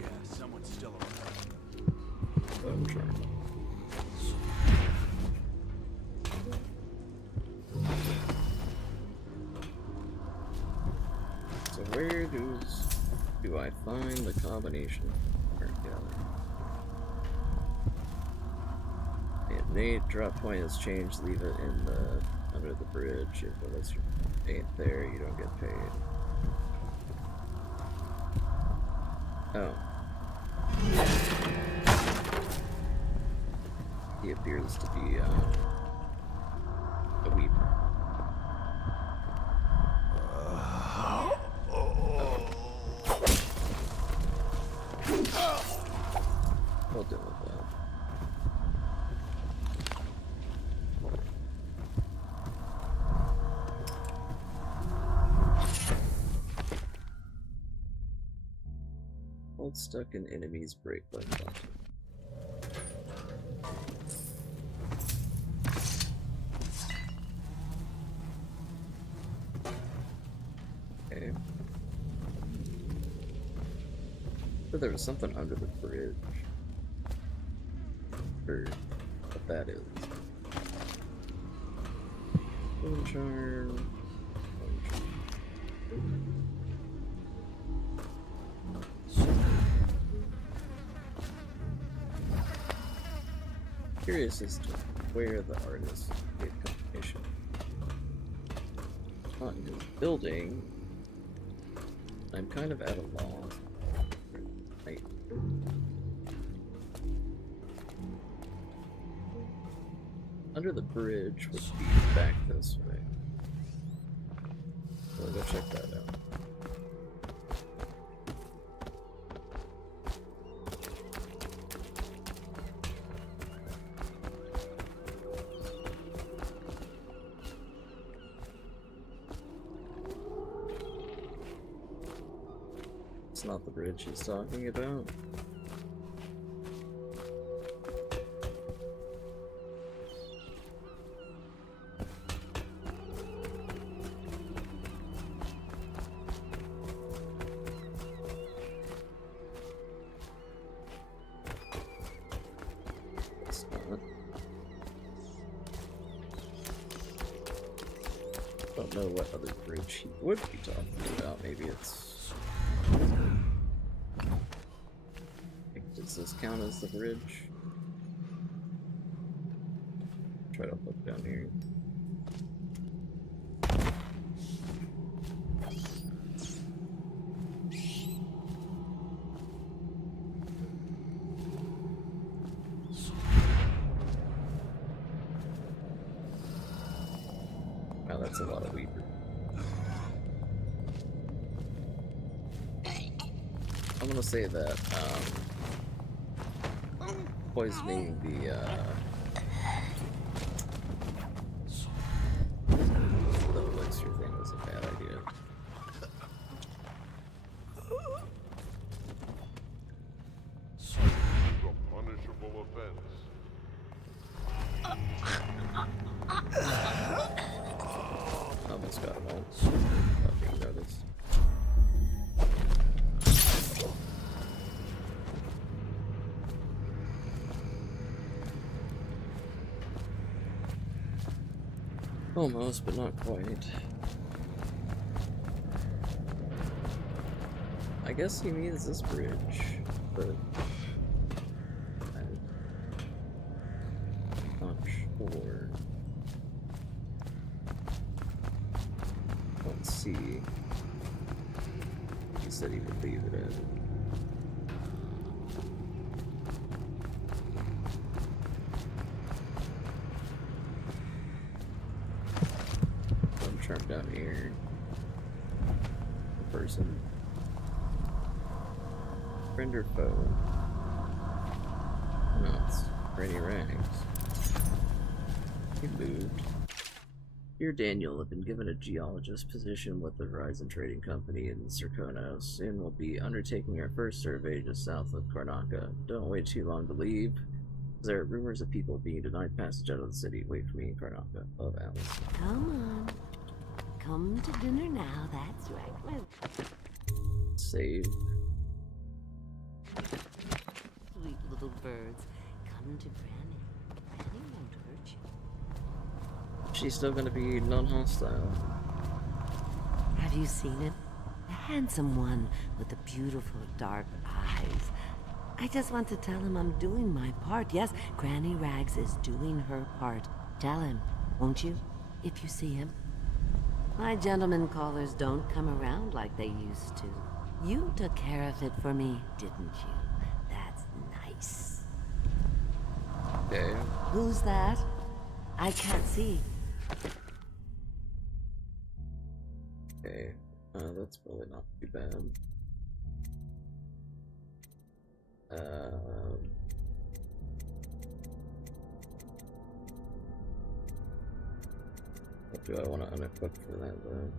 Yeah, someone's still around. I'm sure. So where do I find the combination? And Nate, drop point has changed, leave it in the under the bridge. If the list ain't there, you don't get paid. Oh. He appears to be a weeper. We'll deal with that. Hold stuck in enemies break button. Okay. But there was something under the bridge. Or what that is. Bone charm. Curious as to where the artist gave combination. Not in his building. I'm kind of at a loss. under the bridge would be back this way. So go check that out. It's not the bridge he's talking about. It's not. Don't know what other bridge he would be talking about. Maybe it's... Does this count as the bridge? Try to look down here. Wow, that's a lot of weaver. I'm gonna say that poisoning the elixir thing was a bad idea. The punishable offense. Almost got him all. Fucking noticed. Almost, but not quite. I guess he means this bridge, but I'm not sure. Let's see. He said he would leave it in. Sharp down here. A person. Friend or foe? No, it's Granny Rags. He moved. Dear Daniel, have been given a geologist position with the Horizon Trading Company in Serkonos. Soon we'll be undertaking our first survey just south of Karnaka. Don't wait too long to leave. There are rumors of people being denied passage out of the city. Wait for me in Karnaka. Love, Alice. Come on. Come to dinner now, that's right. Save. Sweet little birds, come to Granny. Granny won't hurt you. She's still gonna be non-hostile. Have you seen him? The handsome one with the beautiful dark eyes. I just want to tell him I'm doing my part. Yes, Granny Rags is doing her part. Tell him, won't you, if you see him? My gentlemen callers don't come around like they used to. You took care of it for me, didn't you? That's nice. Okay. Who's that? I can't see. Okay. That's probably not too bad. What do I want to unequip for that though?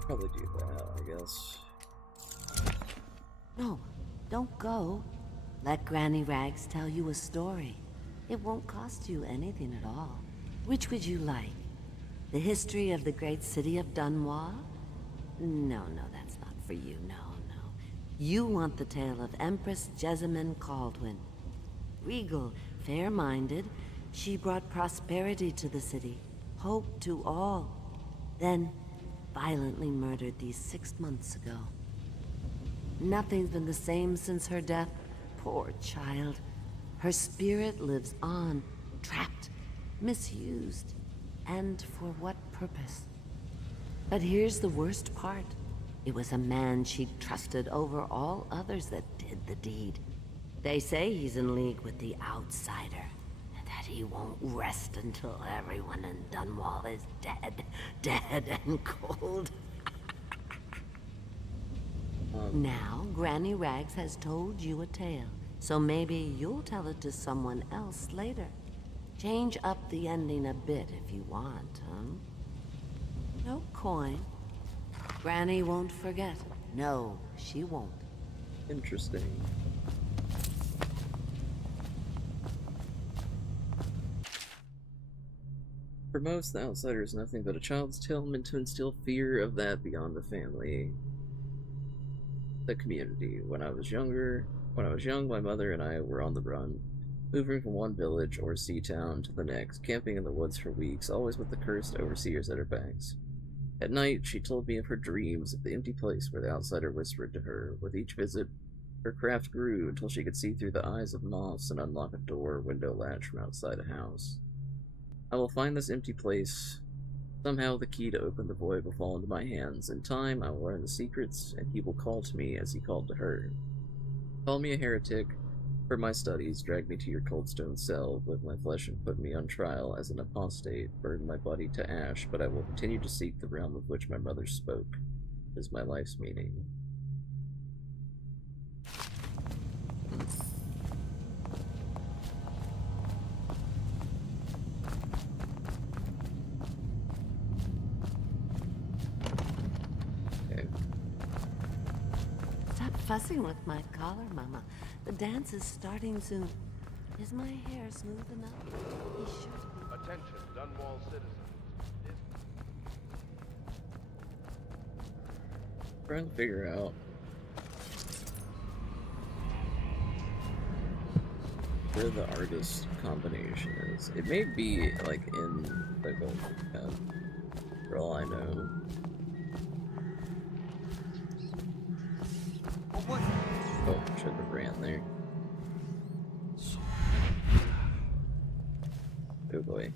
Probably do that, I guess. No, don't go. Let Granny Rags tell you a story. It won't cost you anything at all. Which would you like? The history of the great city of Dunwall? No, that's not for you, no. You want the tale of Empress Jessamine Caldwin. Regal, fair-minded, she brought prosperity to the city, hope to all. Then, violently murdered these 6 months ago. Nothing's been the same since her death. Poor child. Her spirit lives on, trapped, misused. And for what purpose? But here's the worst part. It was a man she'd trusted over all others that did the deed. They say he's in league with the outsider, and that he won't rest until everyone in Dunwall is dead and cold. Now, Granny Rags has told you a tale, so maybe you'll tell it to someone else later. Change up the ending a bit if you want, huh? No coin. Granny won't forget. No, she won't. Interesting. For most, the outsider is nothing but a child's tale meant to instill fear of that beyond the family. The community. When I was young, my mother and I were on the run, moving from one village or sea town to the next, camping in the woods for weeks, always with the cursed overseers at her backs. At night, she told me of her dreams of the empty place where the outsider whispered to her. With each visit, her craft grew until she could see through the eyes of moths and unlock a door or window latch from outside a house. I will find this empty place. Somehow the key to open the void will fall into my hands. In time, I will learn the secrets, and he will call to me as he called to her. Call me a heretic for my studies, drag me to your cold stone cell, with my flesh and put me on trial as an apostate, burn my body to ash, but I will continue to seek the realm of which my mother spoke, is my life's meaning. Stop fussing with my collar, Mama. The dance is starting soon. Is my hair smooth enough? He should be. Attention, Dunwall citizens. Trying to figure out where the artist combination is. It may be like in the Golden Cup, for all I know. Oh, should have ran there. Oh boy.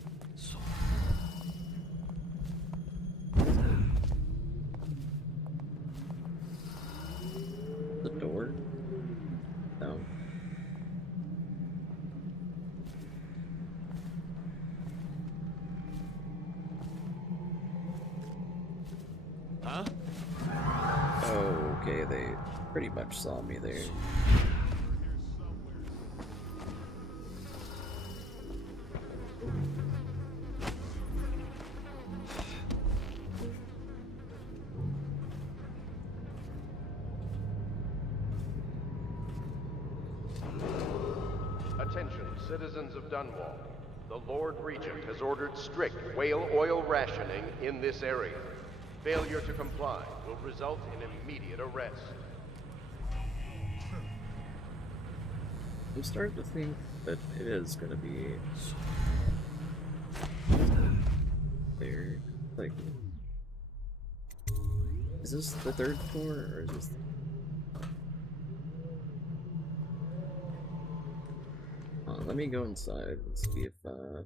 The door? No. Huh? Oh, okay, they pretty much saw me there. Attention, citizens of Dunwall. The Lord Regent has ordered strict whale oil rationing in this area. Failure to comply will result in immediate arrest. I'm starting to think that it is gonna be there. Like, is this the third floor or is this? Let me go inside and see if no,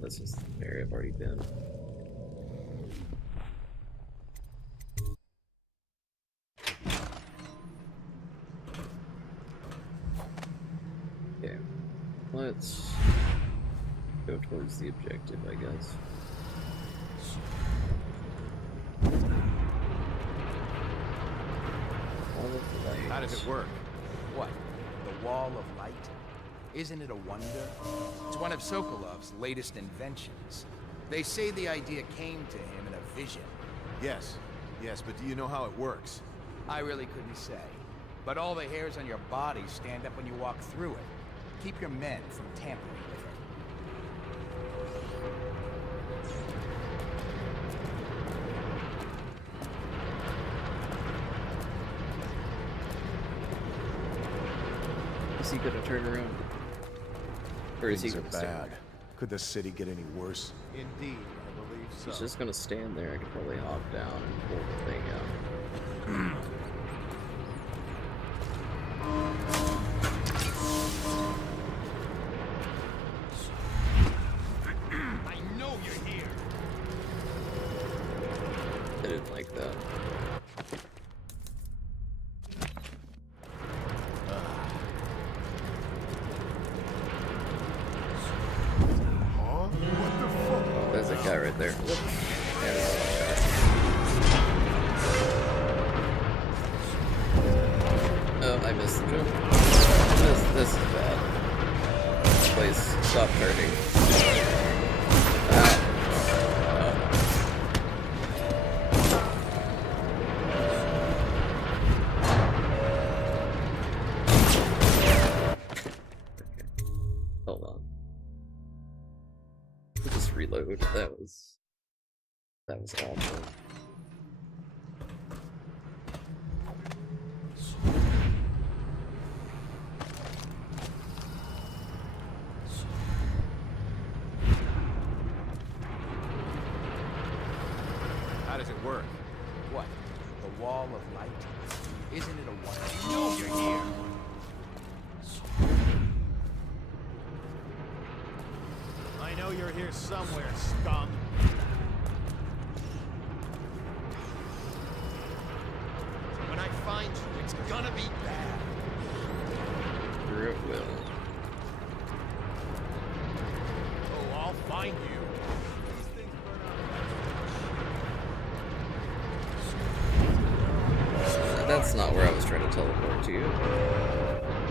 this is the area I've already been. Okay, let's go towards the objective, I guess. All of the lights. How does it work? What? The Wall of Light? Isn't it a wonder? It's one of Sokolov's latest inventions. They say the idea came to him in a vision. Yes, but do you know how it works? I really couldn't say. But all the hairs on your body stand up when you walk through it. Keep your men from tampering with it. Is he gonna turn around? Or is he Things gonna are bad. stand? Could the city get any worse? Indeed, I believe so. He's just gonna stand there. I could probably hop down and pull the thing out. I know you're here. I didn't like that. Oh, there's a guy right there. Oh, I missed the jump. This is bad. Please stop turning. Hold on. Just reload. That was awful. How does it work? What? The wall of light? Isn't it a wonder? You know you're here! I know you're here somewhere, scum. When I find you, it's gonna be bad. Sure it will. Oh, I'll find you. These things burn out. That's not where I was trying to teleport to.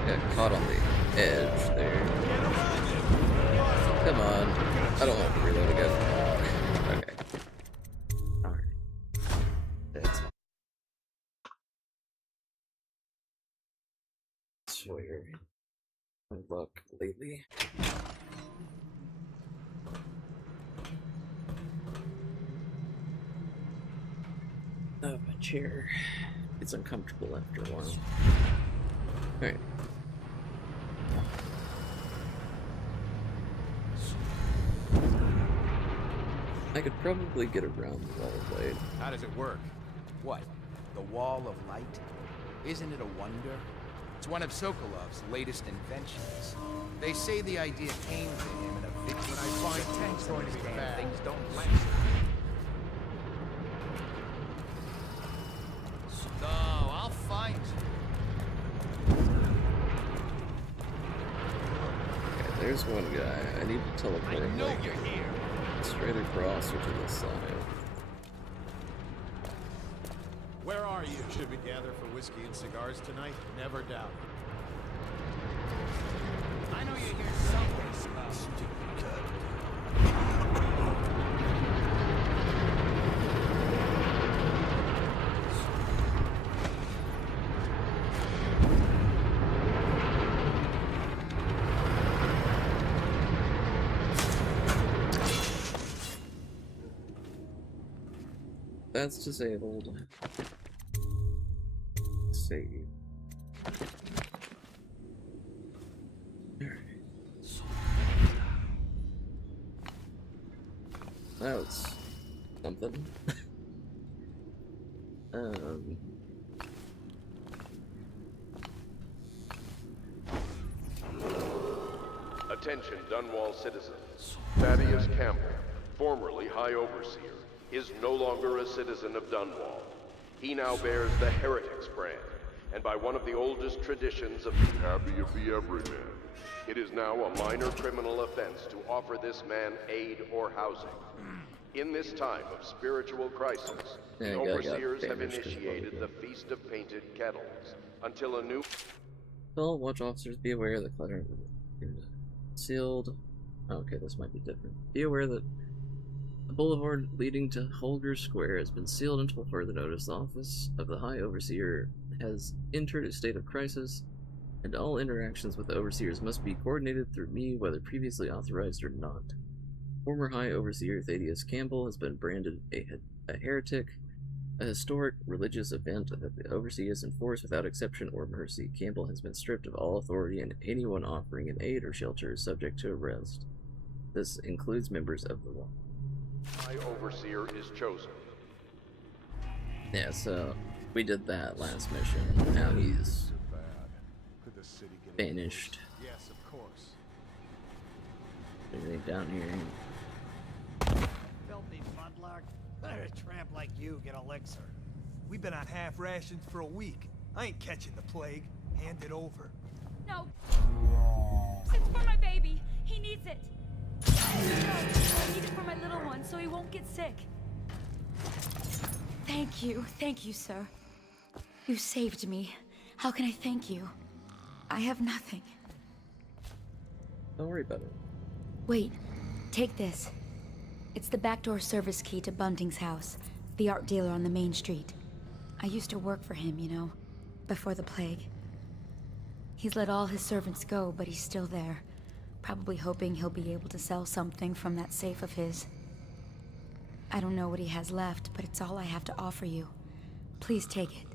Got caught on the edge there. Come on. I don't want to reload again. Okay. Alright. That's swear. My luck lately. Oh, my chair. It's uncomfortable after a while. Alright. I could probably get around the wall blade. How does it work? What? The wall of light? Isn't it a wonder? It's one of Sokolov's latest inventions. They say the idea came to him in a victory. When I find tank's going to be bad. Things don't last. So, I'll find you. Okay, there's one guy. I need to teleport him like straight across or to the side. Where are you? Should we gather for whiskey and cigars tonight? Never doubt it. I know you're here somewhere, stupid That's disabled. Save. That was something. Attention, Dunwall citizens. Thaddeus Campbell, formerly High Overseer, is no longer a citizen of Dunwall. He now bears the Heretics brand, and by one of the oldest traditions of the Abbey of the Everyman, it is now a minor criminal offense to offer this man aid or housing. In this time of spiritual crisis, the Overseers have initiated the Feast of Painted Kettles, until a new... Well, watch officers, be aware that clutter sealed. Okay, this might be different. Be aware that the boulevard leading to Holger Square has been sealed until further notice. The office of the High Overseer has entered a state of crisis, and all interactions with the Overseers must be coordinated through me, whether previously authorized or not. Former High Overseer Thaddeus Campbell has been branded a heretic, a historic religious event that the Overseers enforce without exception or mercy. Campbell has been stripped of all authority, and anyone offering an aid or shelter is subject to arrest. This includes members of the law. High Overseer is chosen. Yeah, so we did that last mission. Now he's banished. Yes, of course. Anything down here? Filthy mudlark. Let a tramp like you get elixir. We've been on half rations for a week. I ain't catching the plague. Hand it over. No. It's for my baby. He needs it. No, I need it for my little one so he won't get sick. Thank you, sir. You saved me. How can I thank you? I have nothing. Don't worry about it. Wait, take this. It's the backdoor service key to Bunting's house, the art dealer on the main street. I used to work for him, you know, before the plague. He's let all his servants go, but he's still there, probably hoping he'll be able to sell something from that safe of his. I don't know what he has left, but it's all I have to offer you. Please take it.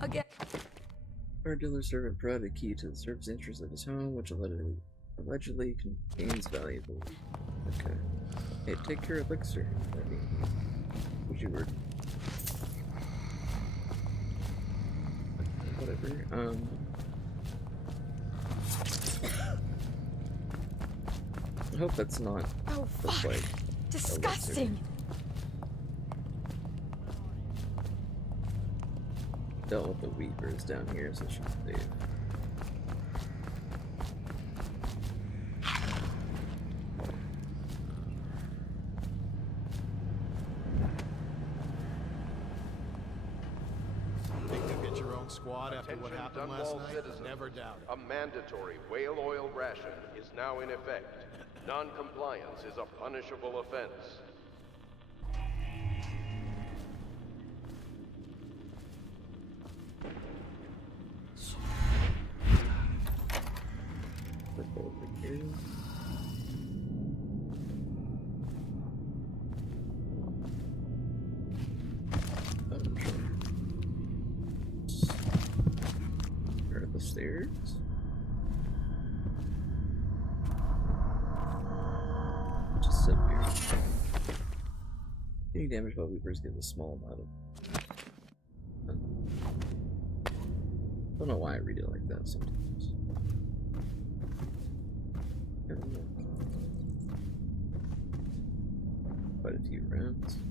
Again. Our dealer servant provided a key to the servant's interest of his home, which allegedly contains valuables. Okay. Hey, take your elixir. What's your word? Whatever. I hope that's not. Oh, fuck! Like Disgusting! Dealt with the weepers down here, so she should save. Think you'll get your own squad after what happened last Dunwall night? citizens. Never doubt it. A mandatory whale oil ration is now in effect. Non-compliance is a punishable offense. Flip over here. Where are the stairs? Just sit here. Any damage by weepers gives a small amount of. Don't know why I read it like that sometimes. Quite a few rounds.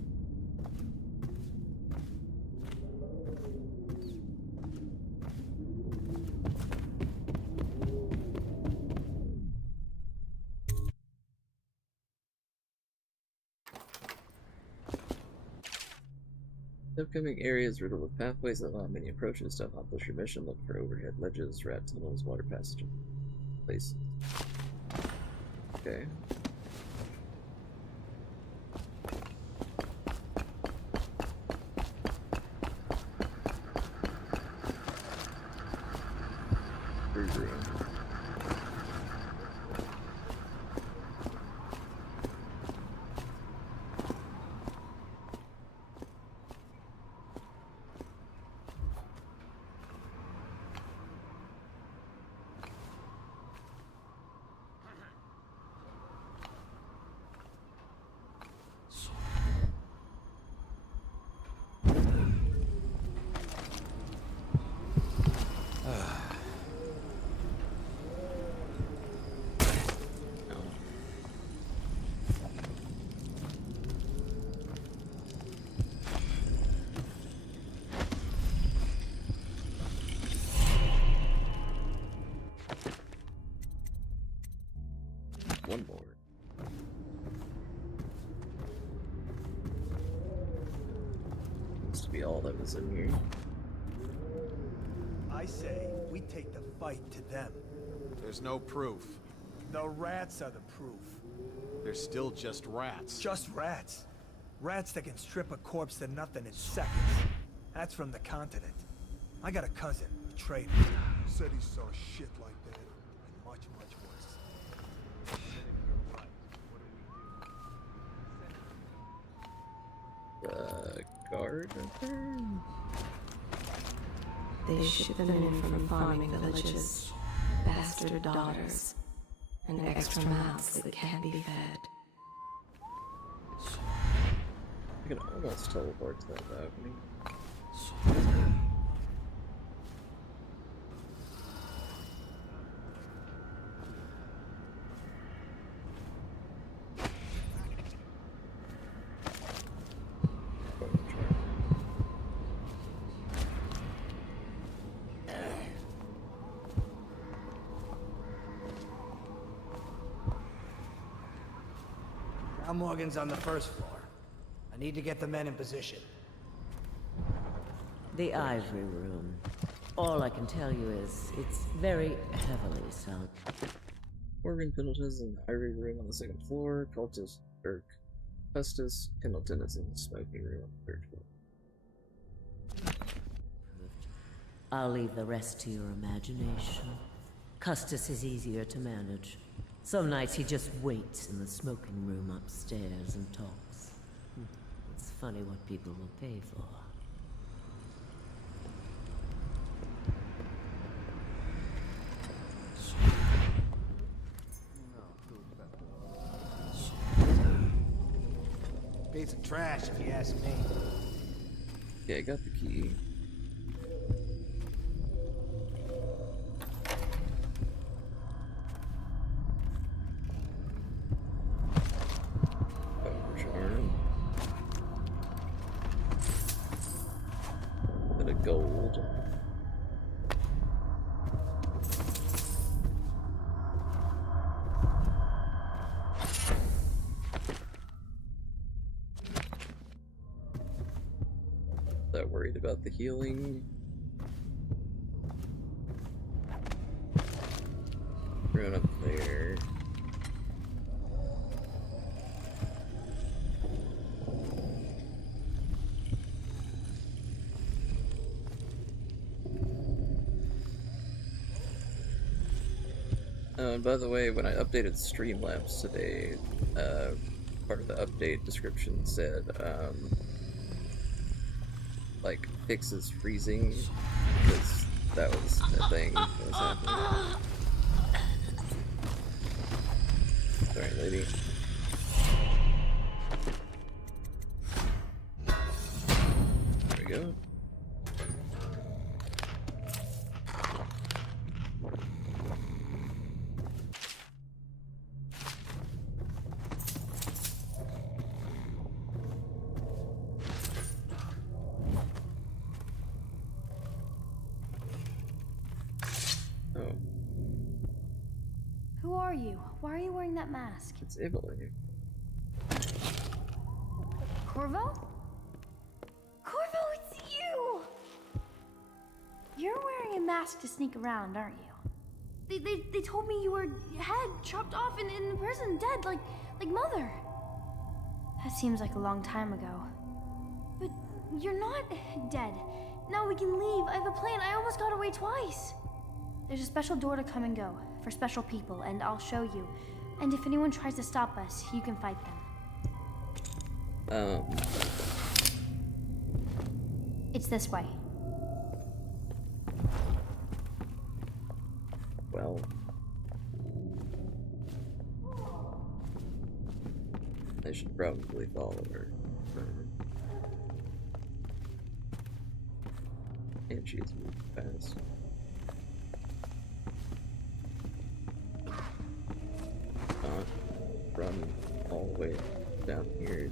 The upcoming area is riddled with pathways that allow many approaches. To accomplish your mission, look for overhead ledges, rat tunnels, water passages, places. Okay. One more. Seems to be all that was in here. I say we take the fight to them. There's no proof. The rats are the proof. They're still just rats. Just rats. Rats that can strip a corpse to nothing in seconds. That's from the continent. I got a cousin, a trader. Said he saw shit like that, and much, much worse. Guard okay. They ship them in from farming villages, bastard daughters, and extra mouths that can't be fed. I can almost teleport to that balcony. Now Morgan's on the first floor. I need to get the men in position. The Ivory Room. All I can tell you is it's very heavily sunk. Morgan Pendleton is in the Ivory Room on the second floor. Custis Pendleton is in the smoking room on the third floor. I'll leave the rest to your imagination. Custis is easier to manage. Some nights he just waits in the smoking room upstairs and talks. It's funny what people will pay for. Piece of trash, if you ask me. Yeah, I got the key. Charm. Bit of gold. Not worried about the healing. Run up there. And by the way, when I updated Streamlabs today, part of the update description said, like, fixes freezing, because that was a thing that was happening. Sorry, lady. There we go. Who are you? Why are you wearing that mask? It's Emily. Corvo? Corvo, it's you! You're wearing a mask to sneak around, aren't you? They told me you were head chopped off in the prison, dead, like Mother. That seems like a long time ago. But you're not dead. Now we can leave. I have a plan. I almost got away twice. There's a special door to come and go, for special people, and I'll show you. And if anyone tries to stop us, you can fight them. It's this way. Well. I should probably follow her. And she is moving fast. Run all the way down here.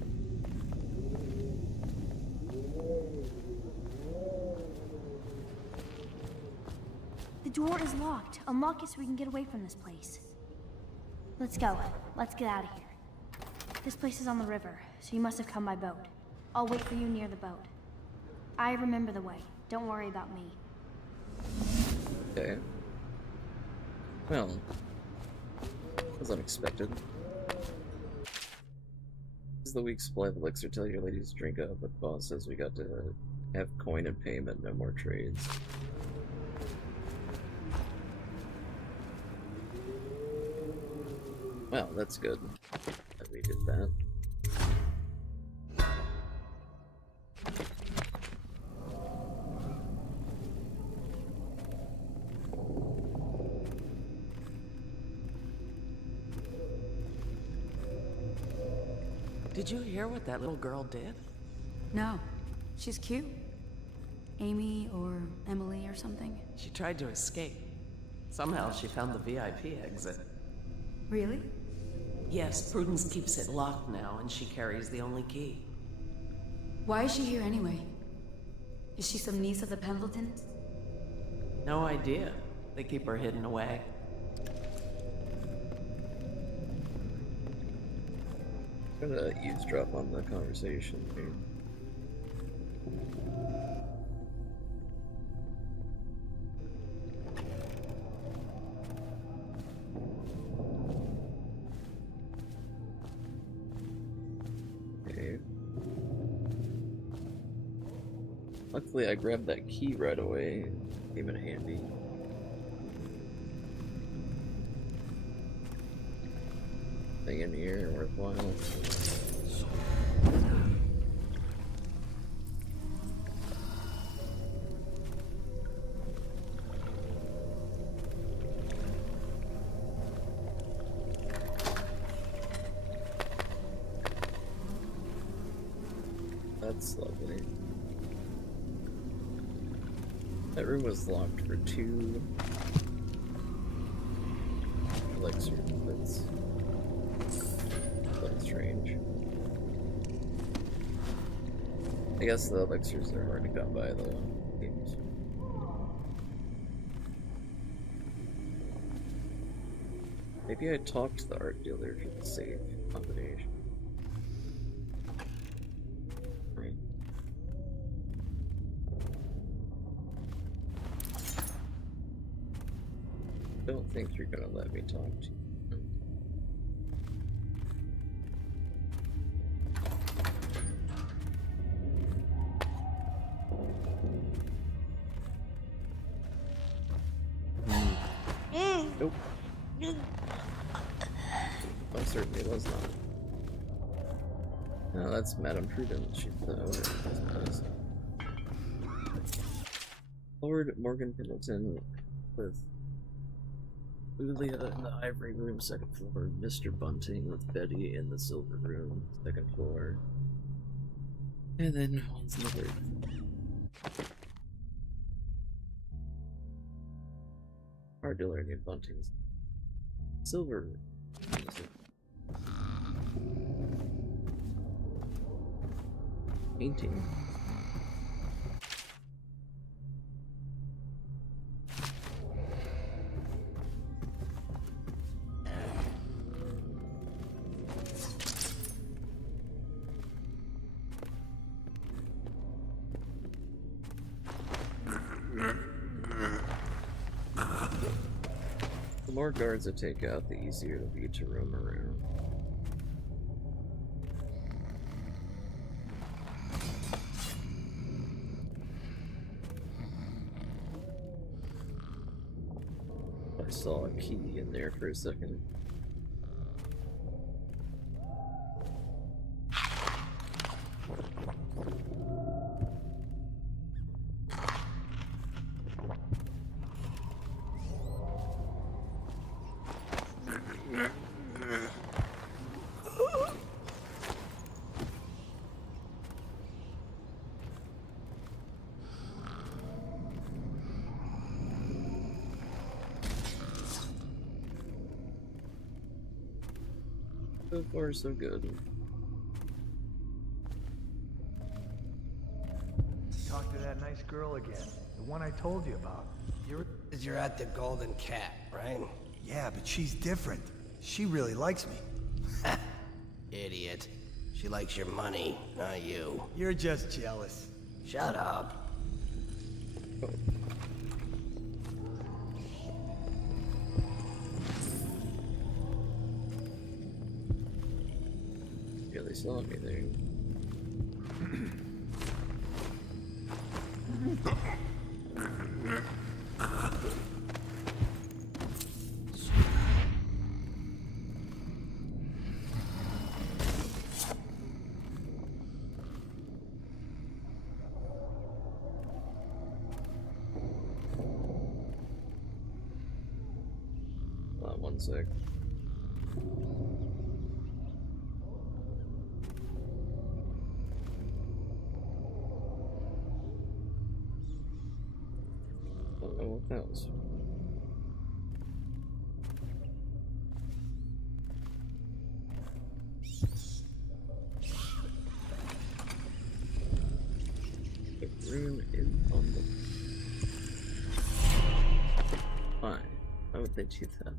The door is locked. Unlock it so we can get away from this place. Let's go. Let's get out of here. This place is on the river, so you must have come by boat. I'll wait for you near the boat. I remember the way. Don't worry about me. Okay. Well, that was unexpected. This is the week's supply of elixir. Tell your ladies to drink up, but boss says we got to have coin and payment, no more trades. Well, that's good that we did that. Did you hear what that little girl did? No. She's cute. Amy or Emily or something. She tried to escape. Somehow she found the VIP exit. Really? Yes, Prudence keeps it locked now, and she carries the only key. Why is she here anyway? Is she some niece of the Pendletons? No idea. They keep her hidden away. I'm gonna eavesdrop on the conversation here. Okay. Luckily I grabbed that key right away. Came in handy. Thing in here worthwhile. That's lovely. That room was locked for 2 elixirs. That's strange. I guess the elixirs are hard to come by though. Games. Maybe I talked to the art dealer for the safe combination. Right. Don't think you're gonna let me talk to you. Nope. Well, certainly was not. No, that's Madame Prudence. She's the owner. Lord Morgan Pendleton with Julia in the ivory room, 2nd floor. Mr. Bunting with Betty in the silver room, 2nd floor. And then one's in the 3rd. Art dealer named Bunting's silver room. Painting. The more guards I take out, the easier it'll be to roam around. I saw a key in there for a second. So far, so good. Talk to that nice girl again. The one I told you about. You're at the Golden Cat, right? Yeah, but she's different. She really likes me. Idiot. She likes your money, not you. You're just jealous. Shut up. Yeah, they saw me there. One sec. Don't know what that was. The room is on the... Why? Why would they do that?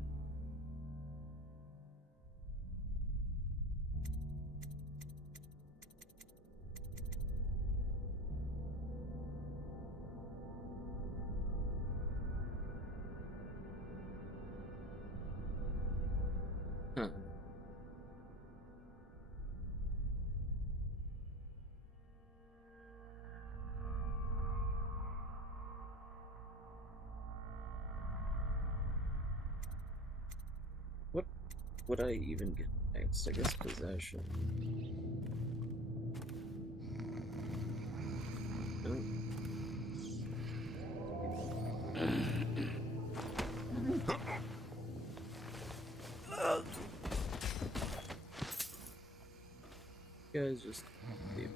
would I even get next? I guess possession. You guys just leave me.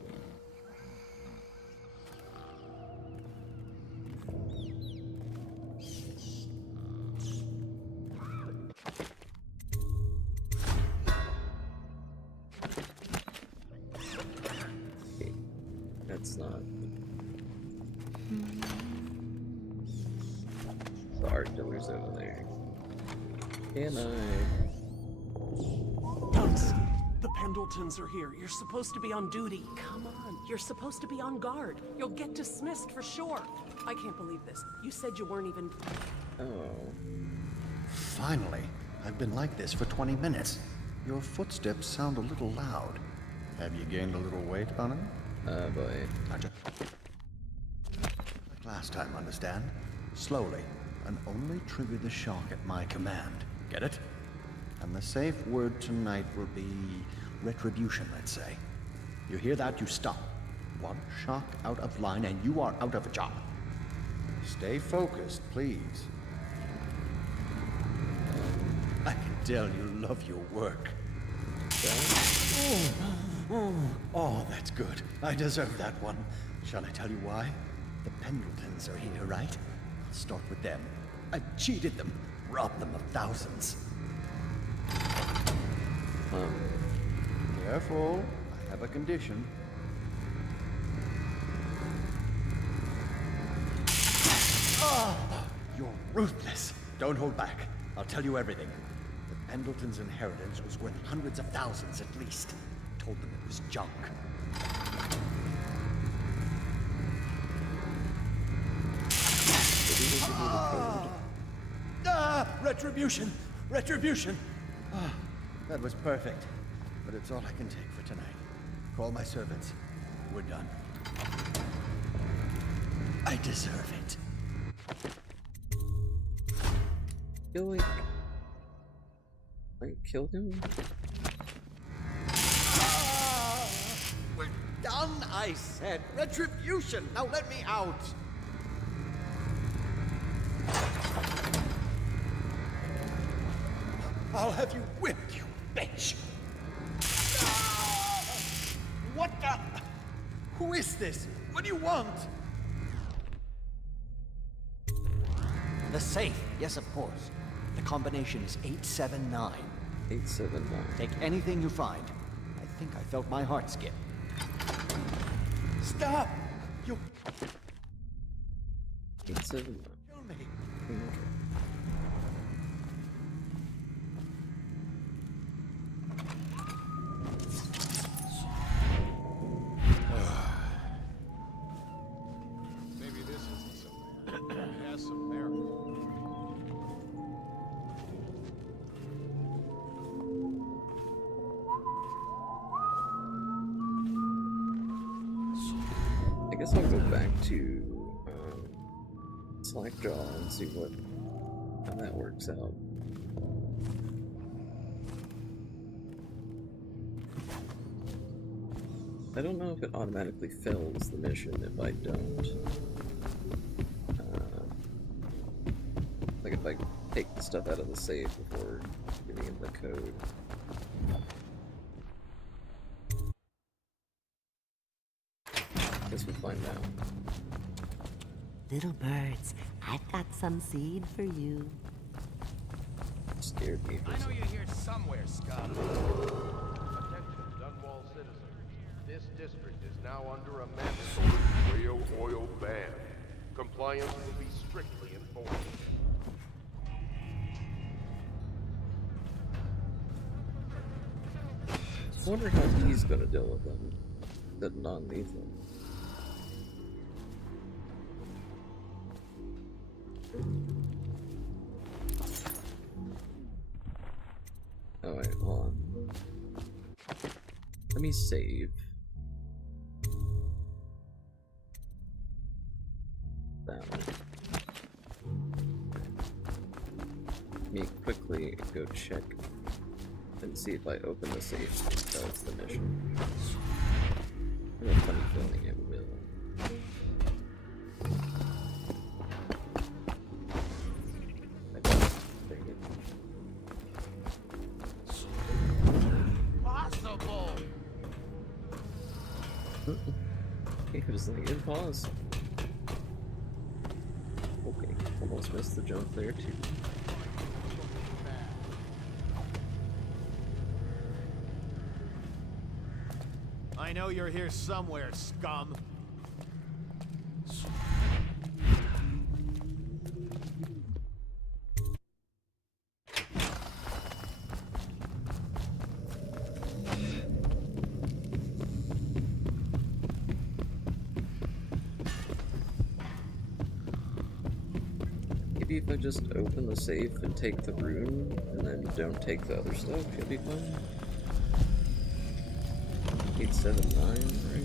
Okay, that's not the art dealer's over there. Can I? Dunce, the Pendletons are here. You're supposed to be on duty. Come on, you're supposed to be on guard. You'll get dismissed for sure. I can't believe this. You said you weren't even... Oh. Finally. I've been like this for 20 minutes. Your footsteps sound a little loud. Have you gained a little weight, honey? Boy. Not just... like last time, understand? Slowly, and only trigger the shock at my command. Get it? And the safe word tonight will be retribution, let's say. You hear that, you stop. One shock out of line and you are out of a job. Stay focused, please. I can tell you love your work. Oh, that's good. I deserve that one. Shall I tell you why? The Pendletons are here, right? I'll start with them. I've cheated them, robbed them of thousands. Careful. I have a condition. You're ruthless. Don't hold back. I'll tell you everything. The Pendleton's inheritance was worth hundreds of thousands at least. Told them it was junk. Retribution! Retribution! That was perfect. But it's all I can take for tonight. Call my servants. We're done. I deserve it. Kill him? We're done, I said. Retribution! Now let me out! I'll have you whipped, you bitch! What the? Who is this? What do you want? The safe. Yes, of course. The combination is 879. 879. Take anything you find. I think I felt my heart skip. Stop! You... 879. Kill me. Maybe this isn't so bad. It has some merit. I guess I'll go back to Slackjaw and see how that works out. I don't know if it automatically fails the mission if I don't. Like if I take the stuff out of the safe before giving it the code. Guess we'll find out. Little birds, I've got some seed for you. Scared me. I know you're here somewhere, Scott. Attention, Dunwall citizens. This district is now under a mandatory rail oil ban. Compliance will be strictly enforced. I wonder how he's gonna deal with them. That non-lethal. Oh wait, hold on. Let me save. That one. Let me quickly go check and see if I open the safe. That's the mission. I have a funny feeling it will. Possible. He was like, in pause. Okay, almost missed the jump there too. I know you're here somewhere, scum. Maybe if I just open the safe and take the rune, and then don't take the other stuff, you'll be fine. 879, right?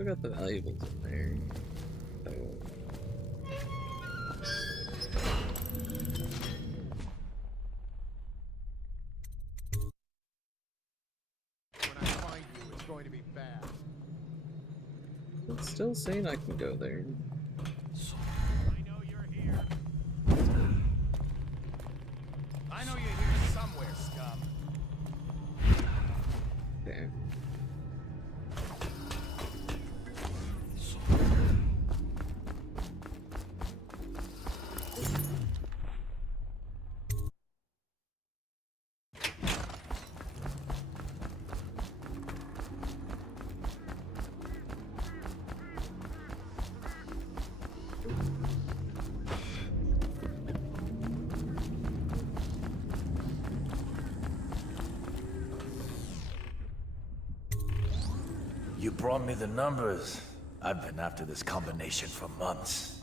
I got the valuables in there. Oh. When I find you, it's going to be bad. It's still saying I can go there. I know you're here. I know you're here somewhere, scum. Okay. You brought me the numbers. I've been after this combination for months.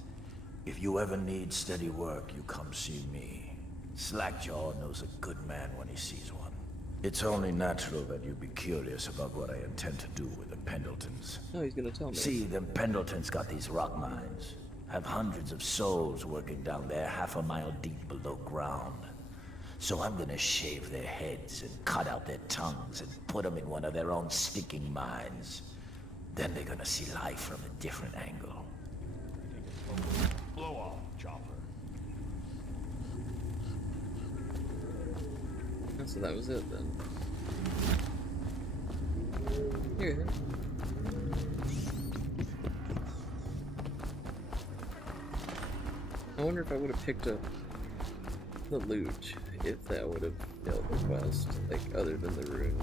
If you ever need steady work, you come see me. Slackjaw knows a good man when he sees one. It's only natural that you be curious about what I intend to do with the Pendletons. Oh, he's gonna tell me. See, them Pendletons got these rock mines. Have hundreds of souls working down there half a mile deep below ground. So I'm gonna shave their heads and cut out their tongues and put them in one of their own stinking mines. Then they're gonna see life from a different angle. Blow off, chopper. So that was it then. Here. I wonder if I would have picked up the loot if that would have failed the quest, like other than the rune.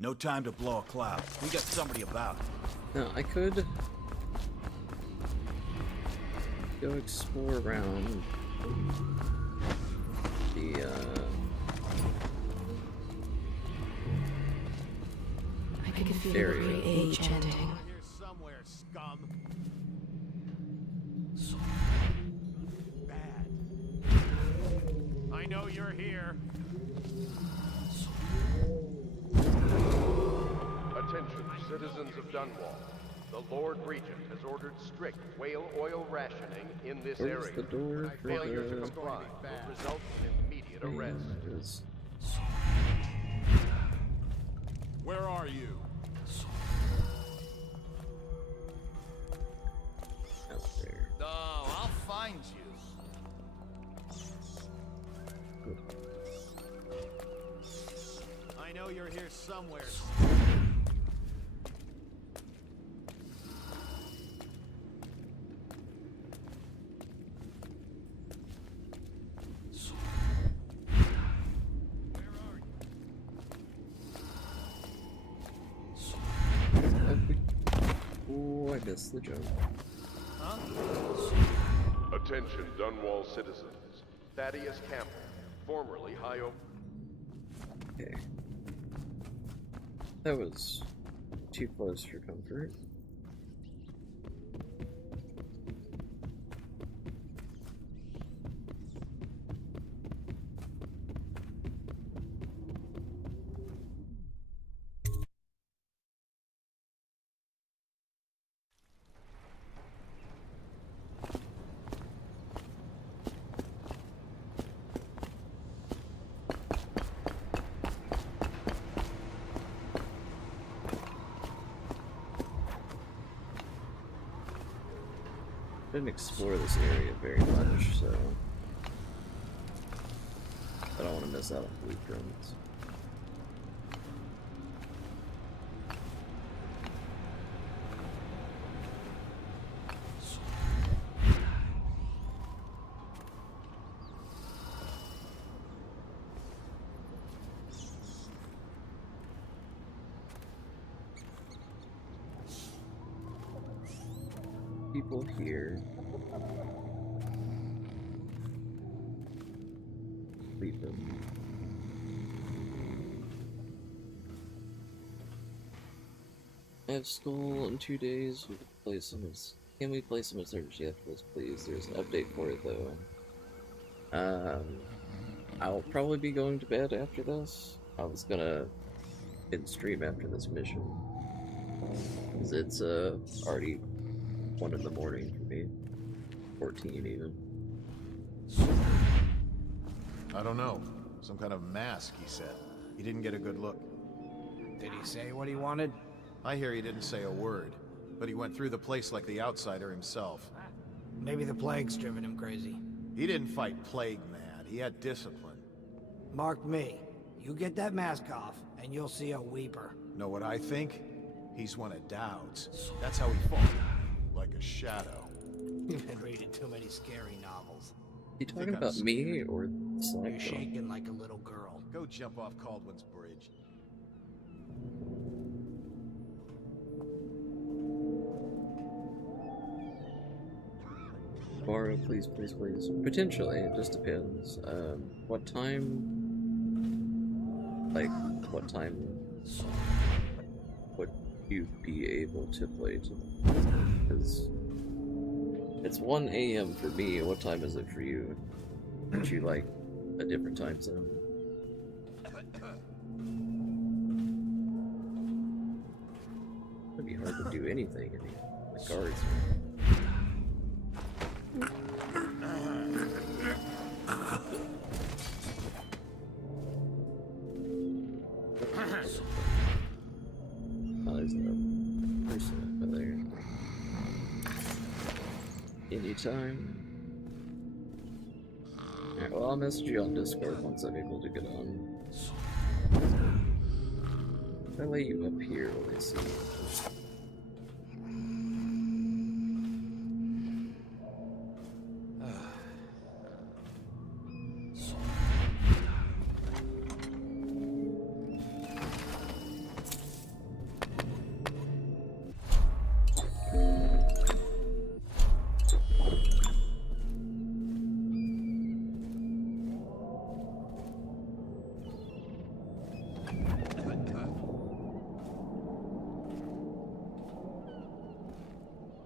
No time to blow a cloud. We got somebody about. Now I could go explore around the I can feel area. the age ending. Here somewhere, scum. Bad. I know you're here. Attention, citizens of Dunwall. The Lord Regent has ordered strict whale oil rationing in this Where's area. the door for Failure to the comply will result in immediate arrest. Where are you? Out there. Oh, I'll find you. I know you're here somewhere. Oh, I missed the jump. Attention, Dunwall citizens. Thaddeus Campbell, formerly High Oak. Okay. That was too close for comfort. Didn't explore this area very much, so I don't want to miss out on blueprints. People here. Leave them. I have school in 2 days. We can play some of this. Can we play some of Surge after this, please? There's an update for it though. I'll probably be going to bed after this. I was gonna end stream after this mission. 'Cause it's already 1 in the morning for me. 14 even. I don't know. Some kind of mask, he said. He didn't get a good look. Did he say what he wanted? I hear he didn't say a word, but he went through the place like the outsider himself. Maybe the plague's driven him crazy. He didn't fight plague, man. He had discipline. Mark me. You get that mask off, and you'll see a weeper. Know what I think? He's one of Dowd's. That's how he fought. Like a shadow. You've been reading too many scary novels. You talking about me or Slack? You're shaking like a little girl. Go jump off Caldwell's bridge. Borrow, please, please, please. Potentially, it just depends. What time? Like, what time would you be able to play tonight? Because it's 1 AM for me. What time is it for you? Aren't you like a different time zone? It'd be hard to do anything in the guards. Oh, there's no person over there. Anytime. Alright, well, I'll message you on Discord once I'm able to get on. If I lay you up here, will they see you?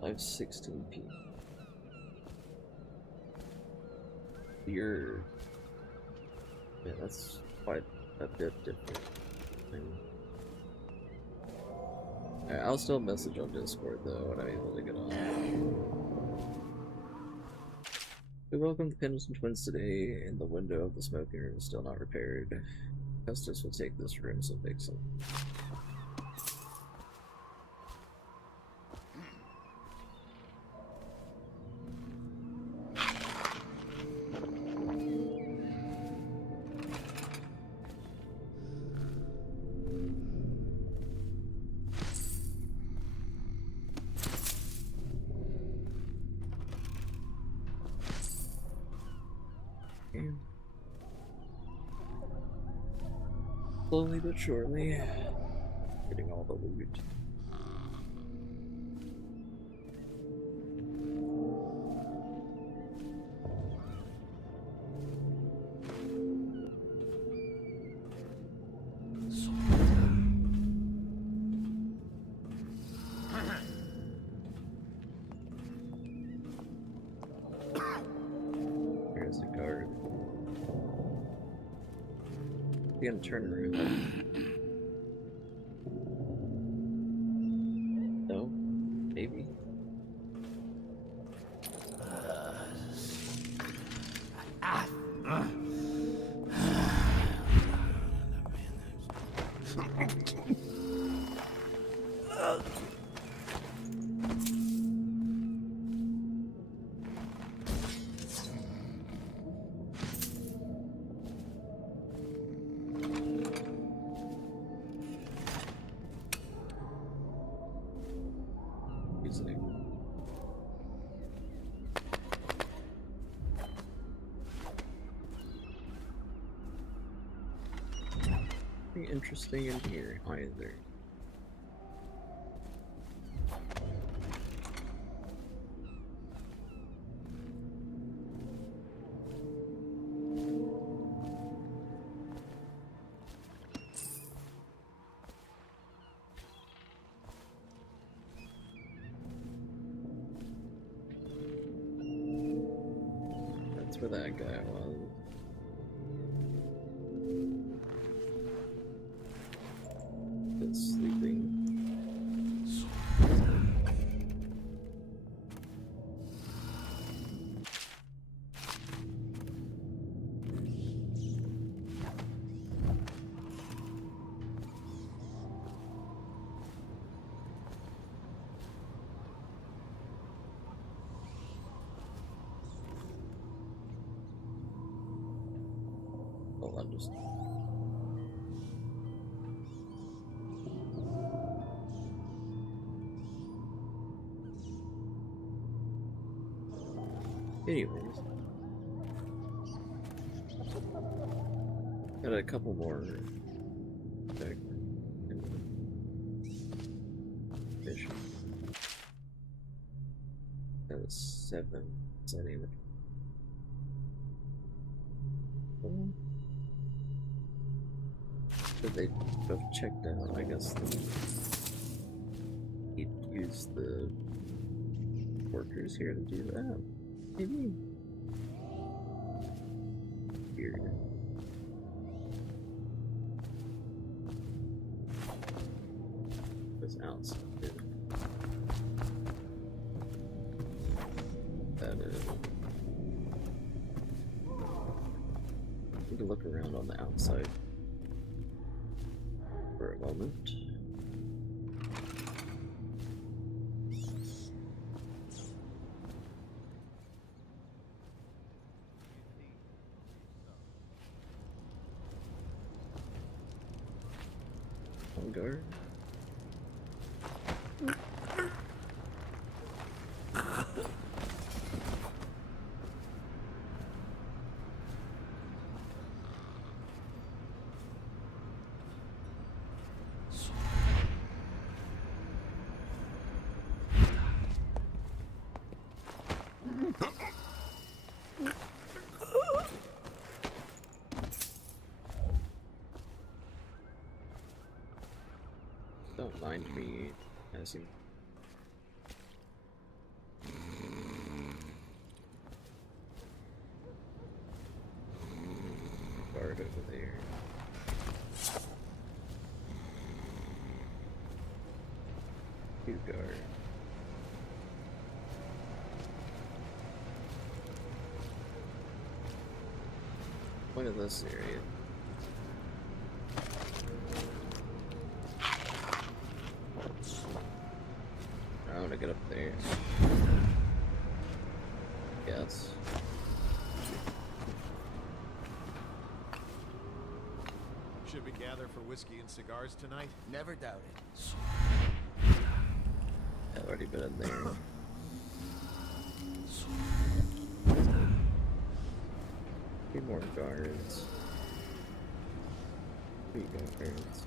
I have 16 people. You're... Yeah, that's quite a bit different. Alright, I'll still message on Discord though when I'm able to get on. We welcome the Pendleton twins today, and the window of the smoking room is still not repaired. Custis will take this room, so fix it. Slowly but surely, getting all the loot. You're gonna turn around. No? Maybe? Interesting in here either. That's where that guy was. Sleeping. Well, I'm just anyways, got a couple more fish. That was 7. Is that even? But they both checked out. I guess he'd use the workers here to do that. Maybe. Weird. Was outside. That is. Need to look around on the outside for a moment. Guard. Don't mind me as you guard over there. You guard. Look at this area. I want to get up there. Yes. Should we gather for whiskey and cigars tonight? Never doubt it. I've already been in there. Three more guards. 3 guards.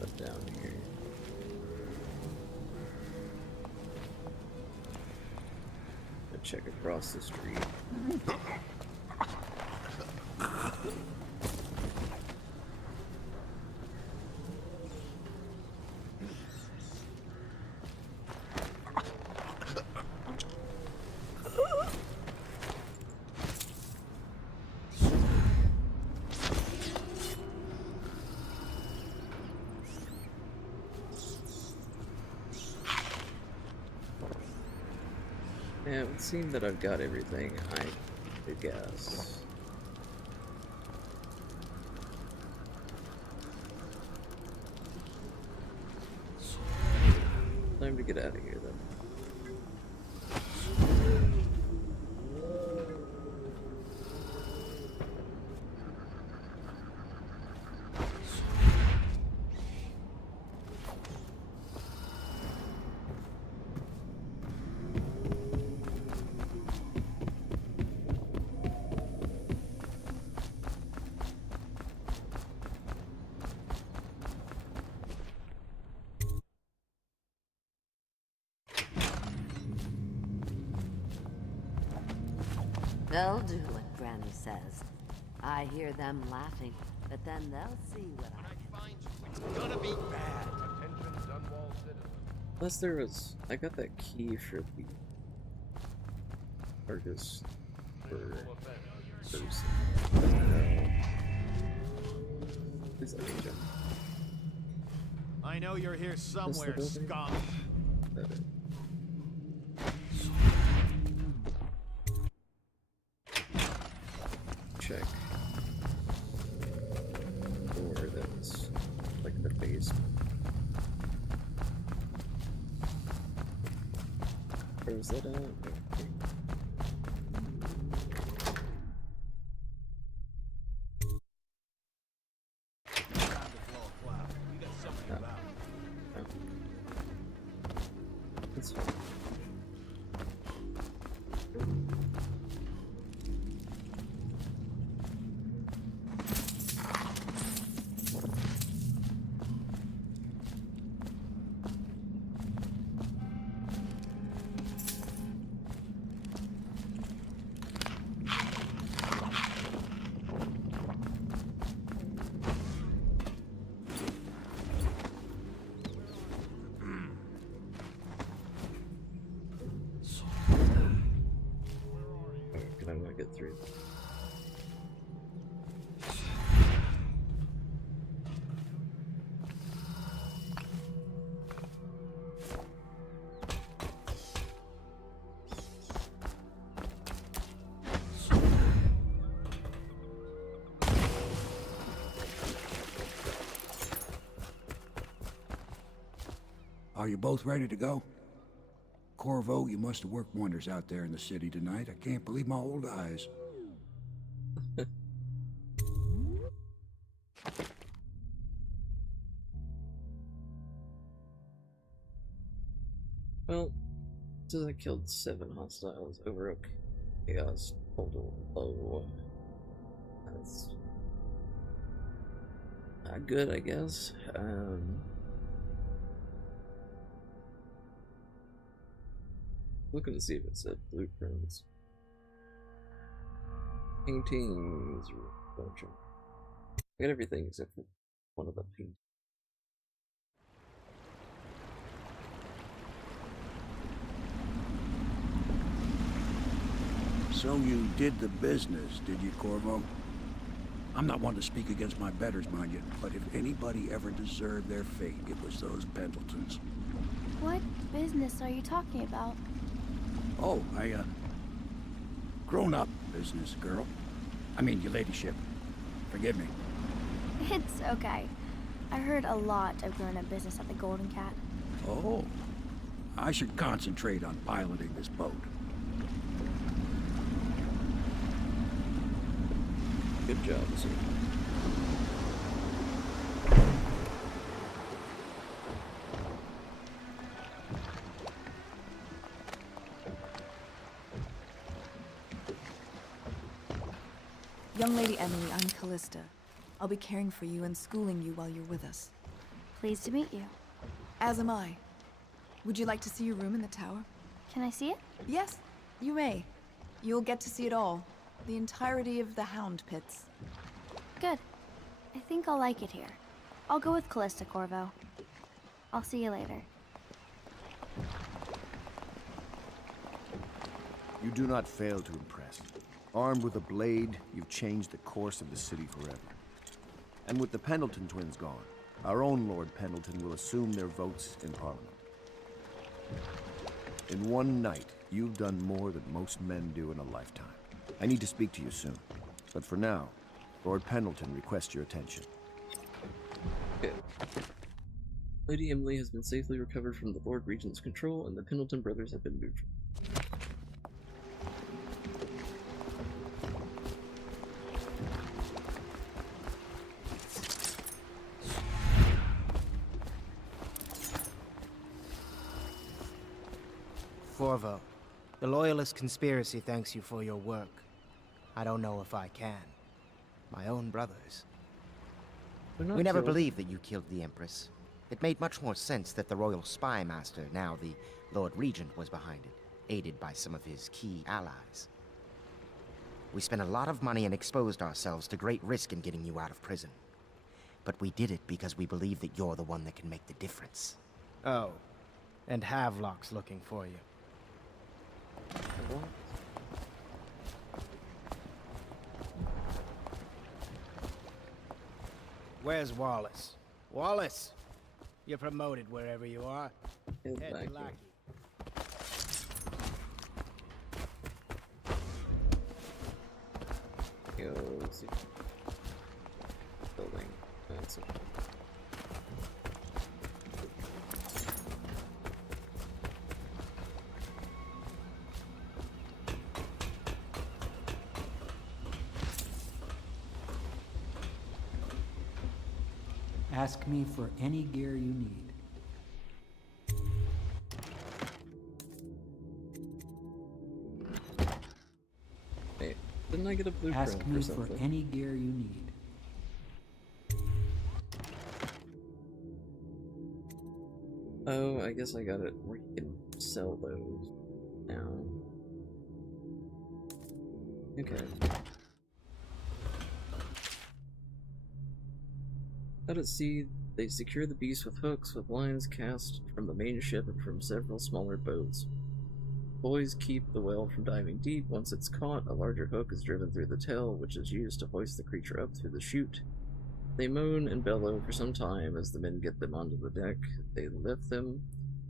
Put down here. I'll check across the street. Yeah, it would seem that I've got everything, I guess. Time to get out of here, then. They'll do what Granny says. I hear them laughing, but then they'll see what I Gonna be bad. Attention, Dunwall citizens. Unless there was... I got that key for the... Argus... for... person. Please let me jump. I know you're here somewhere, building? scum. Check. Or that's like the base. Where was that at? Okay. That's fine. I'm gonna get through. Are you both ready to go? Corvo, you must have worked wonders out there in the city tonight. I can't believe my old eyes. Well, since I killed 7 hostiles over a chaos total low, that's not good, I guess. Looking to see if it said blueprints. Paintings, bunch of. I got everything except for one of the paintings. So you did the business, did you, Corvo? I'm not one to speak against my betters, mind you, but if anybody ever deserved their fate, it was those Pendletons. What business are you talking about? Oh, grown-up business, girl. I mean, your ladyship. Forgive me. It's okay. I heard a lot of grown-up business at the Golden Cat. Oh. I should concentrate on piloting this boat. Good job, sir. Young Lady Emily, I'm Callista. I'll be caring for you and schooling you while you're with us. Pleased to meet you. As am I. Would you like to see your room in the tower? Can I see it? Yes, you may. You'll get to see it all. The entirety of the Hound Pits. Good. I think I'll like it here. I'll go with Callista, Corvo. I'll see you later. You do not fail to impress. Armed with a blade, you've changed the course of the city forever. And with the Pendleton twins gone, our own Lord Pendleton will assume their votes in Parliament. In one night, You've done more than most men do in a lifetime. I need to speak to you soon. But for now, Lord Pendleton requests your attention. Okay. Lady Emily has been safely recovered from the Lord Regent's control, and the Pendleton brothers have been moved. Corvo, the Loyalist conspiracy thanks you for your work. I don't know if I can. My own brothers. We never believed that you killed the Empress. It made much more sense that the Royal Spy Master, now the Lord Regent, was behind it, aided by some of his key allies. We spent a lot of money and exposed ourselves to great risk in getting you out of prison. But we did it because we believe that you're the one that can make the difference. Oh, and Havelock's looking for you. Where's Wallace? Wallace! You're promoted wherever you are. Head to lackey. Yo, let's see. Building. That's okay. Ask me for any gear you need. Hey, didn't I get a blueprint Ask me or something? for any gear you need. Oh, I guess I got it where you can sell those now. Okay. Out at sea, they secure the beast with hooks with lines cast from the main ship and from several smaller boats. Boys keep the whale from diving deep. Once it's caught, a larger hook is driven through the tail, which is used to hoist the creature up through the chute. They moan and bellow for some time as the men get them onto the deck. They lift them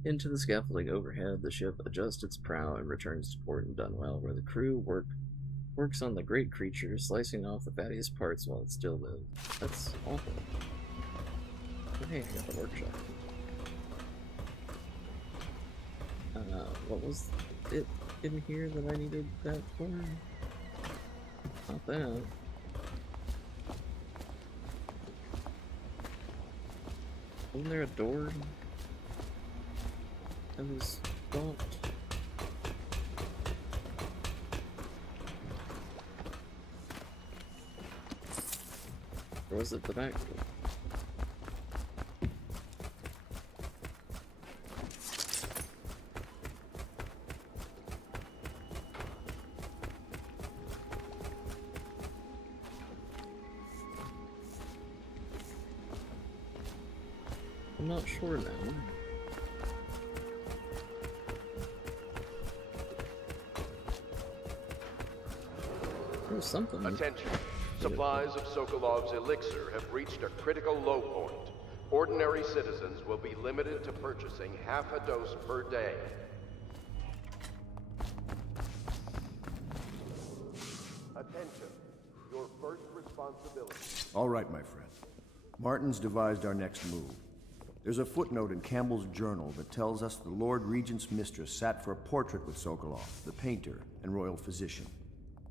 into the scaffolding overhead. The ship adjusts its prow and returns to port in Dunwall, where the crew works on the great creature, slicing off the fattiest parts while it still lives. That's awful. Oh, hey, I got the workshop. What was it in here that I needed that for? Not that. Wasn't there a door that was locked? Or was it the back door? I'm not sure now. There's something. Attention. Supplies of Sokolov's elixir have reached a critical low point. Ordinary citizens will be limited to purchasing half a dose per day. Attention. Your first responsibility. All right, my friend. Martin's devised our next move. There's a footnote in Campbell's journal that tells us the Lord Regent's mistress sat for a portrait with Sokolov, the painter and royal physician.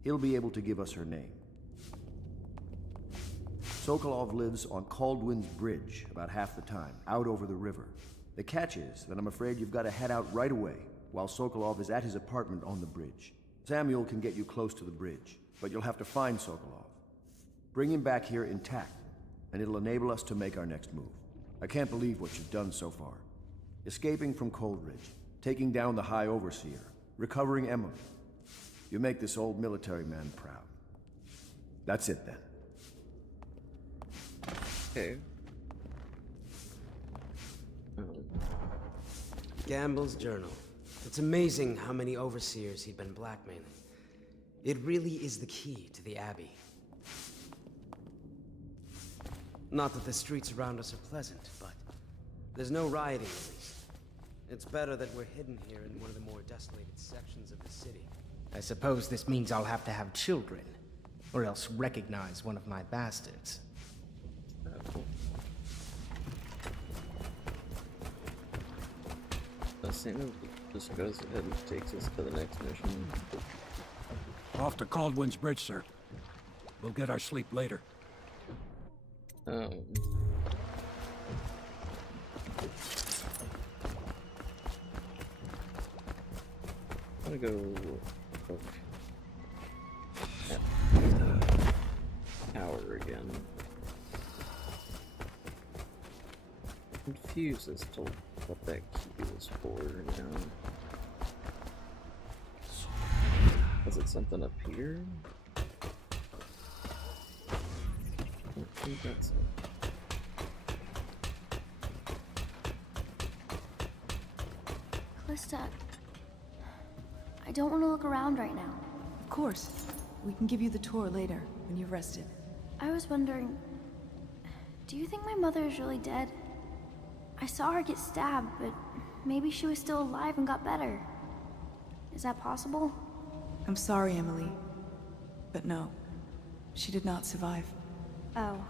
He'll be able to give us her name. Sokolov lives on Caldwin's Bridge about half the time, out over the river. The catch is that I'm afraid you've got to head out right away while Sokolov is at his apartment on the bridge. Samuel can get you close to the bridge, but you'll have to find Sokolov. Bring him back here intact, and it'll enable us to make our next move. I can't believe what you've done so far. Escaping from Coldridge, taking down the High Overseer, recovering Emily. You make this old military man proud. That's it then. Okay. Gamble's journal. It's amazing how many overseers he'd been blackmailing. It really is the key to the Abbey. Not that the streets around us are pleasant, but there's no rioting at least. It's better that we're hidden here in one of the more desolated sections of the city. I suppose this means I'll have to have children, or else recognize one of my bastards. Santa just goes ahead and takes us to the next mission. Off to Caldwin's Bridge, sir. We'll get our sleep later. I'm gonna go look at the tower again. Confused as to what that key was for now. Was it something up here? I don't think that's it. Callista, I don't want to look around right now. Of course. We can give you the tour later, when you've rested. I was wondering, do you think my mother is really dead? I saw her get stabbed, but maybe she was still alive and got better. Is that possible? I'm sorry, Emily. But no. She did not survive. Oh.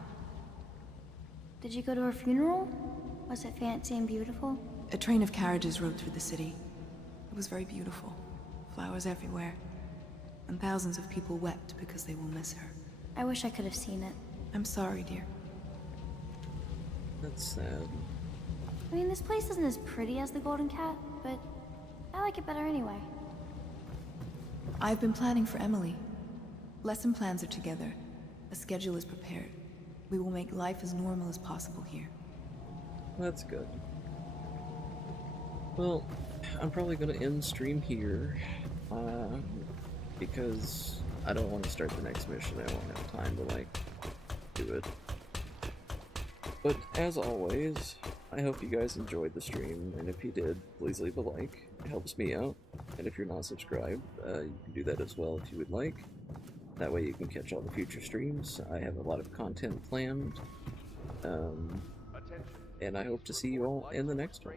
Did you go to her funeral? Was it fancy and beautiful? A train of carriages rode through the city. It was very beautiful. Flowers everywhere. And thousands of people wept because they will miss her. I wish I could have seen it. I'm sorry, dear. That's sad. I mean, this place isn't as pretty as the Golden Cat, but I like it better anyway. I've been planning for Emily. Lesson plans are together. A schedule is prepared. We will make life as normal as possible here. That's good. Well, I'm probably gonna end stream here, because I don't want to start the next mission. I won't have time to, like, do it. But, as always, I hope you guys enjoyed the stream, and if you did, please leave a like. It helps me out. And if you're not subscribed, you can do that as well if you would like. That way you can catch all the future streams. I have a lot of content planned. And I hope to see you all in the next one.